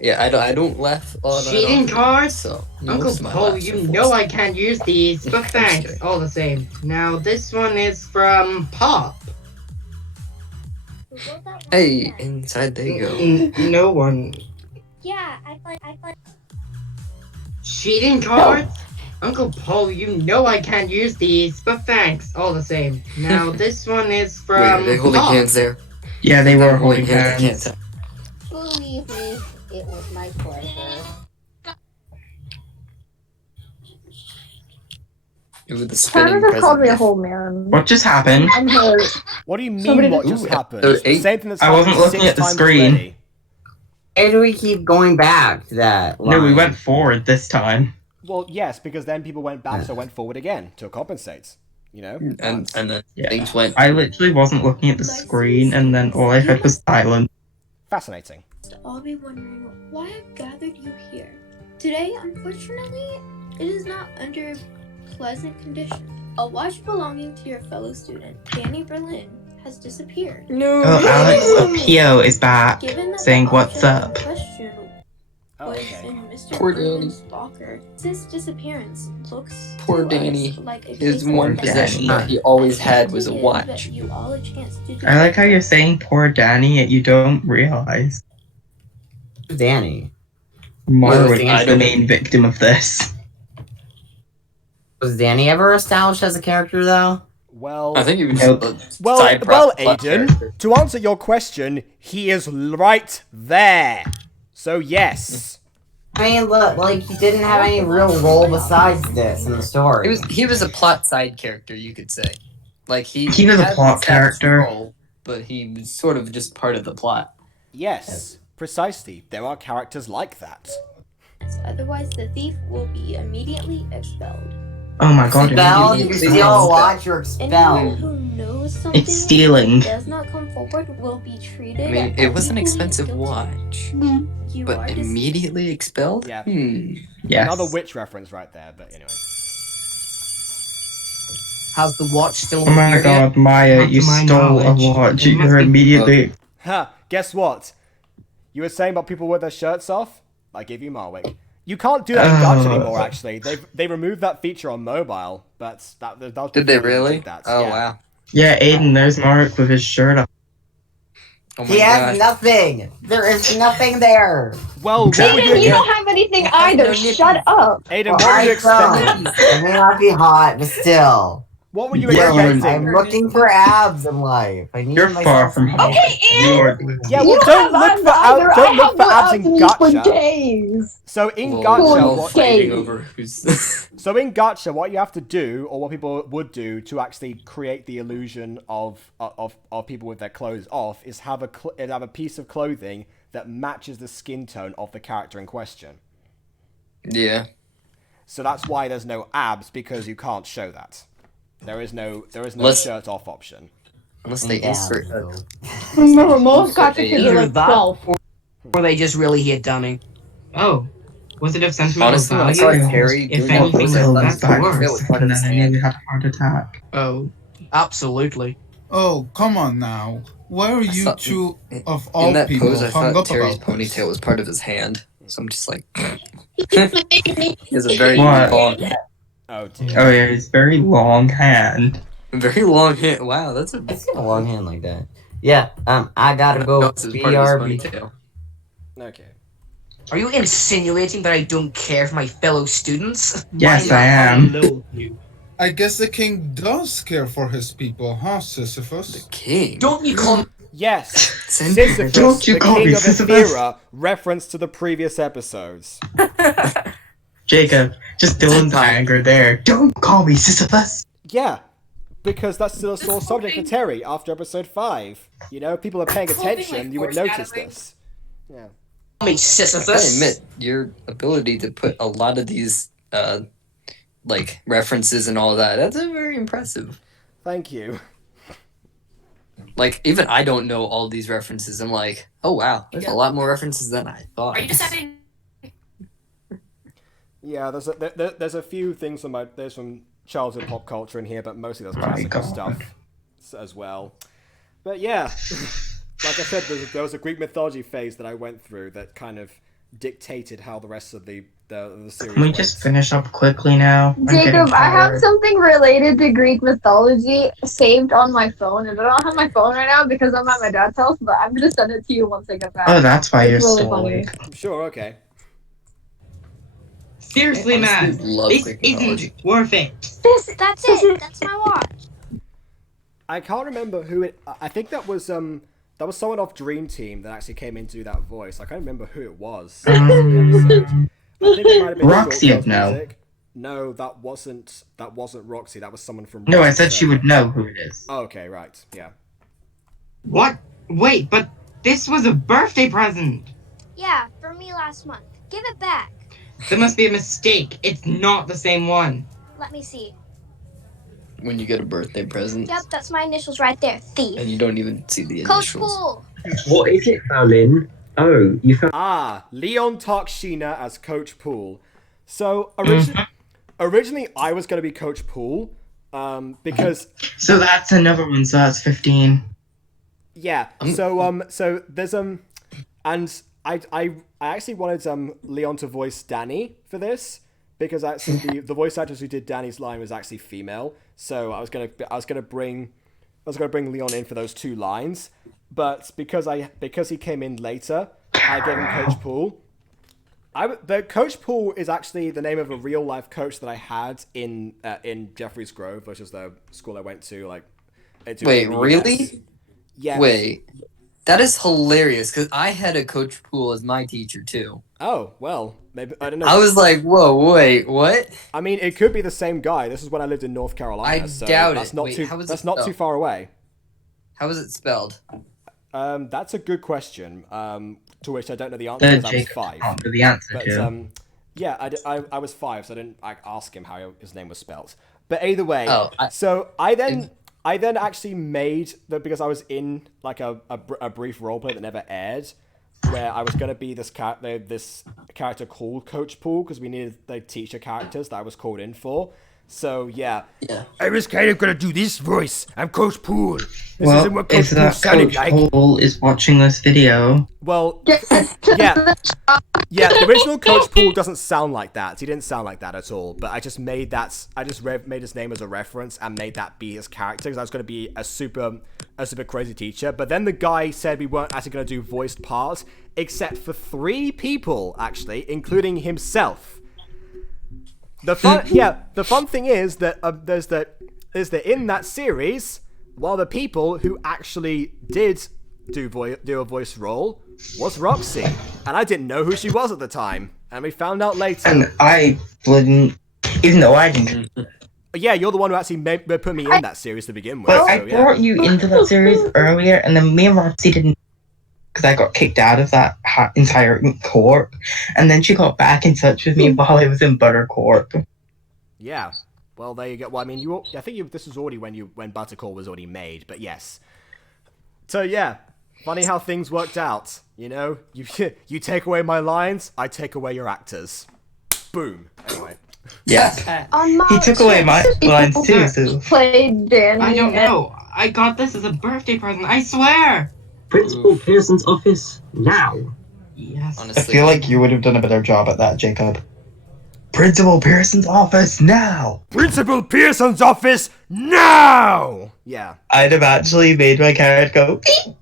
Yeah, I don't laugh on Cheating cards? So Uncle Paul, you know I can't use these, but thanks, all the same. Now, this one is from Pop. Hey, inside they go. No one. Yeah, I play. Cheating cards? Uncle Paul, you know I can't use these, but thanks, all the same. Now, this one is from Wait, are they holding Pop. hands there? Yeah, they were holding hands. I can't tell. Believe me, it was my pleasure. With the Tanner spinning just called me a present. whole man. What just happened? I'm hurt. What do you mean? Somebody What just- just happened? So It's the same thing that's I wasn't happened looking 6 at the times screen. already. Why do we keep going back to that line? No, we went forward this time. Well, yes, because then people went back, so went forward again to compensate. You know, And then Yeah. things went. I literally wasn't looking at the screen, and then all I heard was silence. Fascinating. All be wondering why I've gathered you here. Today, unfortunately, it is not under pleasant conditions. A watch belonging to your fellow student, Danny Berlin, has disappeared. Oh, Alex Pio is back, Given that saying the what's object up. in question Oh, was okay. in Mr. Poor Berlin's locker, this disappearance looks Poor to Danny. us like a His case of one theft. possession that he always had was a Give watch. you all a chance to do I like how you're saying poor Danny, yet you don't realize Danny. Marwick I is the don't- main victim of this. Was Danny ever established as a character, though? Well, I think he was Nope. a well, side plot Aiden. character. To answer your question, he is right there. So yes. I mean, look, like, he didn't have any real role besides this in the story. He was a plot side character, you could say. Like he was a had plot an established character. role, but he was sort of just part of the plot. Yes, precisely. There are characters like that. Otherwise, the thief will be immediately expelled. Oh my god, Expelled? immediately You steal a expelled. watch, you're Anyone expelled. who knows something It's stealing. does not come forward will be treated. I mean, it was an as expensive equally watch, You but are dis- immediately expelled? Yeah. Yes. Another witch reference right there, but anyway. Has the watch still Oh my appeared yet? god, Maya, Not you to my stole a knowledge. watch. It must You're be- immediately. Ha! Guess what? You were saying about people with their shirts off? I give you Marwick. You can't do that in Gacha anymore. Actually, they removed that feature on mobile. But that Did they really? That. Oh yeah. wow. Yeah, Aiden, there's Mark with his shirt off. Oh my He has gosh. nothing! There is nothing there! Well, what were Aiden, you you? don't have anything either. Shut up. Aiden, Well, what were you I expecting? It may not be hot, but still. What were you Yeah, expecting? I'm looking for abs in life. I need You're myself far from some- home. Okay, Ian. Yeah, You well, don't look have for either. abs. I Don't look have for abs in abs for Gacha. days. So in Well, Gacha, we're all what, fighting Okay. over who's. so in Gacha, what you have to do, or what people would do to actually create the illusion of people with their clothes off, is have a piece of clothing that matches the skin tone of the character in question. Yeah. So that's why there's no abs, because you can't show that. There is no Unless- shirt off option. Unless they Yeah, insert. so- Remember, most gacha kids are Either like that 12. or they just really hate Danny. Oh, was it of sentimental Honestly, when I value? saw Terry If doing that anything, pose, I thought that's that worse. was part of And his then I hand. nearly had a heart attack. Oh, absolutely. Oh, come on now. Why are you thought- two of all In that people pose, I hung thought up Terry's about this? ponytail was part of his hand. So I'm just like. He has a very What? long. Oh dear. Oh yeah, his very long hand. Very long hand. Wow, that's It's got a long hand like that. Yeah, I gotta go. It's part of his BRB. ponytail. Okay. Are you insinuating that I don't care for my fellow students? Yes, Why I not? am. Hello, you. I guess the king does care for his people, huh, Sisyphus? King? Don't you call me... Yes, Send- Sisyphus, Don't you the call king me of Sisyphus? Ethera, reference to the previous episodes. Jacob, just Dylan's anger there. Don't call me Sisyphus. Yeah, because that's still a sore subject for Terry after episode 5. You know, if people are paying attention, you would notice this. Yeah. me I Sisyphus? admit, your ability to put a lot of these, like, references and all that, that's very impressive. Thank you. Like, even I don't know all these references. I'm like, oh wow, there's a lot more references than I thought. Are you just having... Yeah, there's a few things from there's some childhood pop culture in here, but mostly there's classical stuff as well. But yeah, like I said, there was a Greek mythology phase that I went through that kind of dictated how the rest of the series Can we went. just finish up quickly now? I'm getting Jacob, I have tired. something related to Greek mythology saved on my phone, and I don't have my phone right now because I'm at my dad's house, but I'm gonna send it to you once I get back. Oh, that's why you're It's really still funny. awake. Sure, okay. Seriously, man, love this Greek isn't mythology. worth it. That's it. That's my watch. I can't remember who it. I think that was someone off Dream Team that actually came in to do that voice. I can't remember who it was. I think it might have been Roxy Short would know. Music. No, that wasn't Roxy. That was someone from. No, I Roxy's said she server. would know who it is. Oh, okay, right, yeah. What? Wait, but this was a birthday present. Yeah, for me last month. Give it back. There must be a mistake. It's not the same one. Let me see. When you get a birthday present, Yep, that's my initials right there. Thief. and you don't even see the Coach initials. Poole. What is it, Fallin? Oh, you found. Ah, Leon Tarkshina as Coach Poole. So originally I was going to be Coach Poole, because So that's another one. So that's 15. yeah. So there's and I actually wanted Leon to voice Danny for this because actually the voice actress who did Danny's line was actually female. So I was gonna bring Leon in for those 2 lines, but because he came in later, I gave him Coach Poole. The Coach Poole is actually the name of a real life coach that I had in Jeffreys Grove, which is the school I went to. Wait, really? Yeah. Wait, that is hilarious because I had a Coach Poole as my teacher too. Oh well, maybe I don't know. I was like, whoa, wait, what? I mean, it could be the same guy. This is when I lived in North Carolina. I So doubt that's it. not Wait, too. how is That's it not too spelled? far away. How is it spelled? That's a good question. To which I don't know the answer The because I was Jacob 5. can't know the answer But to. yeah, I was 5, so I didn't ask him how his name was spelt. But either way, Oh, so I then actually made that because I was in like a brief roleplay that never aired, where I was gonna be this character called Coach Poole because we needed the teacher characters that I was called in for. So yeah, I was kind of gonna do this voice. I'm Coach Poole. This isn't Well, what Coach if Poole that sounded Coach like. Poole is watching this video, Well, yeah, the original Coach Poole doesn't sound like that. He didn't sound like that at all. But I just made that. I just made his name as a reference and made that be his character because I was going to be a super crazy teacher. But then the guy said we weren't actually going to do voiced parts, except for 3 people actually, including himself. The fun thing is that there's that in that series, while the people who actually did do a voice role was Roxy, and I didn't know who she was at the time, and we found out later. and I wouldn't, even though I didn't. Yeah, you're the one who actually put me in that series to begin with. Well, so, I yeah. brought you into that series earlier, and then me and Roxy didn't, because I got kicked out of that entire corp, and then she got back in touch with me while I was in Buttercorp. Yeah. Well, there you go. Well, I mean, I think this was already when Buttercore was already made, but yes. So yeah, funny how things worked out. You know, you take away my lines, I take away your actors. Boom. Anyway. Yeah. He took away my lines too, so. Played Danny. I don't know. I got this as a birthday present. I swear. Principal Pearson's office now. Yes. I feel like you would have done a better job at that, Jacob. Principal Pearson's office now! Principal Pearson's office now! Yeah. I'd have actually made my carrot go beep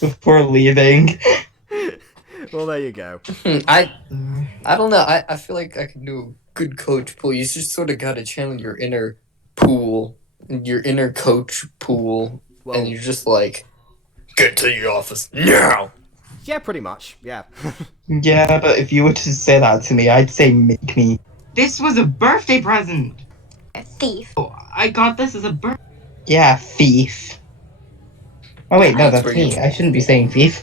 before leaving. Well, there you go. I don't know. I feel like I could do a good coach pool. You just sort of gotta channel your inner pool, your inner coach pool, and you're just like, get to the office now! Yeah, pretty much. Yeah. Yeah, but if you were to say that to me, I'd say make me. This was a birthday present! A thief. Oh, I got this as a birthday. Yeah, thief. Oh wait, no, that's me. I shouldn't be saying thief.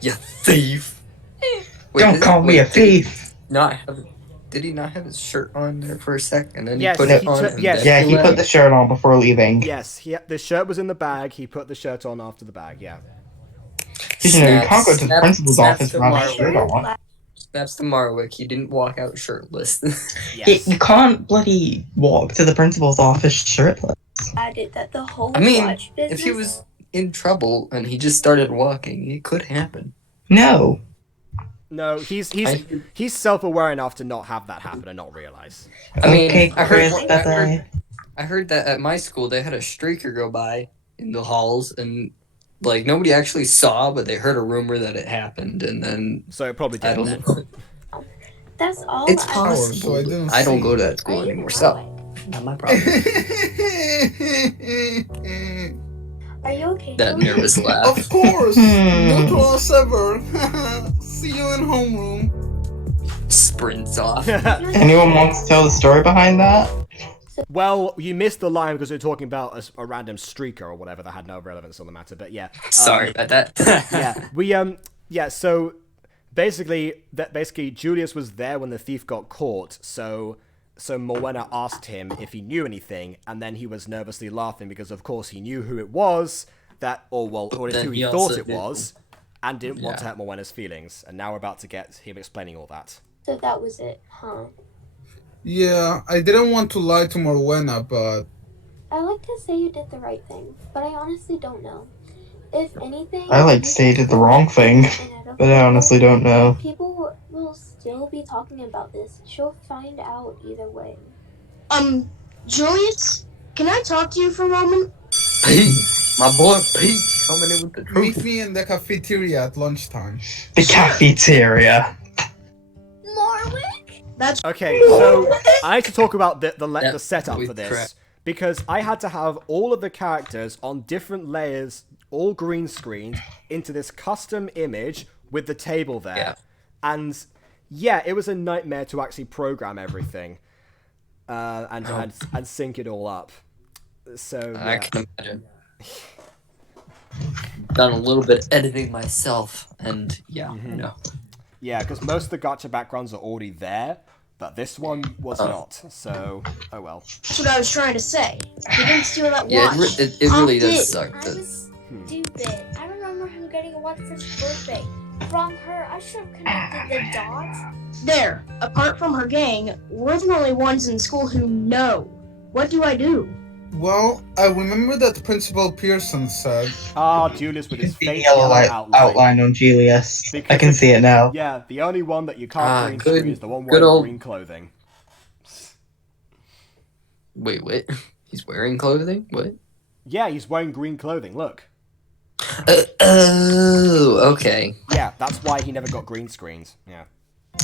You thief! Don't call me a thief! Did he not have his shirt on there for a sec, and then Yes, he put it on? And yes. Yeah, he put the shirt on before leaving. Yes, the shirt was in the bag. He put the shirt on after the bag. Yeah. You know, you can't go to the principal's office without a shirt on. Snaps to Marwick. He didn't walk out shirtless. Yes. You can't bloody walk to the principal's office shirtless. Added that the whole I mean, watch business. if he was in trouble and he just started walking, it could happen. No. No, he's self-aware enough to not have that happen and not realize. I mean, Okay, I Chris, heard that at my school they had a streaker go by in the halls, and like nobody actually saw, but they heard a rumor that it happened, and then so it probably did. I don't know. That's all. It's I possible. I don't go to that school anymore, so not my problem. Are you okay? That nervous laugh. Of course! No class ever! See you in homeroom. Sprints off. Anyone wants to tell the story behind that? Well, you missed the line because we were talking about a random streaker or whatever that had no relevance on the matter. But yeah, Sorry about that. yeah. So basically, Julius was there when the thief got caught. So Morwenna asked him if he knew anything, and then he was nervously laughing because, of course, he knew who it was. Or it's who he thought it was, and didn't want to hurt Morwenna's feelings. And now we're about to get him explaining all that. So that was it, huh? Yeah, I didn't want to lie to Morwenna, but... I like to say you did the right thing, but I honestly don't know. If anything... I like to say you did the wrong thing, but I honestly don't know. People will still be talking about this. She'll find out either way. Julius, can I talk to you for a moment? Pete, my boy Pete, coming in with the truth. Meet me in the cafeteria at lunchtime. The cafeteria. Morwick? That's okay. So I need to talk about the setup for this because I had to have all of the characters on different layers, all green screened, into this custom image with the table there, and yeah, it was a nightmare to actually program everything and sync it all up. So I can imagine. Done a little bit of editing myself, and no. Yeah, because most of the gacha backgrounds are already there, but this one was not. So, oh well. That's what I was trying to say. He didn't steal that watch. Yeah, it really does suck. I was stupid. I remember him getting a watch for his birthday. From her, I should have connected the dots. There, apart from her gang, we're the only ones in school who know. What do I do? Well, I remember that Principal Pearson said... Julius with his fake yellow outline on Julius. I can see it now. Yeah, the only one that you can't green screen is the one wearing green clothing. Wait, what? He's wearing clothing? What? Yeah, he's wearing green clothing, look. Oh, okay. Yeah, that's why he never got green screens. Yeah.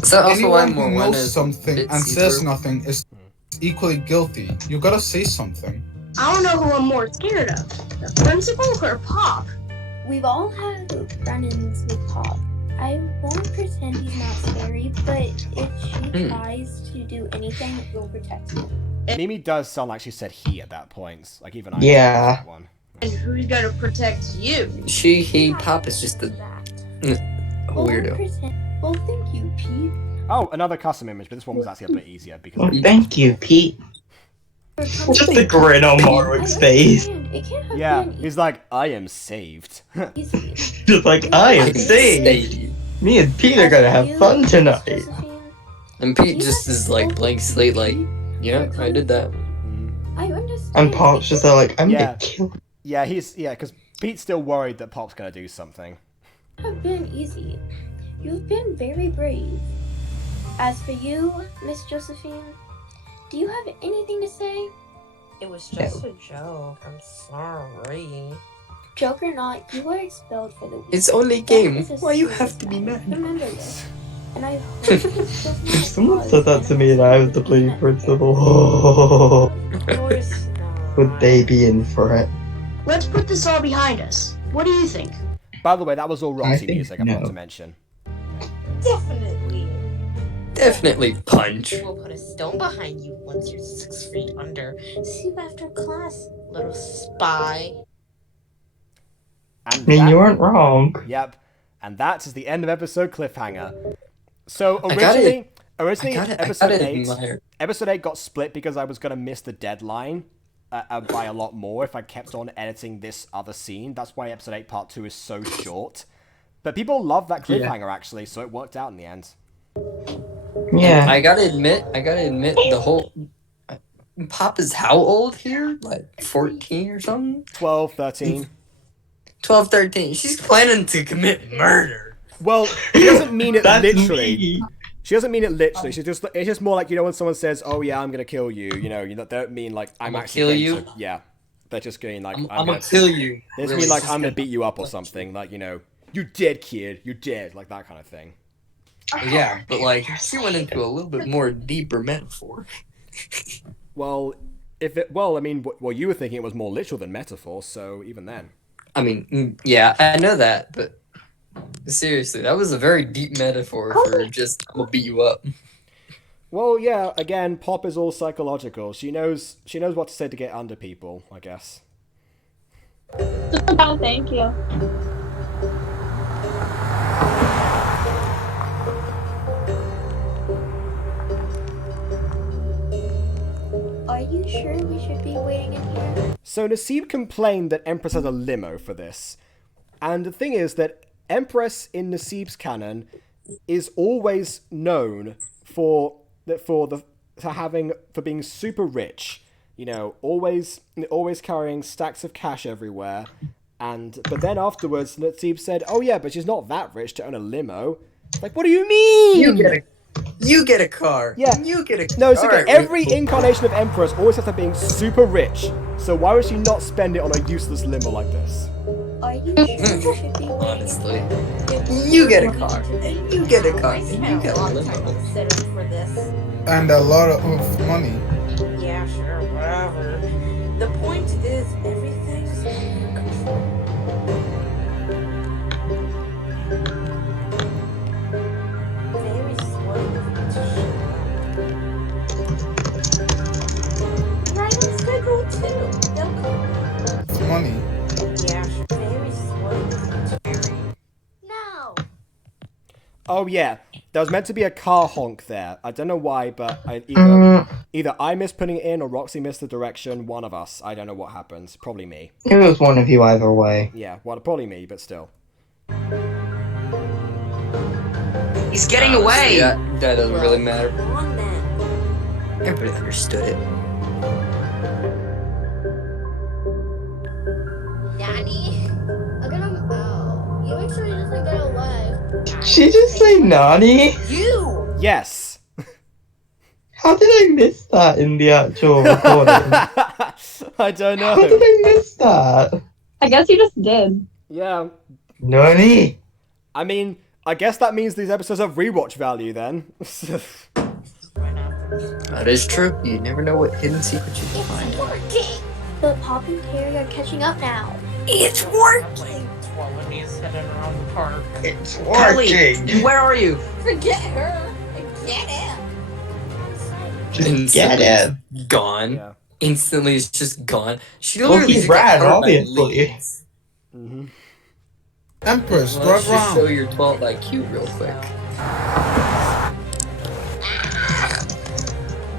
So also anyone who knows something and says nothing is equally guilty. You gotta say something. I don't know who I'm more scared of, the principal or Pop. We've all had run-ins with Pop. I won't pretend he's not scary, but if she tries to do anything, we'll protect him. Mimi does sound like she said he at that point. Like even I. Yeah. That one. And who's gonna protect you? She, he, Pop is just a weirdo. Well, thank you, Pete. Oh, another custom image, but this one was actually a bit easier because. Thank you, Pete. Just a grin on Marwick's face. Yeah, he's like, I am saved. Just like, I am saved. Me and Pete are gonna have fun tonight. And Pete just is like blank slate, like, yeah, I did that. And Pop's just like, I'm gonna kill. Yeah, because Pete's still worried that Pop's gonna do something. Have been easy. You've been very brave. As for you, Miss Josephine, do you have anything to say? It was just a joke. I'm sorry. Joke or not, you are expelled for the week. It's only a That game. is a Why you serious have to be matter. mad? Remember this. And I hope this does not If someone cause said that to me and I was the blame principal, would they be in for it? Let's put this all behind us. What do you think? By the way, that was all Roxy think music, I forgot to mention. Definitely. Definitely punch. We'll put a stone behind you once you're 6 feet under. See you after class, little spy. And I mean, you weren't wrong. Yep. And that is the end of episode cliffhanger. So I gotta episode 8 admire. episode 8 got split because I was going to miss the deadline by a lot more if I kept on editing this other scene. That's why episode 8 part 2 is so short. But people love that cliffhanger actually, so it worked out in the end. Yeah. I gotta admit, the whole Papa's how old here? Like 14 or something? 12, 13. 12, 13. She's planning to commit murder. Well, she doesn't mean it literally. She doesn't mean it literally. It's just more like, you know, when someone says, "Oh yeah, I'm gonna kill you," you know, they don't mean like I'm actually kill going you. to, yeah, they're just going like I'm gonna kill you. They just mean like I'm gonna beat you up or something. Like, you know, you're dead, kid. You're dead. Like that kind of thing. Yeah, but like she went into a little bit more deeper metaphor. Well, I mean, you were thinking it was more literal than metaphor, so even then. I mean, yeah, I know that, but seriously, that was a very deep metaphor for just I'm gonna beat you up. Well, yeah. Again, Pop is all psychological. She knows what to say to get under people, I guess. Thank you. Are you sure we should be waiting in here? So Naseeb complained that Empress has a limo for this. And the thing is that Empress in Naseeb's canon is always known for being super rich. You know, always carrying stacks of cash everywhere. But then afterwards Naseeb said, "Oh yeah, but she's not that rich to own a limo." Like, what do you mean? You get a car. Yeah. You get a car. No, it's okay. Every incarnation of Empress always has to be super rich. So why would she not spend it on a useless limo like this? Are you sure we should be waiting? Honestly. You get a car. And you get a car. And you get a limo. For this. And a lot of money. Yeah, sure, whatever. The point is, everything's under control. Very slow to right on schedule too. They'll come. Money. Yeah, sure. Very slow. No. Oh yeah, there was meant to be a car honk there. I don't know why, but either I missed putting it in or Roxy missed the direction. One of us. I don't know what happened. Probably me. It was one of you either way. Yeah, well, probably me, but still. He's getting away! Yeah, that doesn't really matter. Everybody understood it. Nanny? I'm gonna. Oh. You make sure he doesn't get away. She just say Nani? You! Yes! How did I miss that in the actual recording? I don't know. How did I miss that? I guess you just did. Yeah. Nani? I mean, I guess that means these episodes have rewatch value then. That is true. You never know what hidden secrets you can find. Working! But Pop and Carrie are catching up now. It's working! He's heading around the park. It's Kelly, where are you? Forget her and get him. Just get him. Gone. Yeah. Instantly, it's just gone. She Well, literally he's just got rad, hurt by obviously. leaves. Mm-hmm. Empress, Well, drive let's just show around. your 12 IQ real quick.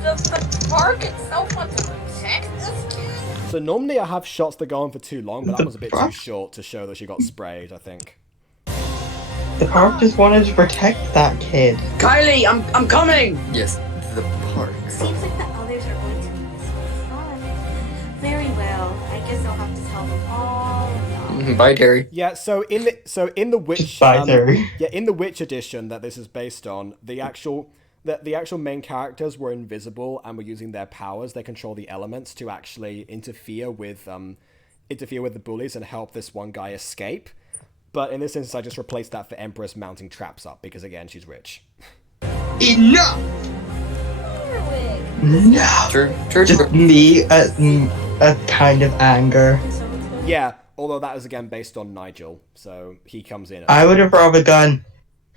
Does the park itself want to protect this kid? So normally I have shots that go on for too long, but that was a bit too short to show that she got sprayed, I think. The park just wanted to protect that kid. Kylie, I'm coming! Yes, the park. Seems like the others are going to be missing fun. Very well. I guess I'll have to tell them all about it. Bye, Terry. Yeah, so in the Witch Bye, Terry. in the Witch edition that this is based on, the actual main characters were invisible and were using their powers. They control the elements to actually interfere with the bullies and help this one guy escape. But in this instance, I just replaced that for Empress mounting traps up because again, she's rich. Enough! No. Just me a kind of anger. Yeah, although that is again based on Nigel, so he comes in. I would have rather gone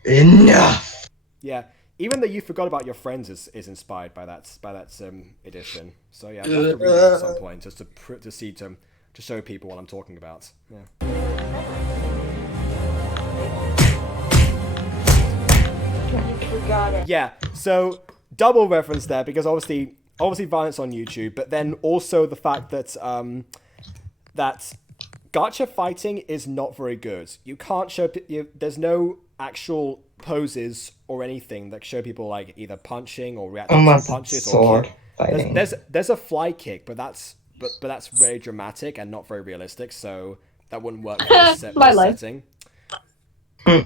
enough. Yeah, even though You Forgot About Your Friends is inspired by that edition. So yeah, I'll have to read it at some point just to show people what I'm talking about. Yeah. Yeah, so double reference there because obviously violence on YouTube, but then also the fact that that gacha fighting is not very good. You can't show there's no actual poses or anything that show people like either punching or reacting to punches or kick. There's a fly kick, but that's very dramatic and not very realistic, so that wouldn't work for this setting.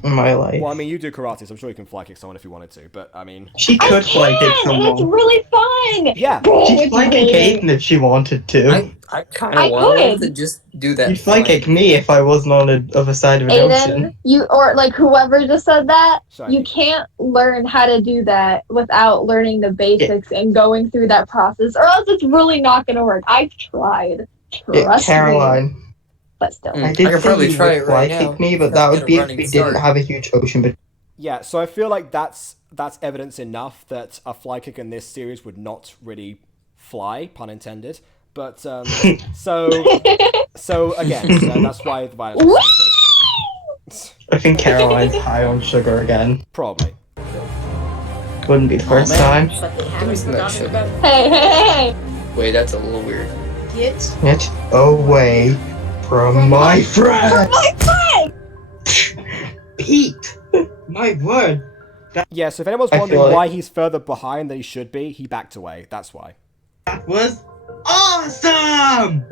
My life. Well, I mean, you do karate, so I'm sure you can fly kick someone if you wanted to, but I mean... She could fly kick someone. It's really fun! Yeah. She'd fly kick Aiden if she wanted to. I kind of wanted to just do that. You'd fly kick me if I wasn't on the other side of an ocean. Whoever just said that, Sorry. you can't learn how to do that without learning the basics and going through that process, or else it's really not going to work. I've tried. Trust me. Caroline. But still. I could probably try it right now. Kick me, but that would be if we didn't have a huge ocean. But yeah, so I feel like that's evidence enough that a fly kick in this series would not really fly, pun intended. But so again, so that's why the violence exists. I think Caroline's high on sugar again. Probably. Wouldn't be the first time. Give me some of that sugar. Hey! Wait, that's a little weird. Get away from my friend! Pete! My word! Yeah, so if anyone's wondering why he's further behind than he should be, he backed away. That's why. That was awesome!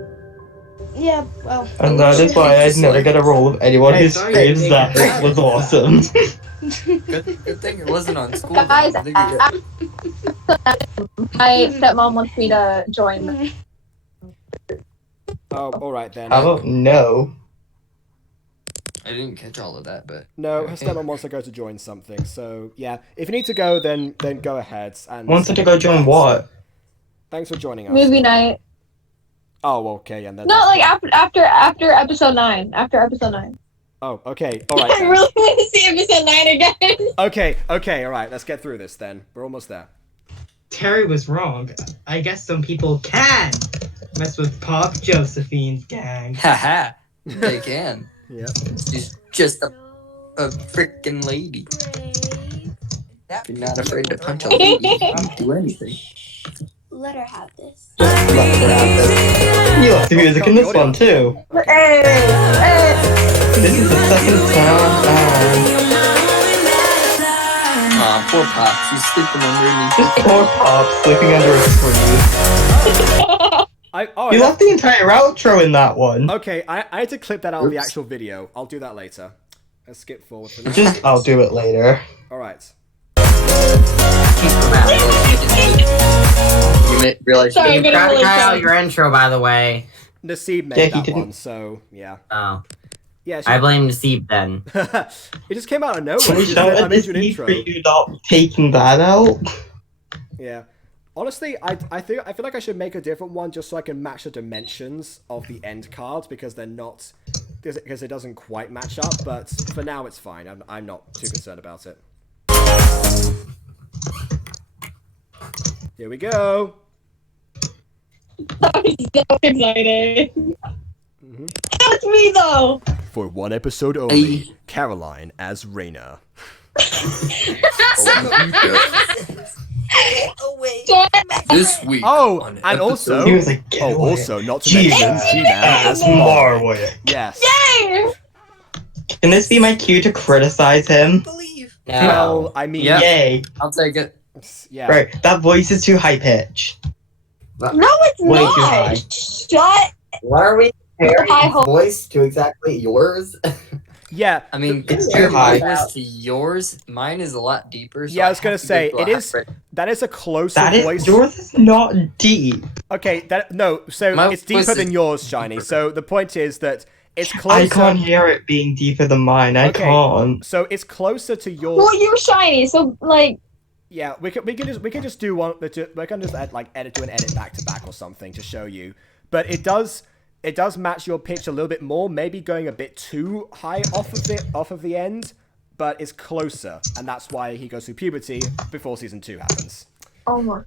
Yeah, well. And that is why I'd never get a role of anyone who screams that was awesome. Good thing it wasn't on school. Guys, my stepmom wants me to join. Oh, alright then. I don't know. I didn't catch all of that, but... No, her stepmom wants to go to join something, so yeah. If you need to go, then go ahead. And Wants her to go join what? Thanks for joining us. Movie night. Oh, okay, and then... No, like after episode 9. After episode 9. Oh, okay, alright. I really want to see episode 9 again. Okay, alright, let's get through this then. We're almost there. Terry was wrong. I guess some people can mess with Pop Josephine's gang. Haha, they can. Yeah. She's just a freaking lady. If you're not afraid to punch a lady, you can do anything. Let her have this. You left the music in this one too. This is the second sound and... Aw, poor Pop. She's sleeping underneath. Just poor Pop sleeping under a tree. You left the entire outro in that one. Okay, I had to clip that out of the actual video. I'll do that later. Let's skip forward for now. I'll do it later. Alright. You realize you didn't out your intro, by the way. Nasib made that one, so yeah. Oh. Yeah, I blame Nasib then. It just came out of nowhere. Can we shout at Nasib for you not taking that out? Yeah. Honestly, I feel like I should make a different one just so I can match the dimensions of the end cards because they're not because it doesn't quite match up. But for now, it's fine. I'm not too concerned about it. Here we go. I'm so excited. That's me though. For one episode only, Caroline as Raina. This week. Oh, and also, He was like, "Get away." also not to mention Tina as Marwood. Yes. Yay! Can this be my cue to criticize him? Well, I mean, Yay. I'll take it. Yeah. Right, that voice is too high pitched. No, it's Way too not. high. Shut. What are we compare his voice to exactly yours? Yeah, I mean, It's compare my high. voice to yours. Mine is a lot deeper. So Yeah, I was gonna have to say go to a it is. higher- That is a closer That is voice. yours is not deep. Okay, so My it's voice deeper is than yours, Shiny. So the point is that it's I closer. can't hear it being deeper than mine. I Okay. can't. So it's closer to your. Well, you're shiny, so like. Yeah, we can just do one. We can just do an edit back to back or something to show you. But it does match your pitch a little bit more. Maybe going a bit too high off of the end, but it's closer, and that's why he goes through puberty before season 2 happens. Oh my.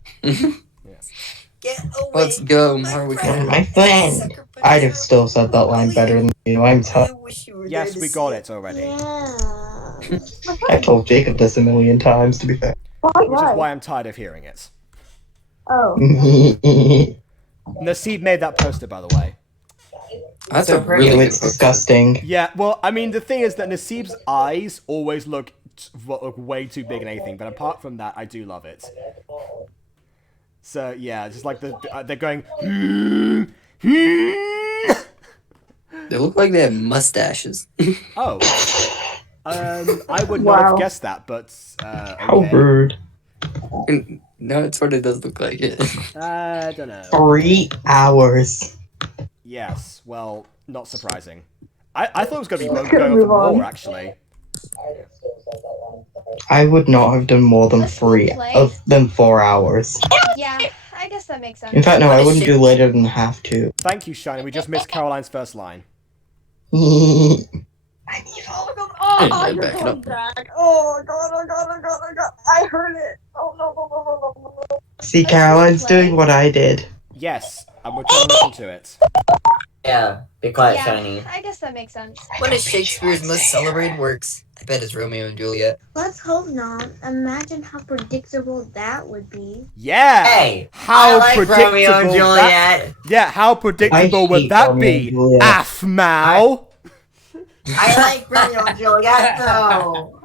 Let's go, Marwick. My friend. I'd have still said that line better than you. I'm tough. Yes, we got it already. I've told Jacob this a million times, to be fair. Which is why I'm tired of hearing it. Oh. Nasib made that poster, by the way. That's a really Ew, good it's poster. disgusting. Yeah, well, I mean, the thing is that Nasib's eyes always look way too big and anything, but apart from that, I do love it. So, yeah, it's just like they're going... They look like they have mustaches. Oh. I would not have guessed that, but... How okay. rude. No, it sort of does look like it. I don't know. 3 hours. Yes, well, not surprising. I thought it was going to be going on for more, actually. I would not have done more than 4 hours. Yeah, I guess that makes sense. In fact, no, I wouldn't do later than half 2. Thank you, Shiny. We just missed Caroline's first line. Oh, Yeah, you're back it going up. back. Oh god. I heard it. Oh no. See, Caroline's doing what I did. Yes, and we're trying to listen to it. Yeah, be quiet, Yeah, Shiny. I guess that makes sense. One of Shakespeare's most celebrated works. I bet it's Romeo and Juliet. Let's hope not. Imagine how predictable that would be. Yeah! Hey, How I like predictable Romeo and Juliet. Yeah, how predictable I would hate that Romeo and be? Juliet. Afmao! I like Romeo and Juliet though.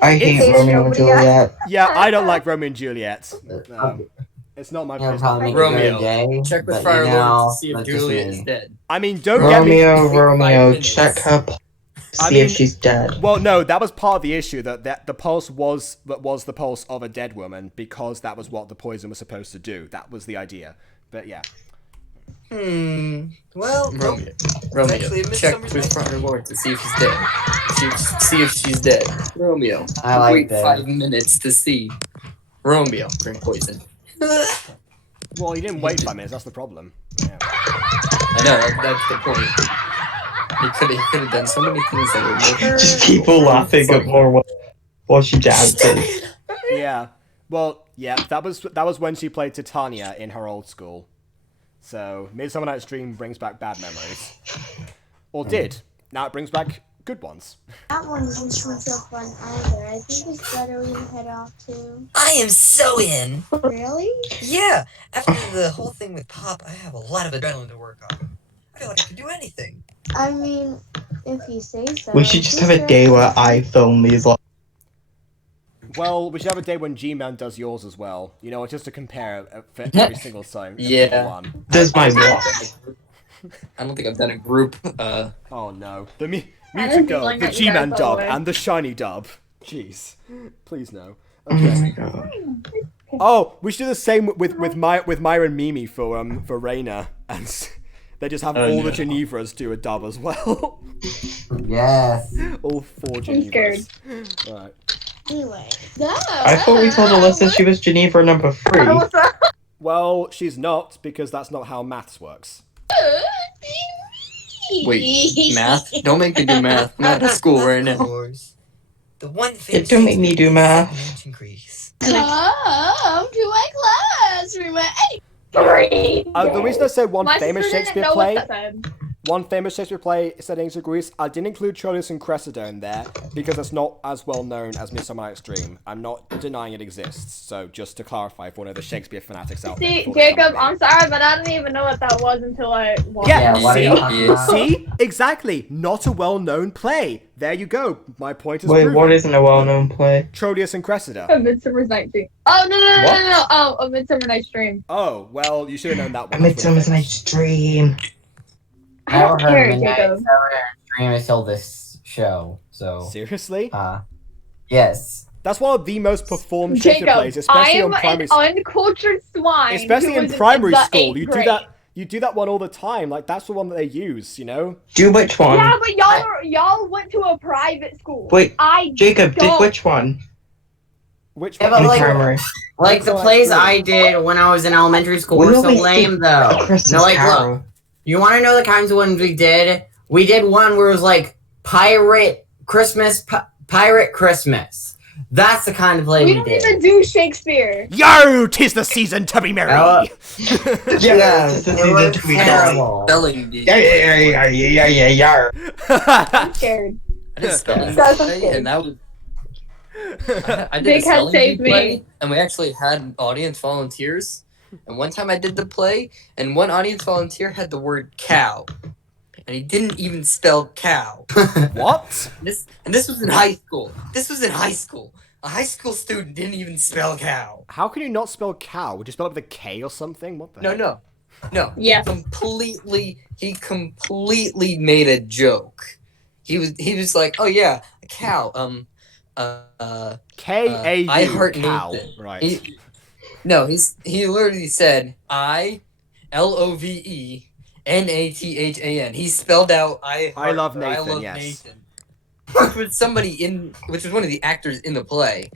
I hate Romeo and Juliet. Yeah, I don't like Romeo and Juliet. It's not my You're business. probably Romeo. gay, Check with but Friar you know, Lawrence to see if that's just Juliet me. is dead. I mean, don't get me... Romeo, check her pulse. I See mean- if she's dead. Well, no, that was part of the issue, that the pulse was the pulse of a dead woman, because that was what the poison was supposed to do. That was the idea. But yeah. Well, Romeo. Check with Friar Lawrence to see if she's dead. See if she's dead. Romeo. I like Wait that. 5 minutes to see. Romeo. Drink poison. Well, you didn't wait 5 minutes, that's the problem. Yeah. I know, that's the point. He could have done so many things that would make Just people laughing at more while she dances. Yeah. Well, yeah, that was when she played Titania in her old school. So, Midsummer Night's Dream brings back bad memories. Or did. Now it brings back good ones. That one doesn't seem so fun either. I think it's better we head off too. I am so in. Really? Yeah, after the whole thing with Pop, I have a lot of adrenaline to work on. I feel like I could do anything. I mean, if you say so. We should just have a day where I film these. Well, we should have a day when G-Man does yours as well. You know, just to compare for every single song. Every Yeah. single one. Does my what? I don't think I've done a group. Oh no, the I Music don't Girl, like the that you guys G-Man go dub, away. and the Shiny dub. Jeez, please no. Oh my Okay. god. Oh, we should do the same with Myra and Mimi for Reina, and they just have all the Genevras do a dub as well. Yes. All 4 I'm scared. Genevras. Right. Anyway. I thought we told Alyssa she was Geneva number 3. Well, she's not, because that's not how maths works. Wait, math? Don't make me do math. I'm not at school right now. The one It don't make me do math. ancient Greece. Come to my classroom. The reason I say one My famous sister didn't Shakespeare know play... what that said. One famous Shakespeare play set in ancient Greece. I didn't include Troilus and Cressida in there because it's not as well known as Midsummer Night's Dream. I'm not denying it exists. So just to clarify for one of the Shakespeare fanatics out there. See, before they come Jacob, at me. I'm sorry, but I didn't even know what that was until I watched Yeah, Yeah, what are you talking about? see? Exactly. Not a well-known play. There you go. My point is Wait, proven. what isn't a well-known play? Troilus and Cressida. A Midsummer's Night's Dream. Oh, no. Oh, A Midsummer Night's Dream. Oh, well, you should have known that A one. That's Midsummer's really Night's Dream. I never heard care, of Midnight Jacob. Stream until this show. So Seriously? yes. That's one of the most performed Shakespeare Jacob, plays, especially I'm on primary. an uncultured swine. Especially who in was primary the school, 8th you grade. do that. You do that one all the time. Like that's the one that they use. You know. Do which one? Yeah, but y'all went to a private school. Wait, I Jacob, don't. did which one? Which Yeah, one? but Primary. like the plays I did when I was in elementary school We were so always lame did though. Christmas No, like Carol. look, you want to know the kinds of ones we did? We did one where it was like pirate Christmas. That's the kind of play We we don't did. even do Shakespeare. Yo, 'tis the season to be merry. Yeah, Yes, it was terrible. Spelling bee. Yeah. I'm scared. I did spelling Guys, I'm bee, scared. and that was. I did Big a Head spelling bee saved me. play, and we actually had audience volunteers. And one time I did the play, and one audience volunteer had the word cow, and he didn't even spell cow. What? This was in high school. This was in high school. A high school student didn't even spell cow. How can you not spell cow? Would you spell it with a K or something? What the heck? No. Yeah. He completely made a joke. He was like, oh yeah, a cow. K-A-U, I heart cow. Nathan. Right. He literally said ILOVENATHAN. He spelled out I love Nathan, yes. Nathan. Which was one of the actors in the play.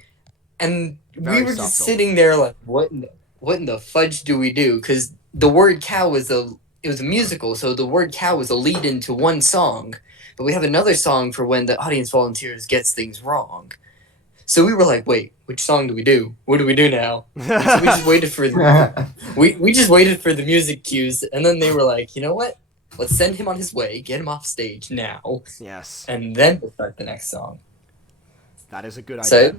And Very we were just subtle. sitting there like, what in the fudge do we do? Because the word cow was a musical, so the word cow was a lead into one song. But we have another song for when the audience volunteers gets things wrong. So we were like, wait, which song do we do? What do we do now? So we just waited for we just waited for the music cues, and then they were like, you know what? Let's send him on his way, get him off stage now, Yes. and then we'll start the next song. That is a good So- idea.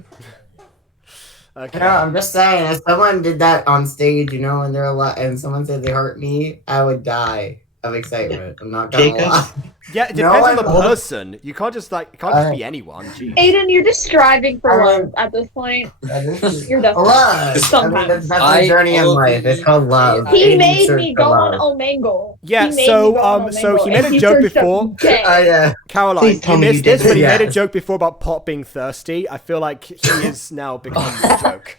Okay. No, I'm just saying, if someone did that on stage, you know, and they're and someone said they hurt me, I would die of excitement. I'm not gonna Jacob? lie. Yeah, it No, depends on the I'm not. person. You can't just be anyone. Jeez. Aiden, you're just striving for I love at this point. You're definitely Love. I mean, sometimes. that's the journey in life. It's called love. He Aiden made searched me for go on love. Omegle. Yeah, He made so, me go on so he Omegle, made and a joke searched up before. gay. Yeah. Caroline, Please you tell me missed you this, but he didn't. made a joke before about Pop being thirsty. I feel like he is now becoming a joke.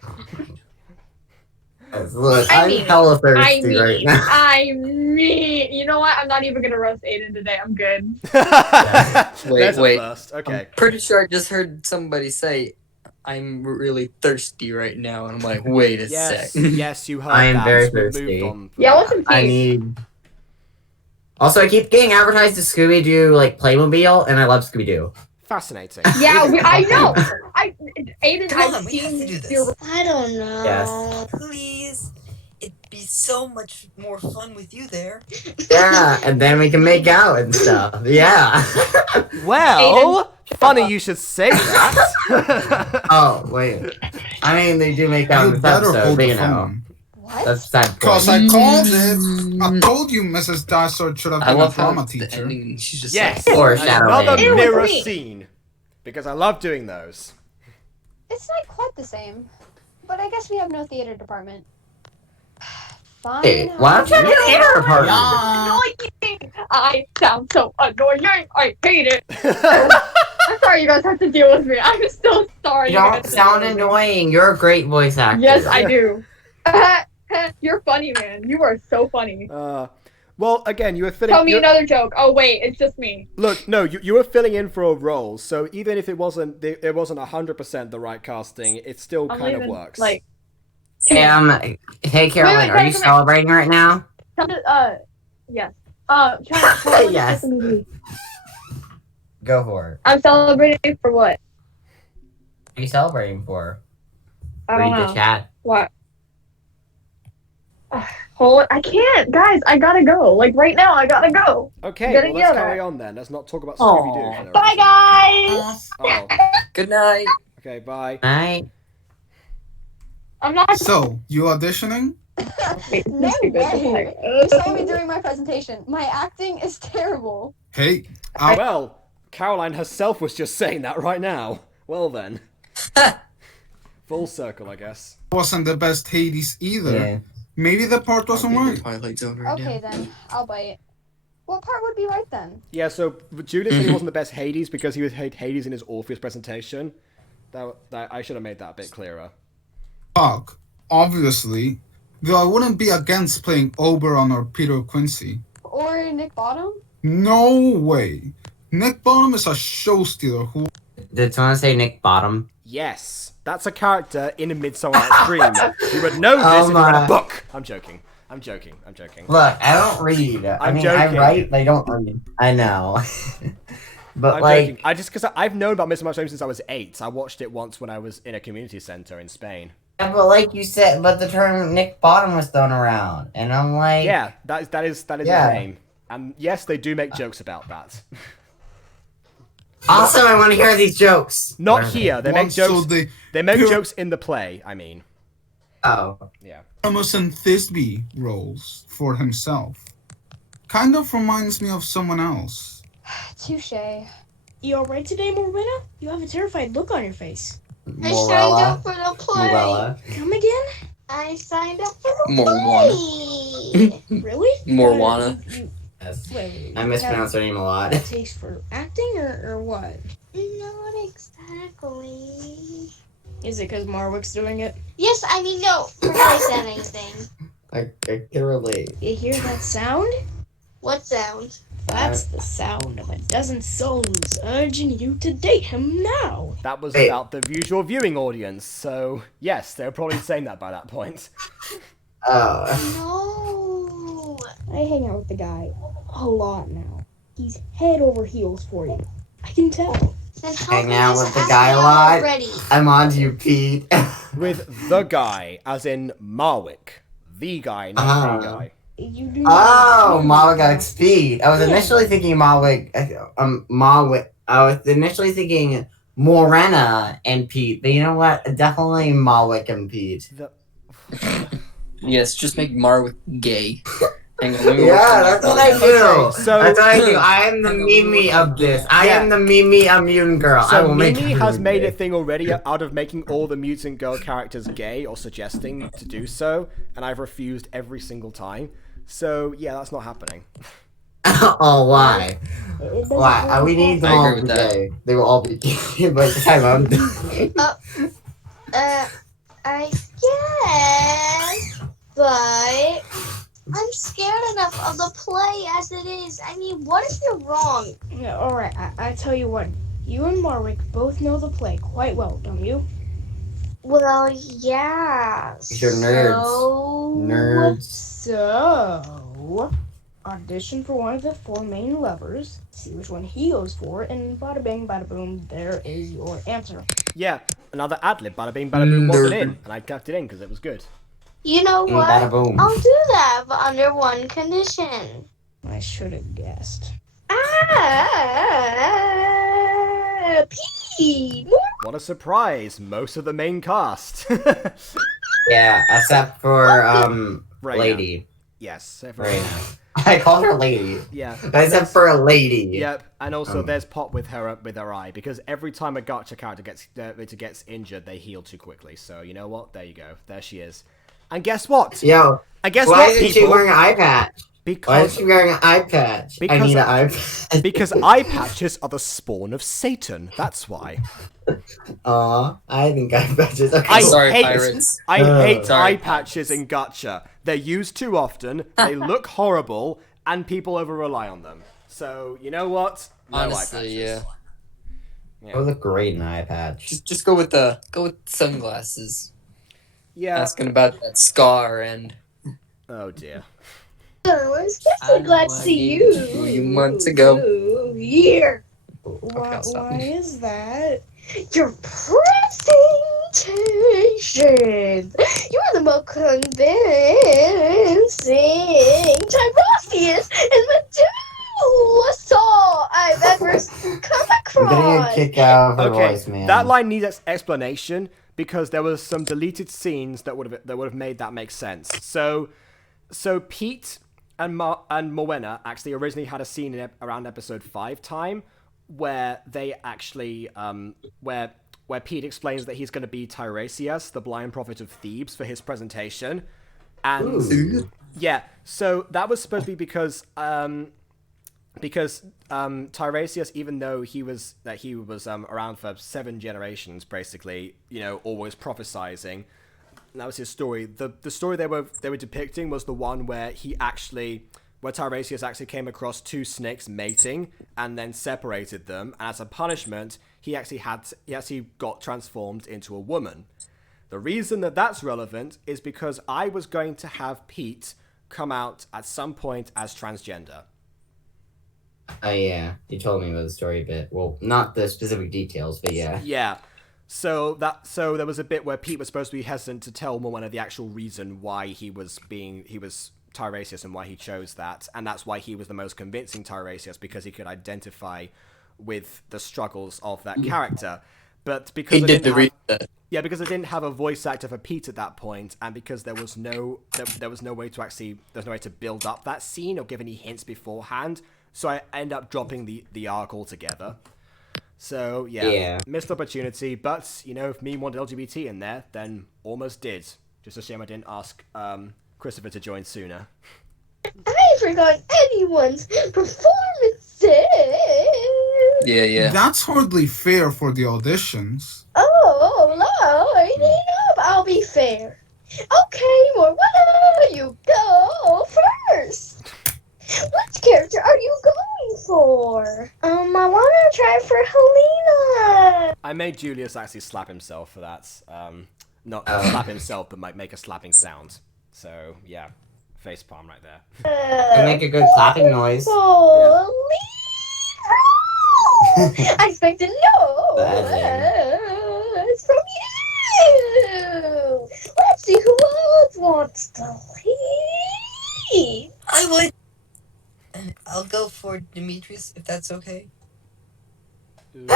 Look, I I'm mean, hella thirsty right now. you know what? I'm not even gonna roast Aiden today. I'm good. There's a Wait. first. Okay. I'm pretty sure I just heard somebody say, I'm really thirsty right now, and I'm like, wait a Yes, sec. yes, you heard I am that. very We moved thirsty. on from Yeah, that. what's some I tea? need. Also, I keep getting advertised to Scooby Doo like Playmobil, and I love Scooby Doo. Fascinating. Yeah, I know. Aiden, Come I've on, we have to seen do this. your. I don't know. Yes. Please. It'd be so much more fun with you there. Yeah, and then we can make out and stuff. Yeah. Well, funny you should say that. Oh wait. I mean, they do make out in You this better episode, hold but the you know, phone. that's the sad Because point. I called it. I told you Mrs. Dysart should have I been a love how drama the teacher. ending, she's just Yes, like, Foreshadowing. another Ew, mirror wait. scene. Because I love doing those. It's not quite the same, but I guess we have no theater department. Fine. Hey, why don't you have an theater department? Annoying! I sound so annoying. I hate it. I'm sorry you guys have to deal with me. I'm still sorry. You don't sound annoying. You're a great voice actor. Yes, I do. You're funny, man. You are so funny. Well, again, you were filling. Tell me another joke. Oh wait, it's just me. Look, no, you were filling in for a role, so even if it wasn't 100% the right casting, it still I'm kind of leaving, works. like. Hey Caroline, Wait, are you come here. celebrating right now? Yes. Try Yes. Go for it. I'm celebrating for what? What are you celebrating for? I don't Read know. the chat. What? Hold. I can't, guys. I gotta go. Like right now, I gotta go. Okay, Gotta well, let's yell carry at. on then. Let's not talk about Scooby-Doo. for no Bye, guys. reason. Oh, good night. okay, bye. Night. I'm not. So, you auditioning? No way. You saw me during my presentation. My acting is terrible. Hey, Well, Caroline herself was just saying that right now. Well then. Full circle, I guess. wasn't the best Hades either. Yeah. Maybe the part wasn't right. Twilight Zone Okay then, I'll bite. What part would be right then? Yeah, so Judas said he wasn't the best Hades because he was Hades in his Orpheus presentation. That I should have made that a bit clearer. Fuck, obviously. Though I wouldn't be against playing Oberon or Peter Quincy. Or Nick Bottom? No way. Nick Bottom is a show stealer who... Did someone say Nick Bottom? Yes, that's a character in a Midsummer Night's Dream. You would know this if you read a book. I'm joking. Look, I don't read. I mean, joking. I write, but I don't read. I know. But I'm like... joking. Because I've known about Midsummer Night's Dream since I was 8. I watched it once when I was in a community center in Spain. Yeah, but like you said, but the term Nick Bottom was thrown around, and I'm like... Yeah, that is his name. And yes, they do make jokes about that. Also, I want to hear these jokes. Not here. They make jokes. So they make jokes in the play. I mean. Oh. Yeah. Thomas and Thisbe roles for himself. Kind of reminds me of someone else. Touche. You alright today, Morwenna? You have a terrified look on your face. I signed up for the play. Morella. Come again? I signed up for the Morwana. play. Really? Morwana. Yes. Wait, I mispronounce her name a lot. A taste for acting or what? Not exactly. Is it because Marwick's doing it? Yes, I mean, no. Before I said anything. I can relate. You hear that sound? What sound? That's the sound of a dozen souls urging you to date him now. That was about the usual viewing audience, so yes, they're probably saying that by that point. No. I hang out with the guy a lot now. He's head over heels for you. I can tell. Hang out with the guy a lot. I'm on to you, Pete. With the guy, as in Marwick. The guy, not the guy. Oh, Marwick got speed. I was initially thinking Marwick. I was initially thinking Morena and Pete, but you know what? Definitely Marwick and Pete. Yes, just make Marwick gay. Hang on, let me Yeah, that's what I do. So that's what I do. I am the Mimi of this. I am the Mimi of Mutant Girl. I So will make Mimi her has made gay. a thing already out of making all the Mutant Girl characters gay or suggesting to do so, and I've refused every single time. So yeah, that's not happening. Oh, why? Why? We need them all to be gay. They will all be gay by the time I'm done. I guess, but I'm scared enough of the play as it is. I mean, what if you're wrong? Yeah, alright, I tell you what. You and Marwick both know the play quite well, don't you? Well, yeah. You're nerds. Nerds. So, audition for one of the 4 main levers, see which one he goes for, and bada bing, bada boom, there is your answer. Yeah, another ad-lib, bada bing, bada boom wasn't in, and I kept it in because it was good. You know what? Bada boom. I'll do that, but under one condition. I should have guessed. Pete! What a surprise! Most of the main cast. Yeah, except for Right, Lady. Yes, Right. I called her Lady. Yeah. Except for a lady. Yep, and also there's Pop with her eye, because every time a gacha character gets injured, they heal too quickly. So you know what? There you go. There she is. And guess what? Yo. And guess why what, isn't she people? wearing an eye patch? Why is Because she wearing an eye patch? I need an eye patch. because eye patches are the spawn of Satan. That's why. I think eye patches are I cool. hate eye patches in gacha. They're used too often. They look horrible, and people over rely on them. So you know what? No eye Honestly, patches. yeah. It would look great in an eye patch. Just go with sunglasses. Yeah. Asking about that scar and. Oh dear. I was just glad to see you. 2 months ago. Here. Why is that? Your presentation. You are the most convincing Tyrosteus and Medusa I've ever come I'm getting across. a kick out of her Okay, voice, man. that line needs explanation because there was some deleted scenes that would have made that make sense. So Pete and Morwenna actually originally had a scene in around episode 5 time where they actually where Pete explains that he's going to be Tiresias, the blind prophet of Thebes, for his presentation, and yeah, so that was supposed to be because because Tiresias, even though he was around for 7 generations, basically, always prophesizing. That was his story. The story they were depicting was the one where Tiresias actually came across 2 snakes mating and then separated them, and as a punishment, he actually got transformed into a woman. The reason that's relevant is because I was going to have Pete come out at some point as transgender. Oh yeah, you told me about the story a bit. Well, not the specific details, but yeah. Yeah. So there was a bit where Pete was supposed to be hesitant to tell Morwenna the actual reason why he was Tiresias and why he chose that, and that's why he was the most convincing Tiresias, because he could identify with the struggles of that character. But because because I didn't have a voice actor for Pete at that point, and because there was no way to build up that scene or give any hints beforehand, so I end up dropping the arc altogether. So yeah, missed opportunity. But if me wanted LGBT in there, then almost did. Just a shame I didn't ask Christopher to join sooner. I forgot anyone's performances. Yeah. That's hardly fair for the auditions. Oh, Lord, I'll be fair. Okay, Morwenna, you go first. Which character are you going for? I want to try for Helena. I made Julius actually slap himself for that. Not slap himself, but make a slapping sound. So, yeah. Face palm right there. And make a good clapping noise. I expect to know. It's from you. Let's see who else wants to lead. I would. I'll go for Demetrius, if that's okay. He's the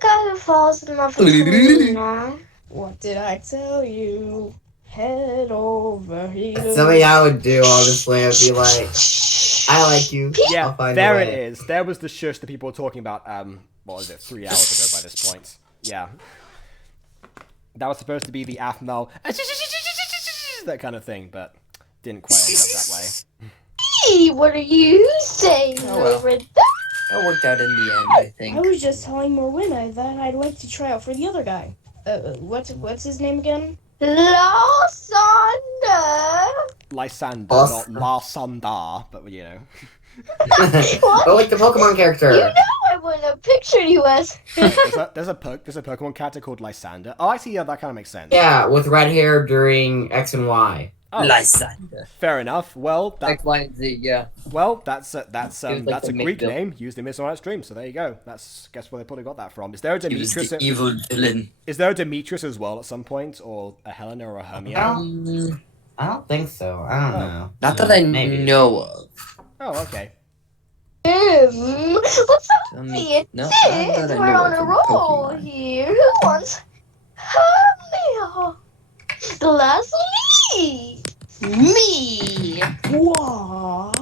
guy who falls in love with Helena. What did I tell you? Head over heels. Something I would do, honestly, I'd be like, I like you. Yeah, I'll find there a it way. is. There was the shush that people were talking about, 3 hours ago by this point. Yeah. That was supposed to be the Athmel, that kind of thing, but didn't quite end up that way. Hey, what are you saying over there? That worked out in the end, I think. I was just telling Morwenna that I'd like to try out for the other guy. What's his name again? Lysander. Lysander, not Lysander, but Oh, like the Pokemon character. You know I wouldn't have pictured you as. there's a Pokemon character called Lysander. Oh, I see. Yeah, that kind of makes sense. Yeah, with red hair during X and Y. Oh, Lysander. Fair enough. Well, X, Y, and Z, yeah. Well, that's a Greek villain. name used in Midsummer Night's Dream. So there you go. Guess where they probably got that from. Is there a Demetrius? He was the evil villain. Is there a Demetrius as well at some point, or a Helena or a Hermia? I don't think so. I don't know. Not that I know of. Oh, okay. What's up, me? No, We're on a roll here. Who wants Hermia? Leslie. Me. What?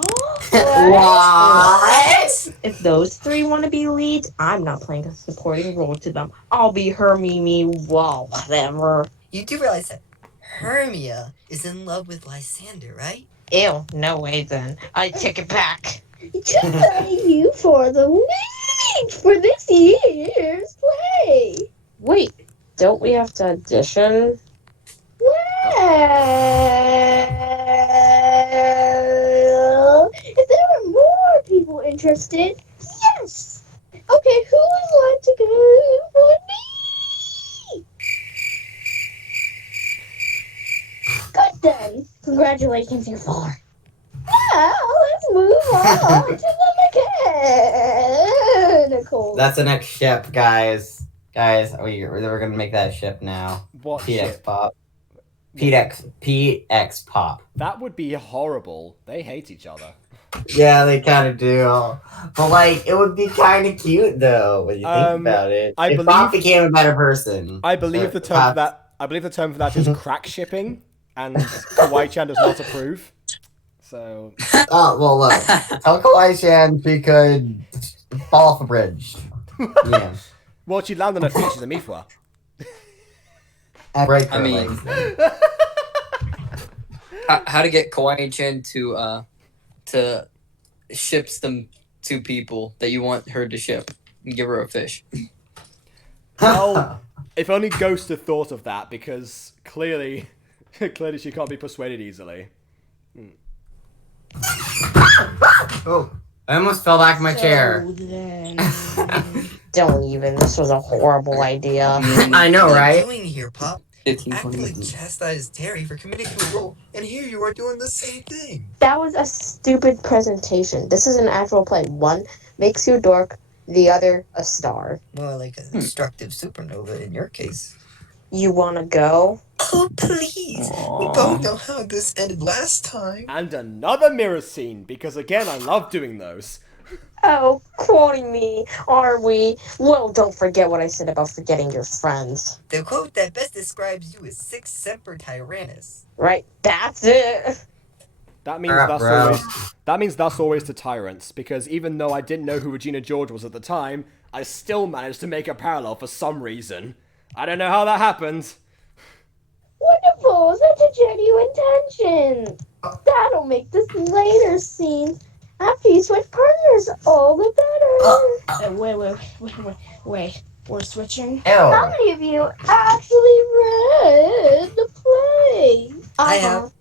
If those 3 want to be leads, I'm not playing a supporting role to them. I'll be her, Mimi, whatever. You do realize that Hermia is in love with Lysander, right? Ew, no way then. I take it back. To thank you for the lead for this year's play. Wait, don't we have to audition? Well, if there are more people interested, yes. Okay, who would like to go for me? Good then. Congratulations, you're 4. Now, let's move on to the mechanical. That's the next ship, guys. We're gonna make that a ship now. What PX ship? Pop. PX Pop. That would be horrible. They hate each other. Yeah, they kind of do. But like, it would be kind of cute though when you think about it. If Pop became a better person. I believe the term for that. I believe the term for that is crack shipping, and Kawaii-chan does not approve. So. Oh well, look. Tell Kawaii-chan she could fall off a bridge. Yeah. Well, she'd land on her feet. She's a Mifwa. Break her legs. How to get Kawaii-chan to to ship them to people that you want her to ship and give her a fish. Well, if only Ghost had thought of that, because clearly she can't be persuaded easily. Oh, I almost fell back in my chair. Don't even. This was a horrible idea. I know, What are right? you doing here, Pop? Actually chastised Terry for committing to a role, and here you are doing the same thing. That was a stupid presentation. This is an actual play. One makes you a dork, the other a star. More like a destructive supernova in your case. You wanna go? Oh, please. We both know how this ended last time. And another mirror scene, because again, I love doing those. Oh, quoting me, are we? Well, don't forget what I said about forgetting your friends. The quote that best describes you is Sic Semper Tyrannis. Right, that's it. That means that's always to tyrants, because even though I didn't know who Regina George was at the time, I still managed to make a parallel for some reason. I don't know how that happened. Wonderful, such a genuine tension. That'll make this later scene after you switch partners all the better. Wait. We're switching? How many of you actually read the play? I have.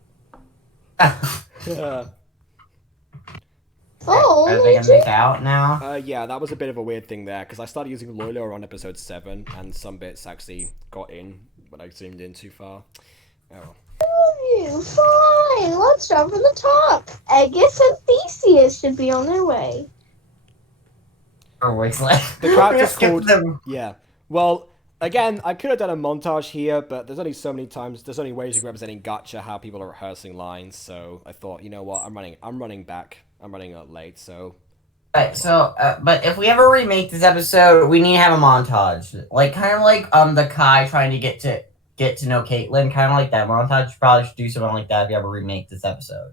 Oh, Are they gonna make out now? Yeah, that was a bit of a weird thing there, because I started using Loyla on episode 7, and some bits actually got in, but I zoomed in too far. Oh. you. Fine, let's start from the top. Aegis and Theseus should be on their way. Oh, wait, The character's called... Yeah. Well, again, I could have done a montage here, but there's only so many times, there's only ways you can represent in Gacha how people are rehearsing lines, so I thought, you know what, I'm running back. I'm running out late, so... Right, so, but if we ever remake this episode, we need to have a montage. Like, kind of like, the Kai trying to get to know Caitlyn, kind of like that montage. You probably should do something like that if you ever remake this episode.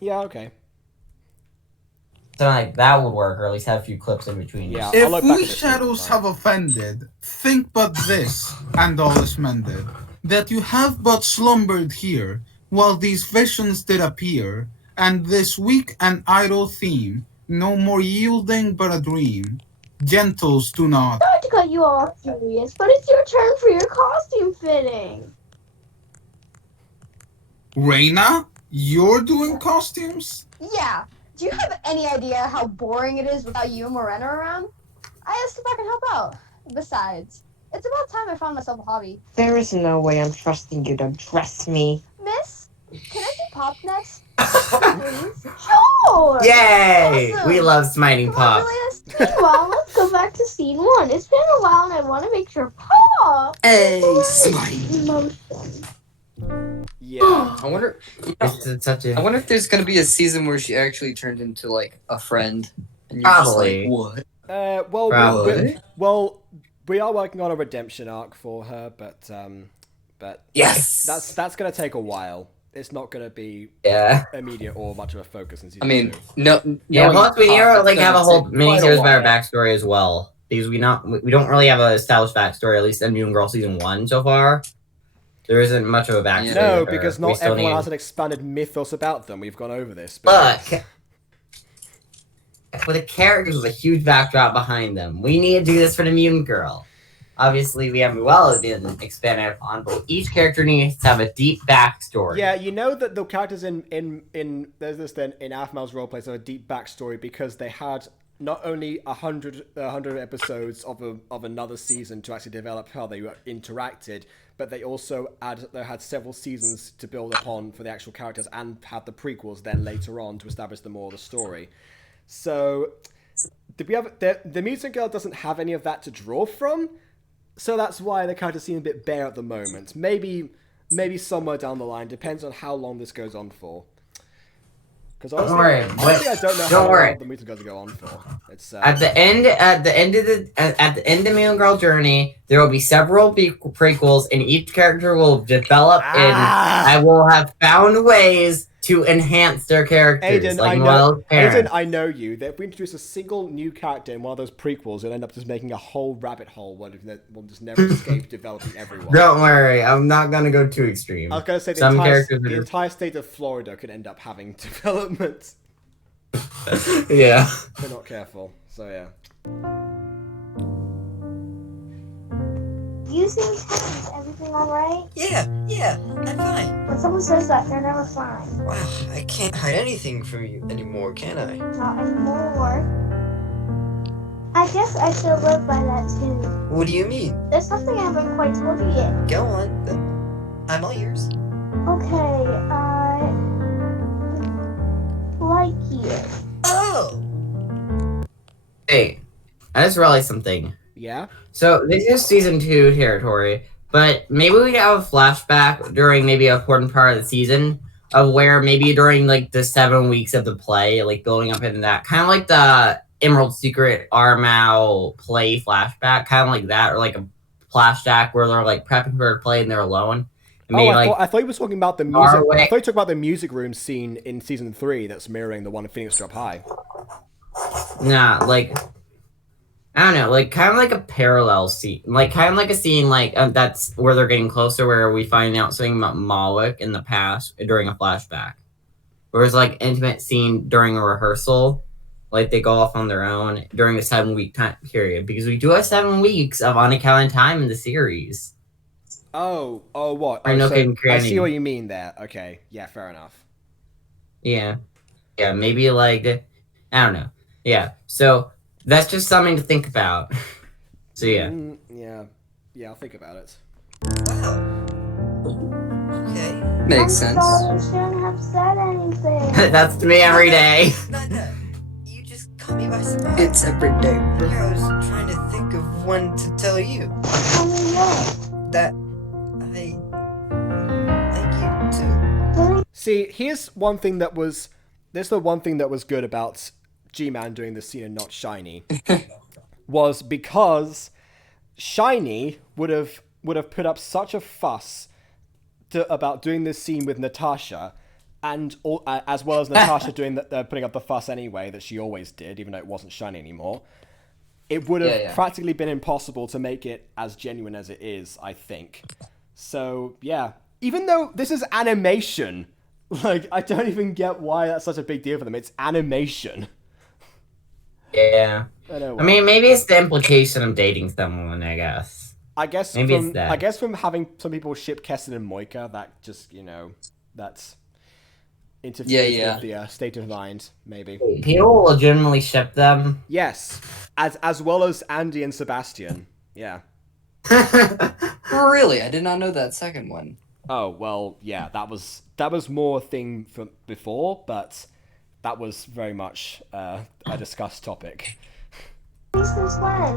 Yeah, okay. Something like that would work, or at least have a few clips in between. Yeah, If we shadows have offended, think but this, and all is mended, that you have but slumbered here, while these visions did appear, and this weak and idle theme, no more yielding but a dream. Gentles do not. Sorry to cut you off, Julius, but it's your turn for your costume fitting. Reina, you're doing costumes? Yeah. Do you have any idea how boring it is without you and Morena around? I asked if I can help out. Besides, it's about time I found myself a hobby. There is no way I'm trusting you to dress me. Miss, can I do pop next? Please? Sure! Yay! Awesome. We love smiting Pop. Meanwhile, let's go back to scene 1. It's been a while and I want to make sure Pop... Hey, Motion. Yeah. I wonder if there's gonna be a season where she actually turned into like a friend. And you're Probably. just like, what? Well, Probably. we are working on a redemption arc for her, but Yes! that's gonna take a while. It's not gonna be immediate or much of a focus in season 2. Yeah, plus we need to like have a whole miniseries about her backstory as well, because we don't really have an established backstory, at least in Mutant Girl season 1 so far. There isn't much of a backstory. No, because not everyone has an expanded mythos about them. We've gone over this. But for the characters with a huge backdrop behind them, we need to do this for the Mutant Girl. Obviously, we haven't been expanded upon, but each character needs to have a deep backstory. Yeah, you know that the characters in Aphmau's roleplays have a deep backstory because they had not only 100 episodes of another season to actually develop how they interacted, but they also had several seasons to build upon for the actual characters and had the prequels then later on to establish the more of the story. So the Mutant Girl doesn't have any of that to draw from, so that's why the characters seem a bit bare at the moment. Maybe somewhere down the line, depends on how long this goes on for. Because honestly, I don't know how long the Mutant Girls will go on for. It's At the end of Mutant Girl Journey, there will be several prequels, and each character will develop, and I will have found ways to enhance their characters. Aiden, like I know. Noelle's parents. Aiden, I know you. That if we introduce a single new character in one of those prequels, you'll end up just making a whole rabbit hole where we'll just never escape developing everyone. Don't worry, I'm not gonna go too extreme. I was gonna say Some characters the are entire state of Florida could end up having development. Yeah. If they're not careful. So yeah. You seem tense. Everything alright? Yeah, I'm fine. When someone says that, they're never fine. Wow, I can't hide anything from you anymore, can I? Not anymore. I guess I should live by that too. What do you mean? There's something I haven't quite told you yet. Go on, then. I'm all ears. Okay, I like you. Oh! Hey, I just realized something. Yeah? So this is season 2 territory, but maybe we could have a flashback during maybe an important part of the season of where maybe during like the 7 weeks of the play, like building up into that, kind of like the Emerald Secret Armau play flashback, kind of like that, or like a flashback where they're like prepping for a play and they're alone. And maybe, I thought you were talking about the music. I thought you were talking about the music room scene in season 3 that's mirroring the one in Phoenix Drop High. Nah, like I don't know, like kind of like a parallel scene, like kind of like a scene like that's where they're getting closer, where we find out something about Malik in the past during a flashback, where it's like intimate scene during a rehearsal, like they go off on their own during a 7-week time period, because we do have 7 weeks of unaccounted time in the series. Oh, what? I know, So I see what you mean there. Okay, yeah, fair enough. Yeah, maybe like I don't know. Yeah, so that's just something to think about. So yeah. Yeah, I'll think about it. Okay. Makes sense. I shouldn't have said anything. That's to me every day. You just caught me by surprise. It's every day, bro. Yeah, I was trying to think of when to tell you. Tell me what? That I like you too. See, here's one thing that was... There's the one thing that was good about G-Man doing this scene and not Shiny. Was because Shiny would have put up such a fuss about doing this scene with Natasha, and as well as Natasha doing putting up the fuss anyway that she always did, even though it wasn't Shiny anymore. It would have practically been impossible to make it as genuine as it is, I think. So yeah, even though this is animation, like I don't even get why that's such a big deal for them. It's animation. Yeah. I mean, maybe it's the implication of dating someone, I guess. Maybe it's that. I guess from having some people ship Keston and Moika, that just, that's interferes with the state of mind, maybe. People legitimately ship them? Yes. As well as Andy and Sebastian. Yeah. Really? I did not know that second one. Oh, well, yeah, that was more a thing from before, but that was very much a discussed topic. Since when?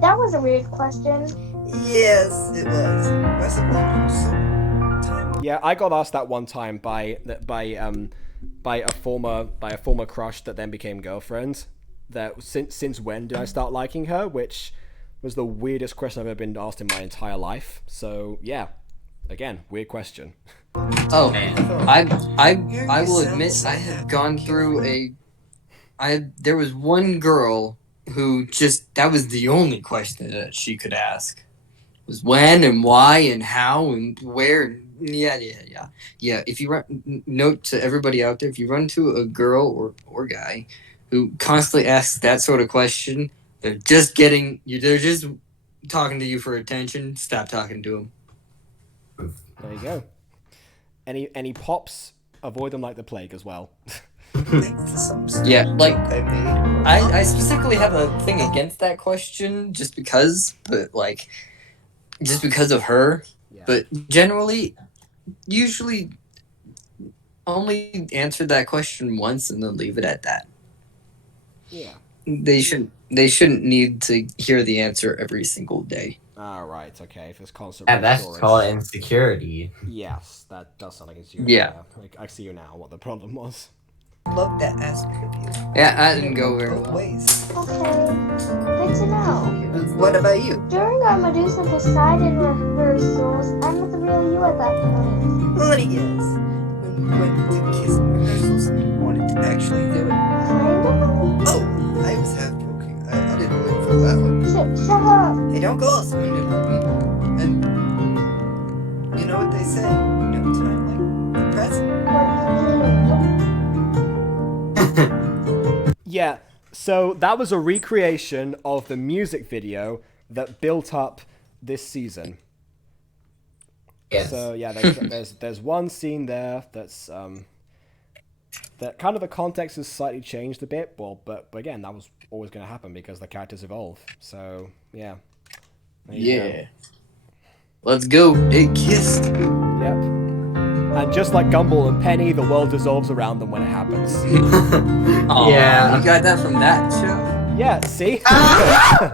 That was a weird question. Yes, it was. Yeah, I got asked that one time by a former crush that then became girlfriend. That since when did I start liking her? Which was the weirdest question I've ever been asked in my entire life. So yeah, again, weird question. Oh, I will admit I have gone through there was one girl who that was the only question that she could ask. Was when and why and how and where. Yeah. If you note to everybody out there, if you run into a girl or guy who constantly asks that sort of question, they're just talking to you for attention. Stop talking to them. There you go. Any pops, avoid them like the plague as well. Yeah, like I specifically have a thing against that question just because of her. Yeah. But generally, usually only answer that question once and then leave it at that. Yeah. They shouldn't need to hear the answer every single day. Right, okay. If it's constant. Yeah, that's called insecurity. Yes, that does sound like insecurity. Yeah. I see you now. What the problem was. Love that aspect of you. Yeah, that didn't go very well. Ways. Okay, good to know. What about you? During our Medusa Poseidon rehearsals, I met the real you at that point. Let me guess. when we went to kiss rehearsals and you wanted to actually do it? Oh, I was half joking. I didn't win for that one. Shut up. Hey, don't go all swindled on me. And you know what they say? No time like the present. Yeah, so that was a recreation of the music video that built up this season. Yes. So yeah, there's one scene there that's that kind of the context has slightly changed a bit. Well, but again, that was always going to happen because the characters evolve. So yeah. There you go. Yeah. Let's go. They kissed. Yep. And just like Gumball and Penny, the world dissolves around them when it happens. Oh, yeah. You got that from that show? Yeah, see? No,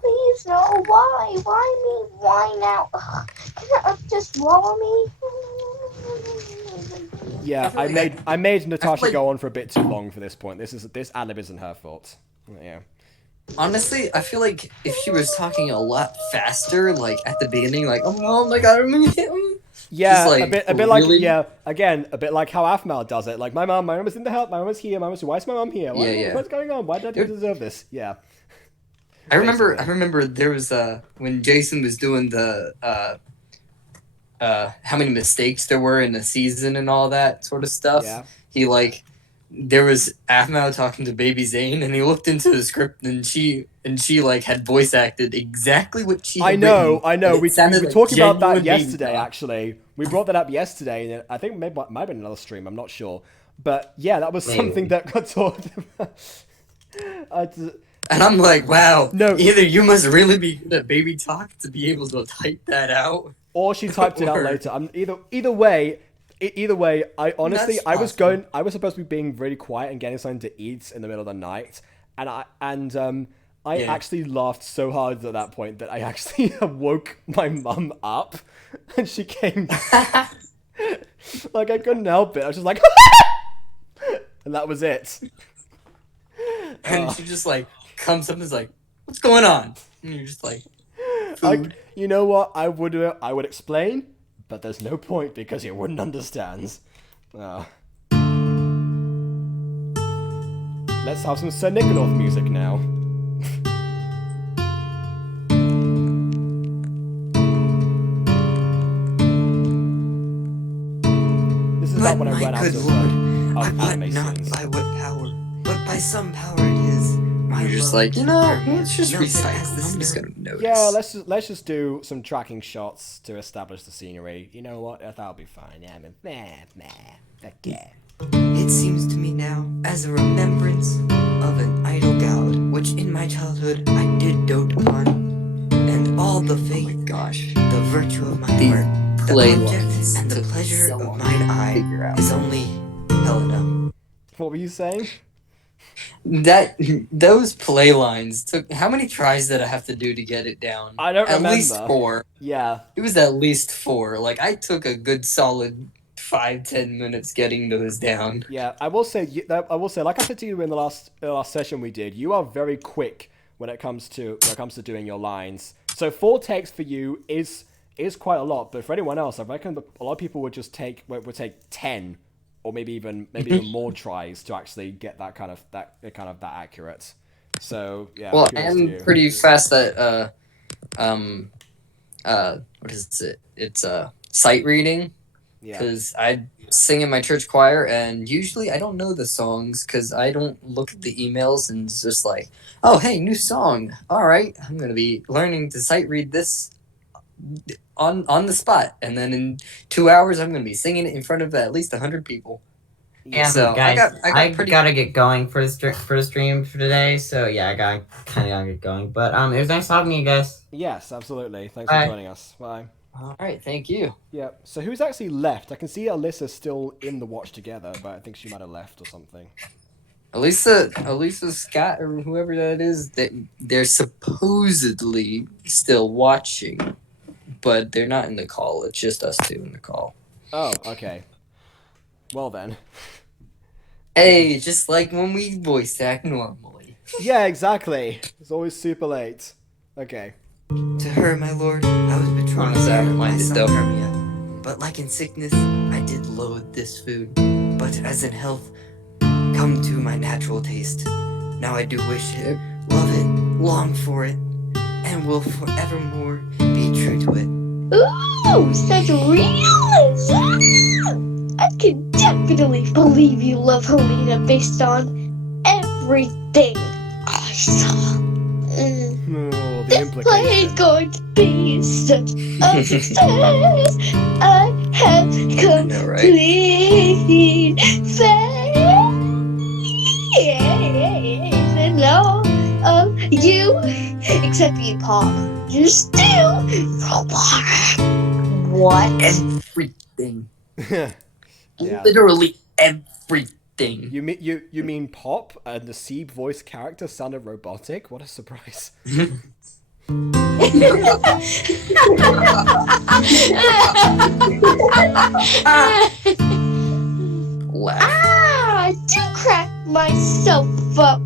please, no. Why? Why me? Why now? Can you just swallow me? Yeah, I made Natasha go on for a bit too long for this point. This ad-lib isn't her fault. Yeah. Honestly, I feel like if she was talking a lot faster, like at the beginning, like, oh my god, I'm gonna hit him. Yeah, Just, like, a bit really? like, yeah, again, a bit like how Afmal does it. Like, my mom is in the help, my mom is here, why is my mom here? What's going on? Why did I deserve this? Yeah. I remember there was when Jason was doing the how many mistakes there were in the season and all that sort of stuff. Yeah. He there was Afmal talking to Baby Zane, and he looked into the script, and she like had voice acted exactly what she. I know. We were like talking about that genuine yesterday. baby Actually, we brought that up yesterday, and I think it might have been another stream. I'm not sure, but yeah, that was something that got talked about. And I'm like, wow. No. Either you must really be good at baby talk to be able to type that out, or she typed it out later. Either way. I honestly, I was supposed to be being really quiet and getting something to eat in the middle of the night, and I actually laughed so hard at that point that I actually woke my mum up, and she came. Like, I couldn't help it. I was just like, and that was it. and she just like comes up and is like, "What's going on?" And you're just like, "Food." You know what? I would explain. But there's no point because you wouldn't understand. Let's have some Sir Nicanor music now. This is about when I ran out of anime scenes. By what power, but by some power it is. You're just like, let's just recycle. I'm just gonna notice. Yeah, let's just do some tracking shots to establish the scenery. You know what? That'll be fine. Yeah, okay. It seems to me now as a remembrance of an idol god, which in my childhood I did dote upon, and all the faith, the virtue of my heart, the object and the pleasure of mine eye is only Helena. What were you saying? Those play lines took how many tries did I have to do to get it down? I don't remember. At least 4. Yeah. It was at least 4. Like, I took a good solid 5-10 minutes getting those down. Yeah, I will say, like I said to you in the last session we did, you are very quick when it comes to doing your lines. So 4 takes for you is quite a lot, but for anyone else, I reckon a lot of people would take 10. Or maybe even more tries to actually get that kind of accurate. So yeah. Well, I'm pretty fast at what is it? It's sight reading. Yeah. Because I sing in my church choir, and usually I don't know the songs because I don't look at the emails, and it's just like, oh hey, new song. All right, I'm gonna be learning to sight read this on the spot, and then in 2 hours I'm gonna be singing it in front of at least 100 people. Yeah, so guys, I pretty... gotta get going for the stream for today. So yeah, I gotta get going. But it was nice talking to you guys. Yes, absolutely. Thanks for joining us. Bye. All right, thank you. Yeah. So who's actually left? I can see Alissa still in the watch together, but I think she might have left or something. Alissa Scott or whoever that is, they're supposedly still watching, but they're not in the call. It's just us 2 in the call. Oh, okay. Well then. Hey, just like when we voice act normally. Yeah, exactly. It's always super late. Okay. To her, my lord, I was betrothed to my son Hermia. But like in sickness, I did loathe this food. But as in health, come to my natural taste. Now I do wish it, love it, long for it, and will forevermore be true to it. Ooh, such realism! I can definitely believe you love Helena based on everything I saw. This play is going to be such a success. I have complete faith in all of you, except you, Pop. You're still robot. What? Everything. Yeah. Literally everything. You mean Pop and the Seed voice character sounded robotic? What a surprise. I do crack myself up.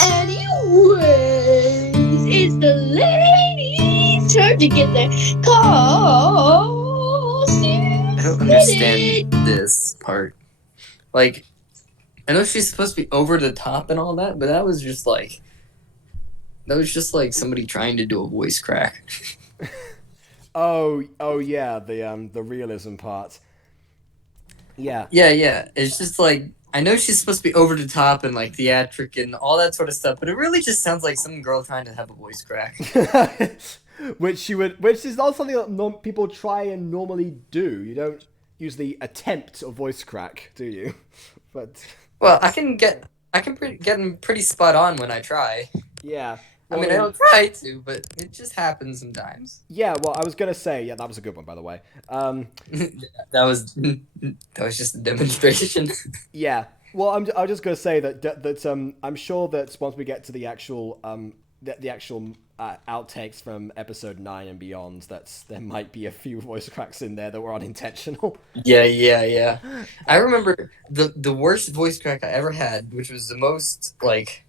Anyways, it's the ladies' turn to get their costumes. I don't understand this part. Like, I know she's supposed to be over the top and all that, but that was just like somebody trying to do a voice crack. Oh yeah, the realism part. Yeah. Yeah. It's just like, I know she's supposed to be over the top and like theatric and all that sort of stuff, but it really just sounds like some girl trying to have a voice crack. which is not something that people try and normally do. You don't usually attempt a voice crack, do you? But well, I can get them pretty spot on when I try. Yeah. I mean, I don't try to, but it just happens sometimes. Yeah, well, I was gonna say, yeah, that was a good one, by the way. That was just a demonstration. Yeah. Well, I was just gonna say that I'm sure that once we get to the actual outtakes from episode 9 and beyond, there might be a few voice cracks in there that were unintentional. Yeah. I remember the worst voice crack I ever had, which was the most like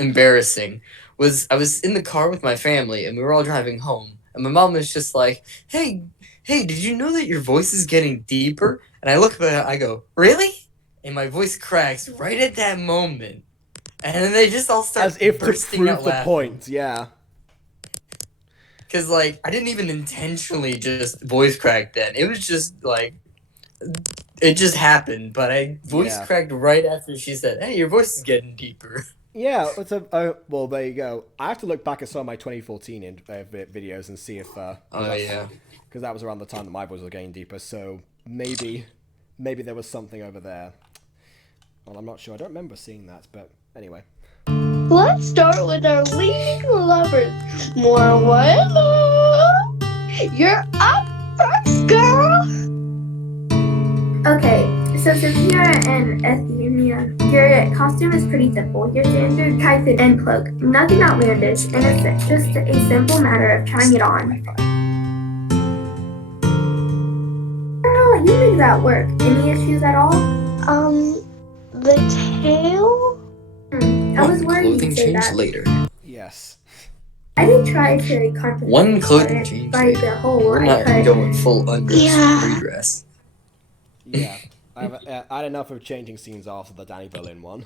embarrassing, was I was in the car with my family and we were all driving home, and my mom was just like, Hey, did you know that your voice is getting deeper? And I look at it, I go, really? And my voice cracks right at that moment. And then they just all start as if to bursting prove out the laughing. point. Yeah. Because like I didn't even intentionally just voice crack then. It was just like it just happened. But I voice cracked right after she said, "Hey, your voice is getting deeper." Yeah, well, there you go. I have to look back at some of my 2014 videos and see if because that was around the time that my voice was getting deeper. So maybe there was something over there. Well, I'm not sure. I don't remember seeing that, but anyway. Let's start with our leading lovers. Moruena, you're up first, girl. Okay, so Sophia and Athenia, your costume is pretty simple. Your standard tight and cloak, nothing outlandish, and it's just a simple matter of trying it on. Girl, you make that work. Any issues at all? The tail? I was worried you'd say that. Later. Yes. I did try to compensate One clothing change by the whole We're not going full redress. Yeah. I had enough of changing scenes after the Danny Berlin one.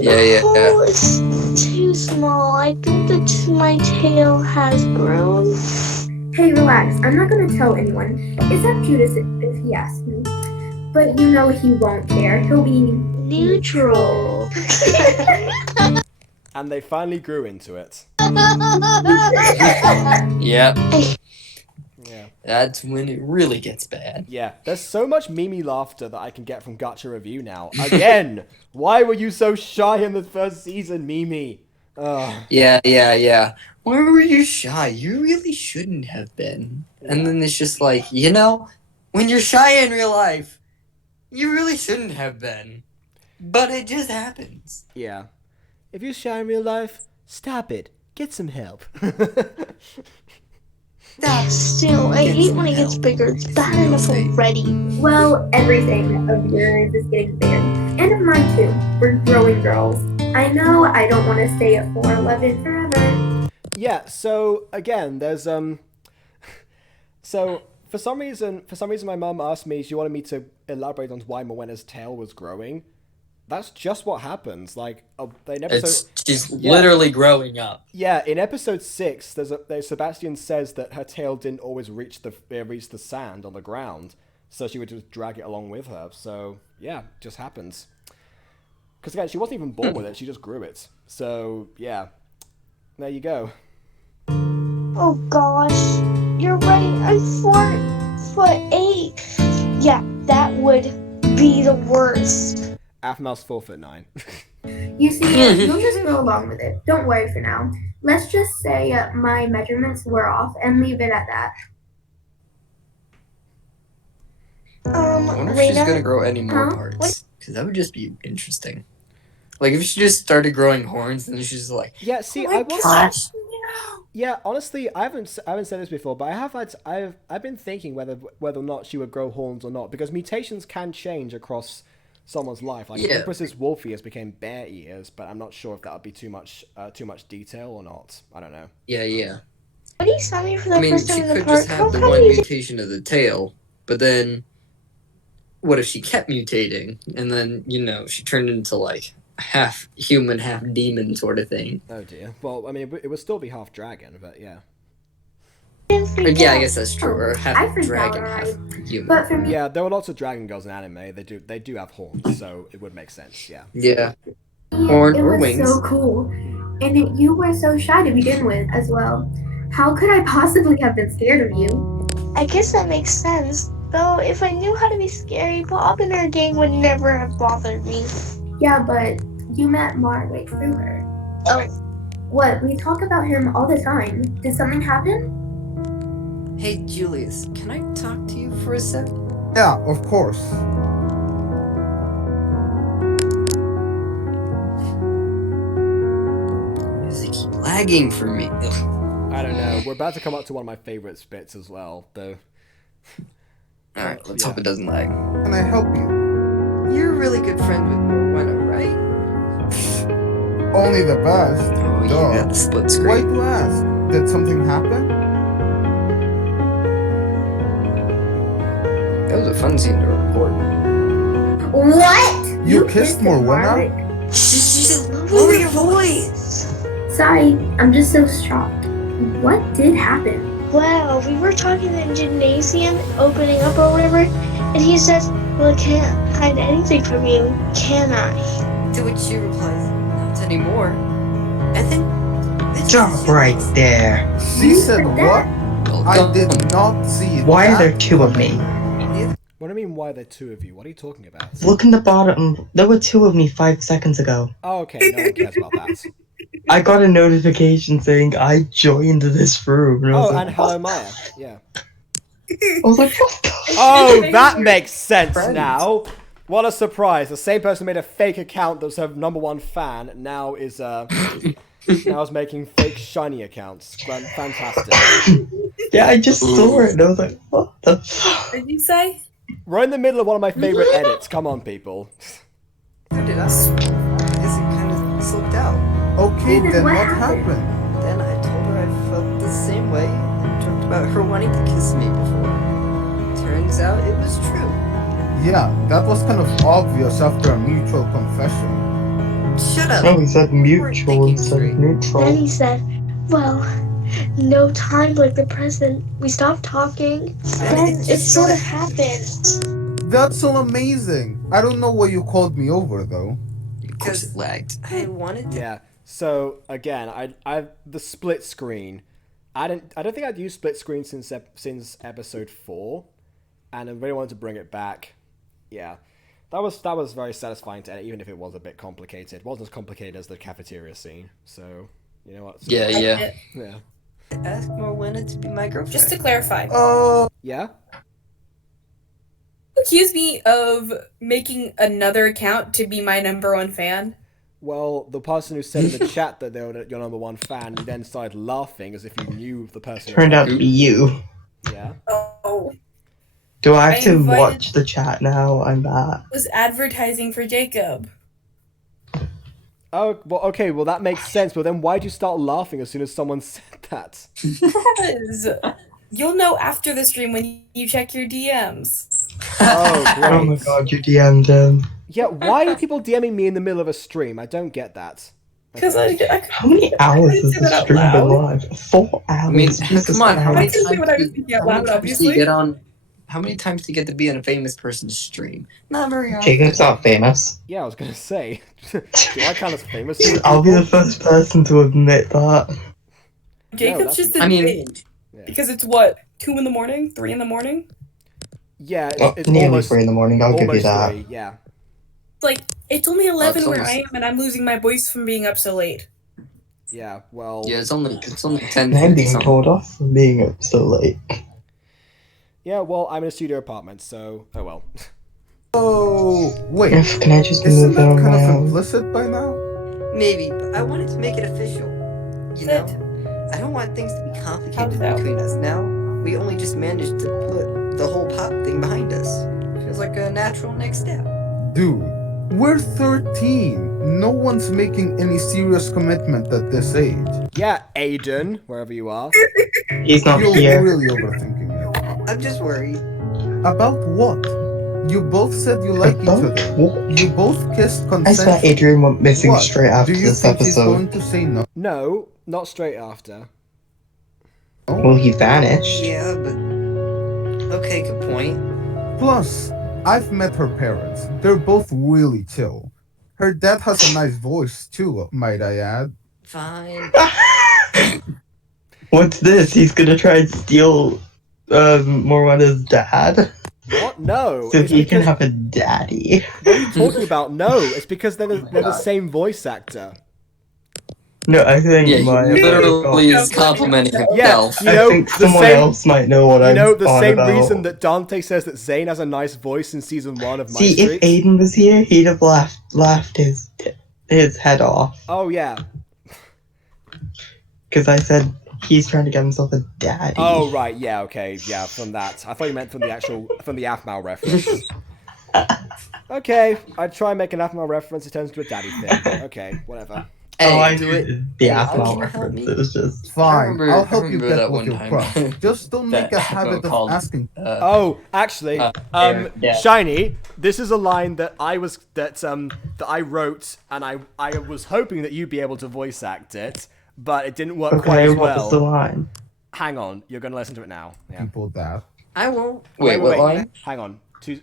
Yeah. It's too small. I think that my tail has grown. Hey, relax. I'm not gonna tell anyone. It's up to you if he asks me. But you know he won't care. He'll be neutral. And they finally grew into it. Yep. Yeah. That's when it really gets bad. Yeah. There's so much Mimi laughter that I can get from Gacha Review now. Again! Why were you so shy in the first season, Mimi? Ugh. Yeah. Why were you shy? You really shouldn't have been. Yeah. And then it's just like, when you're shy in real life, you really shouldn't have been. But it just happens. Yeah. If you're shy in real life, stop it. Get some help. Still, I hate when it gets bigger. It's bad enough already. Well, everything of yours is getting bigger. And of mine too. We're growing girls. I know I don't want to stay at 4'11" forever. Yeah, so again, there's so For some reason, my mum asked me. She wanted me to elaborate on why Moena's tail was growing. That's just what happens. Like, in episode, she's literally growing up. Yeah, in episode 6, Sebastian says that her tail didn't always reach the sand on the ground, so she would just drag it along with her. So yeah, just happens. Because again, she wasn't even born with it; she just grew it. So yeah, there you go. Oh gosh, you're right. I'm 4'8". Yeah, that would be the worst. Aphmau's 4'9". You see, you'll just go along with it. Don't worry for now. Let's just say my measurements were off and leave it at that. I wonder if she's gonna grow any more parts, because that would just be interesting. Like if she just started growing horns, and she's like, yeah. See, yeah. Honestly, I haven't said this before, but I've been thinking whether or not she would grow horns or not, because mutations can change across someone's life. Like Empress's wolf ears became bear ears, but I'm not sure if that would be too much detail or not. I don't know. Yeah. What do you saw me for the first time she in the could park? just have the one mutation of the tail, but then what if she kept mutating, and then she turned into like half human, half demon sort of thing? Oh dear. Well, I mean, it would still be half dragon, but yeah. Yeah, I guess that's true. Or half dragon, half human. But for me, yeah, there were lots of dragon girls in anime. They do have horns, so it would make sense. Yeah. Yeah. Horn or wings. It was so cool, and you were so shy to begin with as well. How could I possibly have been scared of you? I guess that makes sense. Though, if I knew how to be scary, Bob and her gang would never have bothered me. Yeah, but you met Marwick through her. Oh. What? We talk about him all the time. Did something happen? Hey, Julius, can I talk to you for a sec? Yeah, of course. Music keep lagging for me. I don't know. We're about to come up to one of my favorite bits as well, though. Alright, let's hope it doesn't lag. Can I help you? You're a really good friend with Morwenna, right? Only the best. Oh, you got the split screen. Why do you ask? Did something happen? That was a fun scene to record. What? You kissed Morwenna? Just lower your voice. Sorry, I'm just so shocked. What did happen? Well, we were talking in the gymnasium, opening up or whatever, and he says, well, I can't hide anything from you, can I? To which she replies, not anymore. I think... Stop right there. She said what? I did not see it. Why are there two of me? What do you mean, why are there two of you? What are you talking about? Look in the bottom. There were two of me 5 seconds ago. Oh, okay. No one cares about that. I got a notification saying I joined this room. And I was Oh, like, and hello, Maia. Yeah. I was like, what the Oh, that makes sense now. What a surprise! The same person who made a fake account that was her #1 fan now is making fake shiny accounts. Fantastic. Yeah, I just saw it and I was like, what the? What did you say? We're in the middle of one of my favorite edits. Come on, people. How did us? I guess it kind of slipped out. Okay, then what happened? Then I told her I felt the same way and joked about her wanting to kiss me before. Turns out it was true. Yeah, that was kind of obvious after a mutual confession. Shut up. Oh, he said mutual instead of neutral. Then he said, well, no time like the present. We stopped talking. Then it sort of happened. That's so amazing. I don't know why you called me over though. Because it lagged. I wanted to... Yeah. So again, I the split screen. I don't think I'd used split screen since episode 4, and I really wanted to bring it back. Yeah, that was very satisfying to edit, even if it was a bit complicated. It wasn't as complicated as the cafeteria scene. So you know what? So, Yeah. Ask Morwenna to be my girlfriend. Just to clarify. Yeah? Accuse me of making another account to be my #1 fan. Well, the person who said in the chat that they were your #1 fan then started laughing as if you knew the person. Turned out to be you. Yeah. Oh. Do I have to watch the chat now? I'm back. Was advertising for Jacob. Oh, well, okay, well that makes sense, but then why'd you start laughing as soon as someone said that? Because You'll know after the stream when you check your DMs. Oh, great. Oh my god, you DM'd him. Yeah, why are people DMing me in the middle of a stream? I don't get that. Because How many hours has the stream been live? 4 hours. I mean, Jesus come on, how many Christ. times what I was do thinking out how many loud, times do you obviously. get on? How many times do you get to be on a famous person's stream? Not very often. Jacob's not famous. Yeah, I was gonna say. Do I count as famous? I'll be the first person to admit that. Jacob's just I mean- insane. Because it's what, 2 in the morning? 3 in the morning? Yeah, Well, it's nearly almost 3 in the morning, I'll give you almost that. 3, yeah. It's like, it's only 11 it's where almost- I am, and I'm losing my voice from being up so late. Yeah, well... Yeah, it's only 10. And I'm being told off for being up so late. Yeah, well, I'm in a studio apartment, so... Oh well. Oh, wait. Can I just Isn't move that on kind my of own? implicit by now? Maybe, but I wanted to make it official. You know? I don't want things to be complicated between us now. We only just managed to put the whole pop thing behind us. Feels like a natural next step. Dude, we're 13. No one's making any serious commitment at this age. Yeah, Aiden, wherever you are. He's not You're here. really overthinking it. I'm just worried. About what? You both said you like each other. You both kissed I consensually. swear Adrian went missing What? straight after Do you this think he's episode. going to say no? No, not straight after. Well, he vanished. Yeah, but... Okay, good point. Plus, I've met her parents. They're both really chill. Her dad has a nice voice too, might I add. Fine. What's this? He's gonna try and steal Morwana's dad? What? No. So it's he can because- have a daddy. What are you talking about? No, it's because they're the same voice actor. No, I think Yeah, he Maia literally is complimenting Yeah, himself. you know, I think the someone same, else might know what you I'm know, the on same about. reason that Dante says that Zane has a nice voice in season 1 of My See, if Street. Aiden was here, he'd have laughed his head off. Oh, yeah. Because I said he's trying to get himself a daddy. Oh, right, yeah, okay, yeah, from that. I thought you meant from the Aphmau reference. Okay, I'd try and make an Aphmau reference, it turns into a daddy thing. Okay, whatever. Oh, I do knew it. the Hey, Aphmau can you help reference. me? It was just... Fine, I'll help you remember get that with one your time. crush. Just don't make That a habit called- of asking. Oh, actually, yeah. Shiny, this is a line that I wrote, and I was hoping that you'd be able to voice act it, but it didn't work quite Okay, as what was the well. line? Hang on, you're gonna listen to it now. Yeah. People that. I won't. Wait, what line? Hang on, too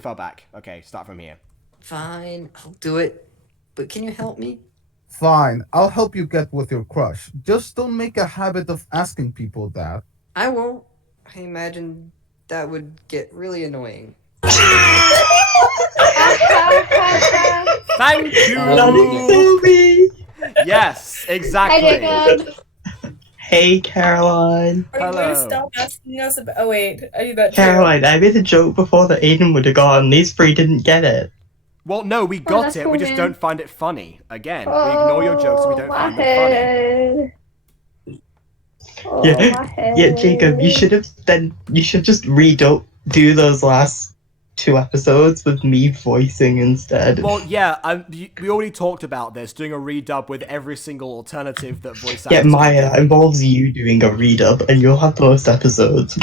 far back. Okay, start from here. Fine, I'll do it. But can you help me? Fine, I'll help you get with your crush. Just don't make a habit of asking people that. I won't. I imagine that would get really annoying. Thank you. Yes, exactly. Hi, Jacob. Hey, Caroline. Are you going to stop asking us about... Oh, wait. I do that too. Caroline, I made a joke before that Aiden would have gone. These three didn't get it. Well, no, we got that's it. cool, We just man. don't find it funny. Again, we ignore your jokes and we don't find them funny. Oh, Yeah, my head. yeah, Jacob, you should just do those last 2 episodes with me voicing instead. Well, yeah, we already talked about this, doing a redub with every single alternative that voice Yeah, actors Maya can do. involves you doing a redub, and you'll have most episodes.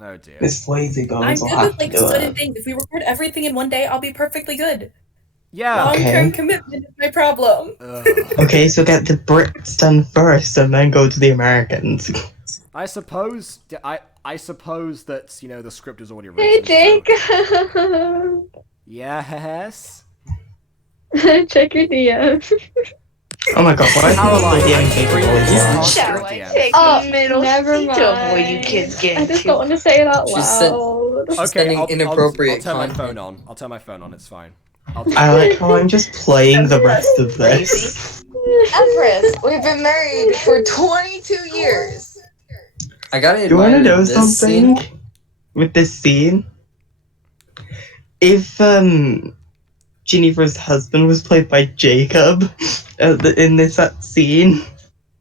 Oh dear. This lazy I'm bones will good have with, to like, do sudden it. things. If we record everything in one day, I'll be perfectly good. Yeah. Long-term Okay. commitment is my problem. Okay, so get the Brits done first, and then go to the Americans. I suppose that, you know, the script is already Hey, written. Jacob. Yes. Check your DM. Oh my god, why is Caroline, this I'm lady free incapable? to Shall talk I to take Oh, the middle never seat of where you mind. kids get I just into? don't want to say it out She said- loud. She's Okay, sending I'll inappropriate turn my content. phone on. I'll turn my phone on. It's fine. I like how I'm just playing the rest of this. Empress, we've been married for 22 years. I gotta You wanna admire know this something? scene. With this scene? If, Jennifer's husband was played by Jacob in this scene,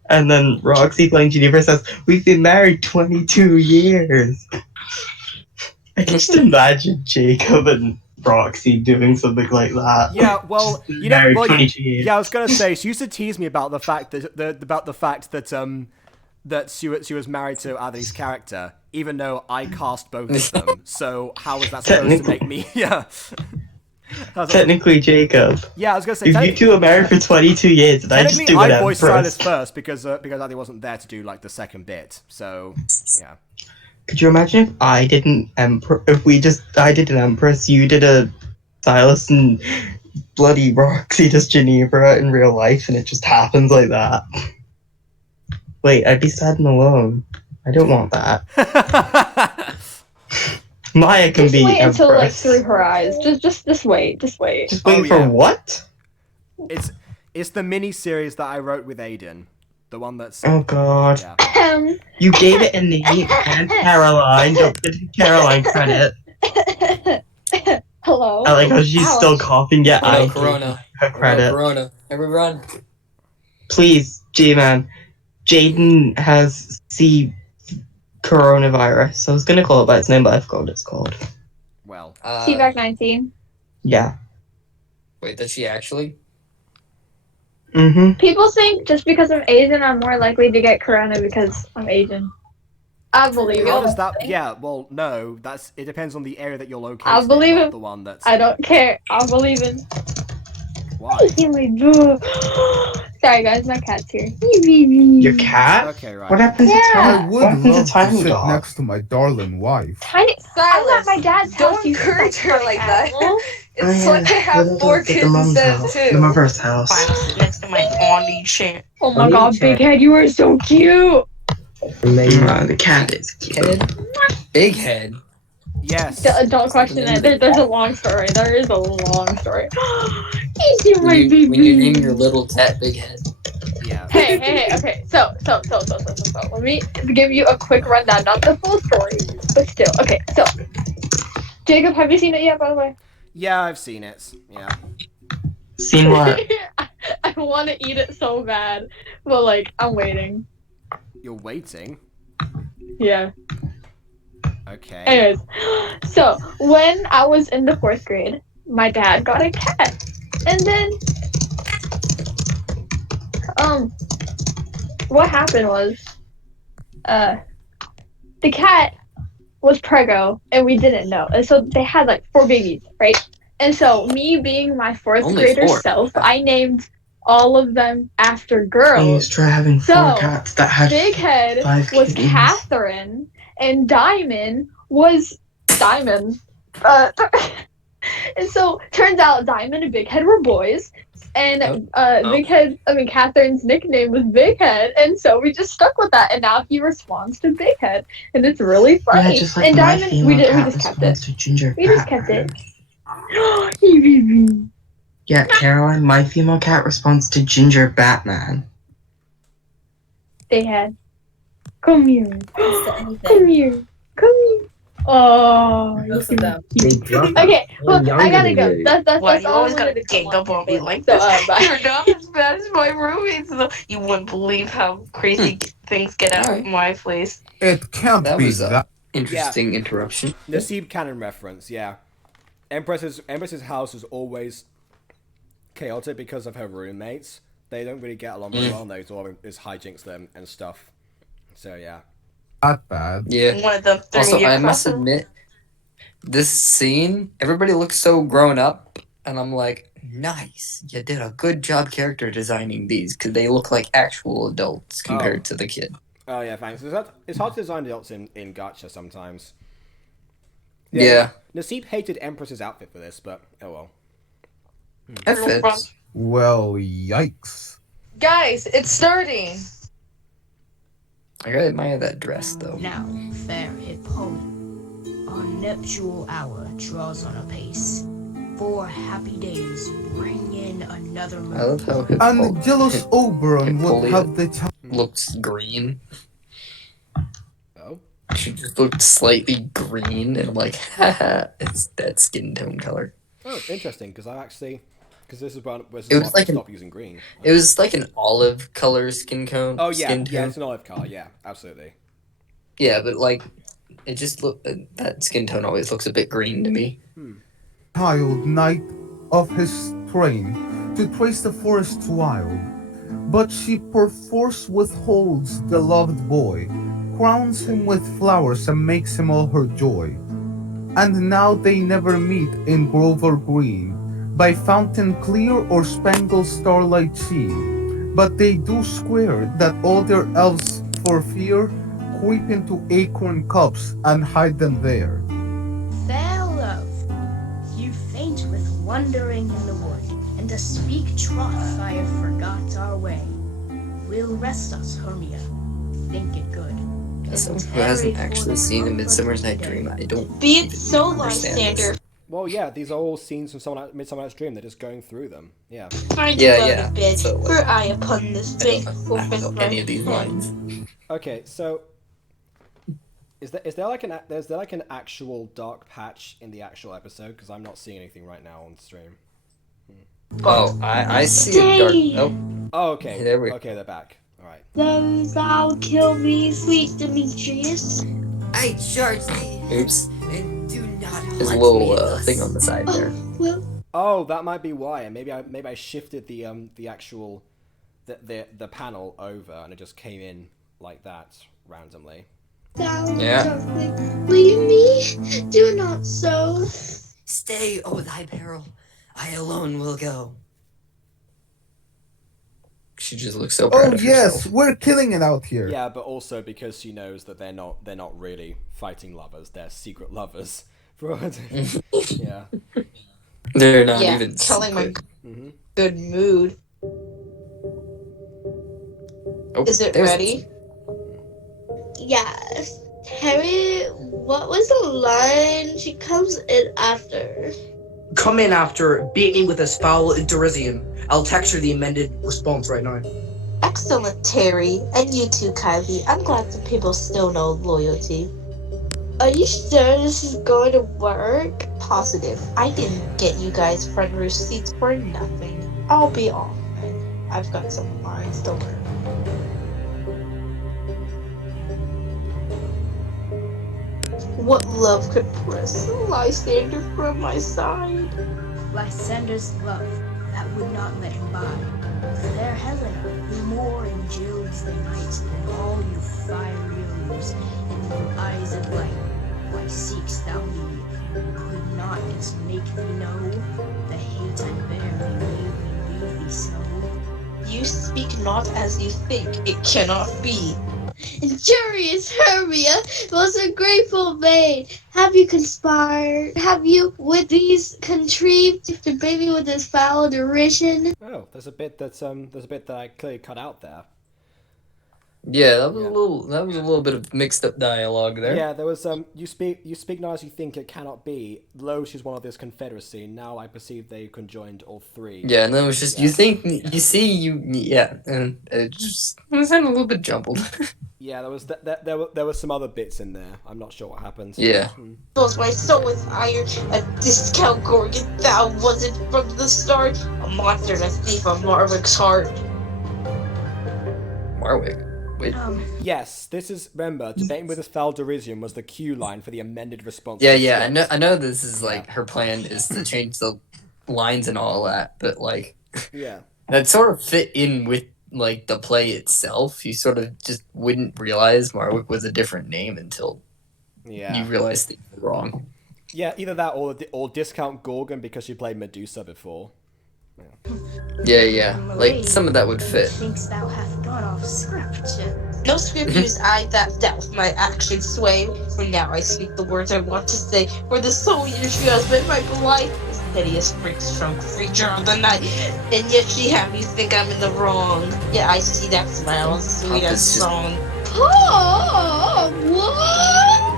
and then Roxy playing Jennifer says, "We've been married 22 years." I can just imagine Jacob and Roxy doing something like that. Yeah, well, Just been you know, married well, 22 years. yeah, I was gonna say she used to tease me about the fact that that she was married to Adri's character, even though I cast both of them. So how was that supposed to make me? Yeah. Technically, Jacob. Yeah, I was gonna say. If you two are married for 22 years, and I just do an I voiced Empress. Silas first because Adri wasn't there to do like the second bit. So yeah. Could you imagine if I did an Empress? I did an Empress, you did a Silas, and bloody Roxy does Geneva in real life, and it just happens like that. Wait, I'd be sad and alone. I don't want that. Maia can Just be wait Empress. until like through her eyes. Just wait. Just wait. Just wait for what? It's the mini series that I wrote with Aiden. The one that's Oh god. Yeah. You gave it a name and Caroline. Don't give Caroline credit. Hello. I like how she's still coughing, yet I Corona. gave her credit. Corona. Everyone. Please, G-Man. Jaden has coronavirus. I was gonna call it by its name, but I forgot what it's called. Well. CVAC 19. Yeah. Wait, does she actually? Mm-hmm. People think just because I'm Asian, I'm more likely to get corona because I'm Asian. I believe How it. does that? Yeah. Well, no. It depends on the area that you're located. I believe not it. The one that's. I don't care. I believe it. Why? Sorry guys, my cat's here. Your cat? Okay, right. What happened to I Tiny? would What happened to love to Tiny sit Dog? next to my darling wife. Tiny, I'm at my dad's house. Don't encourage her like that. It's Oh, like I yeah. have We'll 4 go to kids the mom's instead house. too. The mother's house. Next to my auntie chair. Oh my god, Big Head, you are so cute. The cat is cute. Big Head. Yes. Don't question it. There's a long story. There is a long story. He's my baby. When you name your little cat Big Head. Yeah. Hey, okay. So, let me give you a quick rundown, not the full story, but still. Okay, so, Jacob, have you seen it yet, by the way? Yeah, I've seen it. Yeah. Seen what? I want to eat it so bad, but like, I'm waiting. You're waiting. Yeah. Okay. Anyways, so when I was in the 4th grade, my dad got a cat, and then what happened was the cat was preggo, and we didn't know, and so they had like 4 babies, right? And so me being my 4th Only grader 4. self, I named all of them after girls. Please try having 4 cats that had Big Head 5 was kittens. Catherine, and Diamond was Diamond. And so turns out Diamond and Big Head were boys, and Catherine's nickname was Big Head, and so we just stuck with that, and now he responds to Big Head, and it's really funny. Yeah, just like and my Diamond, we female cat just kept responds it. to Ginger We just kept it. Yeah, Caroline, my female cat responds to Ginger Batman. Big Head, come here. Come here. Come here. Oh, Both of them. okay, well, I gotta go. That's Why that's you all always I gotta wanted to gang come up on me like So, this? bye. You're not as bad as my roommates, though. You wouldn't believe how crazy things get out of my place. It can't That be was that. Interesting interruption. Nasib Cannon reference, yeah. Empress's house is always chaotic because of her roommates. They don't really get along very well, and they always hijinks them and stuff. So yeah. Not bad. Yeah. One of them threw Also, me I across must the- admit, this scene, everybody looks so grown up, and I'm like, nice. You did a good job character designing these, because they look like actual adults compared to the kid. Oh yeah, thanks. It's hard to design adults in gacha sometimes. Yeah. Nasib hated Empress's outfit for this, but oh well. It fits. Well, yikes. Guys, it's starting. I gotta admire that dress, though. Now, fair hip home. Our nuptial hour draws on apace. 4 happy days bring in another I love how And Jealous Oberon would have the time. looks green. Oh? She just looked slightly green, and I'm like, haha, it's that skin tone color. Oh, interesting, because this is when It was like stop using green. It was like an olive color skin tone. Oh yeah, skin tone. yeah, it's an olive color. Yeah, absolutely. Yeah, but like, it just look that skin tone always looks a bit green to me. Child knight of his train to trace the forest wild. but she perforce withholds the loved boy, crowns him with flowers and makes him all her joy. And now they never meet in Grover Green, by fountain clear or spangled starlight sheen, but they do square that all their elves for fear creep into acorn cups and hide them there. Fair love, you faint with wandering in the wood, and to speak troth I have forgot our way. Will rest us, Hermia, think it good. As someone who hasn't actually seen A Midsummer's Night Dream, I don't Be it so, understand Lysander. this. Well, yeah, these are all scenes from Midsummer Night's Dream. They're just going through them. Yeah. Find Yeah, a love yeah, in bed, so, like, for I upon this big I don't know any of these lines. Okay, so is there like an actual dark patch in the actual episode? Because I'm not seeing anything right now on stream. Oh, I see a dark. Oh, okay. There we go. Okay, they're back. All right. Then thou kill me, sweet Demetrius. I charge thee. Oops. And do not There's a haunt little me thus. thing on the side there. Oh, that might be why. Maybe I shifted the actual the panel over and it just came in like that randomly. Yeah. Leave me. Do not so. Stay, O thy peril. I alone will go. She just looks so proud Oh of yes, herself. we're killing it out here. Yeah, but also because she knows that they're not really fighting lovers; they're secret lovers. Yeah. They're not Yeah, even telling my secret. good mood. Oh, Is it there's- ready? Yes. Harry, what was the line? She comes in after. Come in after, beat me with this foul derision. I'll text her the amended response right now. Excellent, Terry. And you too, Kylie. I'm glad the people still know loyalty. Are you sure this is going to work? Positive. I didn't get you guys front row seats for nothing. I'll be off. I've got some lines to learn. What love could press Lysander from my side? Lysander's love that would not let him by. Fair Helena, who more in Jills the night than all you fiery orbs, and your eyes of light, why seekst thou me? Could not this make thee know the hate I bear may made me leave thee so? You speak not as you think. It cannot be. Injurious Hermia was a grateful maid. Have you conspired? Have you with these contrived to bait me with this foul derision? Oh, there's a bit that I clearly cut out there. Yeah, that was a little bit of mixed up dialogue there. Yeah, there was you speak not as you think it cannot be. Lo, she's one of this confederacy. Now I perceive they conjoined all three. Yeah, and then it was just you think you see you yeah, and it was a little bit jumbled. Yeah, there were some other bits in there. I'm not sure what happened. Yeah. Fills my soul with iron, a discount gorgon. Thou wasn't from the start. A monster and a thief of Marwick's heart. Marwick. Wait. Yes, this is remember debating with this foul derision was the cue line for the amended response. Yeah, I know this is like her plan is to change the lines and all that, but like Yeah. that sort of fit in with like the play itself. You sort of just wouldn't realize Marwick was a different name until you realized that you were wrong. Yeah, either that or discount Gorgon because she played Medusa before. Yeah. Like some of that would fit. Thinks thou hath gone off script. No script use I that with my actions sway. For now I speak the words I want to say. For the soul you has been my blight. This hideous freak-strong creature of the night. And yet she had me think I'm in the wrong. Yeah, I see that smile, sweet as song. Oh, what?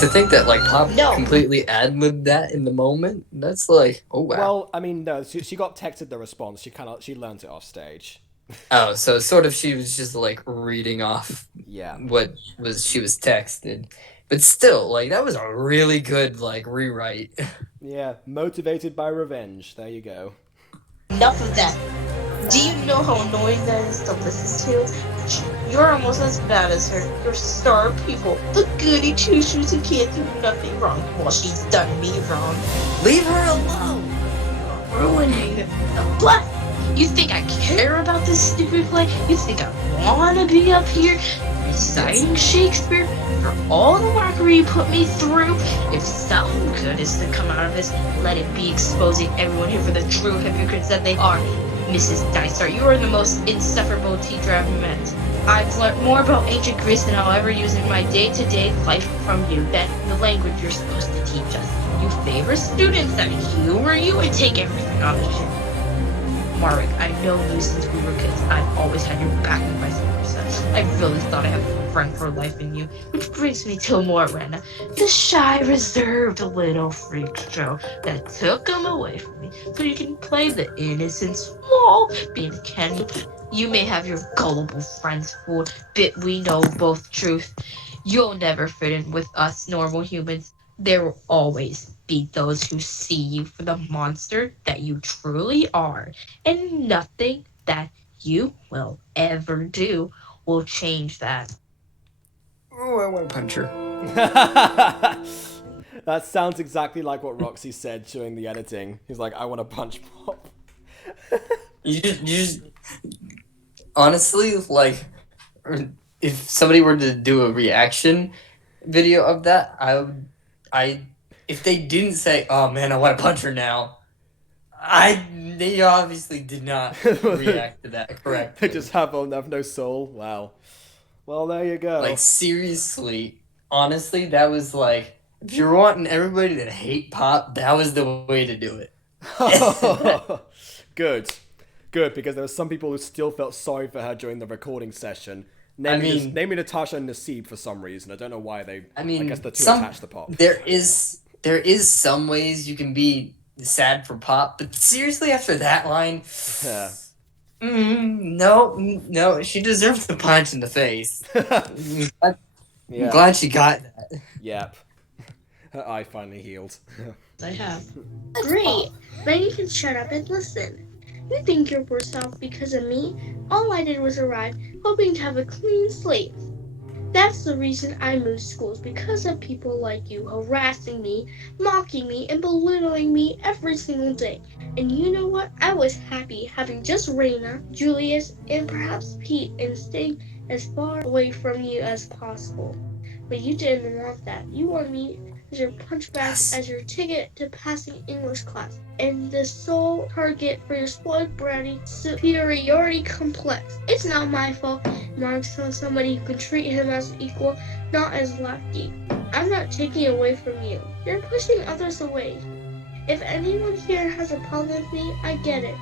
To think that like Pop completely ad-libbed that in the moment, that's like, oh wow. Well, I mean, no, she got texted the response. She learned it off stage. Oh, so sort of she was just like reading off what she was texted. But still, like that was a really good like rewrite. Yeah, motivated by revenge. There you go. Enough of that. Do you know how annoying that is to listen to? You're almost as bad as her. You're star people. The goody two-shoes who can't do nothing wrong. Well, she's done me wrong. Leave her alone. Ruining the black You think I care about this stupid play? You think I wanna be up here reciting Shakespeare for all the mockery you put me through? If something good is to come out of this, let it be exposing everyone here for the true hypocrites that they are. Mrs. Dysart, you are the most insufferable teacher I've ever met. I've learned more about ancient Greece than I'll ever use in my day-to-day life from you than the language you're supposed to teach us. You favor students that humor you and take everything on the chin. Marek, I've known you since we were kids. I've always had your back and vice versa. I really thought I had a friend for life in you. Which brings me to Morena, the shy, reserved little freak show that took him away from me so you can play the innocent, small being Kenny. You may have your gullible friends fooled, but we know both truth. You'll never fit in with us normal humans. There will always be those who see you for the monster that you truly are, and nothing that you will ever do will change that. Oh, I want to punch her. That sounds exactly like what Roxy said during the editing. He's like, I want to punch Pop. You just honestly, like, if somebody were to do a reaction video of that, if they didn't say, "Oh man, I want to punch her now," they obviously did not react to that correctly. They just have no soul. Wow. Well, there you go. Like, seriously, honestly, that was like, if you're wanting everybody to hate Pop, that was the way to do it. Good, because there were some people who still felt sorry for her during the recording session. Naming Natasha and Nasib for some reason. I don't know why they. I guess the two attached to Pop. There is some ways you can be sad for Pop, but seriously, after that line, yeah. No, she deserves the punch in the face. I'm Yeah. glad she got that. Yep. Her eye finally healed. I have. Great. Then you can shut up and listen. You think you're worse off because of me? All I did was arrive, hoping to have a clean slate. That's the reason I moved schools, because of people like you harassing me, mocking me, and belittling me every single day. And you know what? I was happy having just Raina, Julius, and perhaps Pete, and staying as far away from you as possible. But you didn't want that. You wanted me as your punchback, as your ticket to passing English class, and the sole target for your spoiled bratty superiority complex. It's not my fault Mark saw somebody who could treat him as equal, not as lackey. I'm not taking it away from you. You're pushing others away. If anyone here has a problem with me, I get it.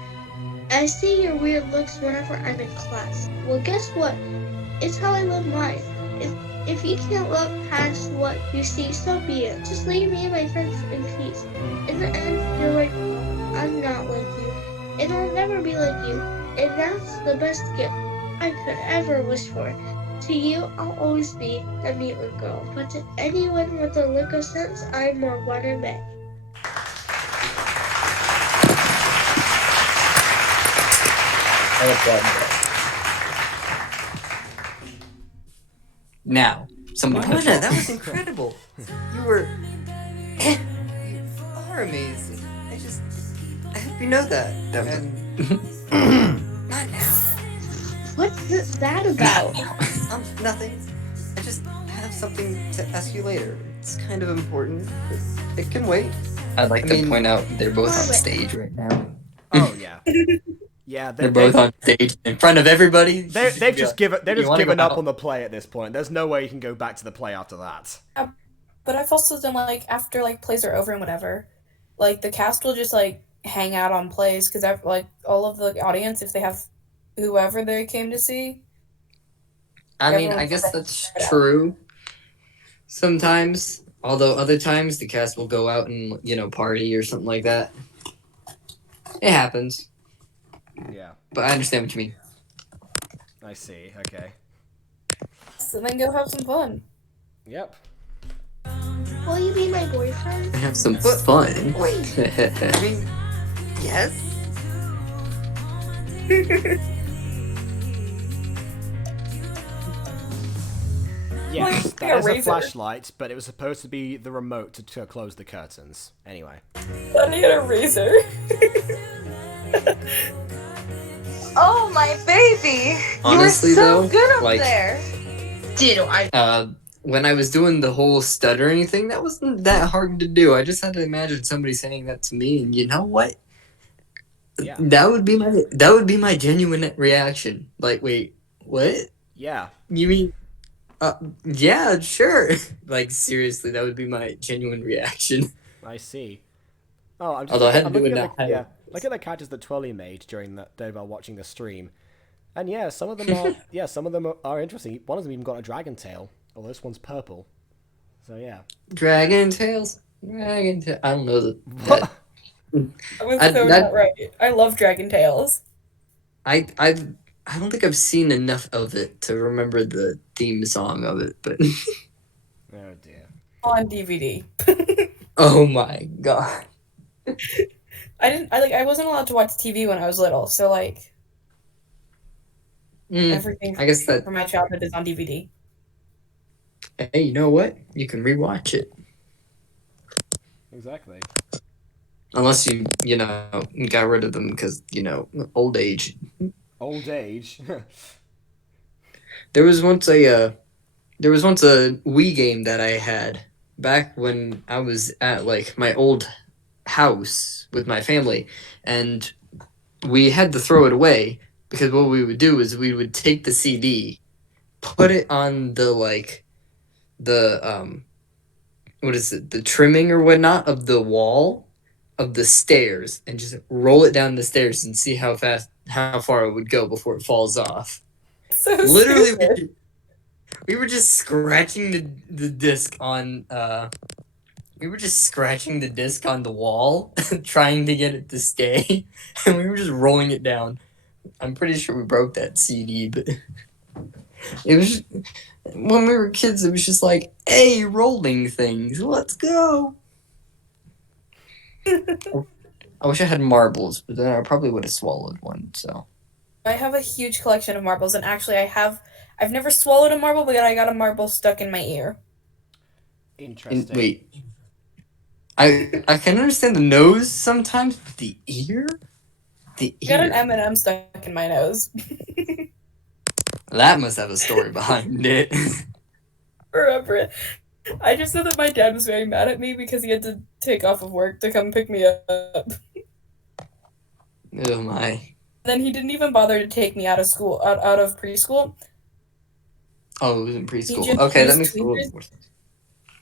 I see your weird looks whenever I'm in class. Well, guess what? It's how I live mine. If you can't look past what you see, so be it. Just leave me and my friends in peace. In the end, you're like, I'm not like you, and I'll never be like you, and that's the best gift I could ever wish for. To you, I'll always be the mutant girl, but to anyone with a lick of sense, I'm more what I meant. Now, somebody punch Morena, her. that was incredible. You are amazing. I hope you know that. Not now. What's that about? Nothing. I just have something to ask you later. It's kind of important, but it can wait. I'd like to point out they're both on stage right now. Oh yeah. Yeah, They're both on stage in front of everybody. They've just given go up out? on the play at this point. There's no way you can go back to the play after that. But I've also done like after like plays are over and whatever, like the cast will just like hang out on plays because I've like all of the audience if they have whoever they came to see. I mean, I guess that's true. Sometimes, although other times the cast will go out and party or something like that. It happens. Yeah. But I understand what you mean. I see. Okay. So then go have some fun. Yep. Will you be my boyfriend? Have some fun. Wait. I mean, yes. Yes, Why that is a razor? flashlight, but it was supposed to be the remote to close the curtains. Anyway. I need a razor. Oh, my baby! Honestly, you were so though, good up like, there. Ditto. When I was doing the whole stuttering thing, that wasn't that hard to do. I just had to imagine somebody saying that to me, and you know what? Yeah. That would be my genuine reaction. Like, wait, what? Yeah. You mean? Yeah, sure. Like, seriously, that would be my genuine reaction. I see. Oh, I'm just Although I had I'm to do looking it at now. the look at the characters that Twirly made during that day while watching the stream, and yeah, some of them are interesting. One of them even got a dragon tail, although this one's purple. So yeah. Dragon tails. I don't know that. I was so not right. I love Dragon Tales. I don't think I've seen enough of it to remember the theme song of it, but oh dear. On DVD. Oh my god. I wasn't allowed to watch TV when I was little, so like everything I guess that from my childhood is on DVD. Hey, you know what? You can rewatch it. Exactly. Unless you got rid of them because, old age. Old age. There was once a Wii game that I had back when I was at like my old house with my family, and we had to throw it away because what we would do is we would take the CD, put it on the what is it, the trimming or whatnot of the wall of the stairs, and just roll it down the stairs and see how far it would go before it falls off. So Literally, we were just scratching the disc on we were just scratching the disc on the wall trying to get it to stay, and we were just rolling it down. I'm pretty sure we broke that CD, but it was when we were kids, it was just like, hey, rolling things, let's go. I wish I had marbles, but then I probably would have swallowed one. So I have a huge collection of marbles, and actually I've never swallowed a marble, but I got a marble stuck in my ear. Interesting. Wait. I can understand the nose sometimes, but the ear? The I got ear. an M&M stuck in my nose. That must have a story behind it. Remember it. I just know that my dad was very mad at me because he had to take off of work to come pick me up. Oh my. Then he didn't even bother to take me out of school, out of preschool. Oh, it was in preschool. just Okay, that used makes a little tweezers. more sense.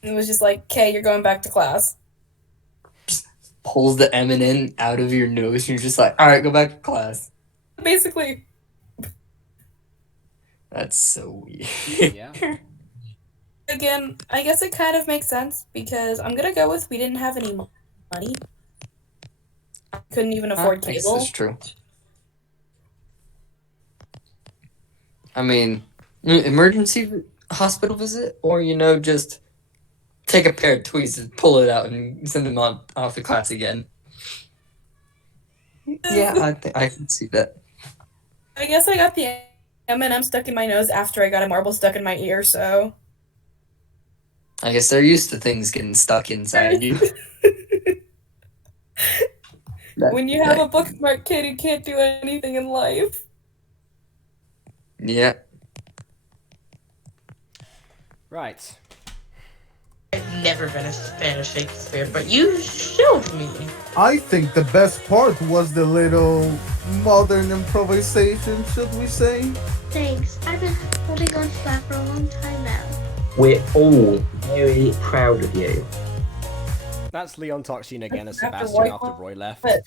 And it was just like, okay, you're going back to class. Pulls the M&M out of your nose, and you're just like, all right, go back to class. Basically. That's so weird. Yeah. Again, I guess it kind of makes sense because I'm gonna go with we didn't have any money. I couldn't even afford I guess cable. that's true. I mean, emergency hospital visit, or just take a pair of tweezers, pull it out, and send them off to class again. Yeah, I can see that. I guess I got the M&M stuck in my nose after I got a marble stuck in my ear, so. I guess they're used to things getting stuck inside you. When you have a book smart kid who can't do anything in life. Yeah. Right. I've never been a fan of Shakespeare, but you showed me. I think the best part was the little modern improvisation, should we say? Thanks. I've been holding on to that for a long time now. We're all very proud of you. That's Leon Toxin again as After Sebastian Roy after Roy left. quit.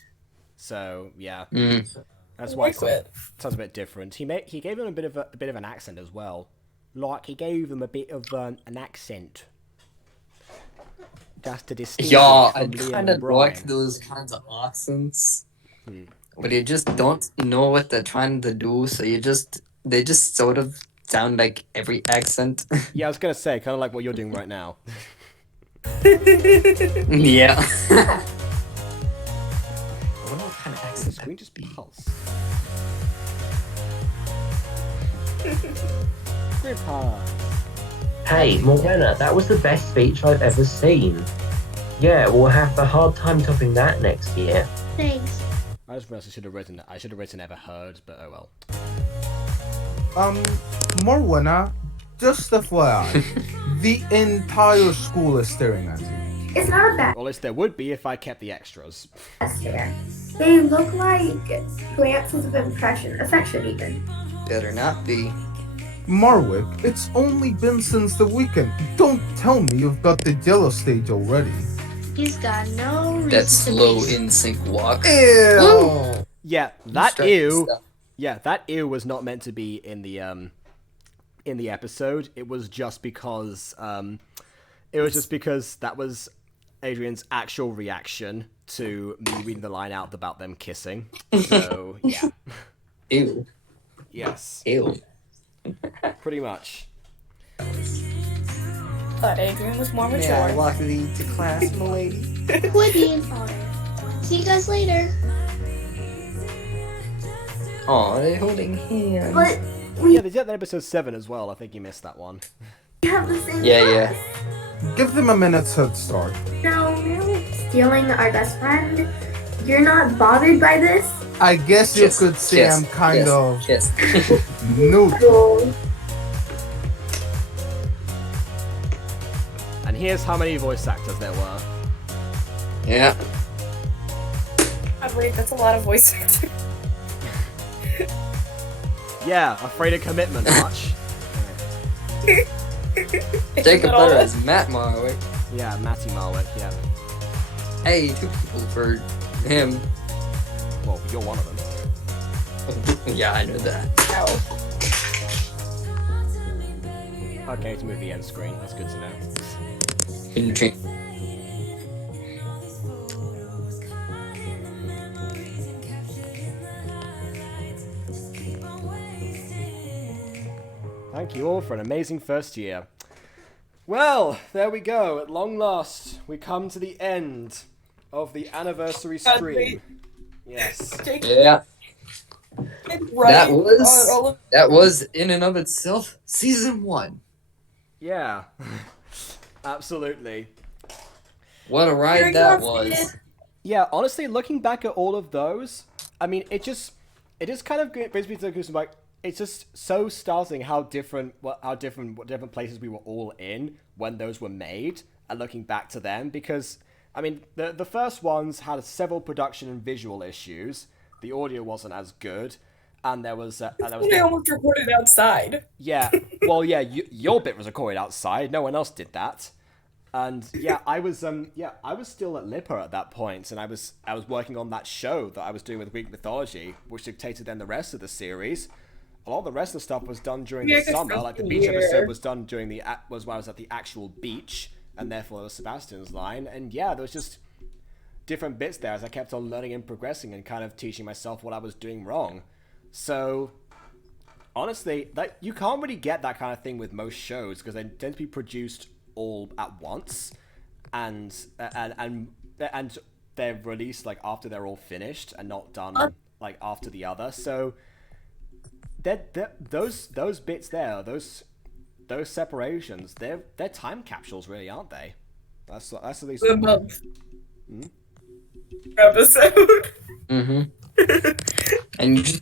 So yeah, that's Roy why it quit. sounds a bit different. He gave him a bit of an accent as well. Like he gave him a bit of an accent. Just to distinguish Yeah, I from Liam kind and of Brian. like those kinds of accents. But you just don't know what they're trying to do, so they just sort of sound like every accent. Yeah, I was gonna say, kind of like what you're doing right now. Yeah. I wonder what kind of accent The screen just pulse. Hey, Morgana, that was the best speech I've ever seen. Yeah, we'll have a hard time topping that next year. Thanks. I just realized I should have written ever heard, but oh well. Morwenna, just FYI, the entire school is staring at you. It's not a bad Well, at least there would be if I kept the extras. stare. They look like glances of affection even. Better not be. Marwick, it's only been since the weekend. Don't tell me you've got the yellow stage already. He's got no reason That to slow be. in sync walk. Ew. Yeah, that ew. Yeah, that ew was not meant to be in the episode. It was just because that was Adrian's actual reaction to me reading the line out about them kissing. So yeah. Ew. Yes. Ew. Pretty much. Thought Adrian was more May I mature. walk thee to class, milady? Would be an honor. See you guys later. Aw, they're holding hands. But Yeah, they did that in episode 7 as well. I think you missed that one. we have the same Yeah. Give them a minute's head start. No, stealing our best friend. You're not bothered by this? I guess you could say I'm kind of neutral. And here's how many voice actors there were. Yeah. God, wait, that's a lot of voice acting. Yeah, afraid of commitment much. Jacob better as Matt Marwick. Yeah, Matty Marwick, yeah. Hey, 2 people for him. Well, you're one of them. Yeah, I know that. Okay, to move the end screen. That's good to know. Thank you all for an amazing first year. Well, there we go. At long last, we come to the end of the anniversary stream. Yes. Yeah. That was in and of itself season 1. Yeah. Absolutely. What a ride that was. Yeah, honestly, looking back at all of those, I mean, it just kind of brings me to the conclusion, like, it's just so startling how different places we were all in when those were made, and looking back to them, because, I mean, the first ones had several production and visual issues, the audio wasn't as good, and there was... They almost recorded outside. Yeah, well, yeah, your bit was recorded outside, no one else did that. And yeah, I was still at Lipper at that point, and I was working on that show that I was doing with Greek mythology, which dictated then the rest of the series. A lot of the rest of the stuff was done during the summer, like the beach episode was done during was when I was at the actual beach, and therefore it was Sebastian's line. And yeah, there was just different bits there as I kept on learning and progressing and kind of teaching myself what I was doing wrong. So honestly, you can't really get that kind of thing with most shows because they tend to be produced all at once, and they're released like after they're all finished and not done like after the other. So those bits there, those separations, they're time capsules, really, aren't they? That's at least the month episode. And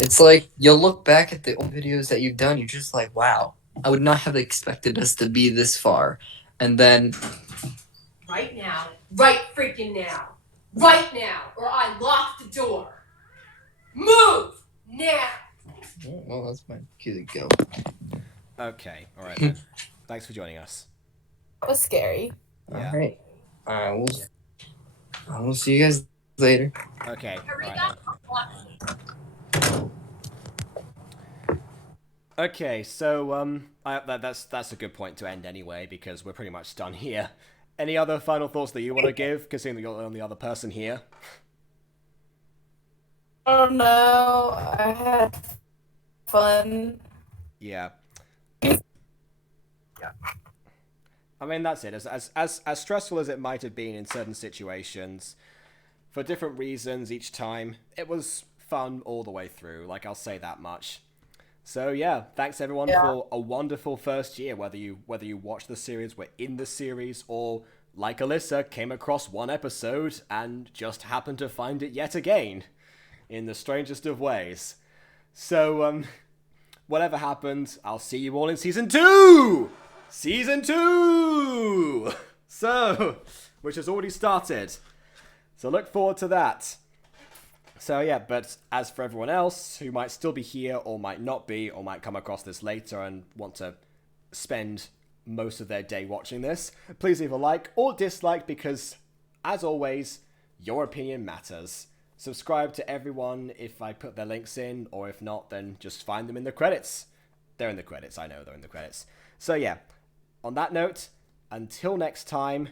it's like you'll look back at the old videos that you've done, you're just like, wow, I would not have expected us to be this far. And then right now, right freaking now, right now, or I lock the door. Move now. Well, that's my cue to go. Okay, all right. Then. Thanks for joining us. That was scary. Yeah. All right. I will see you guys later. Okay. Okay, so that's a good point to end anyway, because we're pretty much done here. Any other final thoughts that you want to give, considering that you're the only other person here? Oh no, I had fun. Yeah. Yeah. I mean, that's it. As stressful as it might have been in certain situations, for different reasons each time, it was fun all the way through. Like, I'll say that much. So yeah, thanks everyone for a wonderful first year, whether you watched the series, were in the series, or like Alissa, came across one episode and just happened to find it yet again, in the strangest of ways. So, whatever happened, I'll see you all in Season 2! Season 2! So, which has already started. So look forward to that. So yeah, but as for everyone else who might still be here or might not be, or might come across this later and want to spend most of their day watching this, please leave a like or dislike because, as always, your opinion matters. Subscribe to everyone if I put their links in, or if not, then just find them in the credits. They're in the credits, I know they're in the credits. So yeah, on that note, until next time,